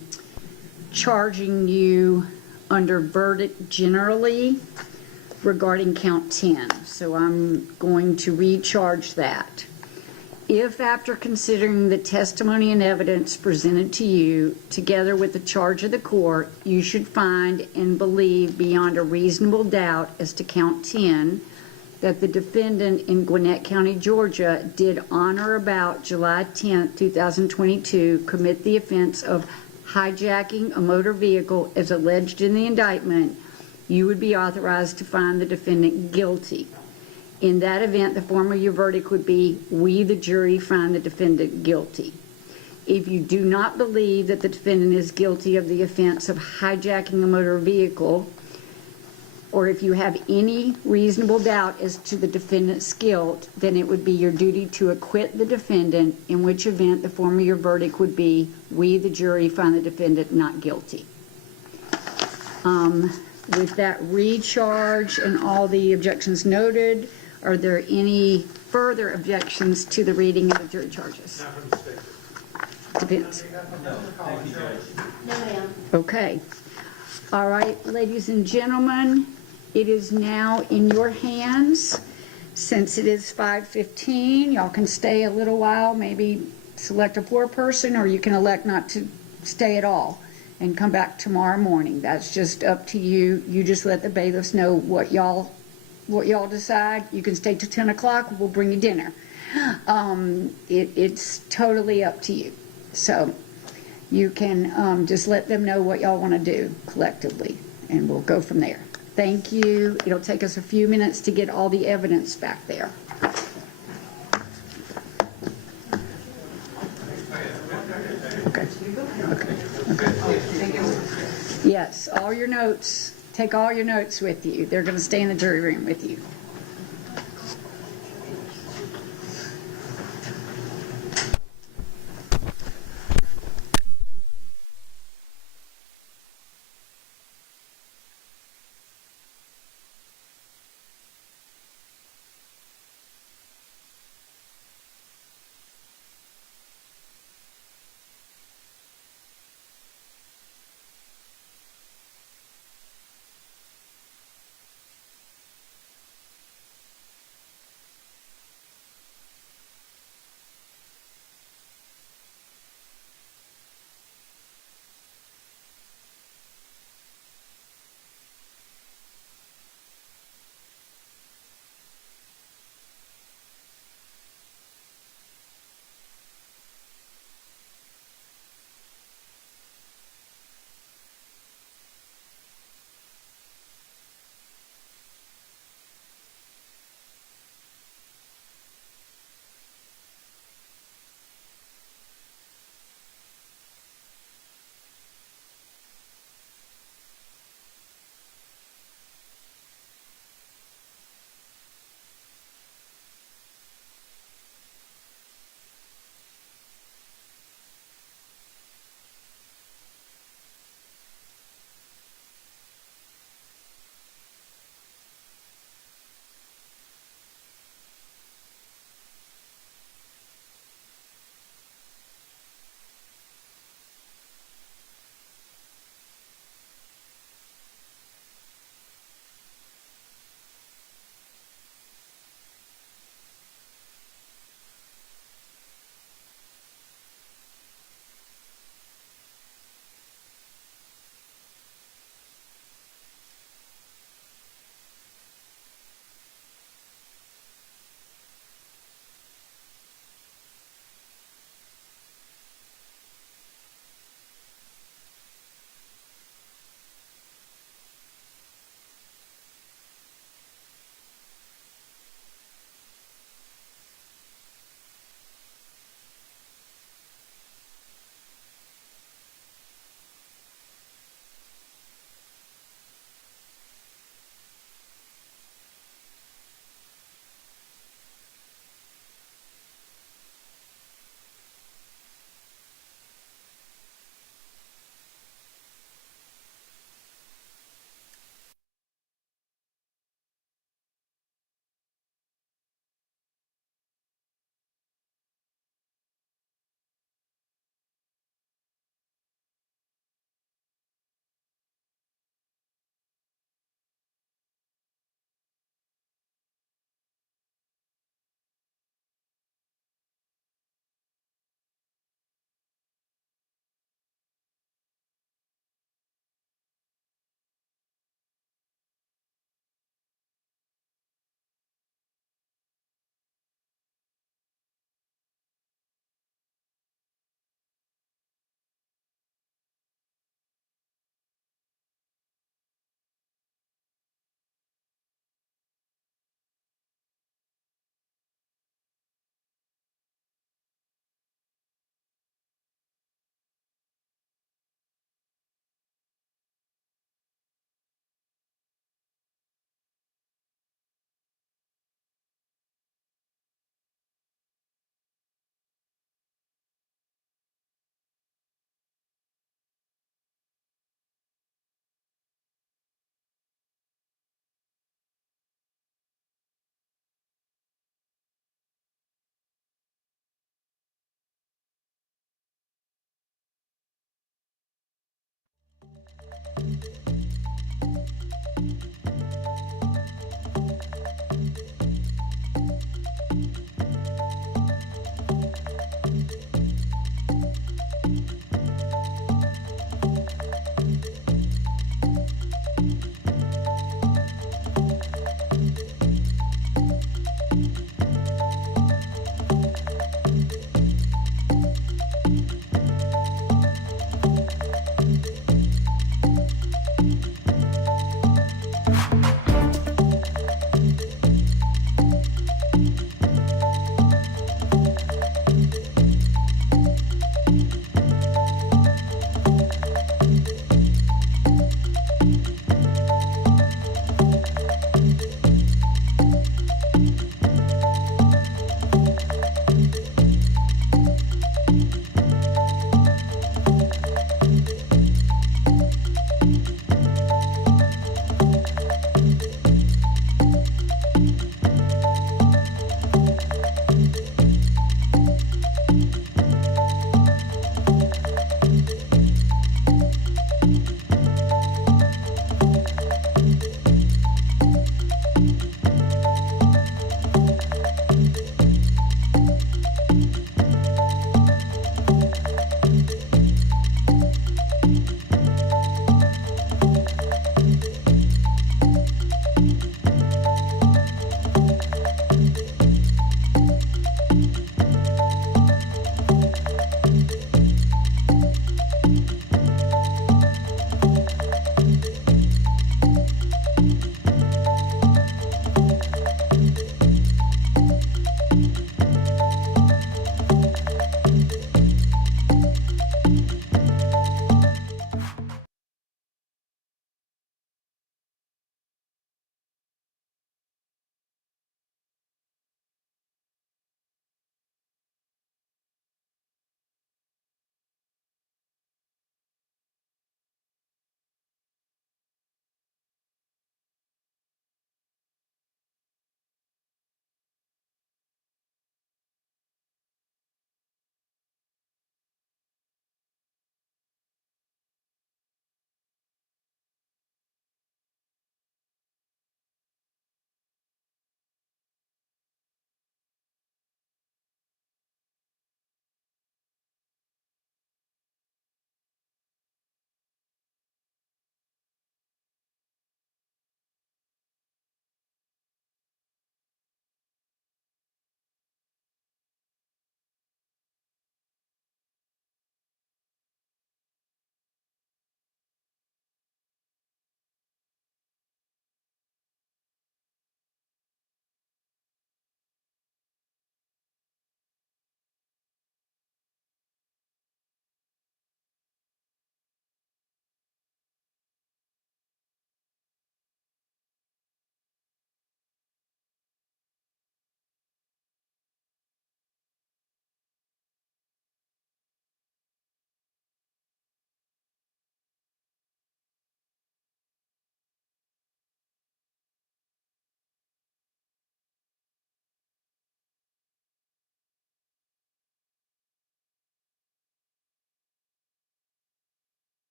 charging you under verdict generally regarding count 10. So I'm going to recharge that. If after considering the testimony and evidence presented to you, together with the charge of the court, you should find and believe beyond a reasonable doubt as to count 10, that the defendant in Gwinnett County, Georgia, did on or about July 10, 2022, commit the offense of hijacking a motor vehicle as alleged in the indictment, you would be authorized to find the defendant guilty. In that event, the form of your verdict would be, we, the jury, find the defendant guilty. If you do not believe that the defendant is guilty of the offense of hijacking a motor vehicle, or if you have any reasonable doubt as to the defendant's guilt, then it would be your duty to acquit the defendant, in which event the form of your verdict would be, we, the jury, find the defendant not guilty. With that recharge and all the objections noted, are there any further objections to the reading of the jury charges? Depends. No, ma'am. Okay. All right, ladies and gentlemen, it is now in your hands. Since it is 5:15, y'all can stay a little while, maybe select a poor person, or you can elect not to stay at all and come back tomorrow morning. That's just up to you. You just let the bailiffs know what y'all decide. You can stay till 10 o'clock. We'll bring you dinner. It's totally up to you. So you can just let them know what y'all want to do collectively, and we'll go from there. Thank you. It'll take us a few minutes to get all the evidence back there. Okay. Yes, all your notes. Take all your notes with you. They're going to stay in the jury room with you.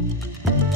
Bye.